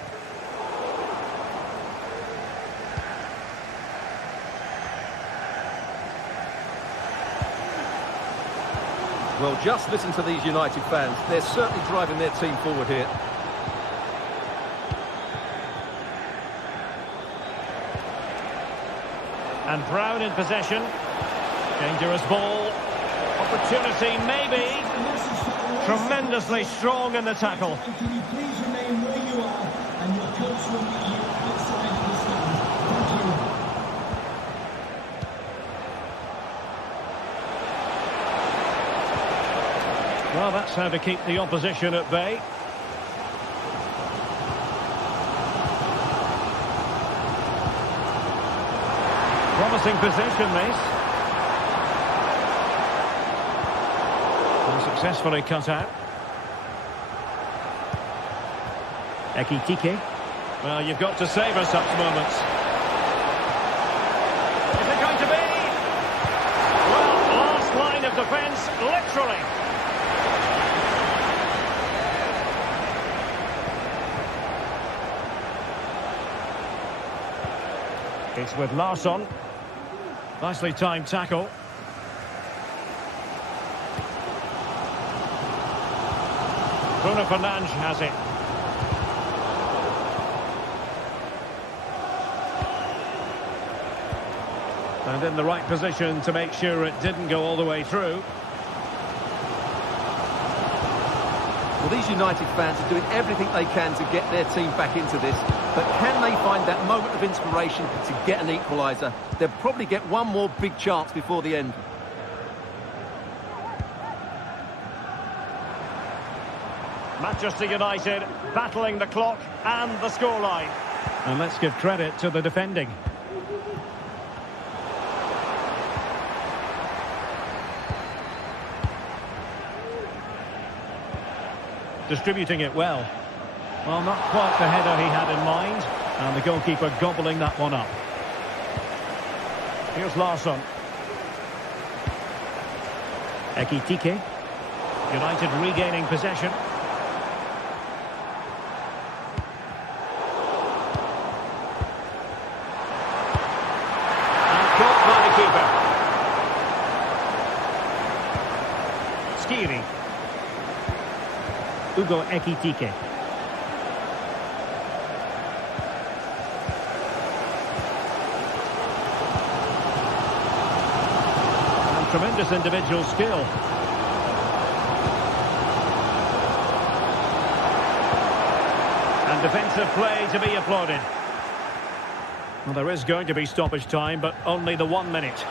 Well, just listen to these United fans. They're certainly driving their team forward here. And Brown in possession. Dangerous ball. Opportunity, maybe. Tremendously strong in the tackle. And can you please remain where you are, and your coach will meet you outside the stand. Thank you. Well, that's how to keep the opposition at bay. Promising position, this. Successfully cut out. Ekitike. Well, you've got to savour such moments. Is it going to be? Well, last line of defence, literally. It's with Larsson. Nicely timed tackle. Bruno Fernandes has it. And in the right position to make sure it didn't go all the way through. Well, these United fans are doing everything they can to get their team back into this. But can they find that moment of inspiration to get an equaliser? They'll probably get one more big chance before the end. Manchester United battling the clock and the scoreline. And let's give credit to the defending. Distributing it well. Well, not quite the header he had in mind. And the goalkeeper gobbling that one up. Here's Larsson. Ekitike. United regaining possession. And caught by the keeper. Skiri. Ugo Ekitike. Tremendous individual skill. And defensive play to be applauded. Well, there is going to be stoppage time, but only the 1 minute.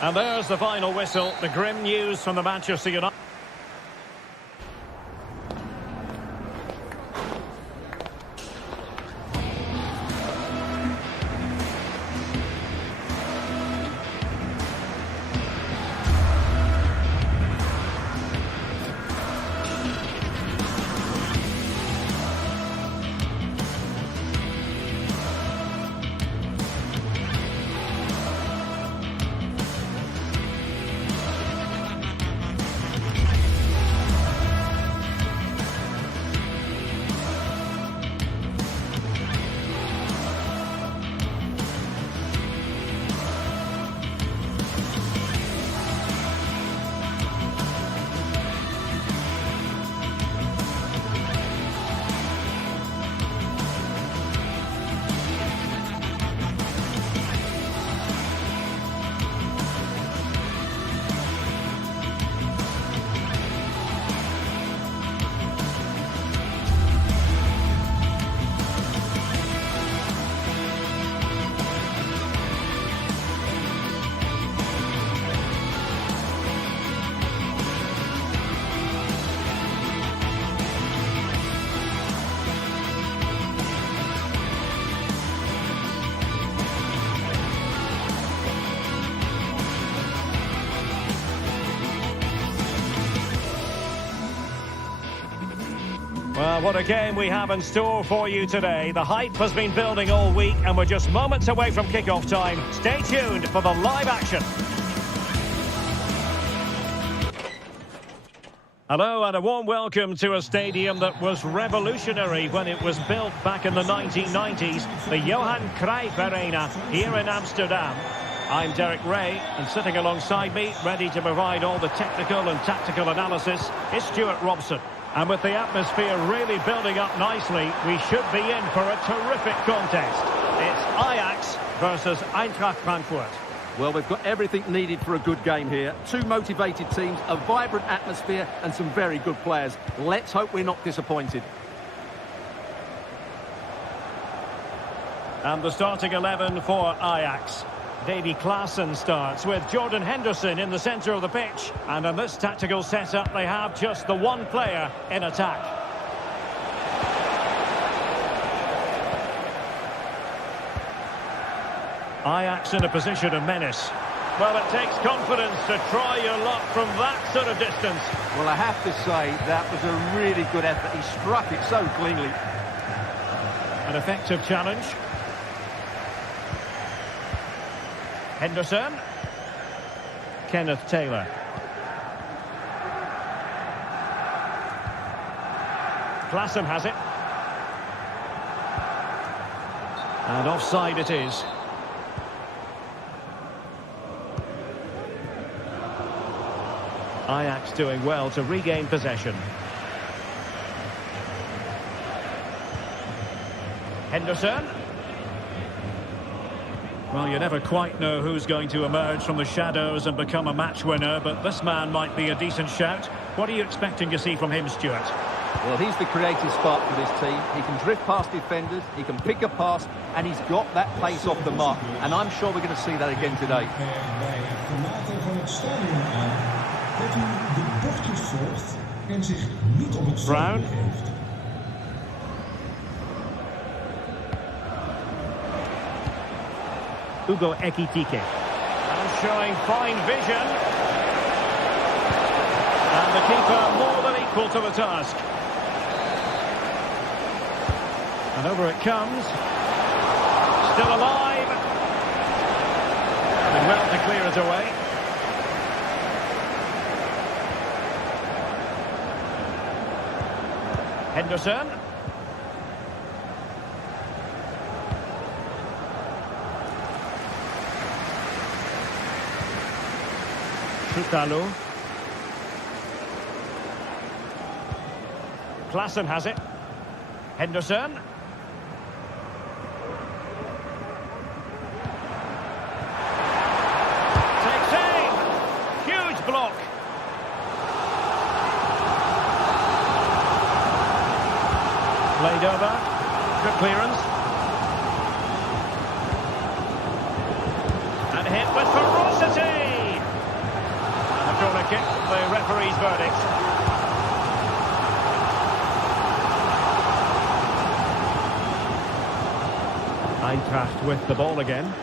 And there's the final whistle. The grim news from the Manchester United. Well, what a game we have in store for you today. The hype has been building all week and we're just moments away from kick-off time. Stay tuned for the live action. Hello and a warm welcome to a stadium that was revolutionary when it was built back in the 1990s, the Johan Cruyff Arena here in Amsterdam. I'm Derek Ray, and sitting alongside me, ready to provide all the technical and tactical analysis, is Stuart Robson. And with the atmosphere really building up nicely, we should be in for a terrific contest. It's Ajax versus Eintracht Frankfurt. Well, we've got everything needed for a good game here. Two motivated teams, a vibrant atmosphere and some very good players. Let's hope we're not disappointed. And the starting 11 for Ajax. Davy Klaassen starts with Jordan Henderson in the centre of the pitch. And in this tactical setup, they have just the one player in attack. Ajax in a position of menace. Well, it takes confidence to try your luck from that sort of distance. Well, I have to say, that was a really good effort. He struck it so cleanly. An effective challenge. Henderson. Kenneth Taylor. Klaassen has it. And offside it is. Ajax doing well to regain possession. Henderson. Well, you never quite know who's going to emerge from the shadows and become a match winner, but this man might be a decent shout. What are you expecting to see from him, Stuart? Well, he's the creative spark for this team. He can drift past defenders, he can pick a pass, and he's got that pace off the mark. And I'm sure we're going to see that again today. Bij het verlaten van het stadion aan dat u de bordjes volgt en zich niet op het stadion begeeft. Hugo Ekitike. And showing fine vision. And the keeper more than equal to the task. And over it comes. Still alive. And well to clear it away. Henderson. Trutalo. Klaassen has it. Henderson. Takes aim. Huge block. Played over. Good clearance. And hit with ferocity. Corner kick, the referee's verdict. Eintracht with the ball again.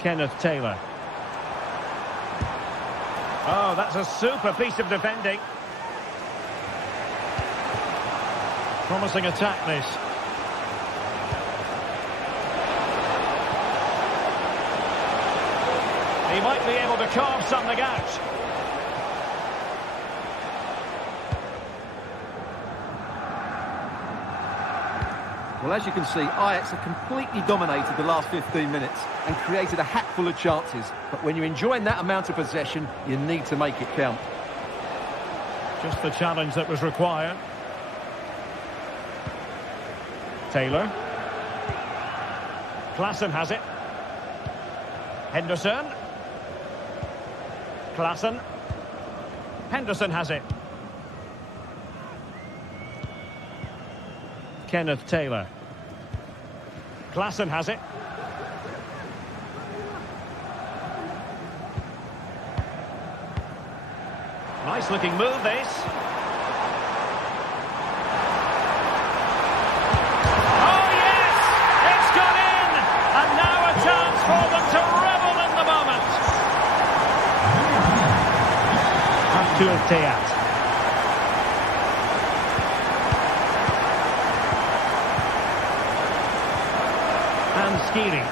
Kenneth Taylor. Oh, that's a super piece of defending. Promising attack, this. He might be able to carve something out. Well, as you can see, Ajax have completely dominated the last 15 minutes and created a hatful of chances. But when you're enjoying that amount of possession, you need to make it count. Just the challenge that was required. Taylor. Klaassen has it. Henderson. Klaassen. Henderson has it. Kenneth Taylor. Klaassen has it. Nice looking move, this. For them to revel in the moment. Arthur Theat. And Skiri.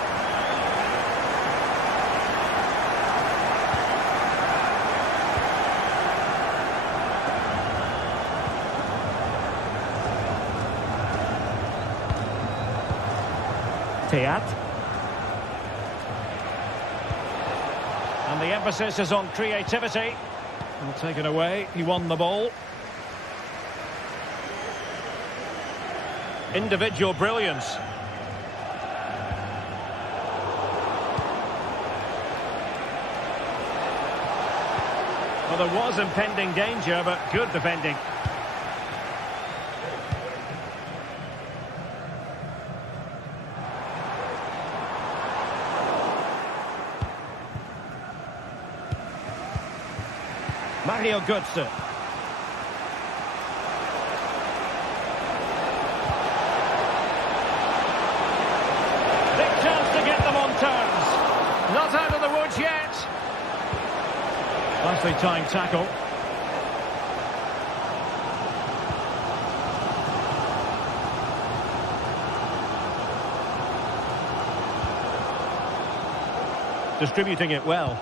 Theat. And the emphasis is on creativity. Well, taken away, he won the ball. Individual brilliance. Well, there was impending danger, but good defending. Mario Götze. Big chance to get them on terms. Not out of the woods yet. Nicely timed tackle. Distributing it well.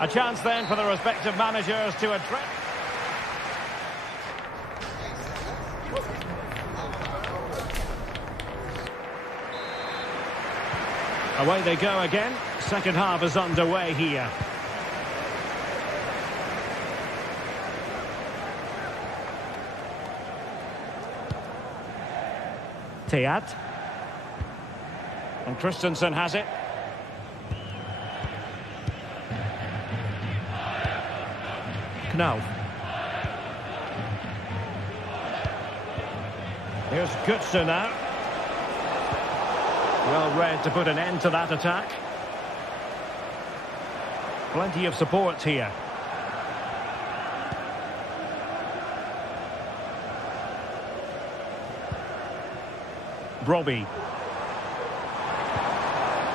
A chance then for the respective managers to address. Away they go again. Second half is underway here. Teat. And Christensen has it. Knauf. Here's Götze now. Well read to put an end to that attack. Plenty of support here. Brobbey.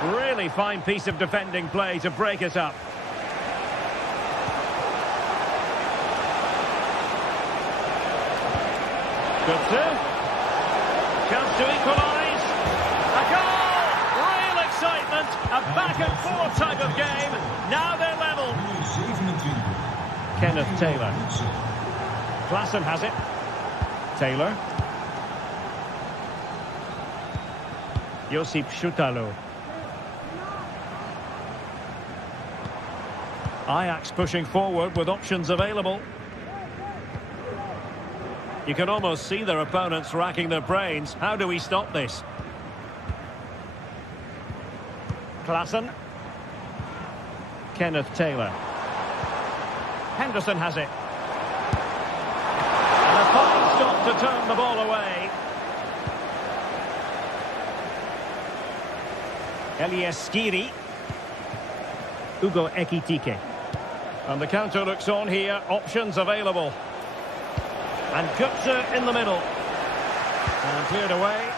Really fine piece of defending play to break it up. Götze. Chance to equalise. A goal! Real excitement. A back-and-forth type of game. Now they're level. Kenneth Taylor. Klaassen has it. Taylor. Josip Schutalo. Ajax pushing forward with options available. You can almost see their opponents racking their brains. How do we stop this? Klaassen. Kenneth Taylor. Henderson has it. And a fine stop to turn the ball away. Elias Skiri. Ugo Ekitike. And the counter looks on here. Options available. And Götze in the middle. And cleared away.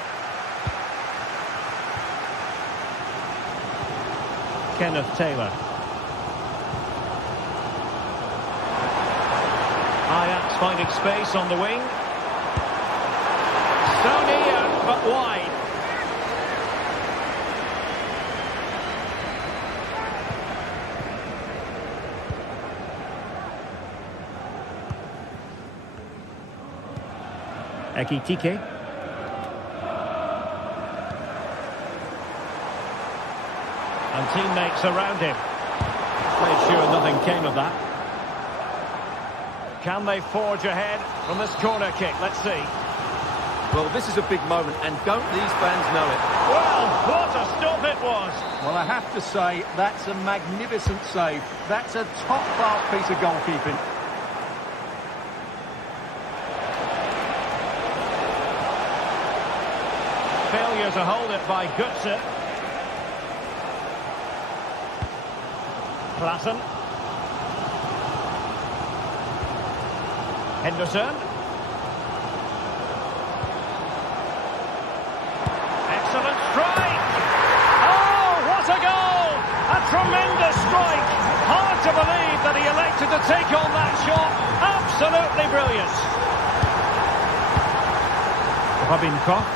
Kenneth Taylor. Ajax finding space on the wing. So near, but wide. Ekitike. And teammates around him. Made sure nothing came of that. Can they forge ahead from this corner kick? Let's see. Well, this is a big moment, and don't these fans know it? Well, what a stop it was. Well, I have to say, that's a magnificent save. That's a top-class piece of goalkeeping. Failure to hold it by Götze. Klaassen. Henderson. Excellent strike. Oh, what a goal! A tremendous strike. Hard to believe that he elected to take on that shot. Absolutely brilliant. Robin Koch.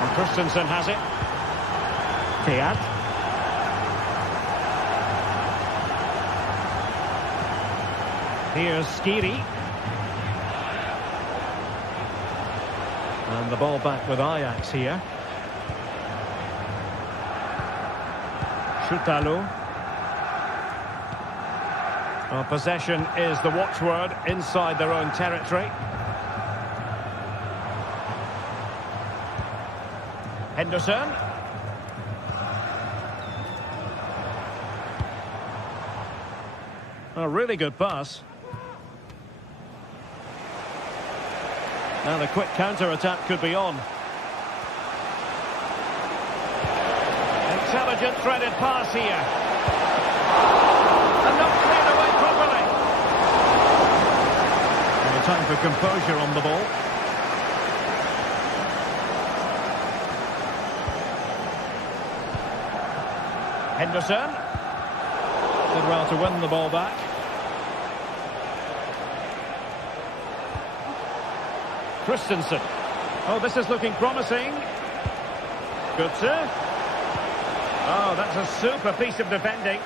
And Christensen has it. Teat. Here's Skiri. And the ball back with Ajax here. Chutalo. Well, possession is the watchword inside their own territory. Henderson. A really good pass. Now the quick counter-attack could be on. Intelligent threaded pass here. And not cleared away properly. And a time for composure on the ball. Henderson. Did well to win the ball back. Christensen. Oh, this is looking promising. Good sir. Oh, that's a super piece of defending.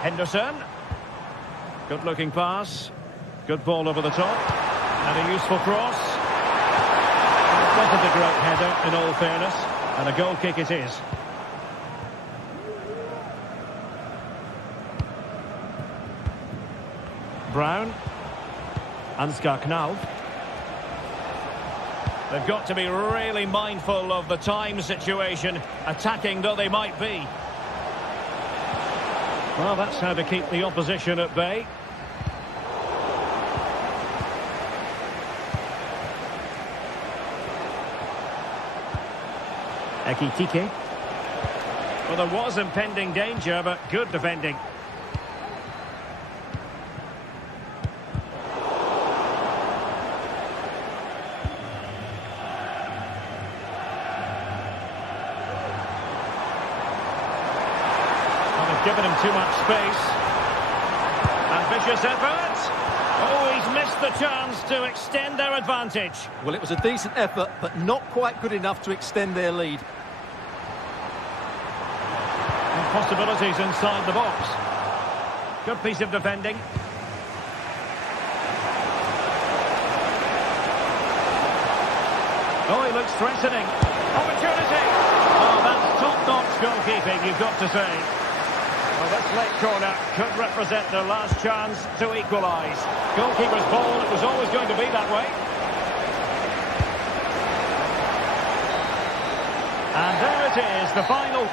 Henderson. Good looking pass. Good ball over the top. And a useful cross. It wasn't a great header in all fairness. And a goal kick it is. Brown. Ansgar Knauff. They've got to be really mindful of the time situation, attacking though they might be. Well, that's how to keep the opposition at bay. Ekitike. Well, there was impending danger, but good defending. Given him too much space. Ambitious effort. Oh, he's missed the chance to extend their advantage. Well, it was a decent effort, but not quite good enough to extend their lead. And possibilities inside the box. Good piece of defending. Oh, he looks threatening. Opportunity. Oh, that's top-notch goalkeeping, you've got to say. Well, this late corner could represent their last chance to equalise. Goalkeeper's ball, it was always going to be that way. And there it is, the final.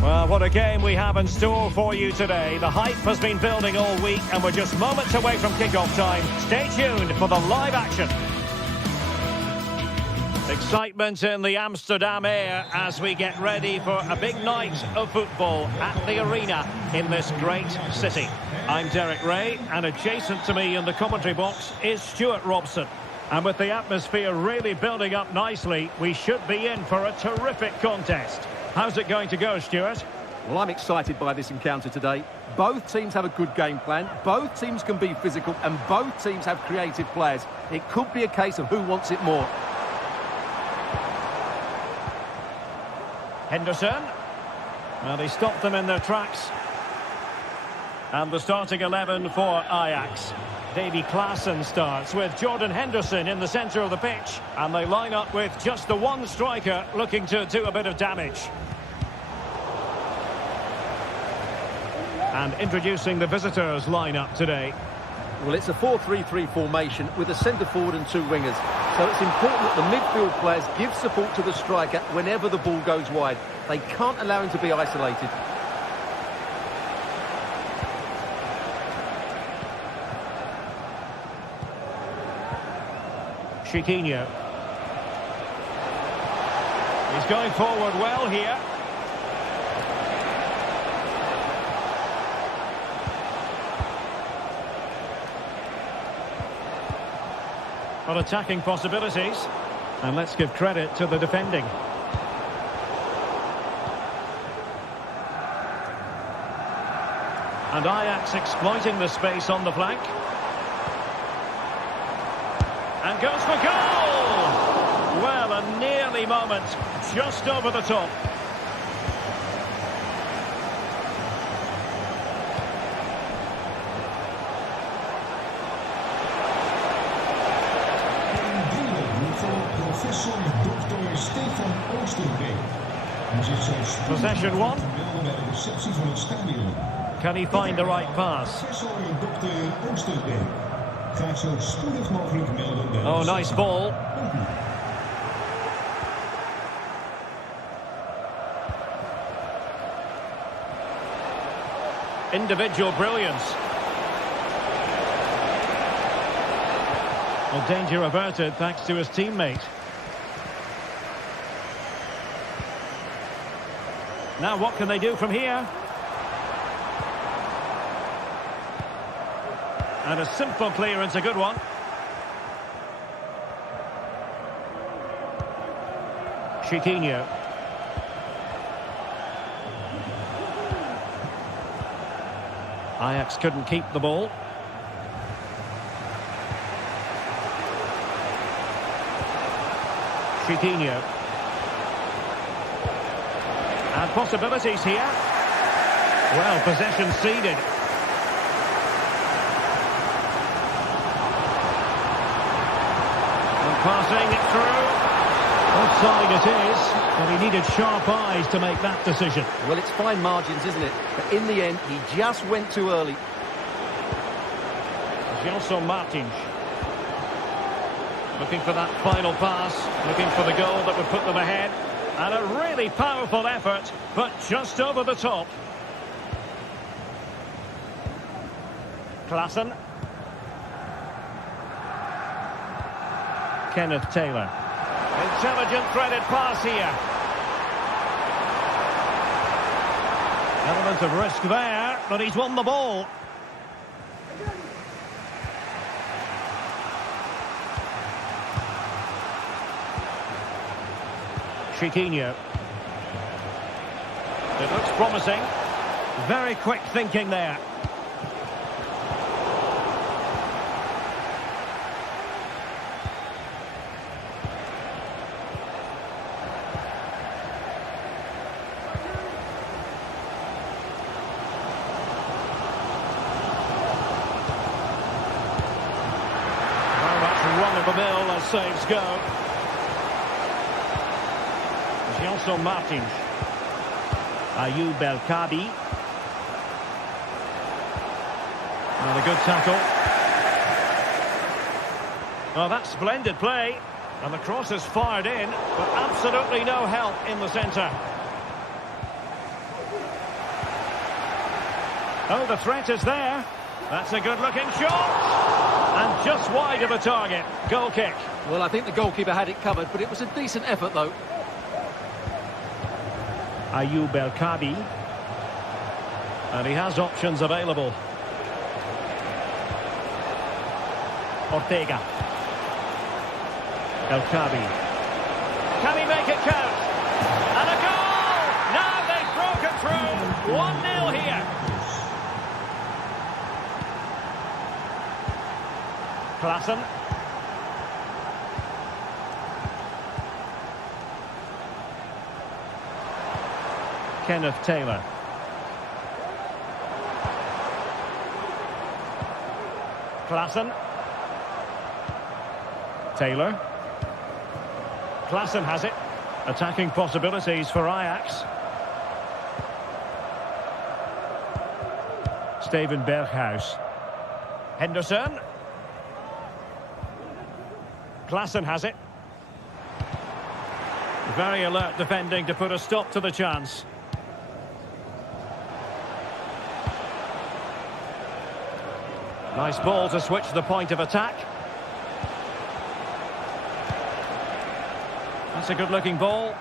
Well, what a game we have in store for you today. The hype has been building all week and we're just moments away from kick-off time. Stay tuned for the live action. Excitement in the Amsterdam air as we get ready for a big night of football at the arena in this great city. I'm Derek Ray, and adjacent to me in the commentary box is Stuart Robson. And with the atmosphere really building up nicely, we should be in for a terrific contest. How's it going to go, Stuart? Well, I'm excited by this encounter today. Both teams have a good game plan, both teams can be physical, and both teams have creative players. It could be a case of who wants it more. Henderson. Well, they stopped them in their tracks. And the starting 11 for Ajax. Davy Klaassen starts with Jordan Henderson in the centre of the pitch. And they line up with just the one striker looking to do a bit of damage. And introducing the visitors lineup today. Well, it's a 4-3-3 formation with a centre-forward and two wingers. So it's important that the midfield players give support to the striker whenever the ball goes wide. They can't allow him to be isolated. Chiquinho. He's going forward well here. Well, attacking possibilities. And let's give credit to the defending. And Ajax exploiting the space on the flank. And goes for goal! Well, a nearly moment, just over the top. Possession one. Can he find the right pass? Oh, nice ball. Individual brilliance. Well, danger averted thanks to his teammate. Now what can they do from here? And a simple clearance, a good one. Chiquinho. Ajax couldn't keep the ball. Chiquinho. And possibilities here. Well, possession ceded. And passing it through. Offside it is, but he needed sharp eyes to make that decision. Well, it's fine margins, isn't it? But in the end, he just went too early. Gelson Martins. Looking for that final pass, looking for the goal that would put them ahead. And a really powerful effort, but just over the top. Klaassen. Kenneth Taylor. Intelligent threaded pass here. Element of risk there, but he's won the ball. Chiquinho. It looks promising. Very quick thinking there. Very much run-of-the-mill as saves go. Gelson Martins. Ayoub El-Kabi. And a good tackle. Oh, that's splendid play. And the cross is fired in, but absolutely no help in the centre. Oh, the threat is there. That's a good-looking shot. And just wide of the target. Goal kick. Well, I think the goalkeeper had it covered, but it was a decent effort, though. Ayoub El-Kabi. And he has options available. Ortega. El-Kabi. Can he make it count? And a goal! Now they've broken through! 1-0 here. Klaassen. Kenneth Taylor. Klaassen. Taylor. Klaassen has it. Attacking possibilities for Ajax. Steven Berghuis. Henderson. Klaassen has it. Very alert defending to put a stop to the chance. Nice ball to switch the point of attack. That's a good-looking ball.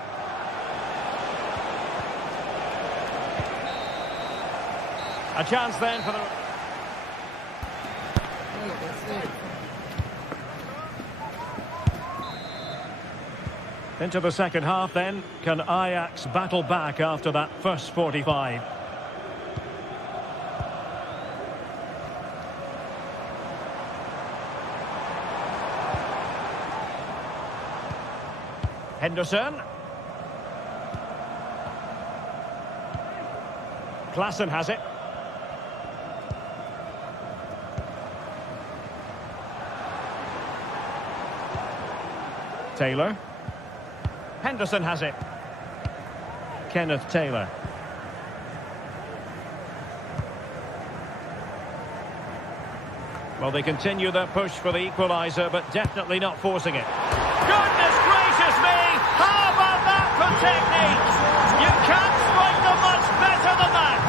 A chance then for the... Into the second half then. Can Ajax battle back after that first 45? Henderson. Klaassen has it. Taylor. Henderson has it. Kenneth Taylor. Well, they continue their push for the equaliser, but definitely not forcing it. Goodness gracious me! How about that for technique? You can't strike them much better than that!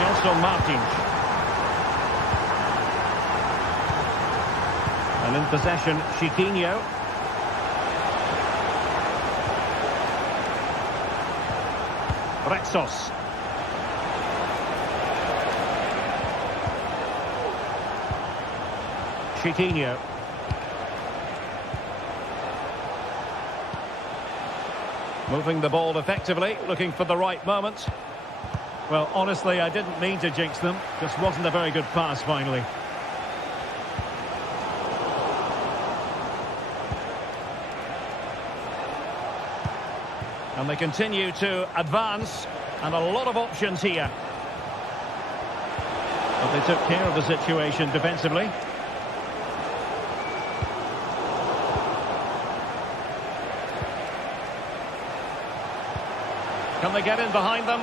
Gelson Martins. And in possession, Chiquinho. Retsos. Chiquinho. Moving the ball effectively, looking for the right moment. Well, honestly, I didn't mean to jinx them. Just wasn't a very good pass, finally. And they continue to advance, and a lot of options here. But they took care of the situation defensively. Can they get in behind them?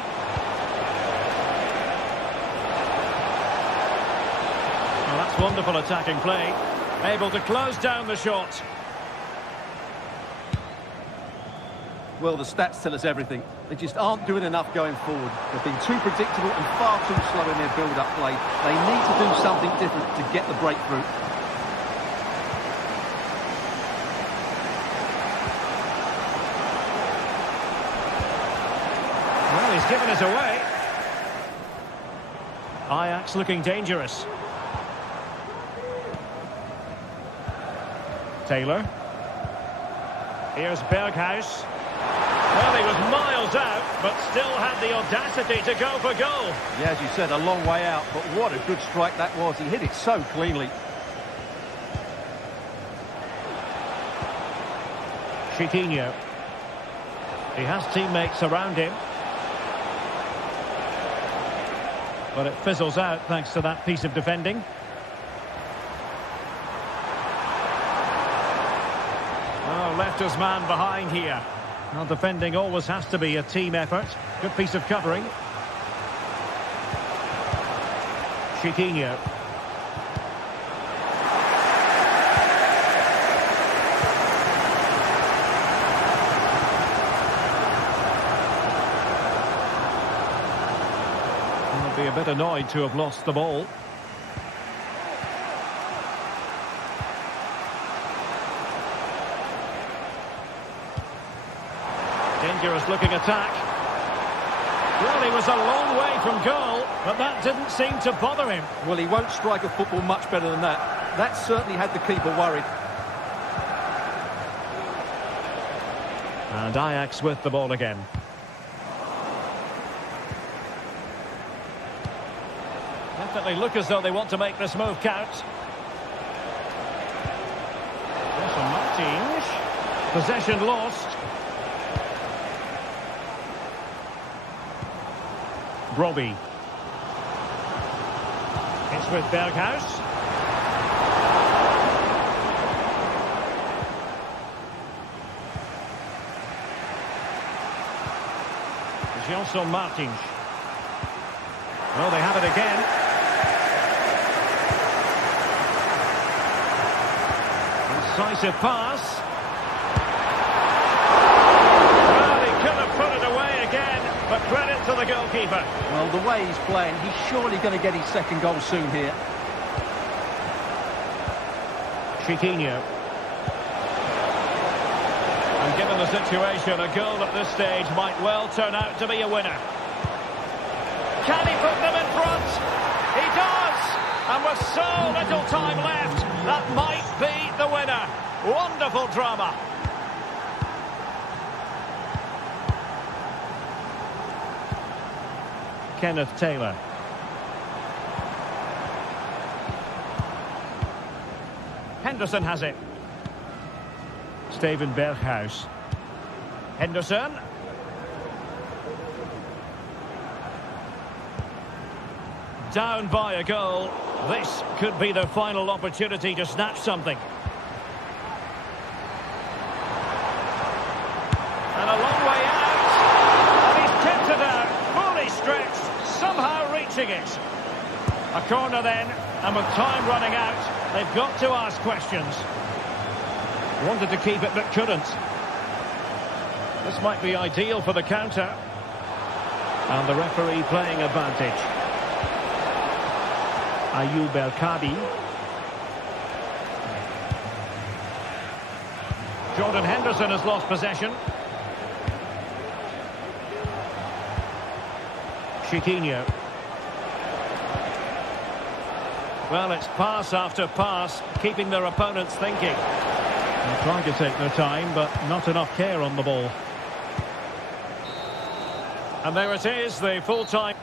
Well, that's wonderful attacking play. Able to close down the shot. Well, the stats tell us everything. They just aren't doing enough going forward. They've been too predictable and far too slow in their build-up play. They need to do something different to get the breakthrough. Well, he's given it away. Ajax looking dangerous. Taylor. Here's Berghuis. Well, he was miles out, but still had the audacity to go for goal. Yeah, as you said, a long way out, but what a good strike that was. He hit it so cleanly. Chiquinho. He has teammates around him. But it fizzles out thanks to that piece of defending. Oh, left his man behind here. Well, defending always has to be a team effort. Good piece of covering. Chiquinho. I'll be a bit annoyed to have lost the ball. Dangerous looking attack. Well, he was a long way from goal, but that didn't seem to bother him. Well, he won't strike a football much better than that. That certainly had the keeper worried. And Ajax with the ball again. Definitely look as though they want to make this move count. Martins. Possession lost. Brobbey. It's with Berghuis. Gelson Martins. Oh, they have it again. Decisive pass. Well, he could have put it away again, but credit to the goalkeeper. Well, the way he's playing, he's surely going to get his second goal soon here. Chiquinho. And given the situation, a goal at this stage might well turn out to be a winner. Can he put them in front? He does! And with so little time left, that might be the winner. Wonderful drama. Kenneth Taylor. Henderson has it. Steven Berghuis. Henderson. Down by a goal. This could be their final opportunity to snatch something. And a long way out. And he's tipped it out. Fully stretched. Somehow reaching it. A corner then. And with time running out, they've got to ask questions. Wanted to keep it but couldn't. This might be ideal for the counter. And the referee playing advantage. Ayoub El Kadi. Jordan Henderson has lost possession. Chiquinho. Well, it's pass after pass, keeping their opponents thinking. They're trying to take their time, but not enough care on the ball. And there it is, the full-time.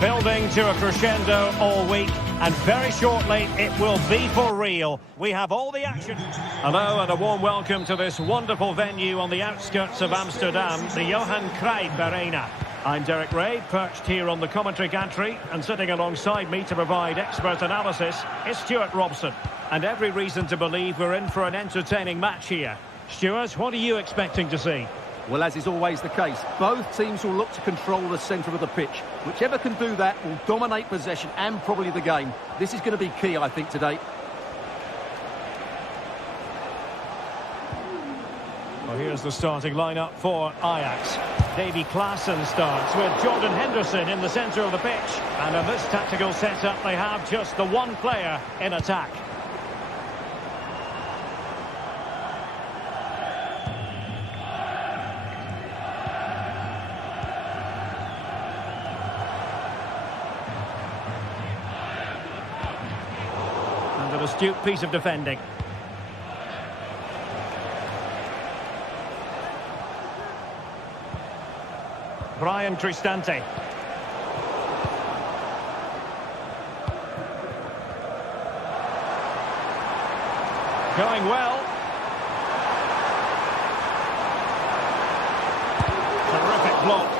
Building to a crescendo all week, and very shortly it will be for real. We have all the action. Hello and a warm welcome to this wonderful venue on the outskirts of Amsterdam, the Johan Cruijff Arena. I'm Derek Ray, perched here on the commentary gantry, and sitting alongside me to provide expert analysis is Stuart Robson. And every reason to believe we're in for an entertaining match here. Stuart, what are you expecting to see? Well, as is always the case, both teams will look to control the centre of the pitch. Whichever can do that will dominate possession and probably the game. This is going to be key, I think, today. Well, here's the starting lineup for Ajax. Davy Klaassen starts with Jordan Henderson in the centre of the pitch. And in this tactical setup, they have just the one player in attack. And an astute piece of defending. Brian Cristante. Going well. Terrific block.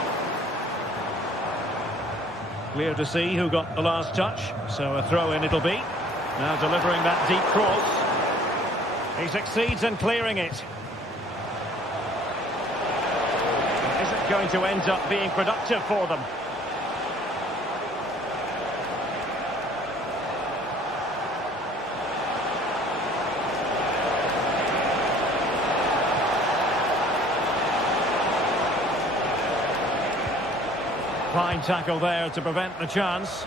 Clear to see who got the last touch, so a throw-in it'll be. Now delivering that deep cross. He succeeds in clearing it. Is it going to end up being productive for them? Fine tackle there to prevent the chance.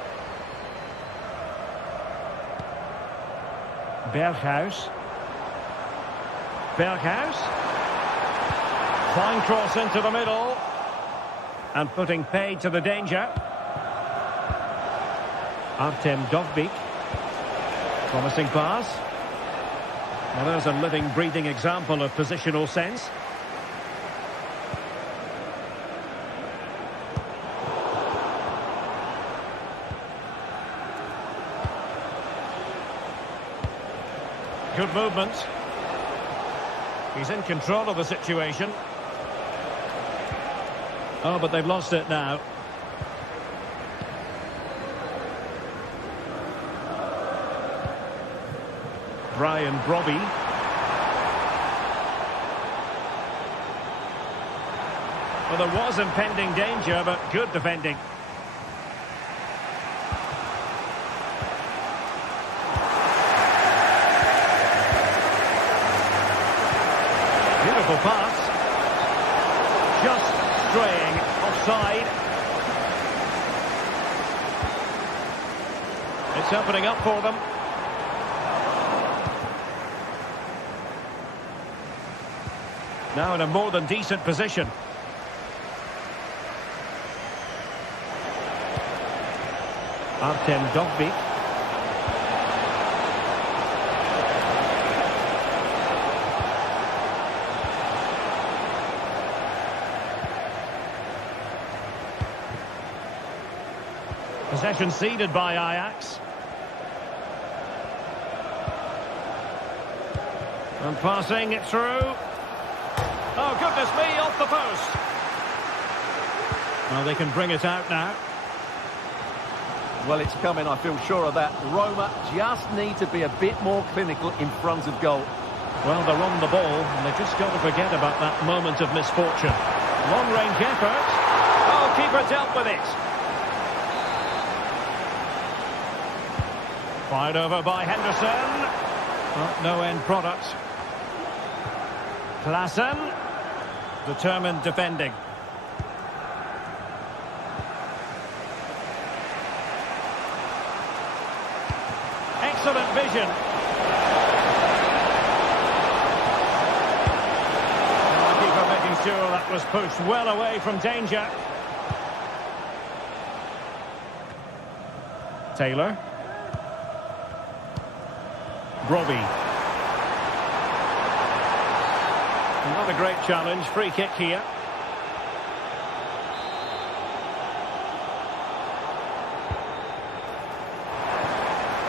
Berghuis. Fine cross into the middle. And putting paid to the danger. Artem Dovbyk. Promising pass. Well, there's a living, breathing example of positional sense. Good movement. He's in control of the situation. Oh, but they've lost it now. Brian Brobby. Well, there was impending danger, but good defending. Beautiful pass. Just straying offside. It's opening up for them. Now in a more than decent position. Artem Dovbyk. Possession ceded by Ajax. And passing it through. Oh, goodness me, off the post. Well, they can bring it out now. Well, it's coming, I feel sure of that. Roma just need to be a bit more clinical in front of goal. Well, they're on the ball, and they've just got to forget about that moment of misfortune. Long-range effort. Oh, keeper dealt with it. Fired over by Henderson. Oh, no end product. Klaassen. Determined defending. Excellent vision. And the keeper making sure that was pushed well away from danger. Taylor. Brobby. Not a great challenge. Free kick here.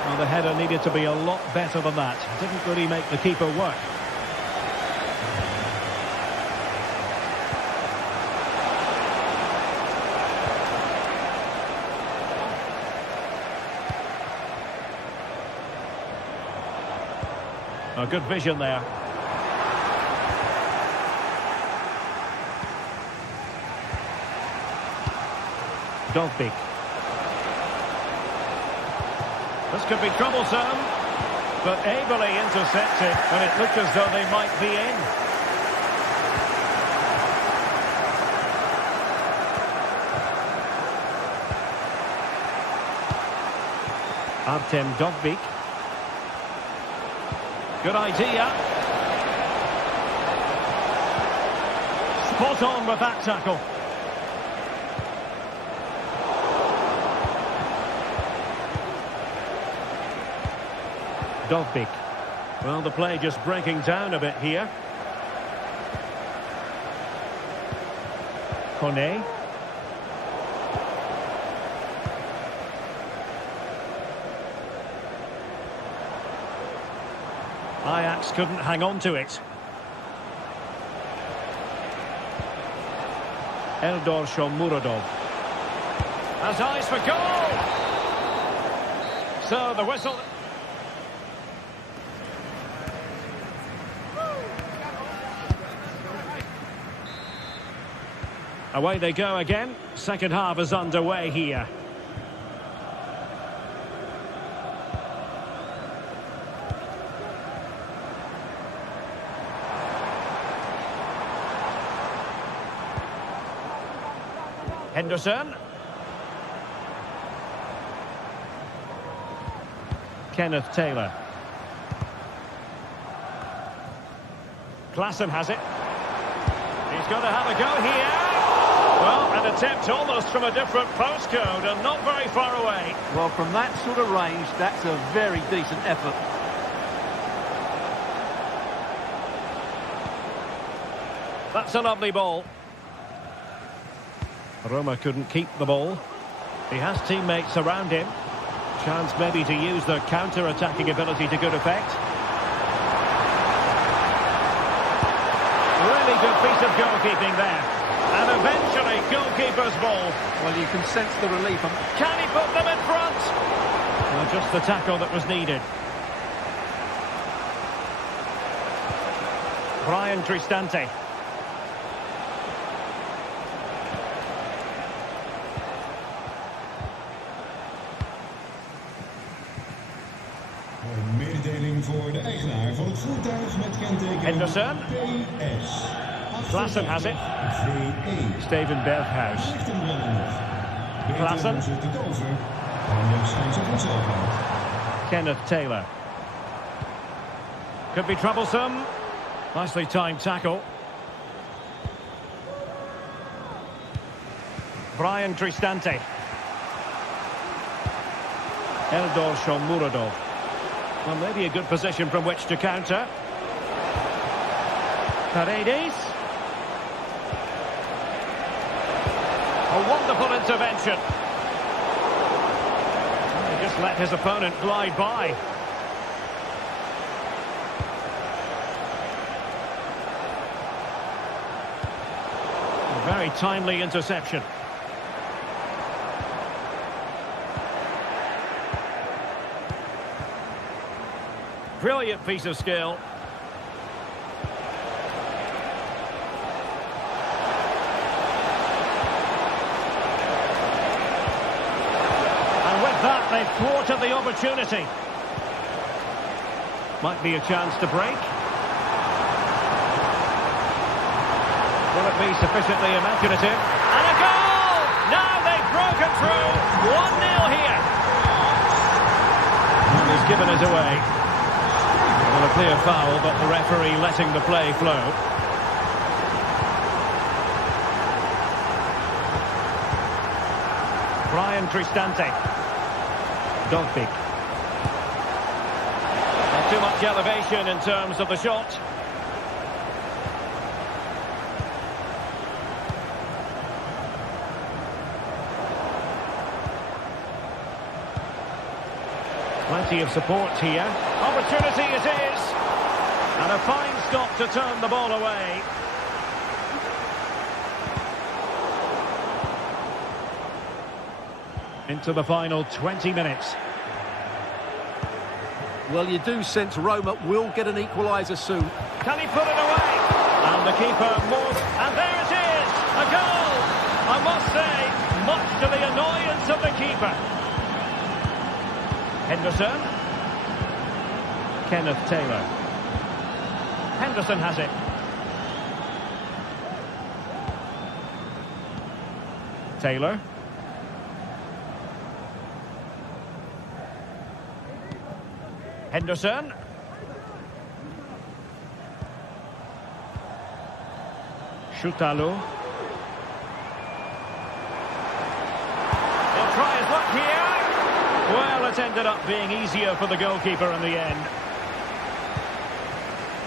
Well, the header needed to be a lot better than that. Didn't really make the keeper work. A good vision there. Dovbik. This could be troublesome, but ably intercepted when it looked as though they might be in. Artem Dovbik. Good idea. Spot on with that tackle. Dovbik. Well, the play just breaking down a bit here. Kone. Ajax couldn't hang on to it. Eldor Shomurodov has eyes for goal. So the whistle. Away they go again. Second half is underway here. Henderson. Kenneth Taylor. Klaassen has it. He's got to have a go here. Well, an attempt almost from a different postcode and not very far away. Well, from that sort of range, that's a very decent effort. That's a lovely ball. Roma couldn't keep the ball. He has teammates around him. Chance maybe to use their counter-attacking ability to good effect. Really good piece of goalkeeping there. And eventually, goalkeeper's ball. Well, you can sense the relief. Can he put them in front? Well, just the tackle that was needed. Brian Cristante. Een mededeling voor de eigenaar van het voertuig met kenteken Henderson. PS. Klaassen has it. VE. Steven Berghuis. Klaassen. Kenneth Taylor. Could be troublesome. Nicely timed tackle. Brian Cristante. Eldor Shomurodov. Well, maybe a good position from which to counter. Paredes. A wonderful intervention. He just let his opponent glide by. A very timely interception. Brilliant piece of skill. That they've thwarted the opportunity. Might be a chance to break. Will it be sufficiently imaginative? And a goal! Now they've broken through. 1-0 here. And he's given it away. Well, a clear foul, but the referee letting the play flow. Brian Cristante. Dovbik. Not too much elevation in terms of the shot. Plenty of support here. Opportunity it is. And a fine stop to turn the ball away. Into the final 20 minutes. Well, you do sense Roma will get an equaliser soon. Can he put it away? And the keeper moves. And there it is! A goal! I must say, much to the annoyance of the keeper. Henderson. Kenneth Taylor. Henderson has it. Taylor. Henderson. Shutalo. He'll try his luck here. Well, it ended up being easier for the goalkeeper in the end.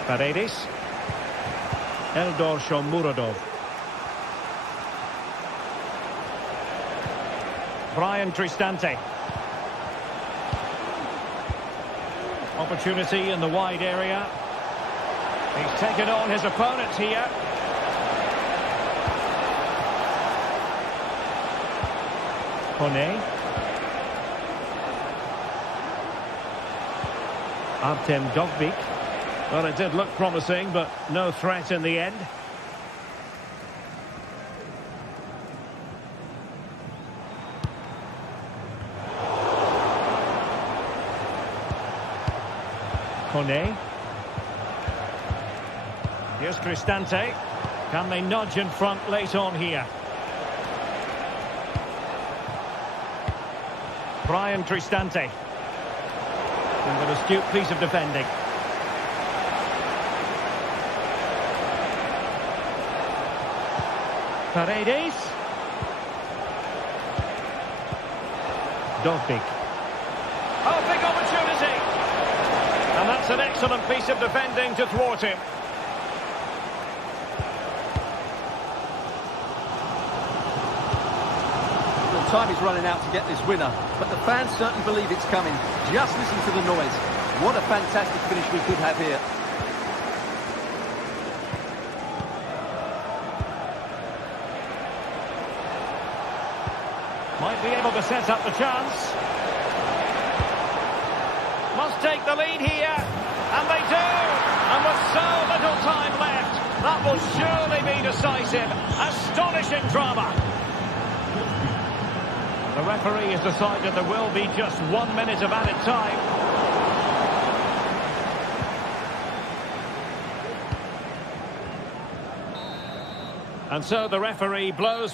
Paredes. Eldor Shomurodov. Brian Cristante. Opportunity in the wide area. He's taken on his opponents here. Kone. Artem Dovbyk. Well, it did look promising, but no threat in the end. Kone. Here's Cristante. Can they nudge in front late on here? Brian Cristante. And an astute piece of defending. Paredes. Dovbyk. Oh, big opportunity! And that's an excellent piece of defending to thwart him. The time is running out to get this winner, but the fans certainly believe it's coming. Just listen to the noise. What a fantastic finish we could have here. Might be able to set up the chance. Must take the lead here. And they do. And with so little time left, that will surely be decisive. Astonishing drama. The referee has decided there will be just 1 minute of added time. And so the referee blows.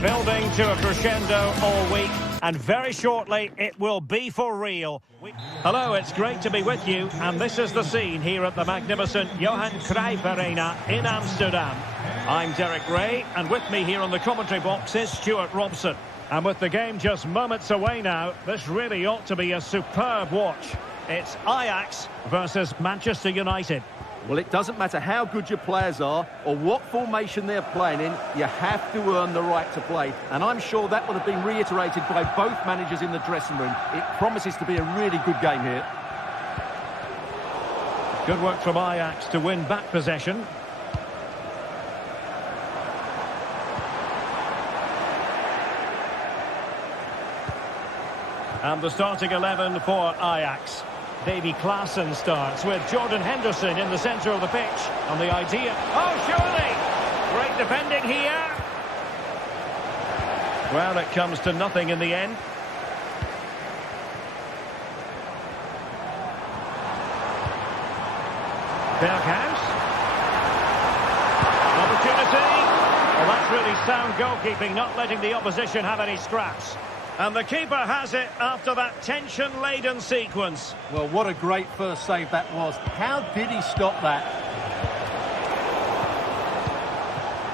Building to a crescendo all week, and very shortly it will be for real. Hello, it's great to be with you, and this is the scene here at the magnificent Johan Cruyff Arena in Amsterdam. I'm Derek Ray, and with me here on the commentary box is Stuart Robson. And with the game just moments away now, this really ought to be a superb watch. It's Ajax versus Manchester United. Well, it doesn't matter how good your players are or what formation they're playing in, you have to earn the right to play. And I'm sure that would have been reiterated by both managers in the dressing room. It promises to be a really good game here. Good work from Ajax to win back possession. And the starting 11 for Ajax. Davy Klaassen starts with Jordan Henderson in the centre of the pitch. And the idea... Oh, surely! Great defending here. Well, it comes to nothing in the end. Berghuis. Opportunity. Well, that's really sound goalkeeping, not letting the opposition have any scraps. And the keeper has it after that tension-laden sequence. Well, what a great first save that was. How did he stop that?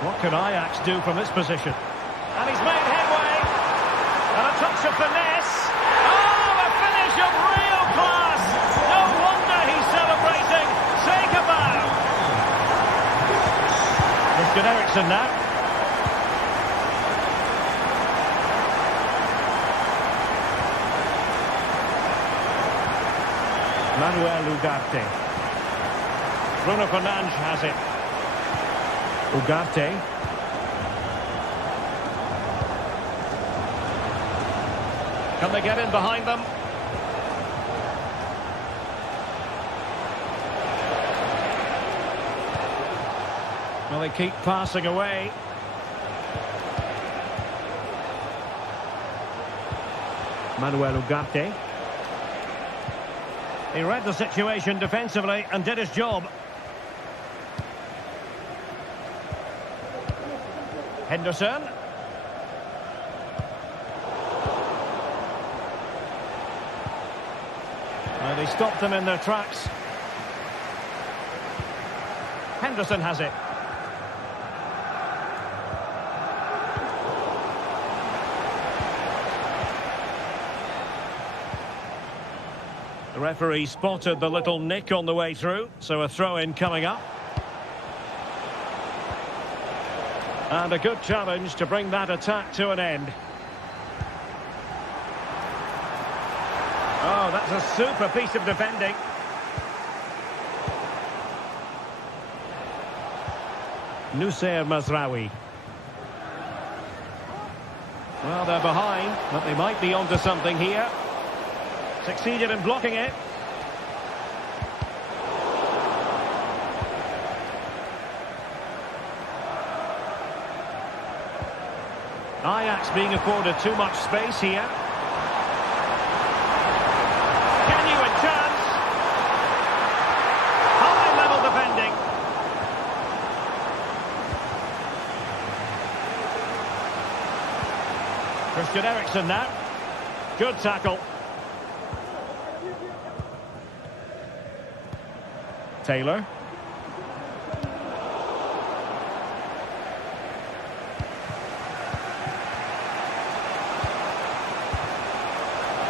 What can Ajax do from this position? And he's made headway. And a touch of finesse. Oh, a finish of real class. No wonder he's celebrating. Say goodbye. Christian Eriksen now. Manuel Ugarte. Bruno Fernandes has it. Ugarte. Can they get in behind them? Well, they keep passing away. Manuel Ugarte. He read the situation defensively and did his job. Henderson. And he stopped them in their tracks. Henderson has it. The referee spotted the little nick on the way through, so a throw-in coming up. And a good challenge to bring that attack to an end. Oh, that's a super piece of defending. Noussair Mazraoui. Well, they're behind, but they might be onto something here. Succeeded in blocking it. Ajax being afforded too much space here. Genuine chance. High level defending. Christian Eriksen now. Good tackle. Taylor.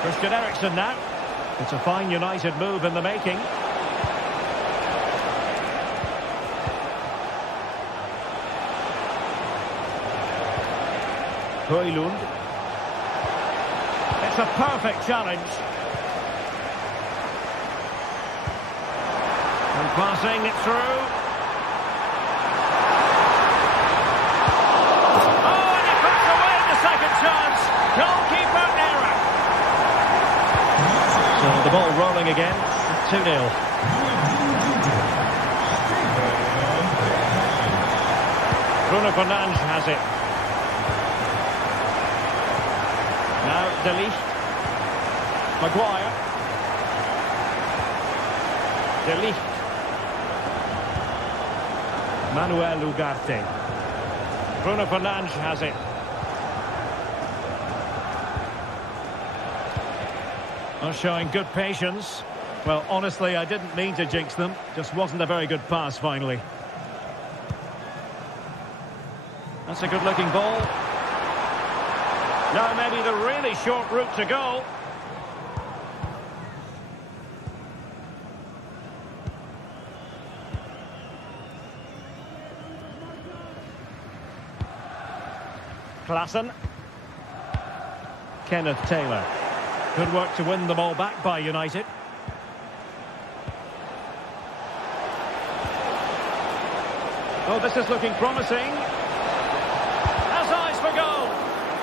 Christian Eriksen now. It's a fine United move in the making. Højlund. It's a perfect challenge. And passing it through. Oh, and he puts away the second chance. Goalkeeper error. So the ball rolling again. 2-0. Bruno Fernandes has it. Now De Ligt. Maguire. De Ligt. Manuel Ugarte. Bruno Fernandes has it. Well, showing good patience. Well, honestly, I didn't mean to jinx them. Just wasn't a very good pass, finally. That's a good-looking ball. Now maybe the really short route to goal. Klaassen. Kenneth Taylor. Good work to win the ball back by United. Oh, this is looking promising. Has eyes for goal.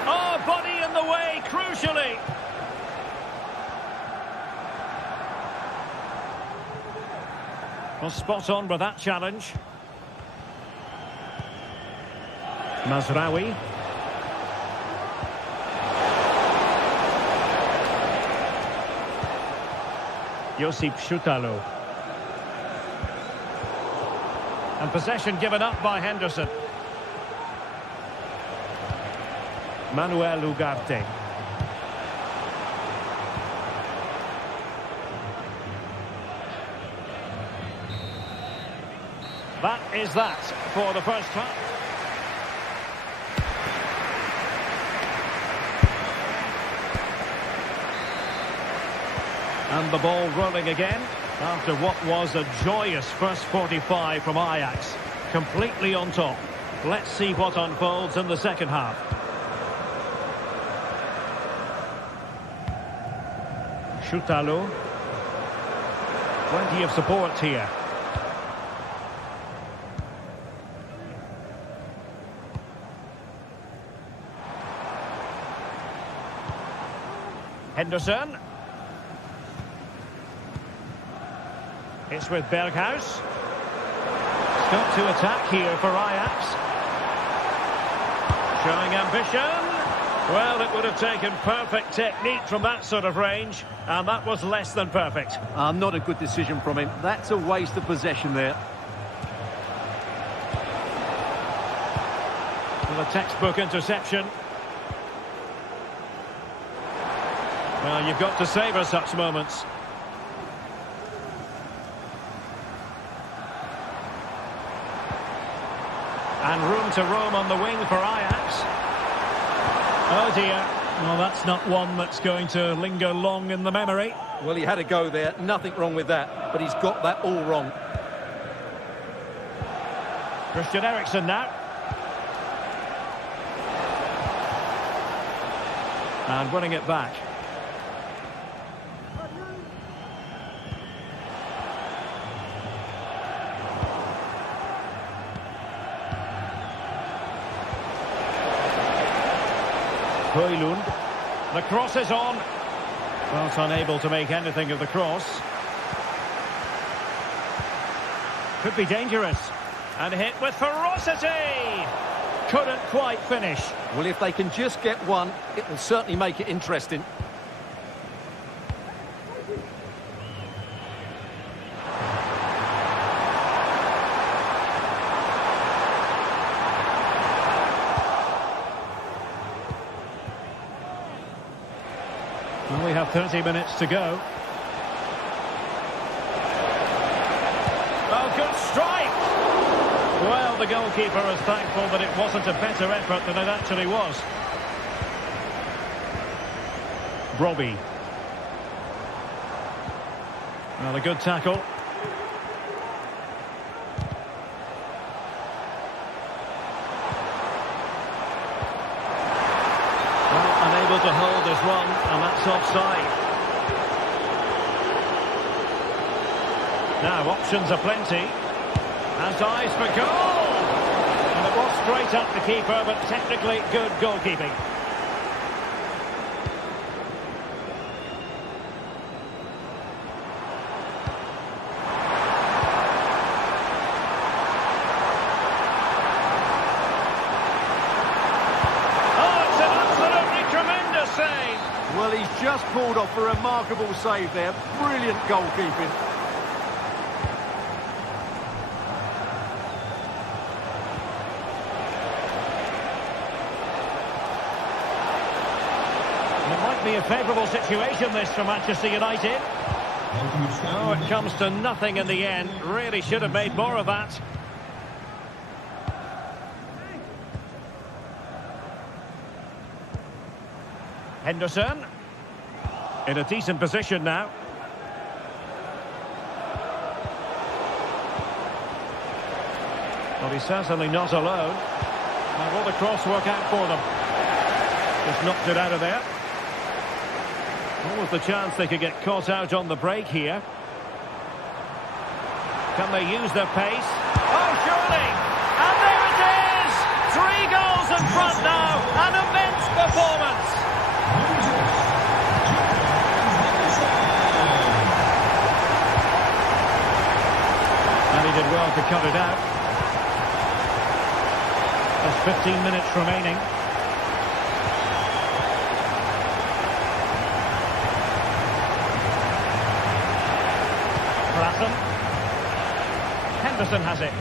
Oh, body in the way, crucially. Well, spot on with that challenge. Mazraoui. Josip Šutalo. And possession given up by Henderson. Manuel Ugarte. That is that for the first half. And the ball rolling again after what was a joyous first 45 from Ajax. Completely on top. Let's see what unfolds in the second half. Šutalo. Plenty of support here. Henderson. It's with Berghuis. Scope to attack here for Ajax. Showing ambition. Well, it would have taken perfect technique from that sort of range, and that was less than perfect. Not a good decision from him. That's a waste of possession there. Well, a textbook interception. Well, you've got to savour such moments. And room to roam on the wing for Ajax. Oh dear. Well, that's not one that's going to linger long in the memory. Well, he had a go there. Nothing wrong with that. But he's got that all wrong. Christian Eriksen now. And winning it back. Højlund. The cross is on. Well, it's unable to make anything of the cross. Could be dangerous. And hit with ferocity. Couldn't quite finish. Well, if they can just get one, it will certainly make it interesting. Well, we have 30 minutes to go. Oh, good strike! Well, the goalkeeper is thankful that it wasn't a better effort than it actually was. Brobbey. Well, a good tackle. Unable to hold as one, and that's offside. Now, options are plenty. Has eyes for goal! And it was straight at the keeper, but technically good goalkeeping. Well, he's just pulled off a remarkable save there. Brilliant goalkeeping. It might be a favourable situation, this, for Manchester United. Oh, it comes to nothing in the end. Really should have made more of that. Henderson. In a decent position now. Well, he's certainly not alone. Now, will the cross work out for them? Just knocked it out of there. What was the chance they could get caught out on the break here? Can they use their pace? Oh, surely! And there it is! 3 goals in front now! An immense performance! And he did well to cut it out. There's 15 minutes remaining. Henderson has it.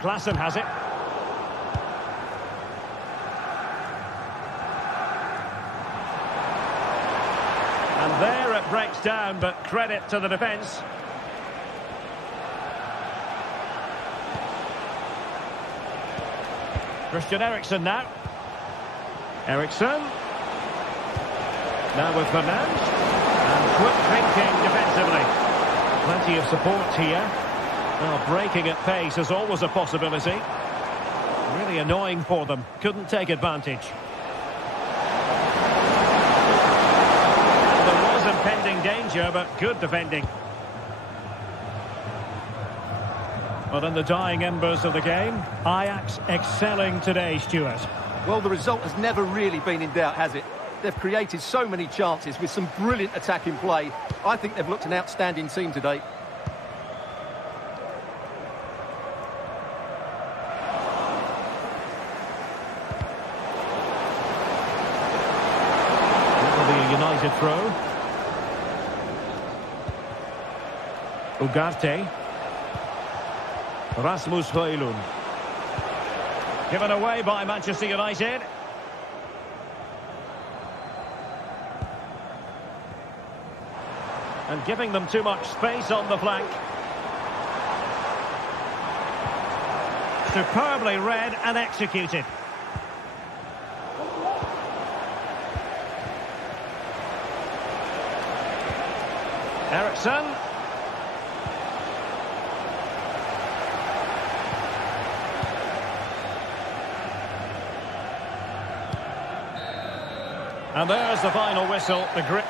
Klaassen has it. And there it breaks down, but credit to the defence. Christian Eriksen now. Eriksen. Now with Fernandes. And quick thinking defensively. Plenty of support here. Well, breaking at pace is always a possibility. Really annoying for them. Couldn't take advantage. There was impending danger, but good defending. Well, in the dying embers of the game, Ajax excelling today, Stuart. Well, the result has never really been in doubt, has it? They've created so many chances with some brilliant attacking play. I think they've looked an outstanding team today. It will be a United throw. Ugarte. Rasmus Højlund. Given away by Manchester United. And giving them too much space on the flank. Superbly read and executed. Eriksen. And there's the final whistle, the grip.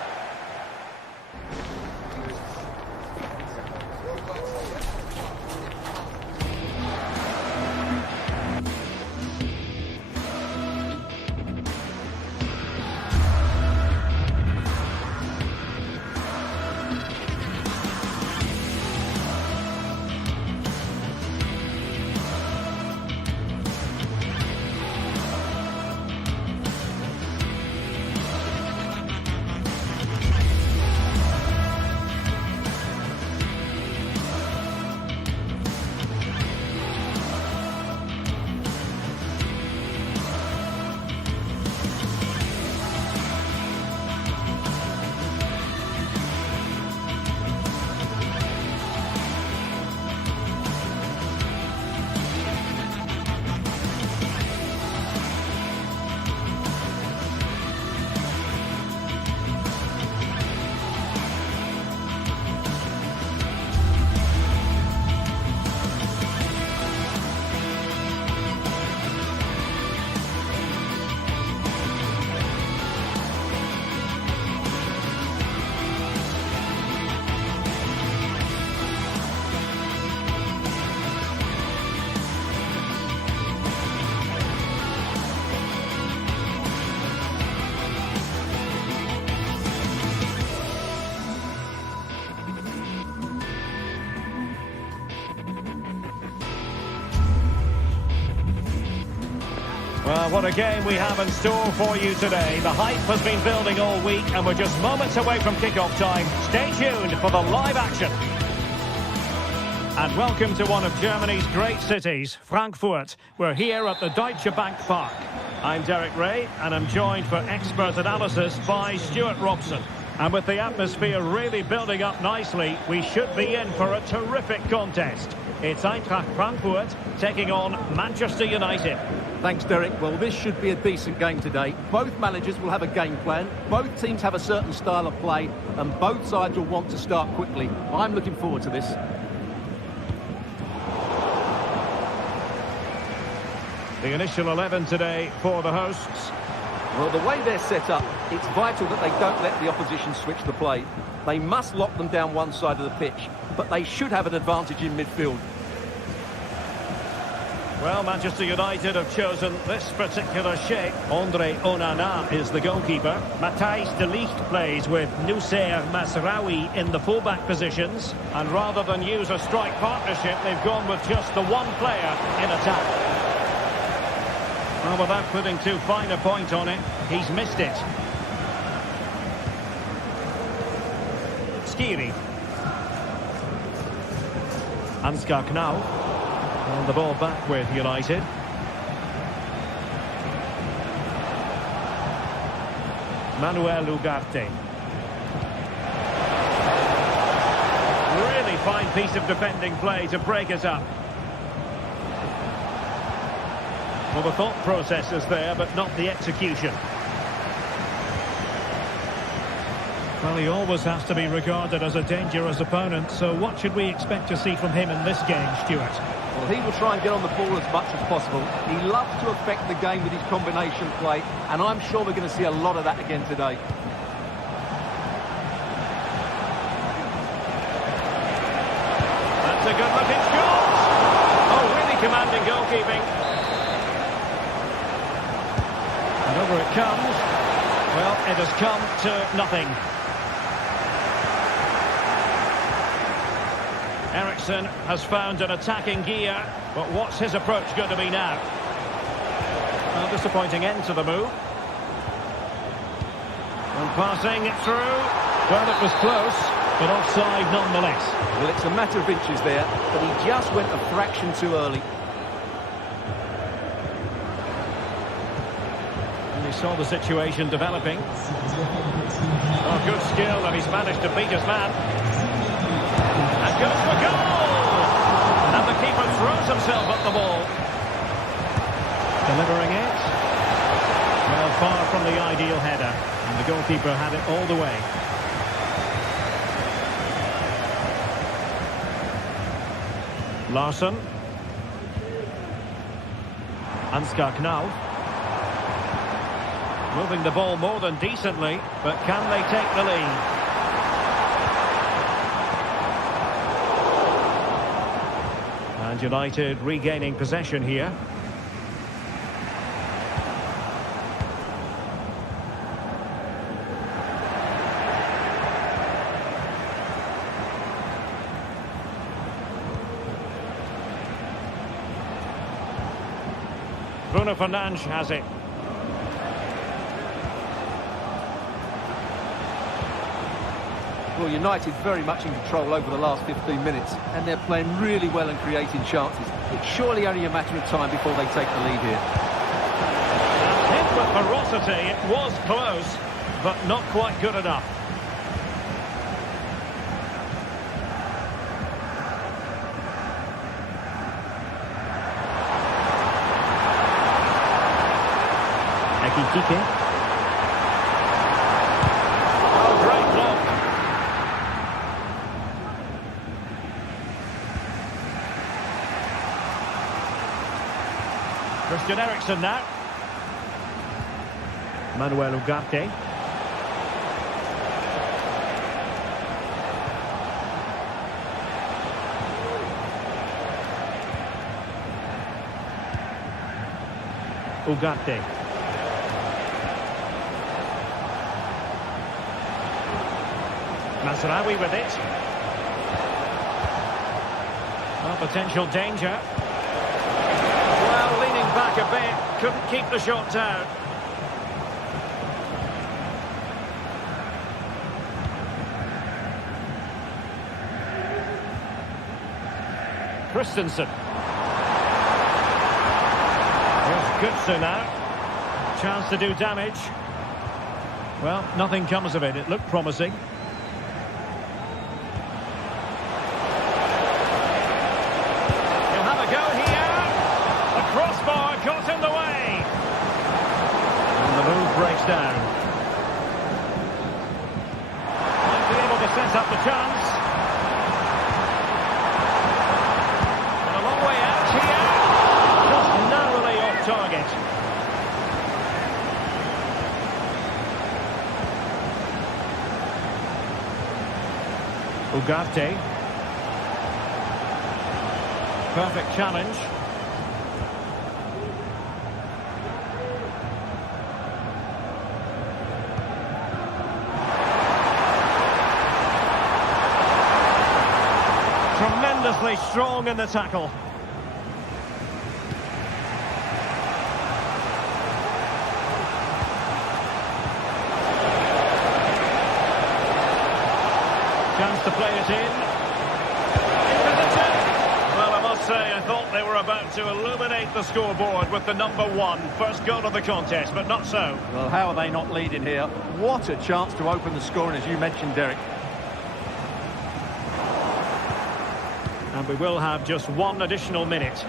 Well, what a game we have in store for you today. The hype has been building all week and we're just moments away from kick-off time. Stay tuned for the live action. And welcome to one of Germany's great cities, Frankfurt. We're here at the Deutsche Bank Park. I'm Derek Ray and I'm joined for expert analysis by Stuart Robson. And with the atmosphere really building up nicely, we should be in for a terrific contest. It's Eintracht Frankfurt taking on Manchester United. Thanks, Derek. Well, this should be a decent game today. Both managers will have a game plan. Both teams have a certain style of play, and both sides will want to start quickly. I'm looking forward to this. The initial 11 today for the hosts. Well, the way they're set up, it's vital that they don't let the opposition switch the play. They must lock them down one side of the pitch, but they should have an advantage in midfield. Well, Manchester United have chosen this particular shape. Andre Onana is the goalkeeper. Matthijs de Ligt plays with Noussair Mazraoui in the fullback positions. And rather than use a strike partnership, they've gone with just the one player in attack. Well, without putting too fine a point on it, he's missed it. Skiri. Ansgar Knau. And the ball back with United. Manuel Ugarte. Really fine piece of defending play to break us up. Well, the thought process is there, but not the execution. Well, he always has to be regarded as a dangerous opponent, so what should we expect to see from him in this game, Stuart? Well, he will try and get on the ball as much as possible. He loves to affect the game with his combination play, and I'm sure we're going to see a lot of that again today. That's a good-looking shot! Oh, really commanding goalkeeping. And over it comes. Well, it has come to nothing. Eriksen has found an attacking gear, but what's his approach going to be now? A disappointing end to the move. And passing it through. Well, it was close, but offside nonetheless. Well, it's a matter of inches there, but he just went a fraction too early. And he saw the situation developing. Oh, good skill, and he's managed to beat his man. And goes for goal! And the keeper throws himself at the ball. Delivering it. Well, far from the ideal header. And the goalkeeper had it all the way. Larsson. Ansgar Knau. Moving the ball more than decently, but can they take the lead? And United regaining possession here. Bruno Fernandes has it. Well, United very much in control over the last 15 minutes, and they're playing really well and creating chances. It's surely only a matter of time before they take the lead here. Hit with ferocity, it was close, but not quite good enough. Ekitike. Oh, great block. Christian Eriksen now. Manuel Ugarte. Ugarte. Mazraoui with it. Well, potential danger. Well, leaning back a bit, couldn't keep the shot down. Christensen. Here's Götze now. Chance to do damage. Well, nothing comes of it. It looked promising. Crossbar got in the way. And the move breaks down. Might be able to set up the chance. And a long way out here. Just narrowly off Ugarte. Perfect challenge. Tremendously strong in the tackle. Chance to play it in. Well, I must say, I thought they were about to illuminate the scoreboard with the #1 first goal of the contest, but not so. Well, how are they not leading here? What a chance to open the scoring, as you mentioned, Derek. And we will have just one additional minute.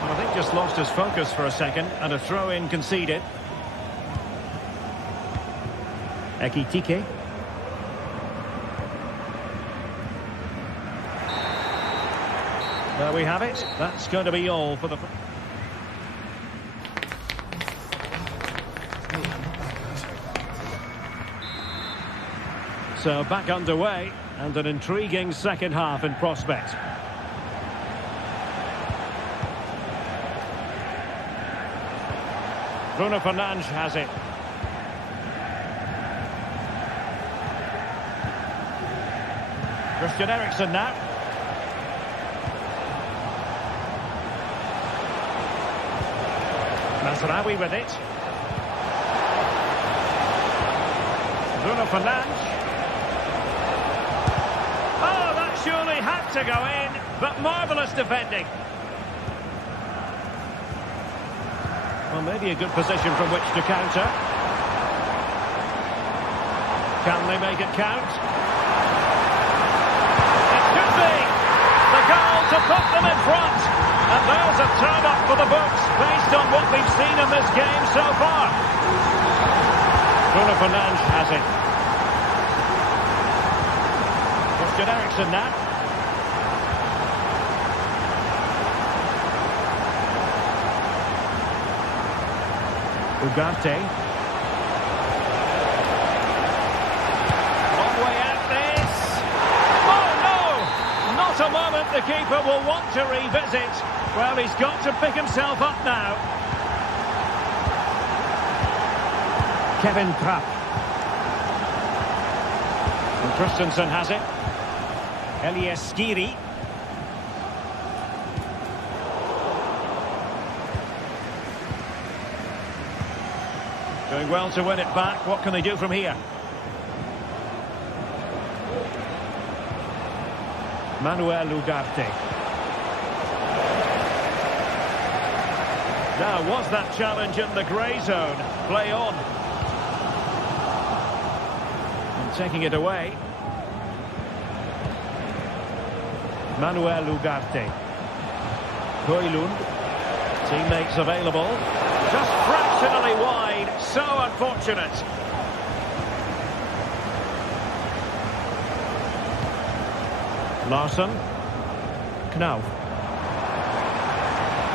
Well, I think just lost his focus for a second, and a throw-in conceded. Ekitike. There we have it. That's going to be all for the... So back underway, and an intriguing second half in prospect. Bruno Fernandes has it. Christian Eriksen now. Masraoui with it. Bruno Fernandes. Oh, that surely had to go in, but marvellous defending. Well, maybe a good position from which to counter. Can they make it count? It could be! The goal to put them in front. And there's a turn-up for the books, based on what we've seen in this game so far. Bruno Fernandes has it. Christian Eriksen now. Ugarte. Long way out this. Oh no! Not a moment the keeper will want to revisit. Well, he's got to pick himself up now. Kevin Trapp. And Christensen has it. Elias Skiri. Doing well to win it back. What can they do from here? Manuel Ugarte. Now, was that challenge in the grey zone? Play on. And taking it away. Manuel Ugarte. Højlund. Teammates available. Just fractionally wide. So unfortunate. Larsson. Knauf.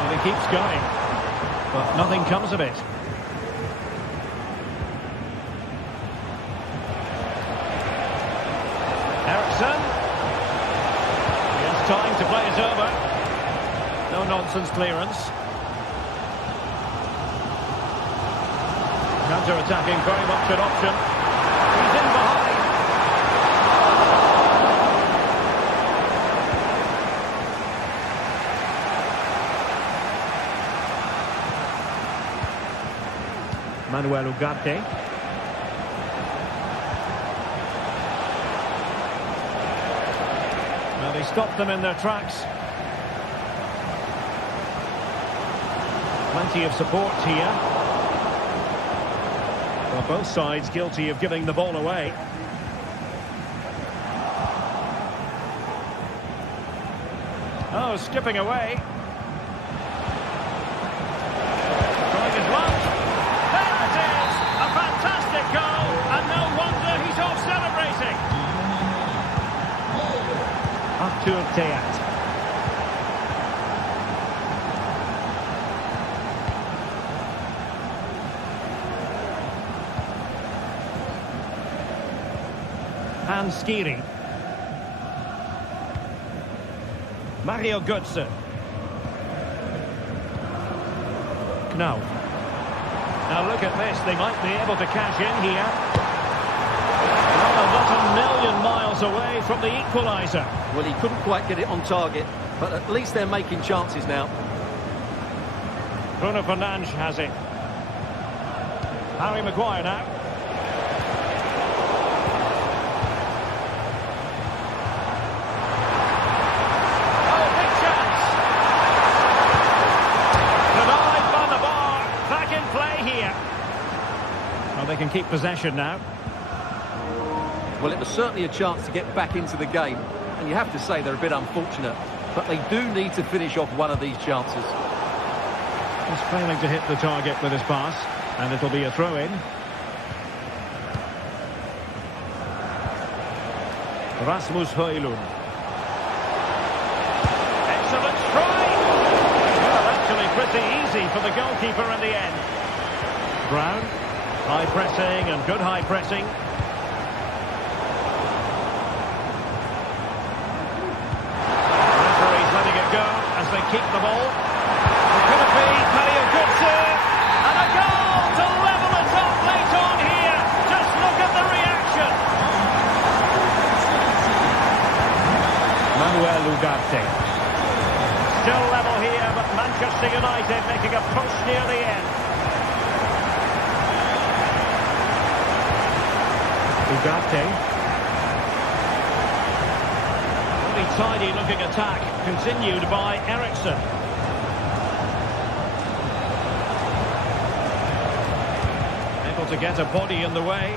And he keeps going. But nothing comes of it. Eriksen. He has time to play it over. No nonsense clearance. Counter-attacking, very much an option. He's in behind. Manuel Ugarte. Well, they stopped them in their tracks. Plenty of support here. Well, both sides guilty of giving the ball away. Oh, skipping away. Trying his luck. There it is! A fantastic goal, and no wonder he's off celebrating. Arthur Theat. Skiri. Mario Götze. Now look at this, they might be able to cash in here. Well, not a million miles away from the equaliser. Well, he couldn't quite get it on target, but at least they're making chances now. Bruno Fernandes has it. Harry Maguire now. Oh, big chance. Denied by the bar. Back in play here. Well, they can keep possession now. Well, it was certainly a chance to get back into the game, and you have to say they're a bit unfortunate, but they do need to finish off one of these chances. He's failing to hit the target with his pass, and it'll be a throw-in. Rasmus Højlund. Excellent strike! Well, actually pretty easy for the goalkeeper in the end. Brown, high pressing and good high pressing. Referee's letting it go as they keep the ball. Could it be Mario Götze? And a goal to level it up late on here. Just look at the reaction. Manuel Ugarte. Still level here, but Manchester United making a push near the end. Ugarte. Really tidy looking attack, continued by Eriksen. To get a body in the way.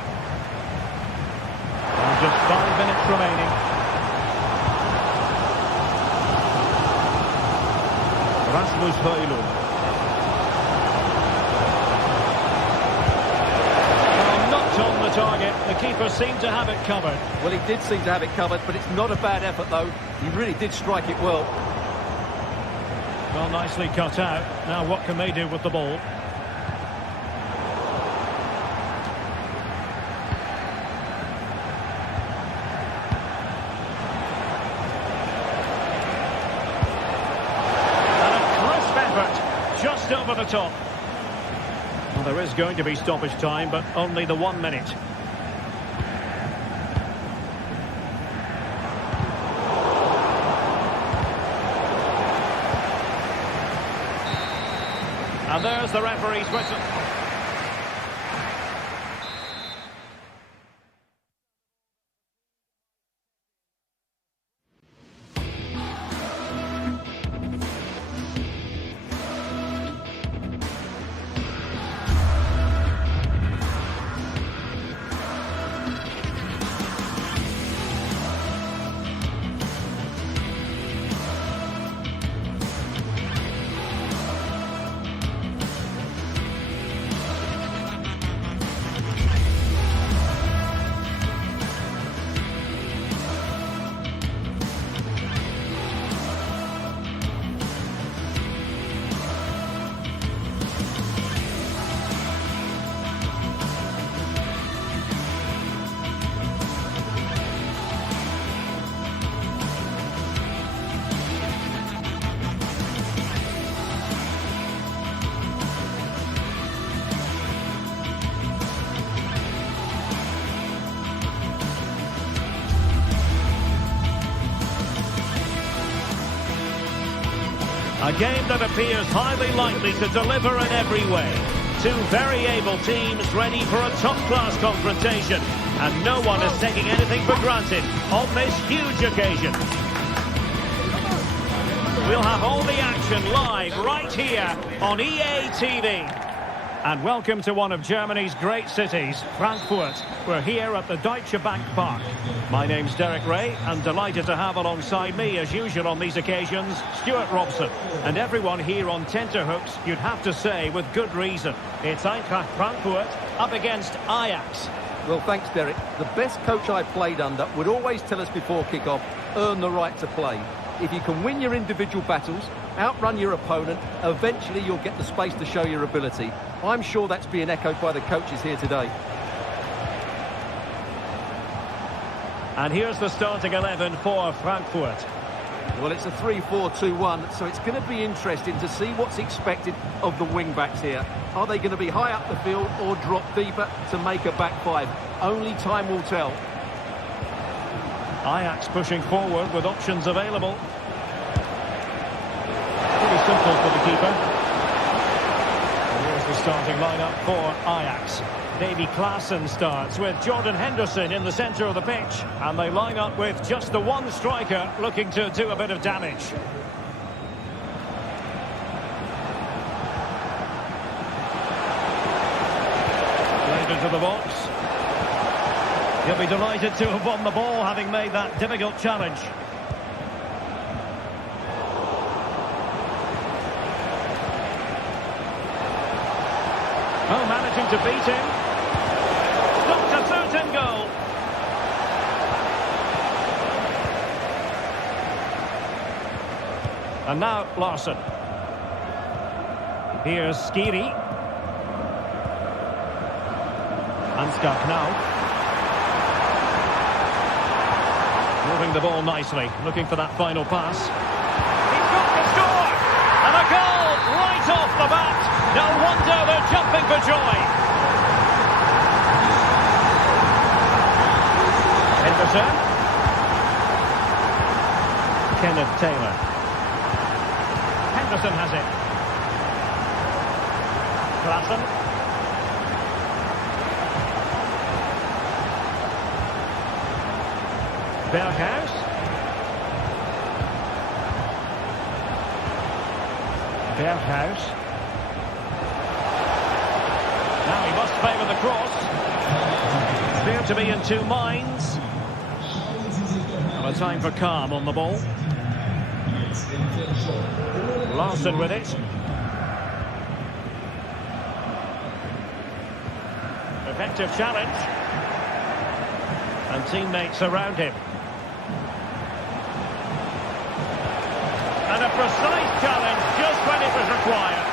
And just 5 minutes remaining. Rasmus Højlund. Well, not on the target. The keeper seemed to have it covered. Well, he did seem to have it covered, but it's not a bad effort, though. He really did strike it well. Well, nicely cut out. Now what can they do with the ball? Just over the top. Well, there is going to be stoppage time, but only the 1 minute. And there's the referee's whistle. A game that appears highly likely to deliver in every way. Two very able teams ready for a top-class confrontation. And no one is taking anything for granted on this huge occasion. We'll have all the action live right here on EA TV. And welcome to one of Germany's great cities, Frankfurt. We're here at the Deutsche Bank Park. My name's Derek Ray, and delighted to have alongside me, as usual on these occasions, Stuart Robson. And everyone here on tenterhooks, you'd have to say, with good reason. It's Eintracht Frankfurt up against Ajax. Well, thanks, Derek. The best coach I played under would always tell us before kick-off, earn the right to play. If you can win your individual battles, outrun your opponent, eventually you'll get the space to show your ability. I'm sure that's being echoed by the coaches here today. And here's the starting 11 for Frankfurt. Well, it's a 3-4-2-1, so it's going to be interesting to see what's expected of the wing-backs here. Are they going to be high up the field or drop deeper to make a back five? Only time will tell. Ajax pushing forward with options available. Pretty simple for the keeper. And here's the starting lineup for Ajax. Davy Klaassen starts with Jordan Henderson in the centre of the pitch. And they line up with just the one striker looking to do a bit of damage. Played into the box. He'll be delighted to have won the ball, having made that difficult challenge. Oh, managing to beat him. Stopped a certain goal. And now Larsson. Here's Skiri. Ansgar Knauf. Moving the ball nicely, looking for that final pass. He's got to score! And a goal right off the bat. No wonder they're jumping for joy. Henderson. Kenneth Taylor. Henderson has it. Klaassen. Berghuis. Berghuis. Now he must favour the cross. Appear to be in two minds. And a time for calm on the ball. Larsson with it. Effective challenge. And teammates around him. And a precise challenge just when it was required.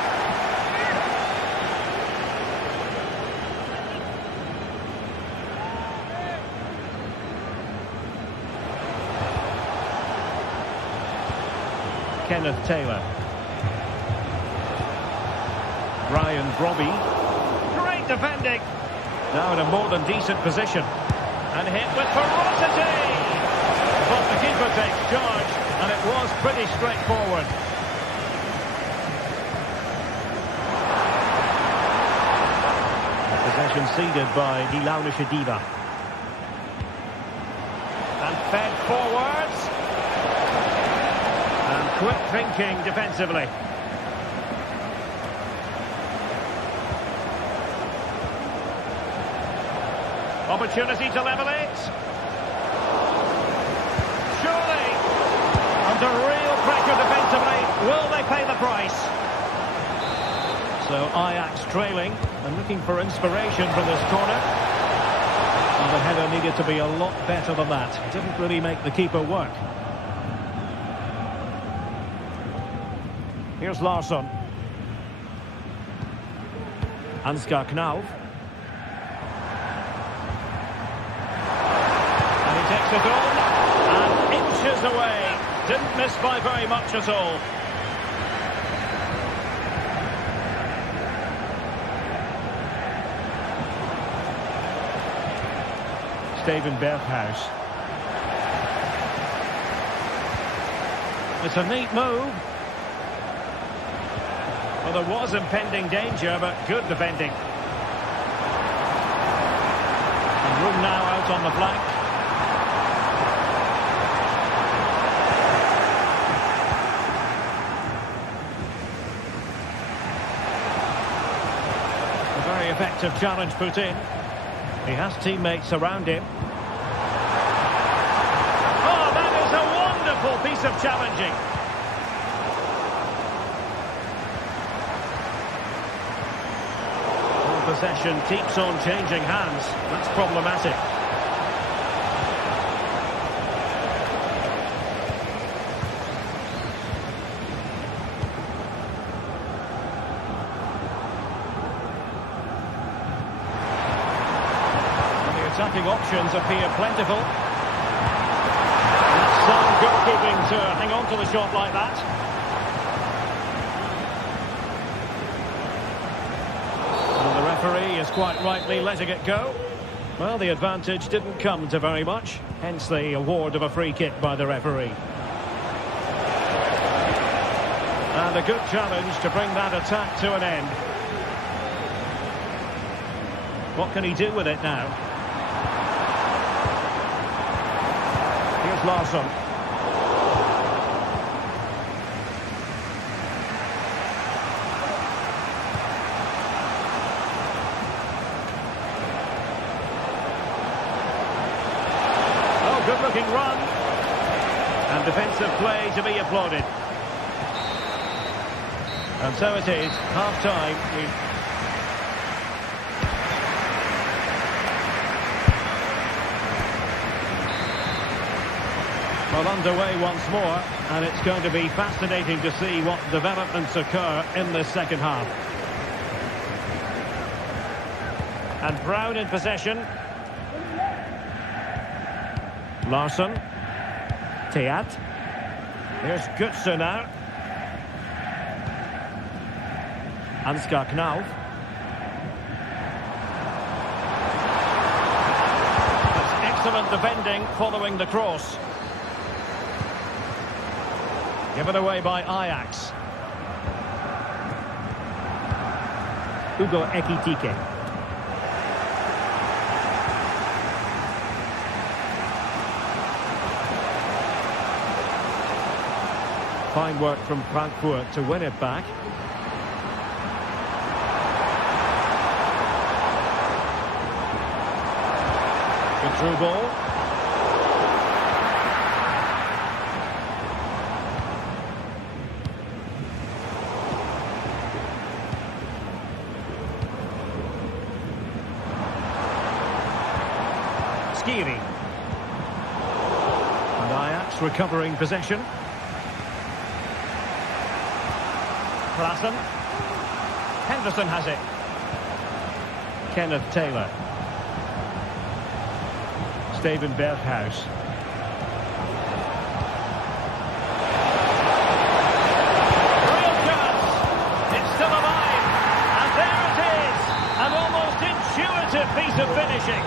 Kenneth Taylor. Ryan Brobby. Great defending. Now in a more than decent position. And hit with ferocity. But the keeper takes charge, and it was pretty straightforward. Possession ceded by Die Launische Diva. And fed forwards. And quick thinking defensively. Opportunity to level it. Surely, under real pressure defensively, will they pay the price? So Ajax trailing and looking for inspiration from this corner. And the header needed to be a lot better than that. Didn't really make the keeper work. Here's Larsson. Ansgar Knauf. Takes it on, and inches away. Didn't miss by very much at all. Steven Berghuis. It's a neat move. Well, there was impending danger, but good defending. And room now out on the flank. Very effective challenge put in. He has teammates around him. Oh, that is a wonderful piece of challenging. Well, possession keeps on changing hands. That's problematic. Attacking options appear plentiful. That's goalkeeping to hang on to the shot like that. And the referee is quite rightly letting it go. Well, the advantage didn't come to very much, hence the award of a free kick by the referee. And a good challenge to bring that attack to an end. What can he do with it now? Here's Larsson. Oh, good-looking run. And defensive play to be applauded. And so it is, half-time. Well, underway once more, and it's going to be fascinating to see what developments occur in this second half. And Brown in possession. Larsson. Teat. Here's Götze now. Ansgar Knauf. That's excellent defending following the cross. Given away by Ajax. Hugo Ekitike. Fine work from Frankfurt to win it back. Good through ball. Skiri. And Ajax recovering possession. Klassen. Henderson has it. Kenneth Taylor. Steven Berghuis. Real chance. It's still alive. And there it is. An almost intuitive piece of finishing.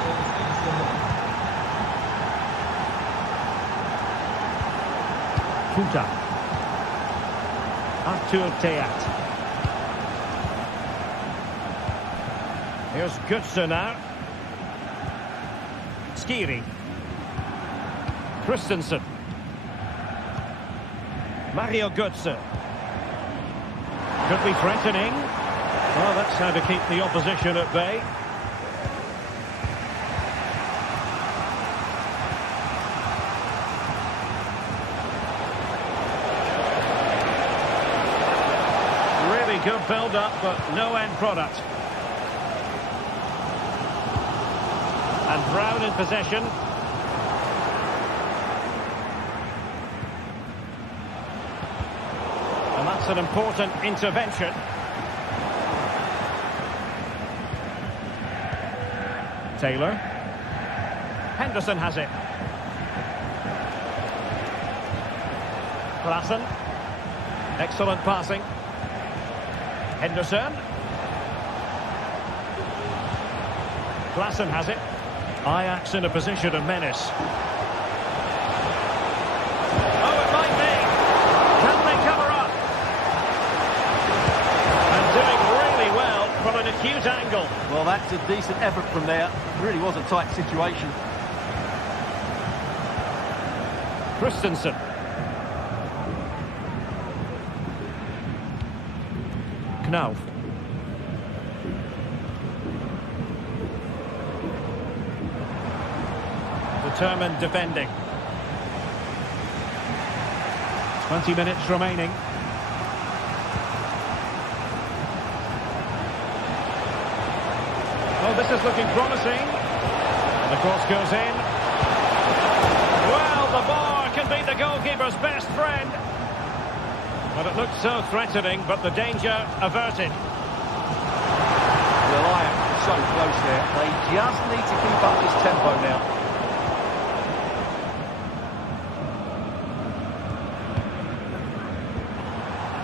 Futa. Artur Teat. Here's Götze now. Skiri. Christensen. Mario Götze. Could be threatening. Well, that's how to keep the opposition at bay. Really good build-up, but no end product. And Brown in possession. And that's an important intervention. Taylor. Henderson has it. Klassen. Excellent passing. Henderson. Klassen has it. Ajax in a position of menace. Oh, it might be. Can they cover up? And doing really well from an acute angle. Well, that's a decent effort from there. It really was a tight situation. Christensen. Knauf. Determined defending. 20 minutes remaining. Oh, this is looking promising. And the cross goes in. Well, the bar can be the goalkeeper's best friend. But it looked so threatening, but the danger averted. Well, Ajax are so close there. They just need to keep up this tempo now.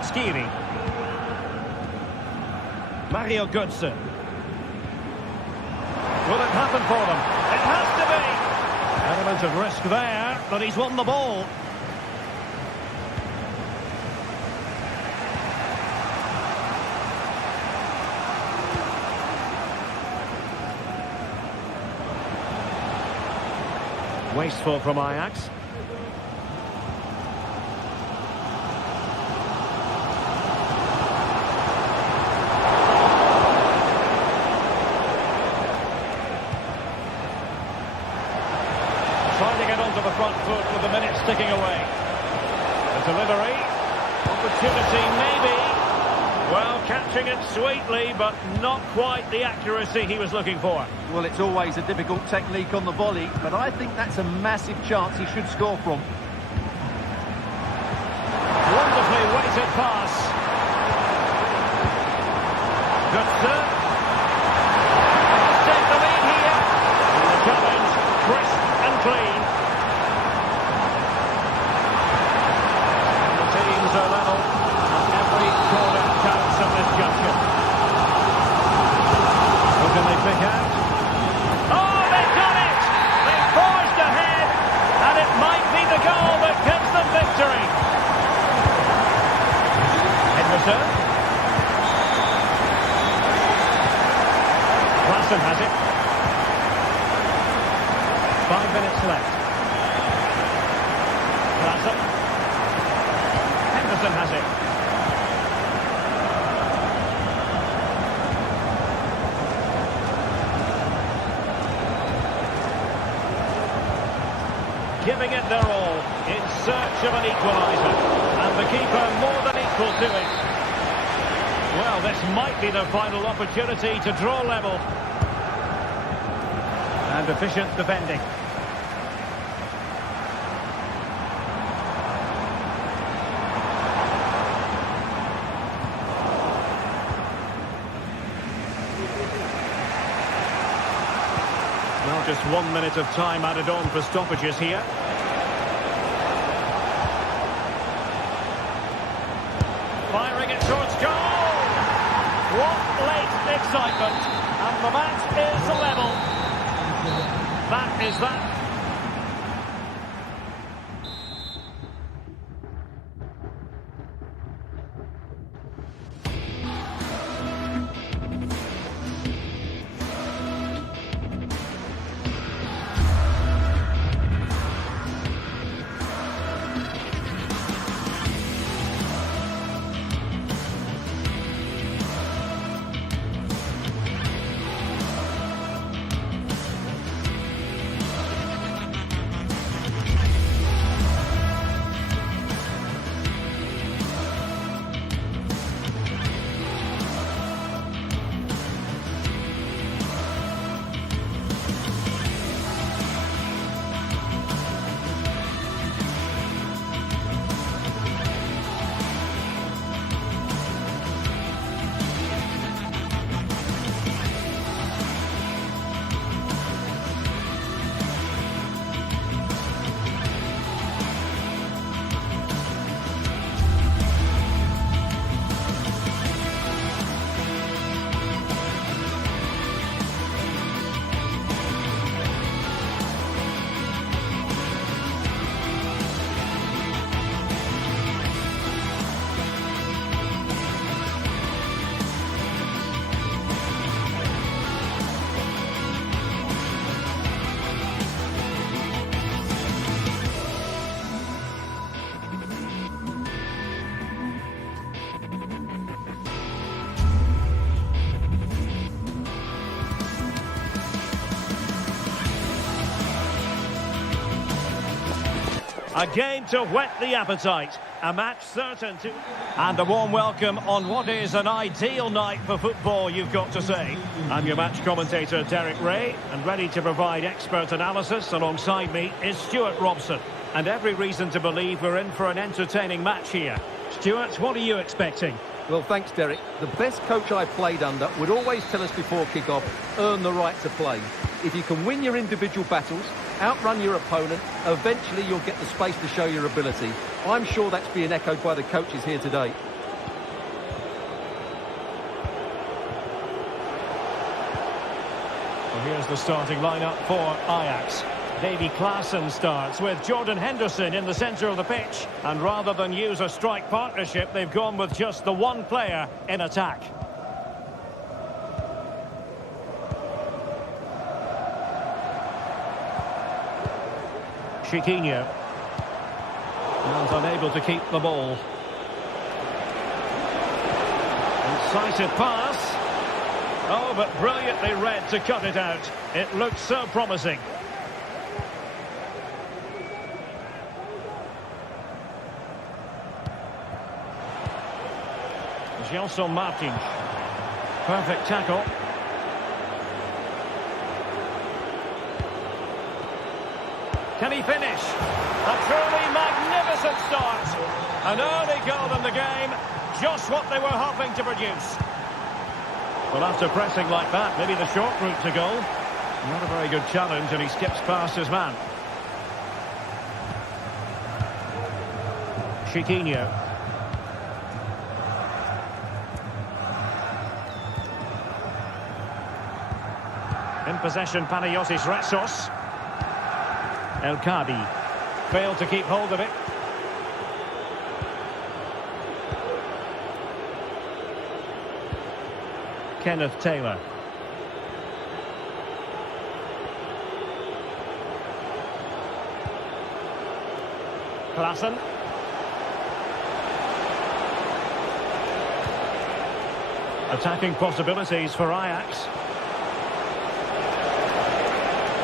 Skiri. Mario Götze. Will it happen for them? It has to be! Element of risk there, but he's won the ball. Wasteful from Ajax. Trying to get onto the front foot with the minutes ticking away. The delivery. Opportunity maybe. Well, catching it sweetly, but not quite the accuracy he was looking for. Well, it's always a difficult technique on the volley, but I think that's a massive chance he should score from. Wonderfully weighted pass. Götze. Take the lead here. And the challenge, crisp and clean. The teams are level. Every corner counts at this junction. Who can they pick out? Oh, they've done it! They've forged ahead, and it might be the goal that gives them victory. Henderson. Klassen has it. 5 minutes left. Klassen. Henderson has it. Giving it their all in search of an equaliser, and the keeper more than equal to it. Well, this might be their final opportunity to draw level. And efficient defending. Well, just 1 minute of time added on for stoppages here. Firing it towards goal! What late excitement! And the match is level. That is that. A game to whet the appetite. A match certain to... And a warm welcome on what is an ideal night for football, you've got to say. I'm your match commentator, Derek Ray, and ready to provide expert analysis alongside me is Stuart Robson. And every reason to believe we're in for an entertaining match here. Stuart, what are you expecting? Well, thanks, Derek. The best coach I played under would always tell us before kick-off, earn the right to play. If you can win your individual battles, outrun your opponent, eventually you'll get the space to show your ability. I'm sure that's being echoed by the coaches here today. Here's the starting lineup for Ajax. Davy Klaassen starts with Jordan Henderson in the centre of the pitch. And rather than use a strike partnership, they've gone with just the one player in attack. Chiquinho. And unable to keep the ball. Incisive pass. Oh, but brilliantly read to cut it out. It looked so promising. Gelson Martins. Perfect tackle. Can he finish? A truly magnificent start. An early goal in the game. Just what they were hoping to produce. Well, after pressing like that, maybe the short route to goal. Not a very good challenge, and he skips past his man. Chiquinho. In possession, Panayotis Retsos. El Kadi failed to keep hold of it. Kenneth Taylor. Klaassen. Attacking possibilities for Ajax.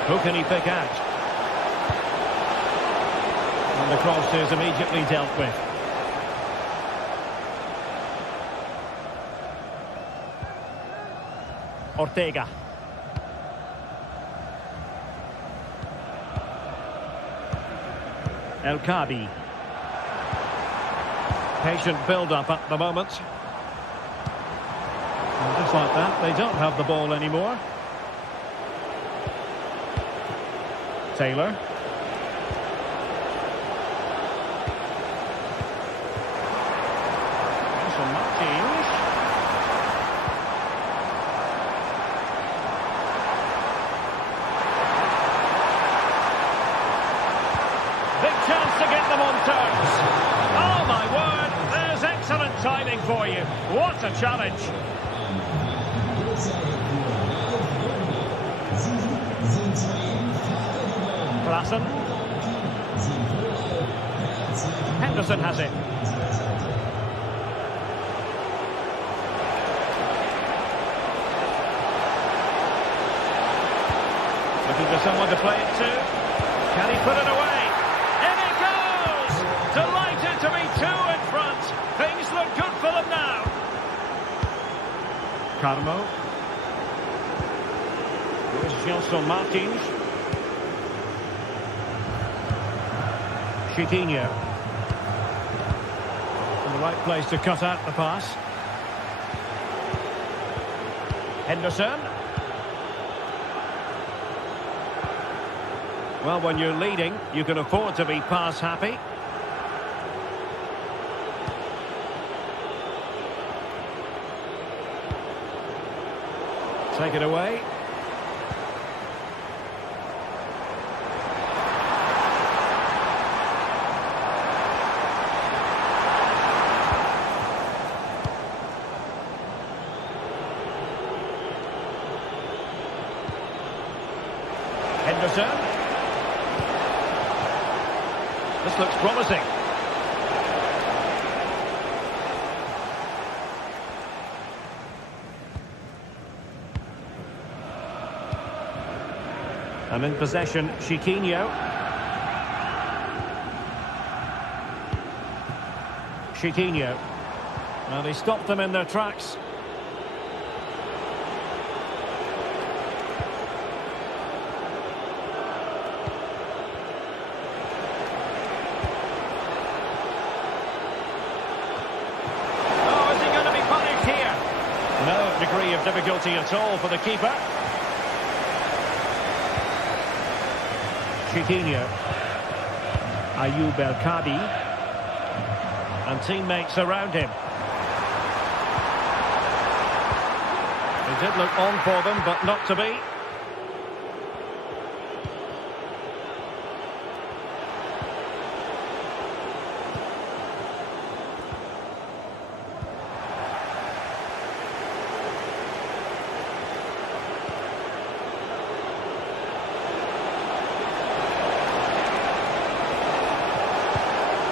Who can he pick out? And the cross is immediately dealt with. Ortega. El Kadi. Patient build-up at the moment. And just like that, they don't have the ball anymore. Taylor. Some Martins. Big chance to get them on terms. Oh my word, there's excellent timing for you. What a challenge. Klaassen. Henderson has it. Looking for someone to play it to. Can he put it away? In it goes! Delighted to be two in front. Things look good for them now. Carmo. Here's Gelson Martins. Chiquinho. In the right place to cut out the pass. Henderson. Well, when you're leading, you can afford to be pass happy. Take it away. Henderson. This looks promising. And in possession, Chiquinho. Chiquinho. Well, he stopped them in their tracks. Degree of difficulty at all for the keeper. Chiquinho. Ayoub El Kadi. And teammates around him. It did look on for them, but not to be.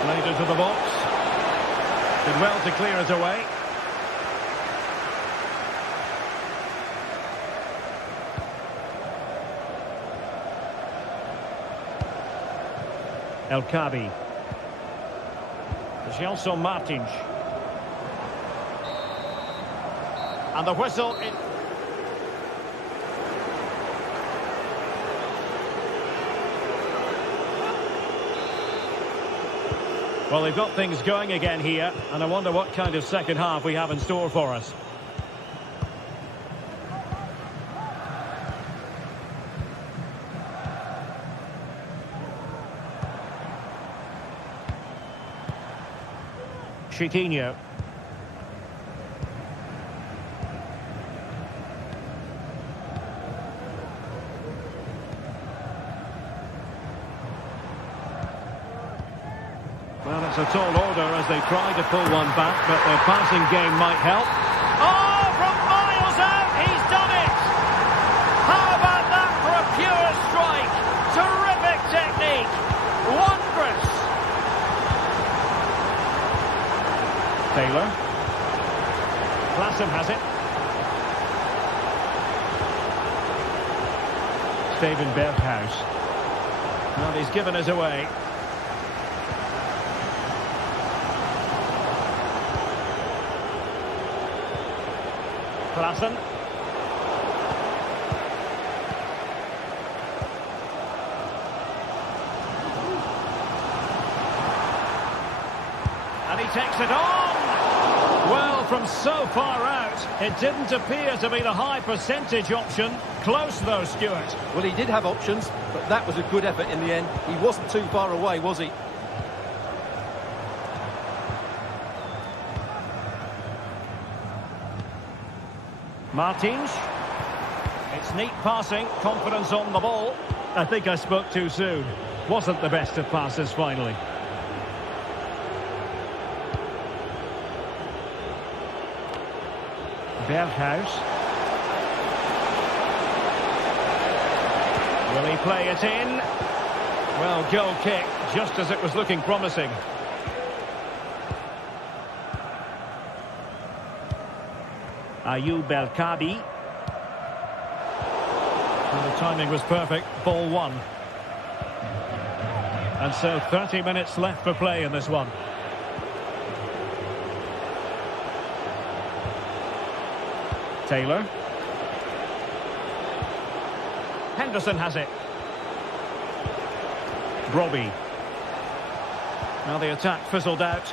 Played into the box. Did well to clear it away. El Kabi. Gelson Martins. And the whistle. Well, they've got things going again here, and I wonder what kind of second half we have in store for us. Chiquinho. Well, it's a tall order as they try to pull one back, but their passing game might help. Oh, from miles out, he's done it! How about that for a pure strike? Terrific technique! Wondrous! Taylor. Klassen has it. Steven Berghuis. Well, he's given us away. Klassen. And he takes it on! Well, from so far out, it didn't appear to be the high percentage option. Close though, Stuart. Well, he did have options, but that was a good effort in the end. He wasn't too far away, was he? Martins. It's neat passing, confidence on the ball. I think I spoke too soon. Wasn't the best of passes finally. Berghuis. Will he play it in? Well, goal kick, just as it was looking promising. Ayoub El Kabi. And the timing was perfect. Ball one. And so 30 minutes left for play in this one. Taylor. Henderson has it. Robbie. Now the attack fizzled out.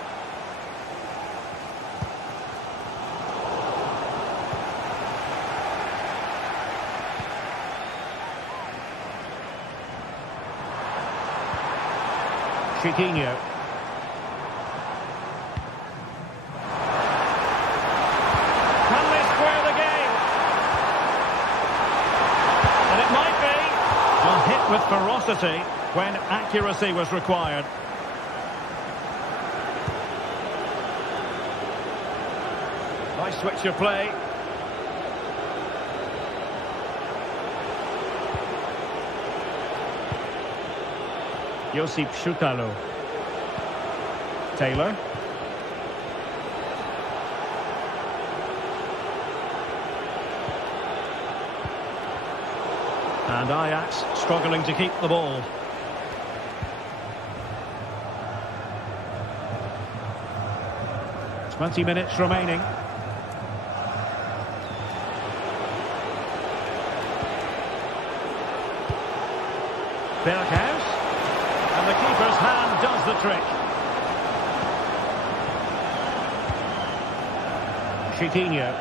Chiquinho. Can they square the game? And it might be. Well, hit with ferocity when accuracy was required. Nice switch of play. Josip Schutalo. Taylor. And Ajax struggling to keep the ball. "20 minutes remaining. Berghuis. And the keeper's hand does the trick. Chiquinho.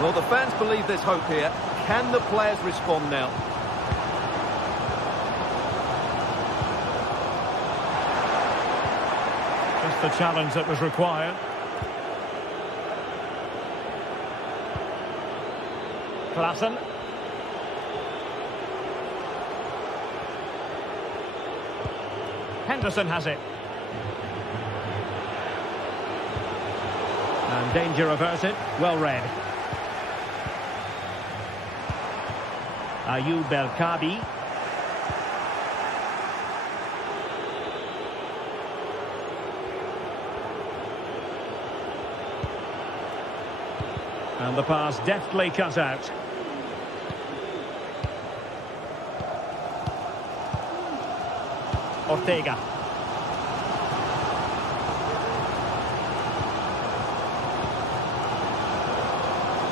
Well, the fans believe there's hope here. Can the players respond now? Just the challenge that was required. Klassen. Henderson has it. And danger averted. Well read. Ayoub El Kabi. And the pass deftly cut out. Ortega.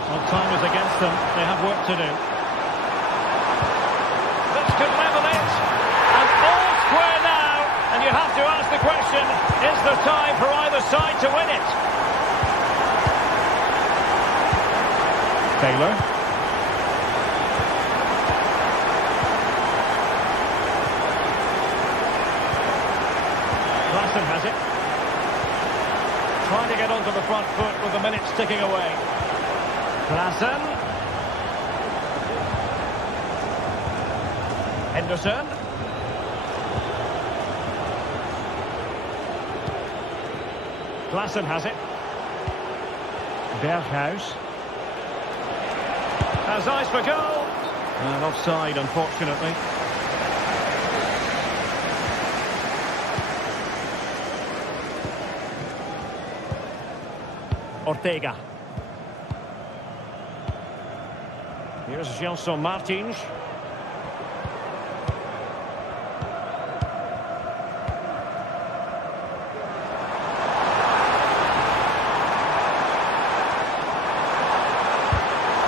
Well, time is against them. They have work to do. This could level it. And all square now. And you have to ask the question, is there time for either side to win it? Taylor. Klassen has it. Trying to get onto the front foot with the minutes ticking away. Klassen. Henderson. Klassen has it. Berghuis. Has eyes for goal. And offside, unfortunately. Ortega. Here's Gelson Martins.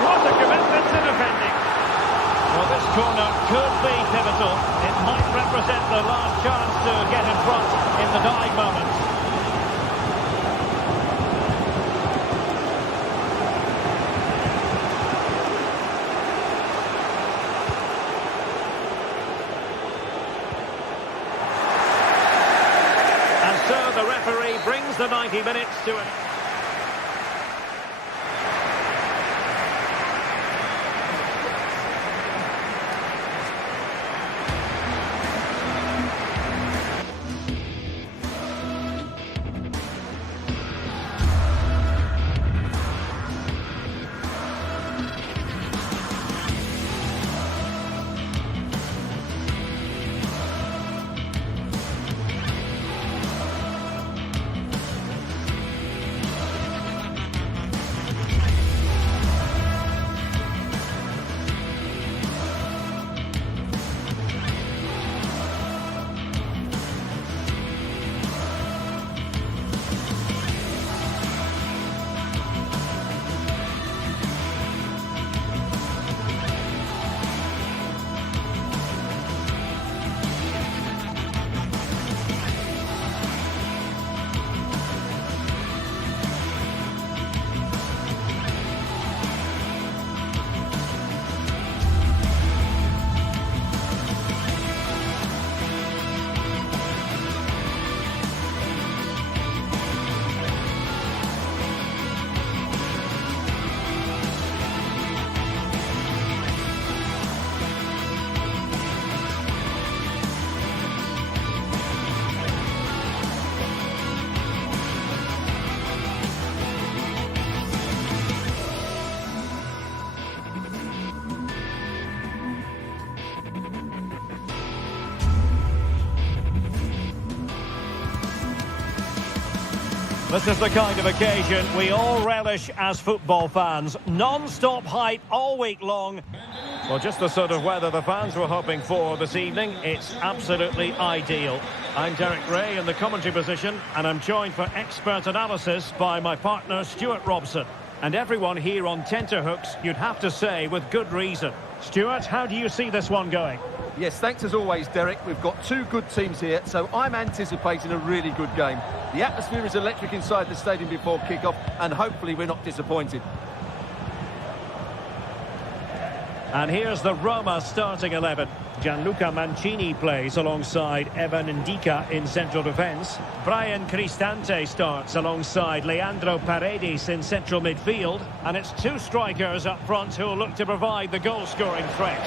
What a commitment to defending. Well, this corner could be pivotal. It might represent the last chance to get in front in the dying moments. The referee brings the 90 minutes to an... This is the kind of occasion we all relish as football fans. Non-stop hype all week long. Well, just the sort of weather the fans were hoping for this evening. It's absolutely ideal. I'm Derek Ray in the commentary position, and I'm joined for expert analysis by my partner Stuart Robson. And everyone here on tenterhooks, you'd have to say, with good reason. Stuart, how do you see this one going? Yes, thanks as always, Derek. We've got two good teams here, so I'm anticipating a really good game. The atmosphere is electric inside the stadium before kick-off, and hopefully we're not disappointed. And here's the Roma starting 11. Gianluca Mancini plays alongside Evan Ndika in central defence. Brian Cristante starts alongside Leandro Paredes in central midfield. And it's two strikers up front who will look to provide the goal-scoring threat.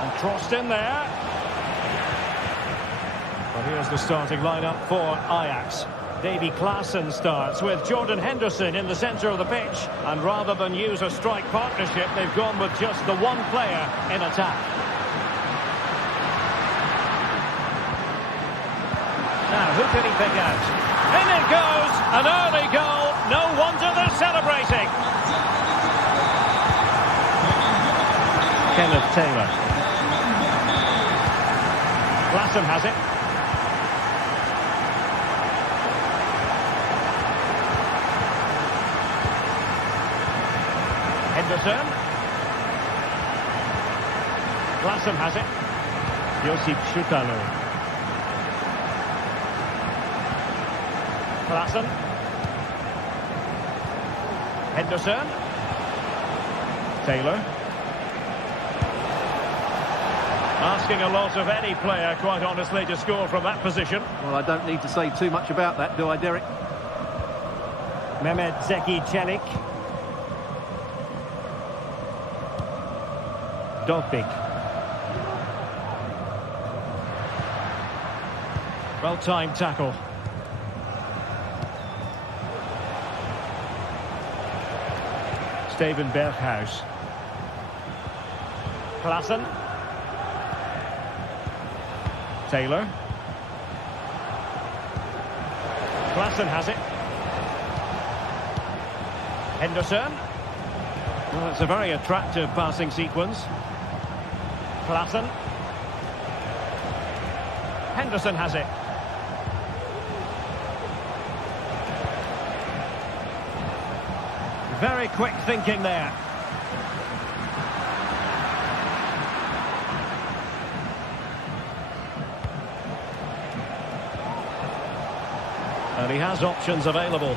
And crossed in there. Well, here's the starting lineup for Ajax. Davy Klaassen starts with Jordan Henderson in the centre of the pitch. And rather than use a strike partnership, they've gone with just the one player in attack. Now, who can he pick out? In it goes! An early goal! No wonder they're celebrating. Kenneth Taylor. Lassen has it. Henderson. Lassen has it. Josip Schutalo. Lassen. Henderson. Taylor. Asking a lot of any player, quite honestly, to score from that position. Well, I don't need to say too much about that, do I, Derek? Mehmet Zeki Çelik. Dovbik. Well-timed tackle. Steven Berghuis. Klassen. Taylor. Klassen has it. Henderson. Well, it's a very attractive passing sequence. Klassen. Henderson has it. Very quick thinking there. And he has options available.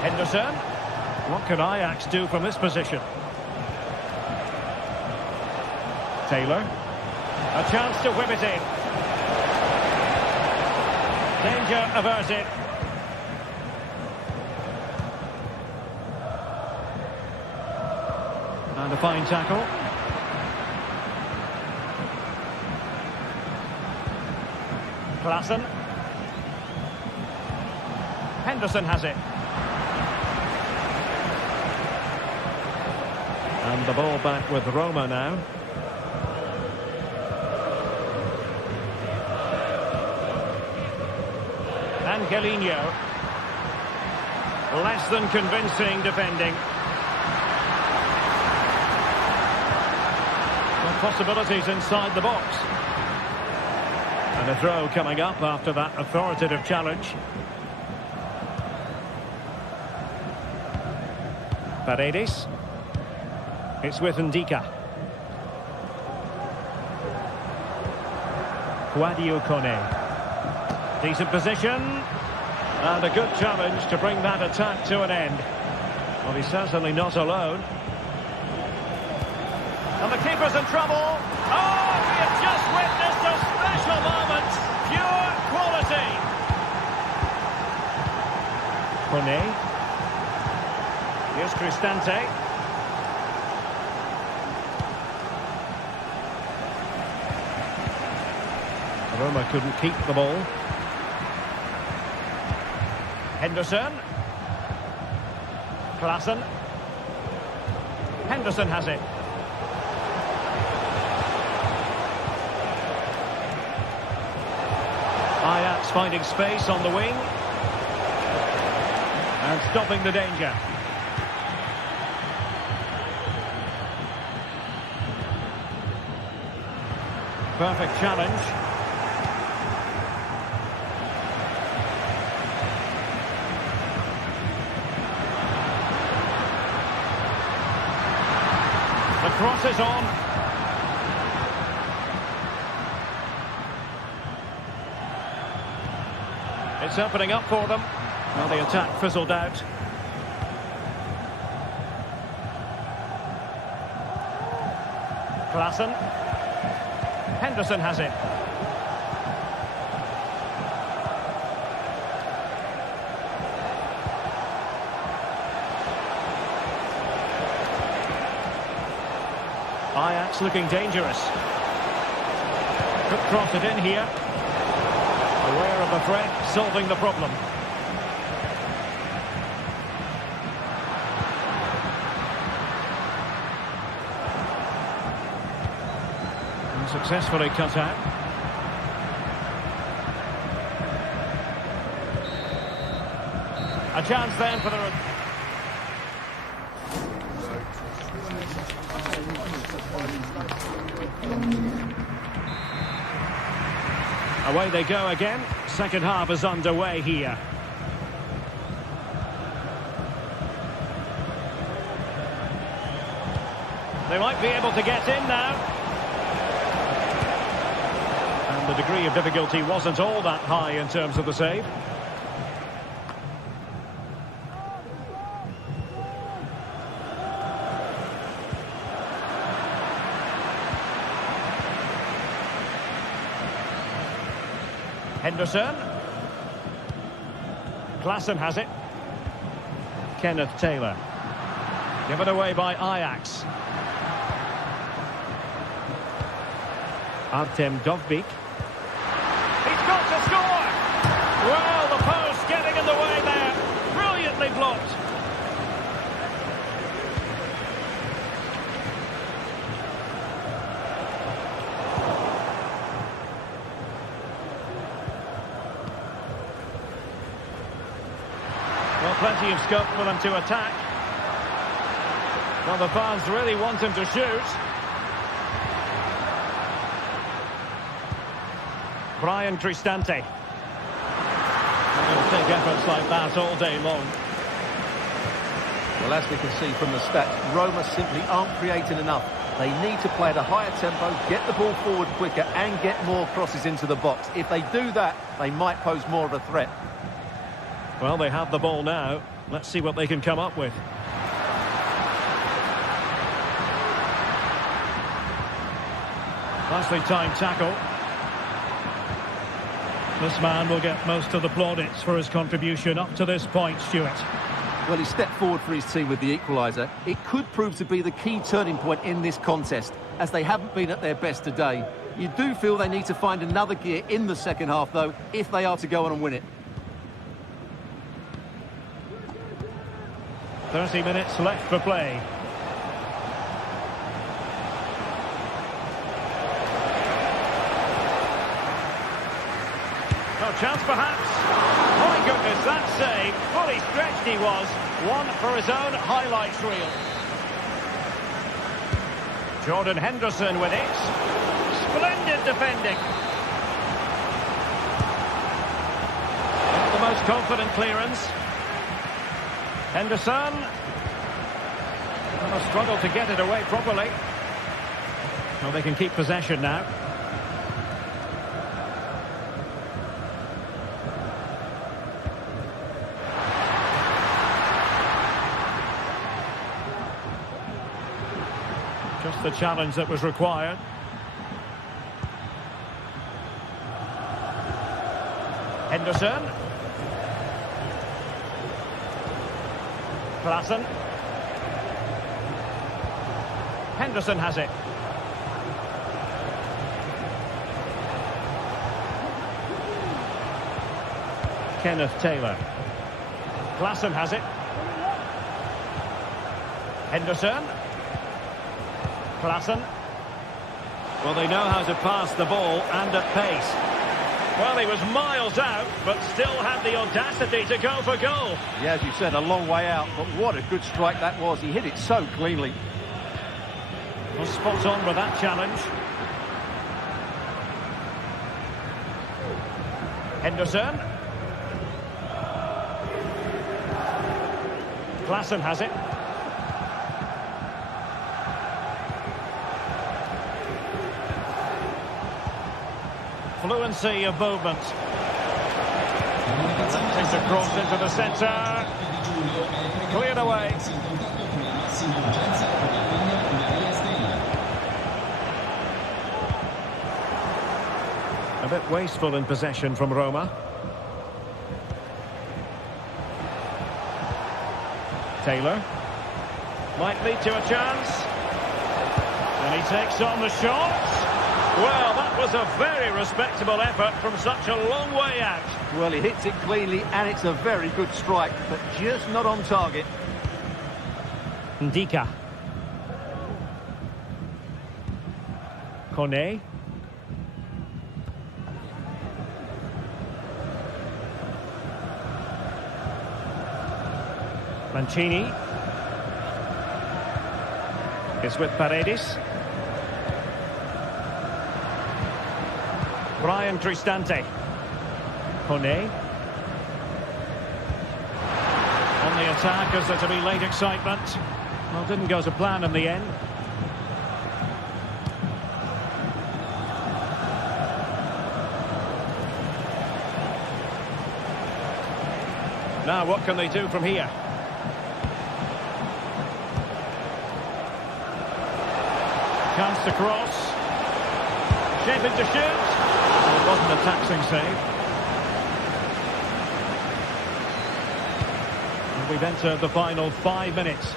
Henderson. What can Ajax do from this position? Taylor. A chance to whip it in. Danger averted. And a fine tackle. Klassen. Henderson has it. And the ball back with Roma now. Angelino. Less than convincing defending. Some possibilities inside the box. And a throw coming up after that authoritative challenge. Paredes. It's with Ndika. Guadio Kone. Decent position. And a good challenge to bring that attack to an end. Well, he's certainly not alone. And the keeper's in trouble. Oh, we have just witnessed a special moment. Pure quality. Kone. Here's Cristante. Roma couldn't keep the ball. Henderson. Klassen. Henderson has it. Ajax finding space on the wing. And stopping the danger. Perfect challenge. The cross is on. It's opening up for them. Well, the attack fizzled out. Klassen. Henderson has it. Ajax looking dangerous. Could cross it in here. Aware of the threat, solving the problem. And Successfully cut out. A chance then for the... Away they go again. Second half is underway here. They might be able to get in now. And the degree of difficulty wasn't all that high in terms of the save. Henderson. Klaassen has it. Kenneth Taylor. Given away by Ajax. Artem Dovbyk. He's got to score! Well, the post getting in the way there. Brilliantly blocked. Well, plenty of scope for them to attack. Well, the fans really want him to shoot. Brian Cristante. He'll take efforts like that all day long. Well, as we can see from the stats, Roma simply aren't creating enough. They need to play at a higher tempo, get the ball forward quicker and get more crosses into the box. If they do that, they might pose more of a threat. Well, they have the ball now. Let's see what they can come up with. Nicely timed tackle. This man will get most of the plaudits for his contribution up to this point, Stuart. Well, he stepped forward for his team with the equaliser. It could prove to be the key turning point in this contest, as they haven't been at their best today. You do feel they need to find another gear in the second half, though, if they are to go on and win it. 30 minutes left for play. No chance perhaps. My goodness, that save. Fully stretched he was. One for his own highlights reel. Jordan Henderson with it. Splendid defending. Not the most confident clearance. Henderson. A struggle to get it away properly. Well, they can keep possession now. Just the challenge that was required. Henderson. Klaassen. Henderson has it. Kenneth Taylor. Klaassen has it. Henderson. Klaassen. Well, they know how to pass the ball and at pace. Well, he was miles out, but still had the audacity to go for goal. Yeah, as you said, a long way out, but what a good strike that was. He hit it so cleanly. Well, spot on with that challenge. Henderson. Klaassen has it. Fluency of movement. That takes a cross into the centre. Cleared away. A bit wasteful in possession from Roma. Taylor. Might lead to a chance. And he takes on the shot. Well, that was a very respectable effort from such a long way out. Well, he hits it cleanly and it's a very good strike, but just not on target. Ndika. Kone. Mancini is with Paredes. Brian Cristante. Kone. On the attack, as there to be late excitement. Well, didn't go to plan in the end. Now, what can they do from here? Chance to cross. Shaping to shoot. It wasn't a taxing save. And we've entered the final 5 minutes.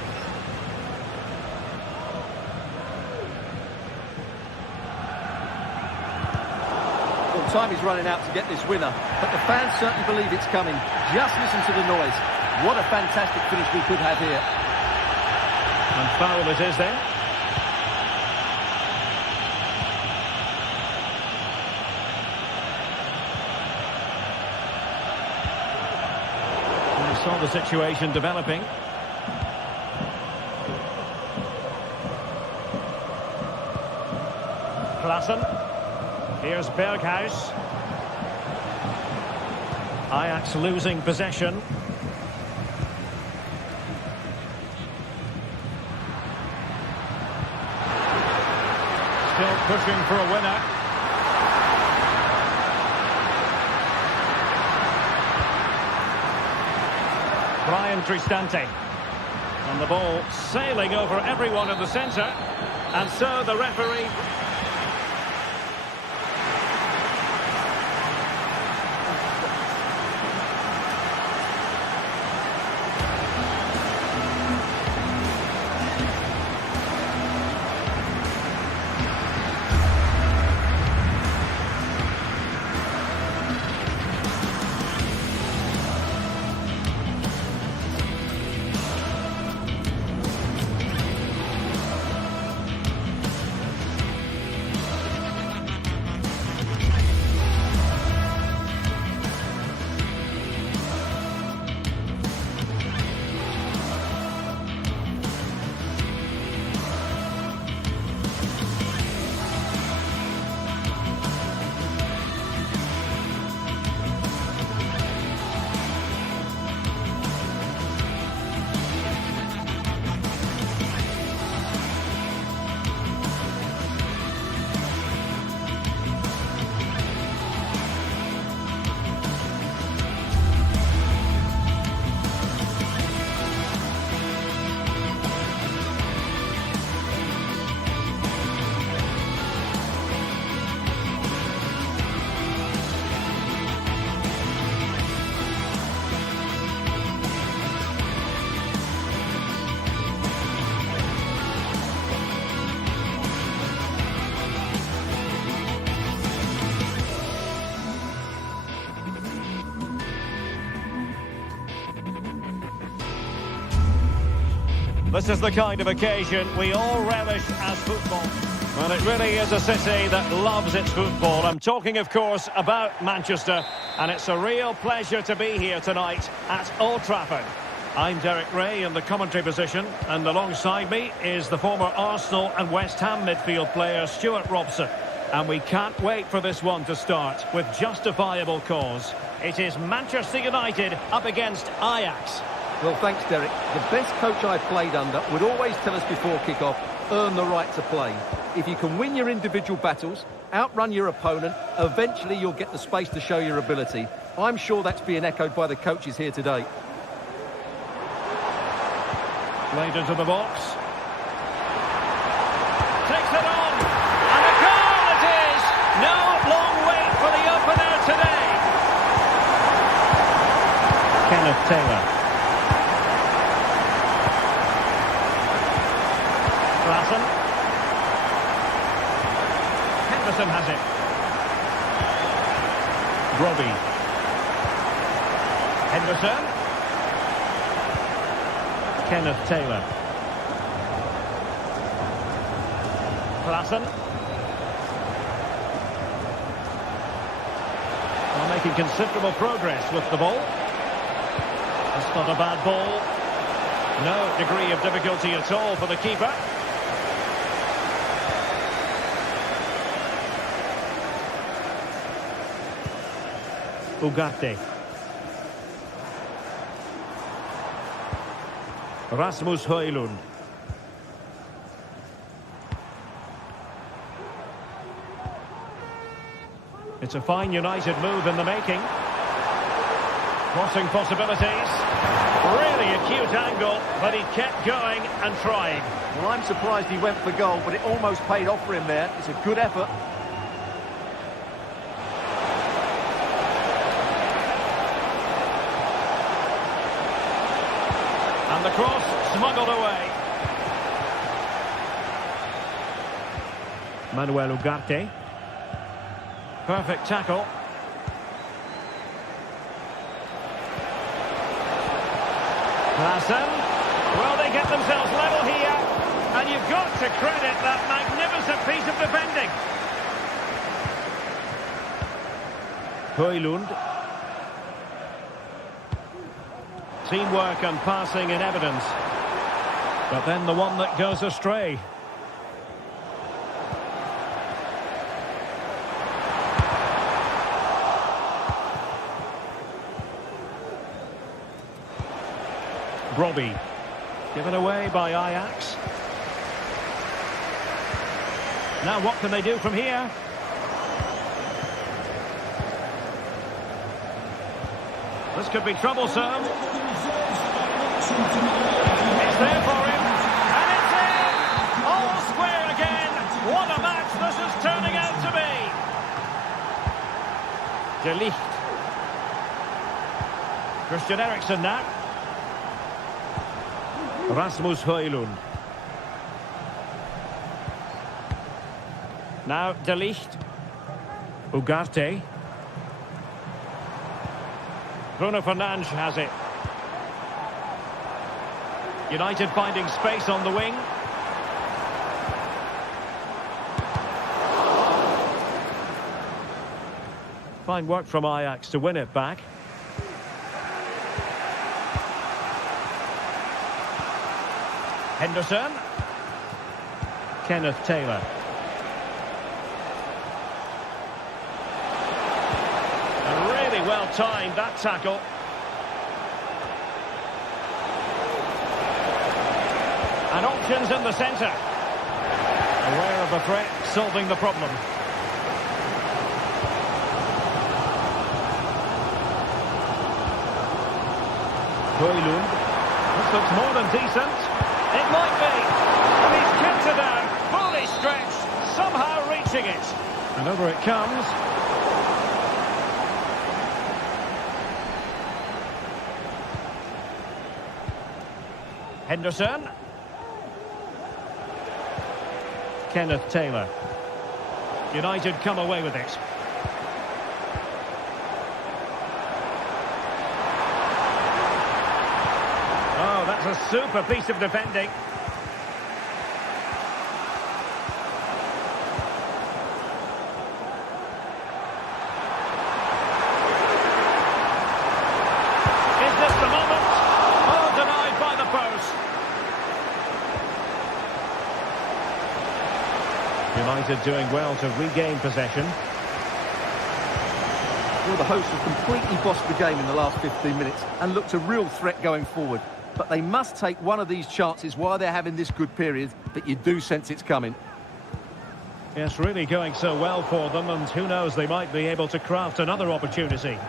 Well, time is running out to get this winner, but the fans certainly believe it's coming. Just listen to the noise. What a fantastic finish we could have here. And foul it is then. We saw the situation developing. Klaassen. Here's Berghuis. Ajax losing possession. Still pushing for a winner. Brian Cristante. And the ball sailing over everyone in the centre. And so the referee... This is the kind of occasion we all relish as football. Well, it really is a city that loves its football. I'm talking, of course, about Manchester, and it's a real pleasure to be here tonight at Old Trafford. I'm Derek Ray in the commentary position, and alongside me is the former Arsenal and West Ham midfield player Stuart Robson. And we can't wait for this one to start with justifiable cause. It is Manchester United up against Ajax. Well, thanks, Derek. The best coach I played under would always tell us before kick-off, earn the right to play. If you can win your individual battles, outrun your opponent, eventually you'll get the space to show your ability. I'm sure that's being echoed by the coaches here today. Played into the box. Takes it on. And a goal it is! No long wait for the opener today. Kenneth Taylor. Klaassen. Henderson has it. Robbie. Henderson. Kenneth Taylor. Klaassen. Well, making considerable progress with the ball. That's not a bad ball. No degree of difficulty at all for the keeper. Ugarte. Rasmus Højlund. It's a fine United move in the making. Crossing possibilities. Really acute angle, but he kept going and trying. Well, I'm surprised he went for goal, but it almost paid off for him there. It's a good effort. And the cross smuggled away. Manuel Ugarte. Perfect tackle. Klassen. Well, they get themselves level here. And you've got to credit that magnificent piece of defending. Højlund. Teamwork and passing in evidence. But then the one that goes astray. Robbie. Given away by Ajax. Now what can they do from here? This could be troublesome. It's there for him. And it's in! All square again. What a match this is turning out to be. De Ligt. Christian Eriksen now. Rasmus Højlund. Now De Ligt. Ugarte. Bruno Fernandes has it. United finding space on the wing. Fine work from Ajax to win it back. Henderson. Kenneth Taylor. And really well timed, that tackle. And options in the centre. Aware of the threat, solving the problem. Højlund. This looks more than decent. It might be. And he's kicked it out, fully stretched, somehow reaching it. And over it comes. Henderson. Kenneth Taylor. United come away with it. Oh, that's a super piece of defending. Is this the moment? Oh, denied by the post. United doing well to regain possession. Well, the hosts have completely bossed the game in the last 15 minutes and looked a real threat going forward. But they must take one of these chances while they're having this good period that you do sense it's coming. Yes, really going so well for them, and who knows, they might be able to craft another opportunity.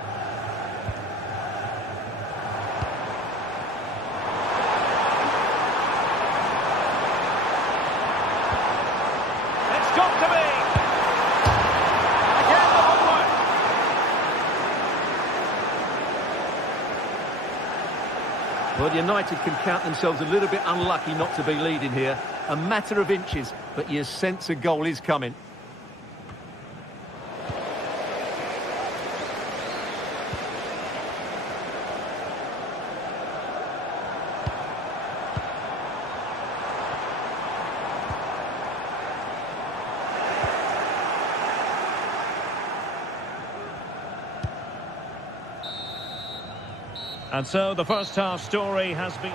It's got to be! Again, the homework! Well, United can count themselves a little bit unlucky not to be leading here. A matter of inches, but you sense a goal is coming. And so the first half story has been...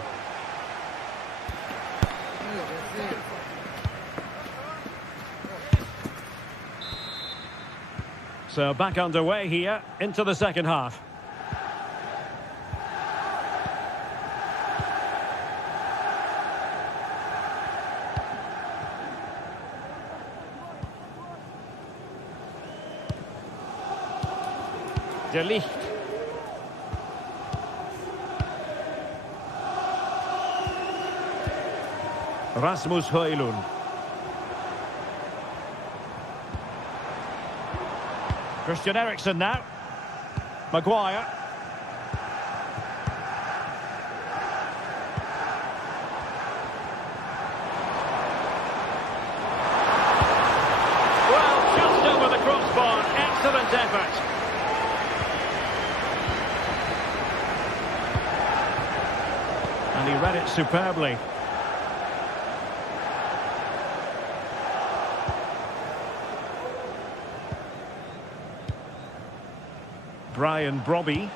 So back underway here into the second half. De Ligt. Rasmus Højlund. Christian Eriksen now. Maguire. Well, just over the crossbar. Excellent effort. And he read it superbly. Brian Brobby.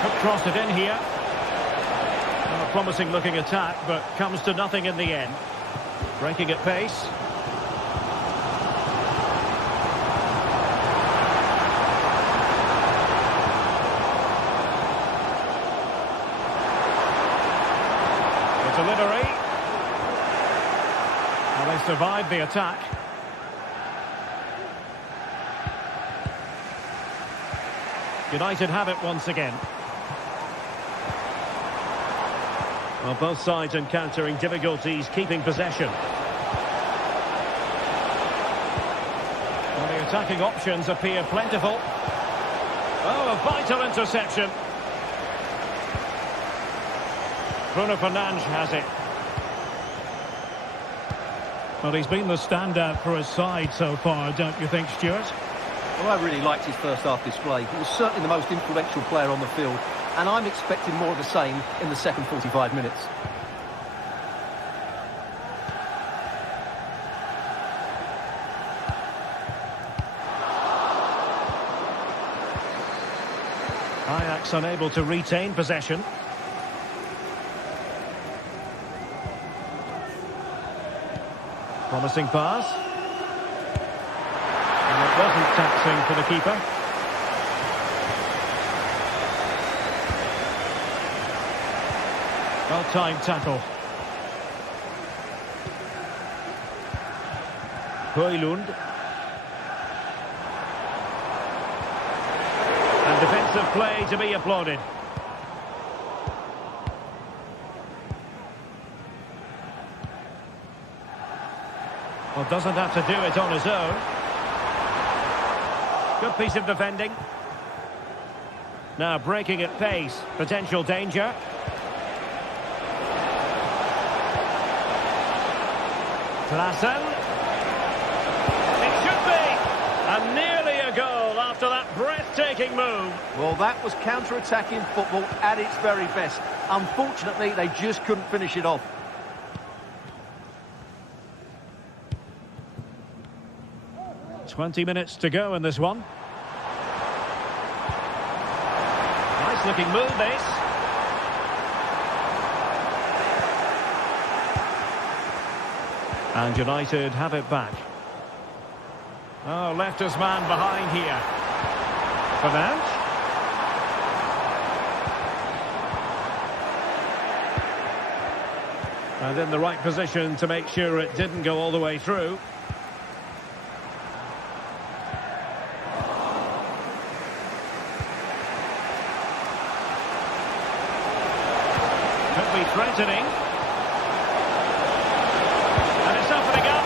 Could cross it in here. A promising looking attack, but comes to nothing in the end. Breaking at pace. The delivery. Well, they survived the attack. United have it once again. Well, both sides encountering difficulties keeping possession. Well, the attacking options appear plentiful. Oh, a vital interception. Bruno Fernandes has it. Well, he's been the standout for his side so far, don't you think, Stuart? Well, I really liked his first half display. He was certainly the most influential player on the field, and I'm expecting more of the same in the second 45 minutes. Ajax unable to retain possession. Promising pass. And it wasn't taxing for the keeper. Well-timed tackle. Højlund. And defensive play to be applauded. Well, doesn't have to do it on his own. Good piece of defending. Now breaking at pace. Potential danger. Klaassen. It should be. And nearly a goal after that breathtaking move. Well, that was counter-attacking football at its very best. Unfortunately, they just couldn't finish it off. "20 minutes to go in this one. Nice looking move, this. And United have it back. Oh, left his man behind here. Fernandes. And in the right position to make sure it didn't go all the way through. Could be threatening. And it's opening up.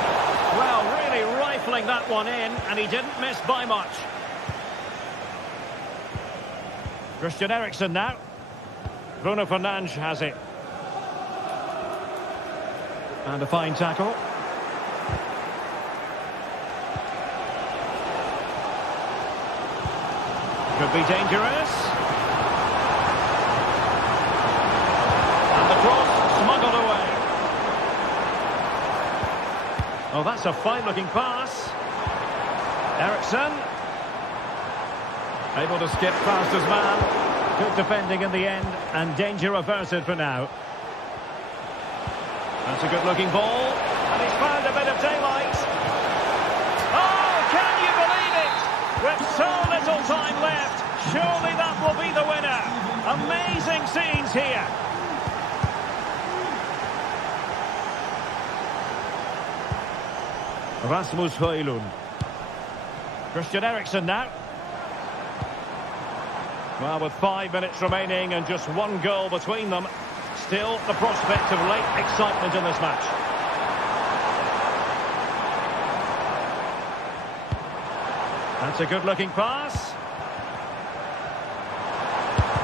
Well, really rifling that one in, and he didn't miss by much. Christian Eriksen now. Bruno Fernandes has it. And a fine tackle. Could be dangerous. And the cross smuggled away. Oh, that's a fine-looking pass. Eriksen. Able to skip past his man. Good defending in the end, and danger averted for now. That's a good-looking ball, and he's found a bit of daylight. Oh, can you believe it? With so little time left, surely that will be the winner. Amazing scenes here. Rasmus Højlund. Christian Eriksen now. Well, with 5 minutes remaining and just one goal between them, still the prospect of late excitement in this match. That's a good-looking pass.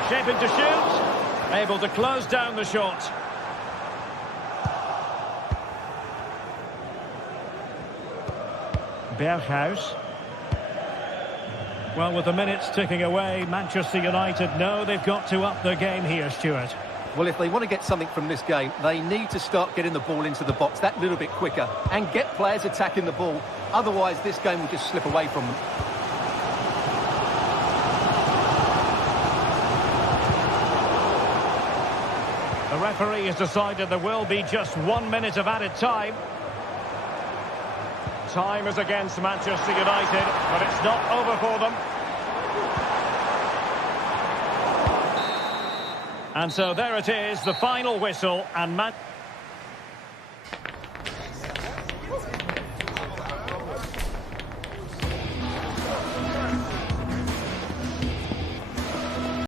Shaping to shoot. Able to close down the shot. Berghuis. Well, with the minutes ticking away, Manchester United know they've got to up their game here, Stuart. Well, if they want to get something from this game, they need to start getting the ball into the box that little bit quicker and get players attacking the ball. Otherwise, this game will just slip away from them. The referee has decided there will be just 1 minute of added time. Time is against Manchester United, but it's not over for them. And so there it is, the final whistle, and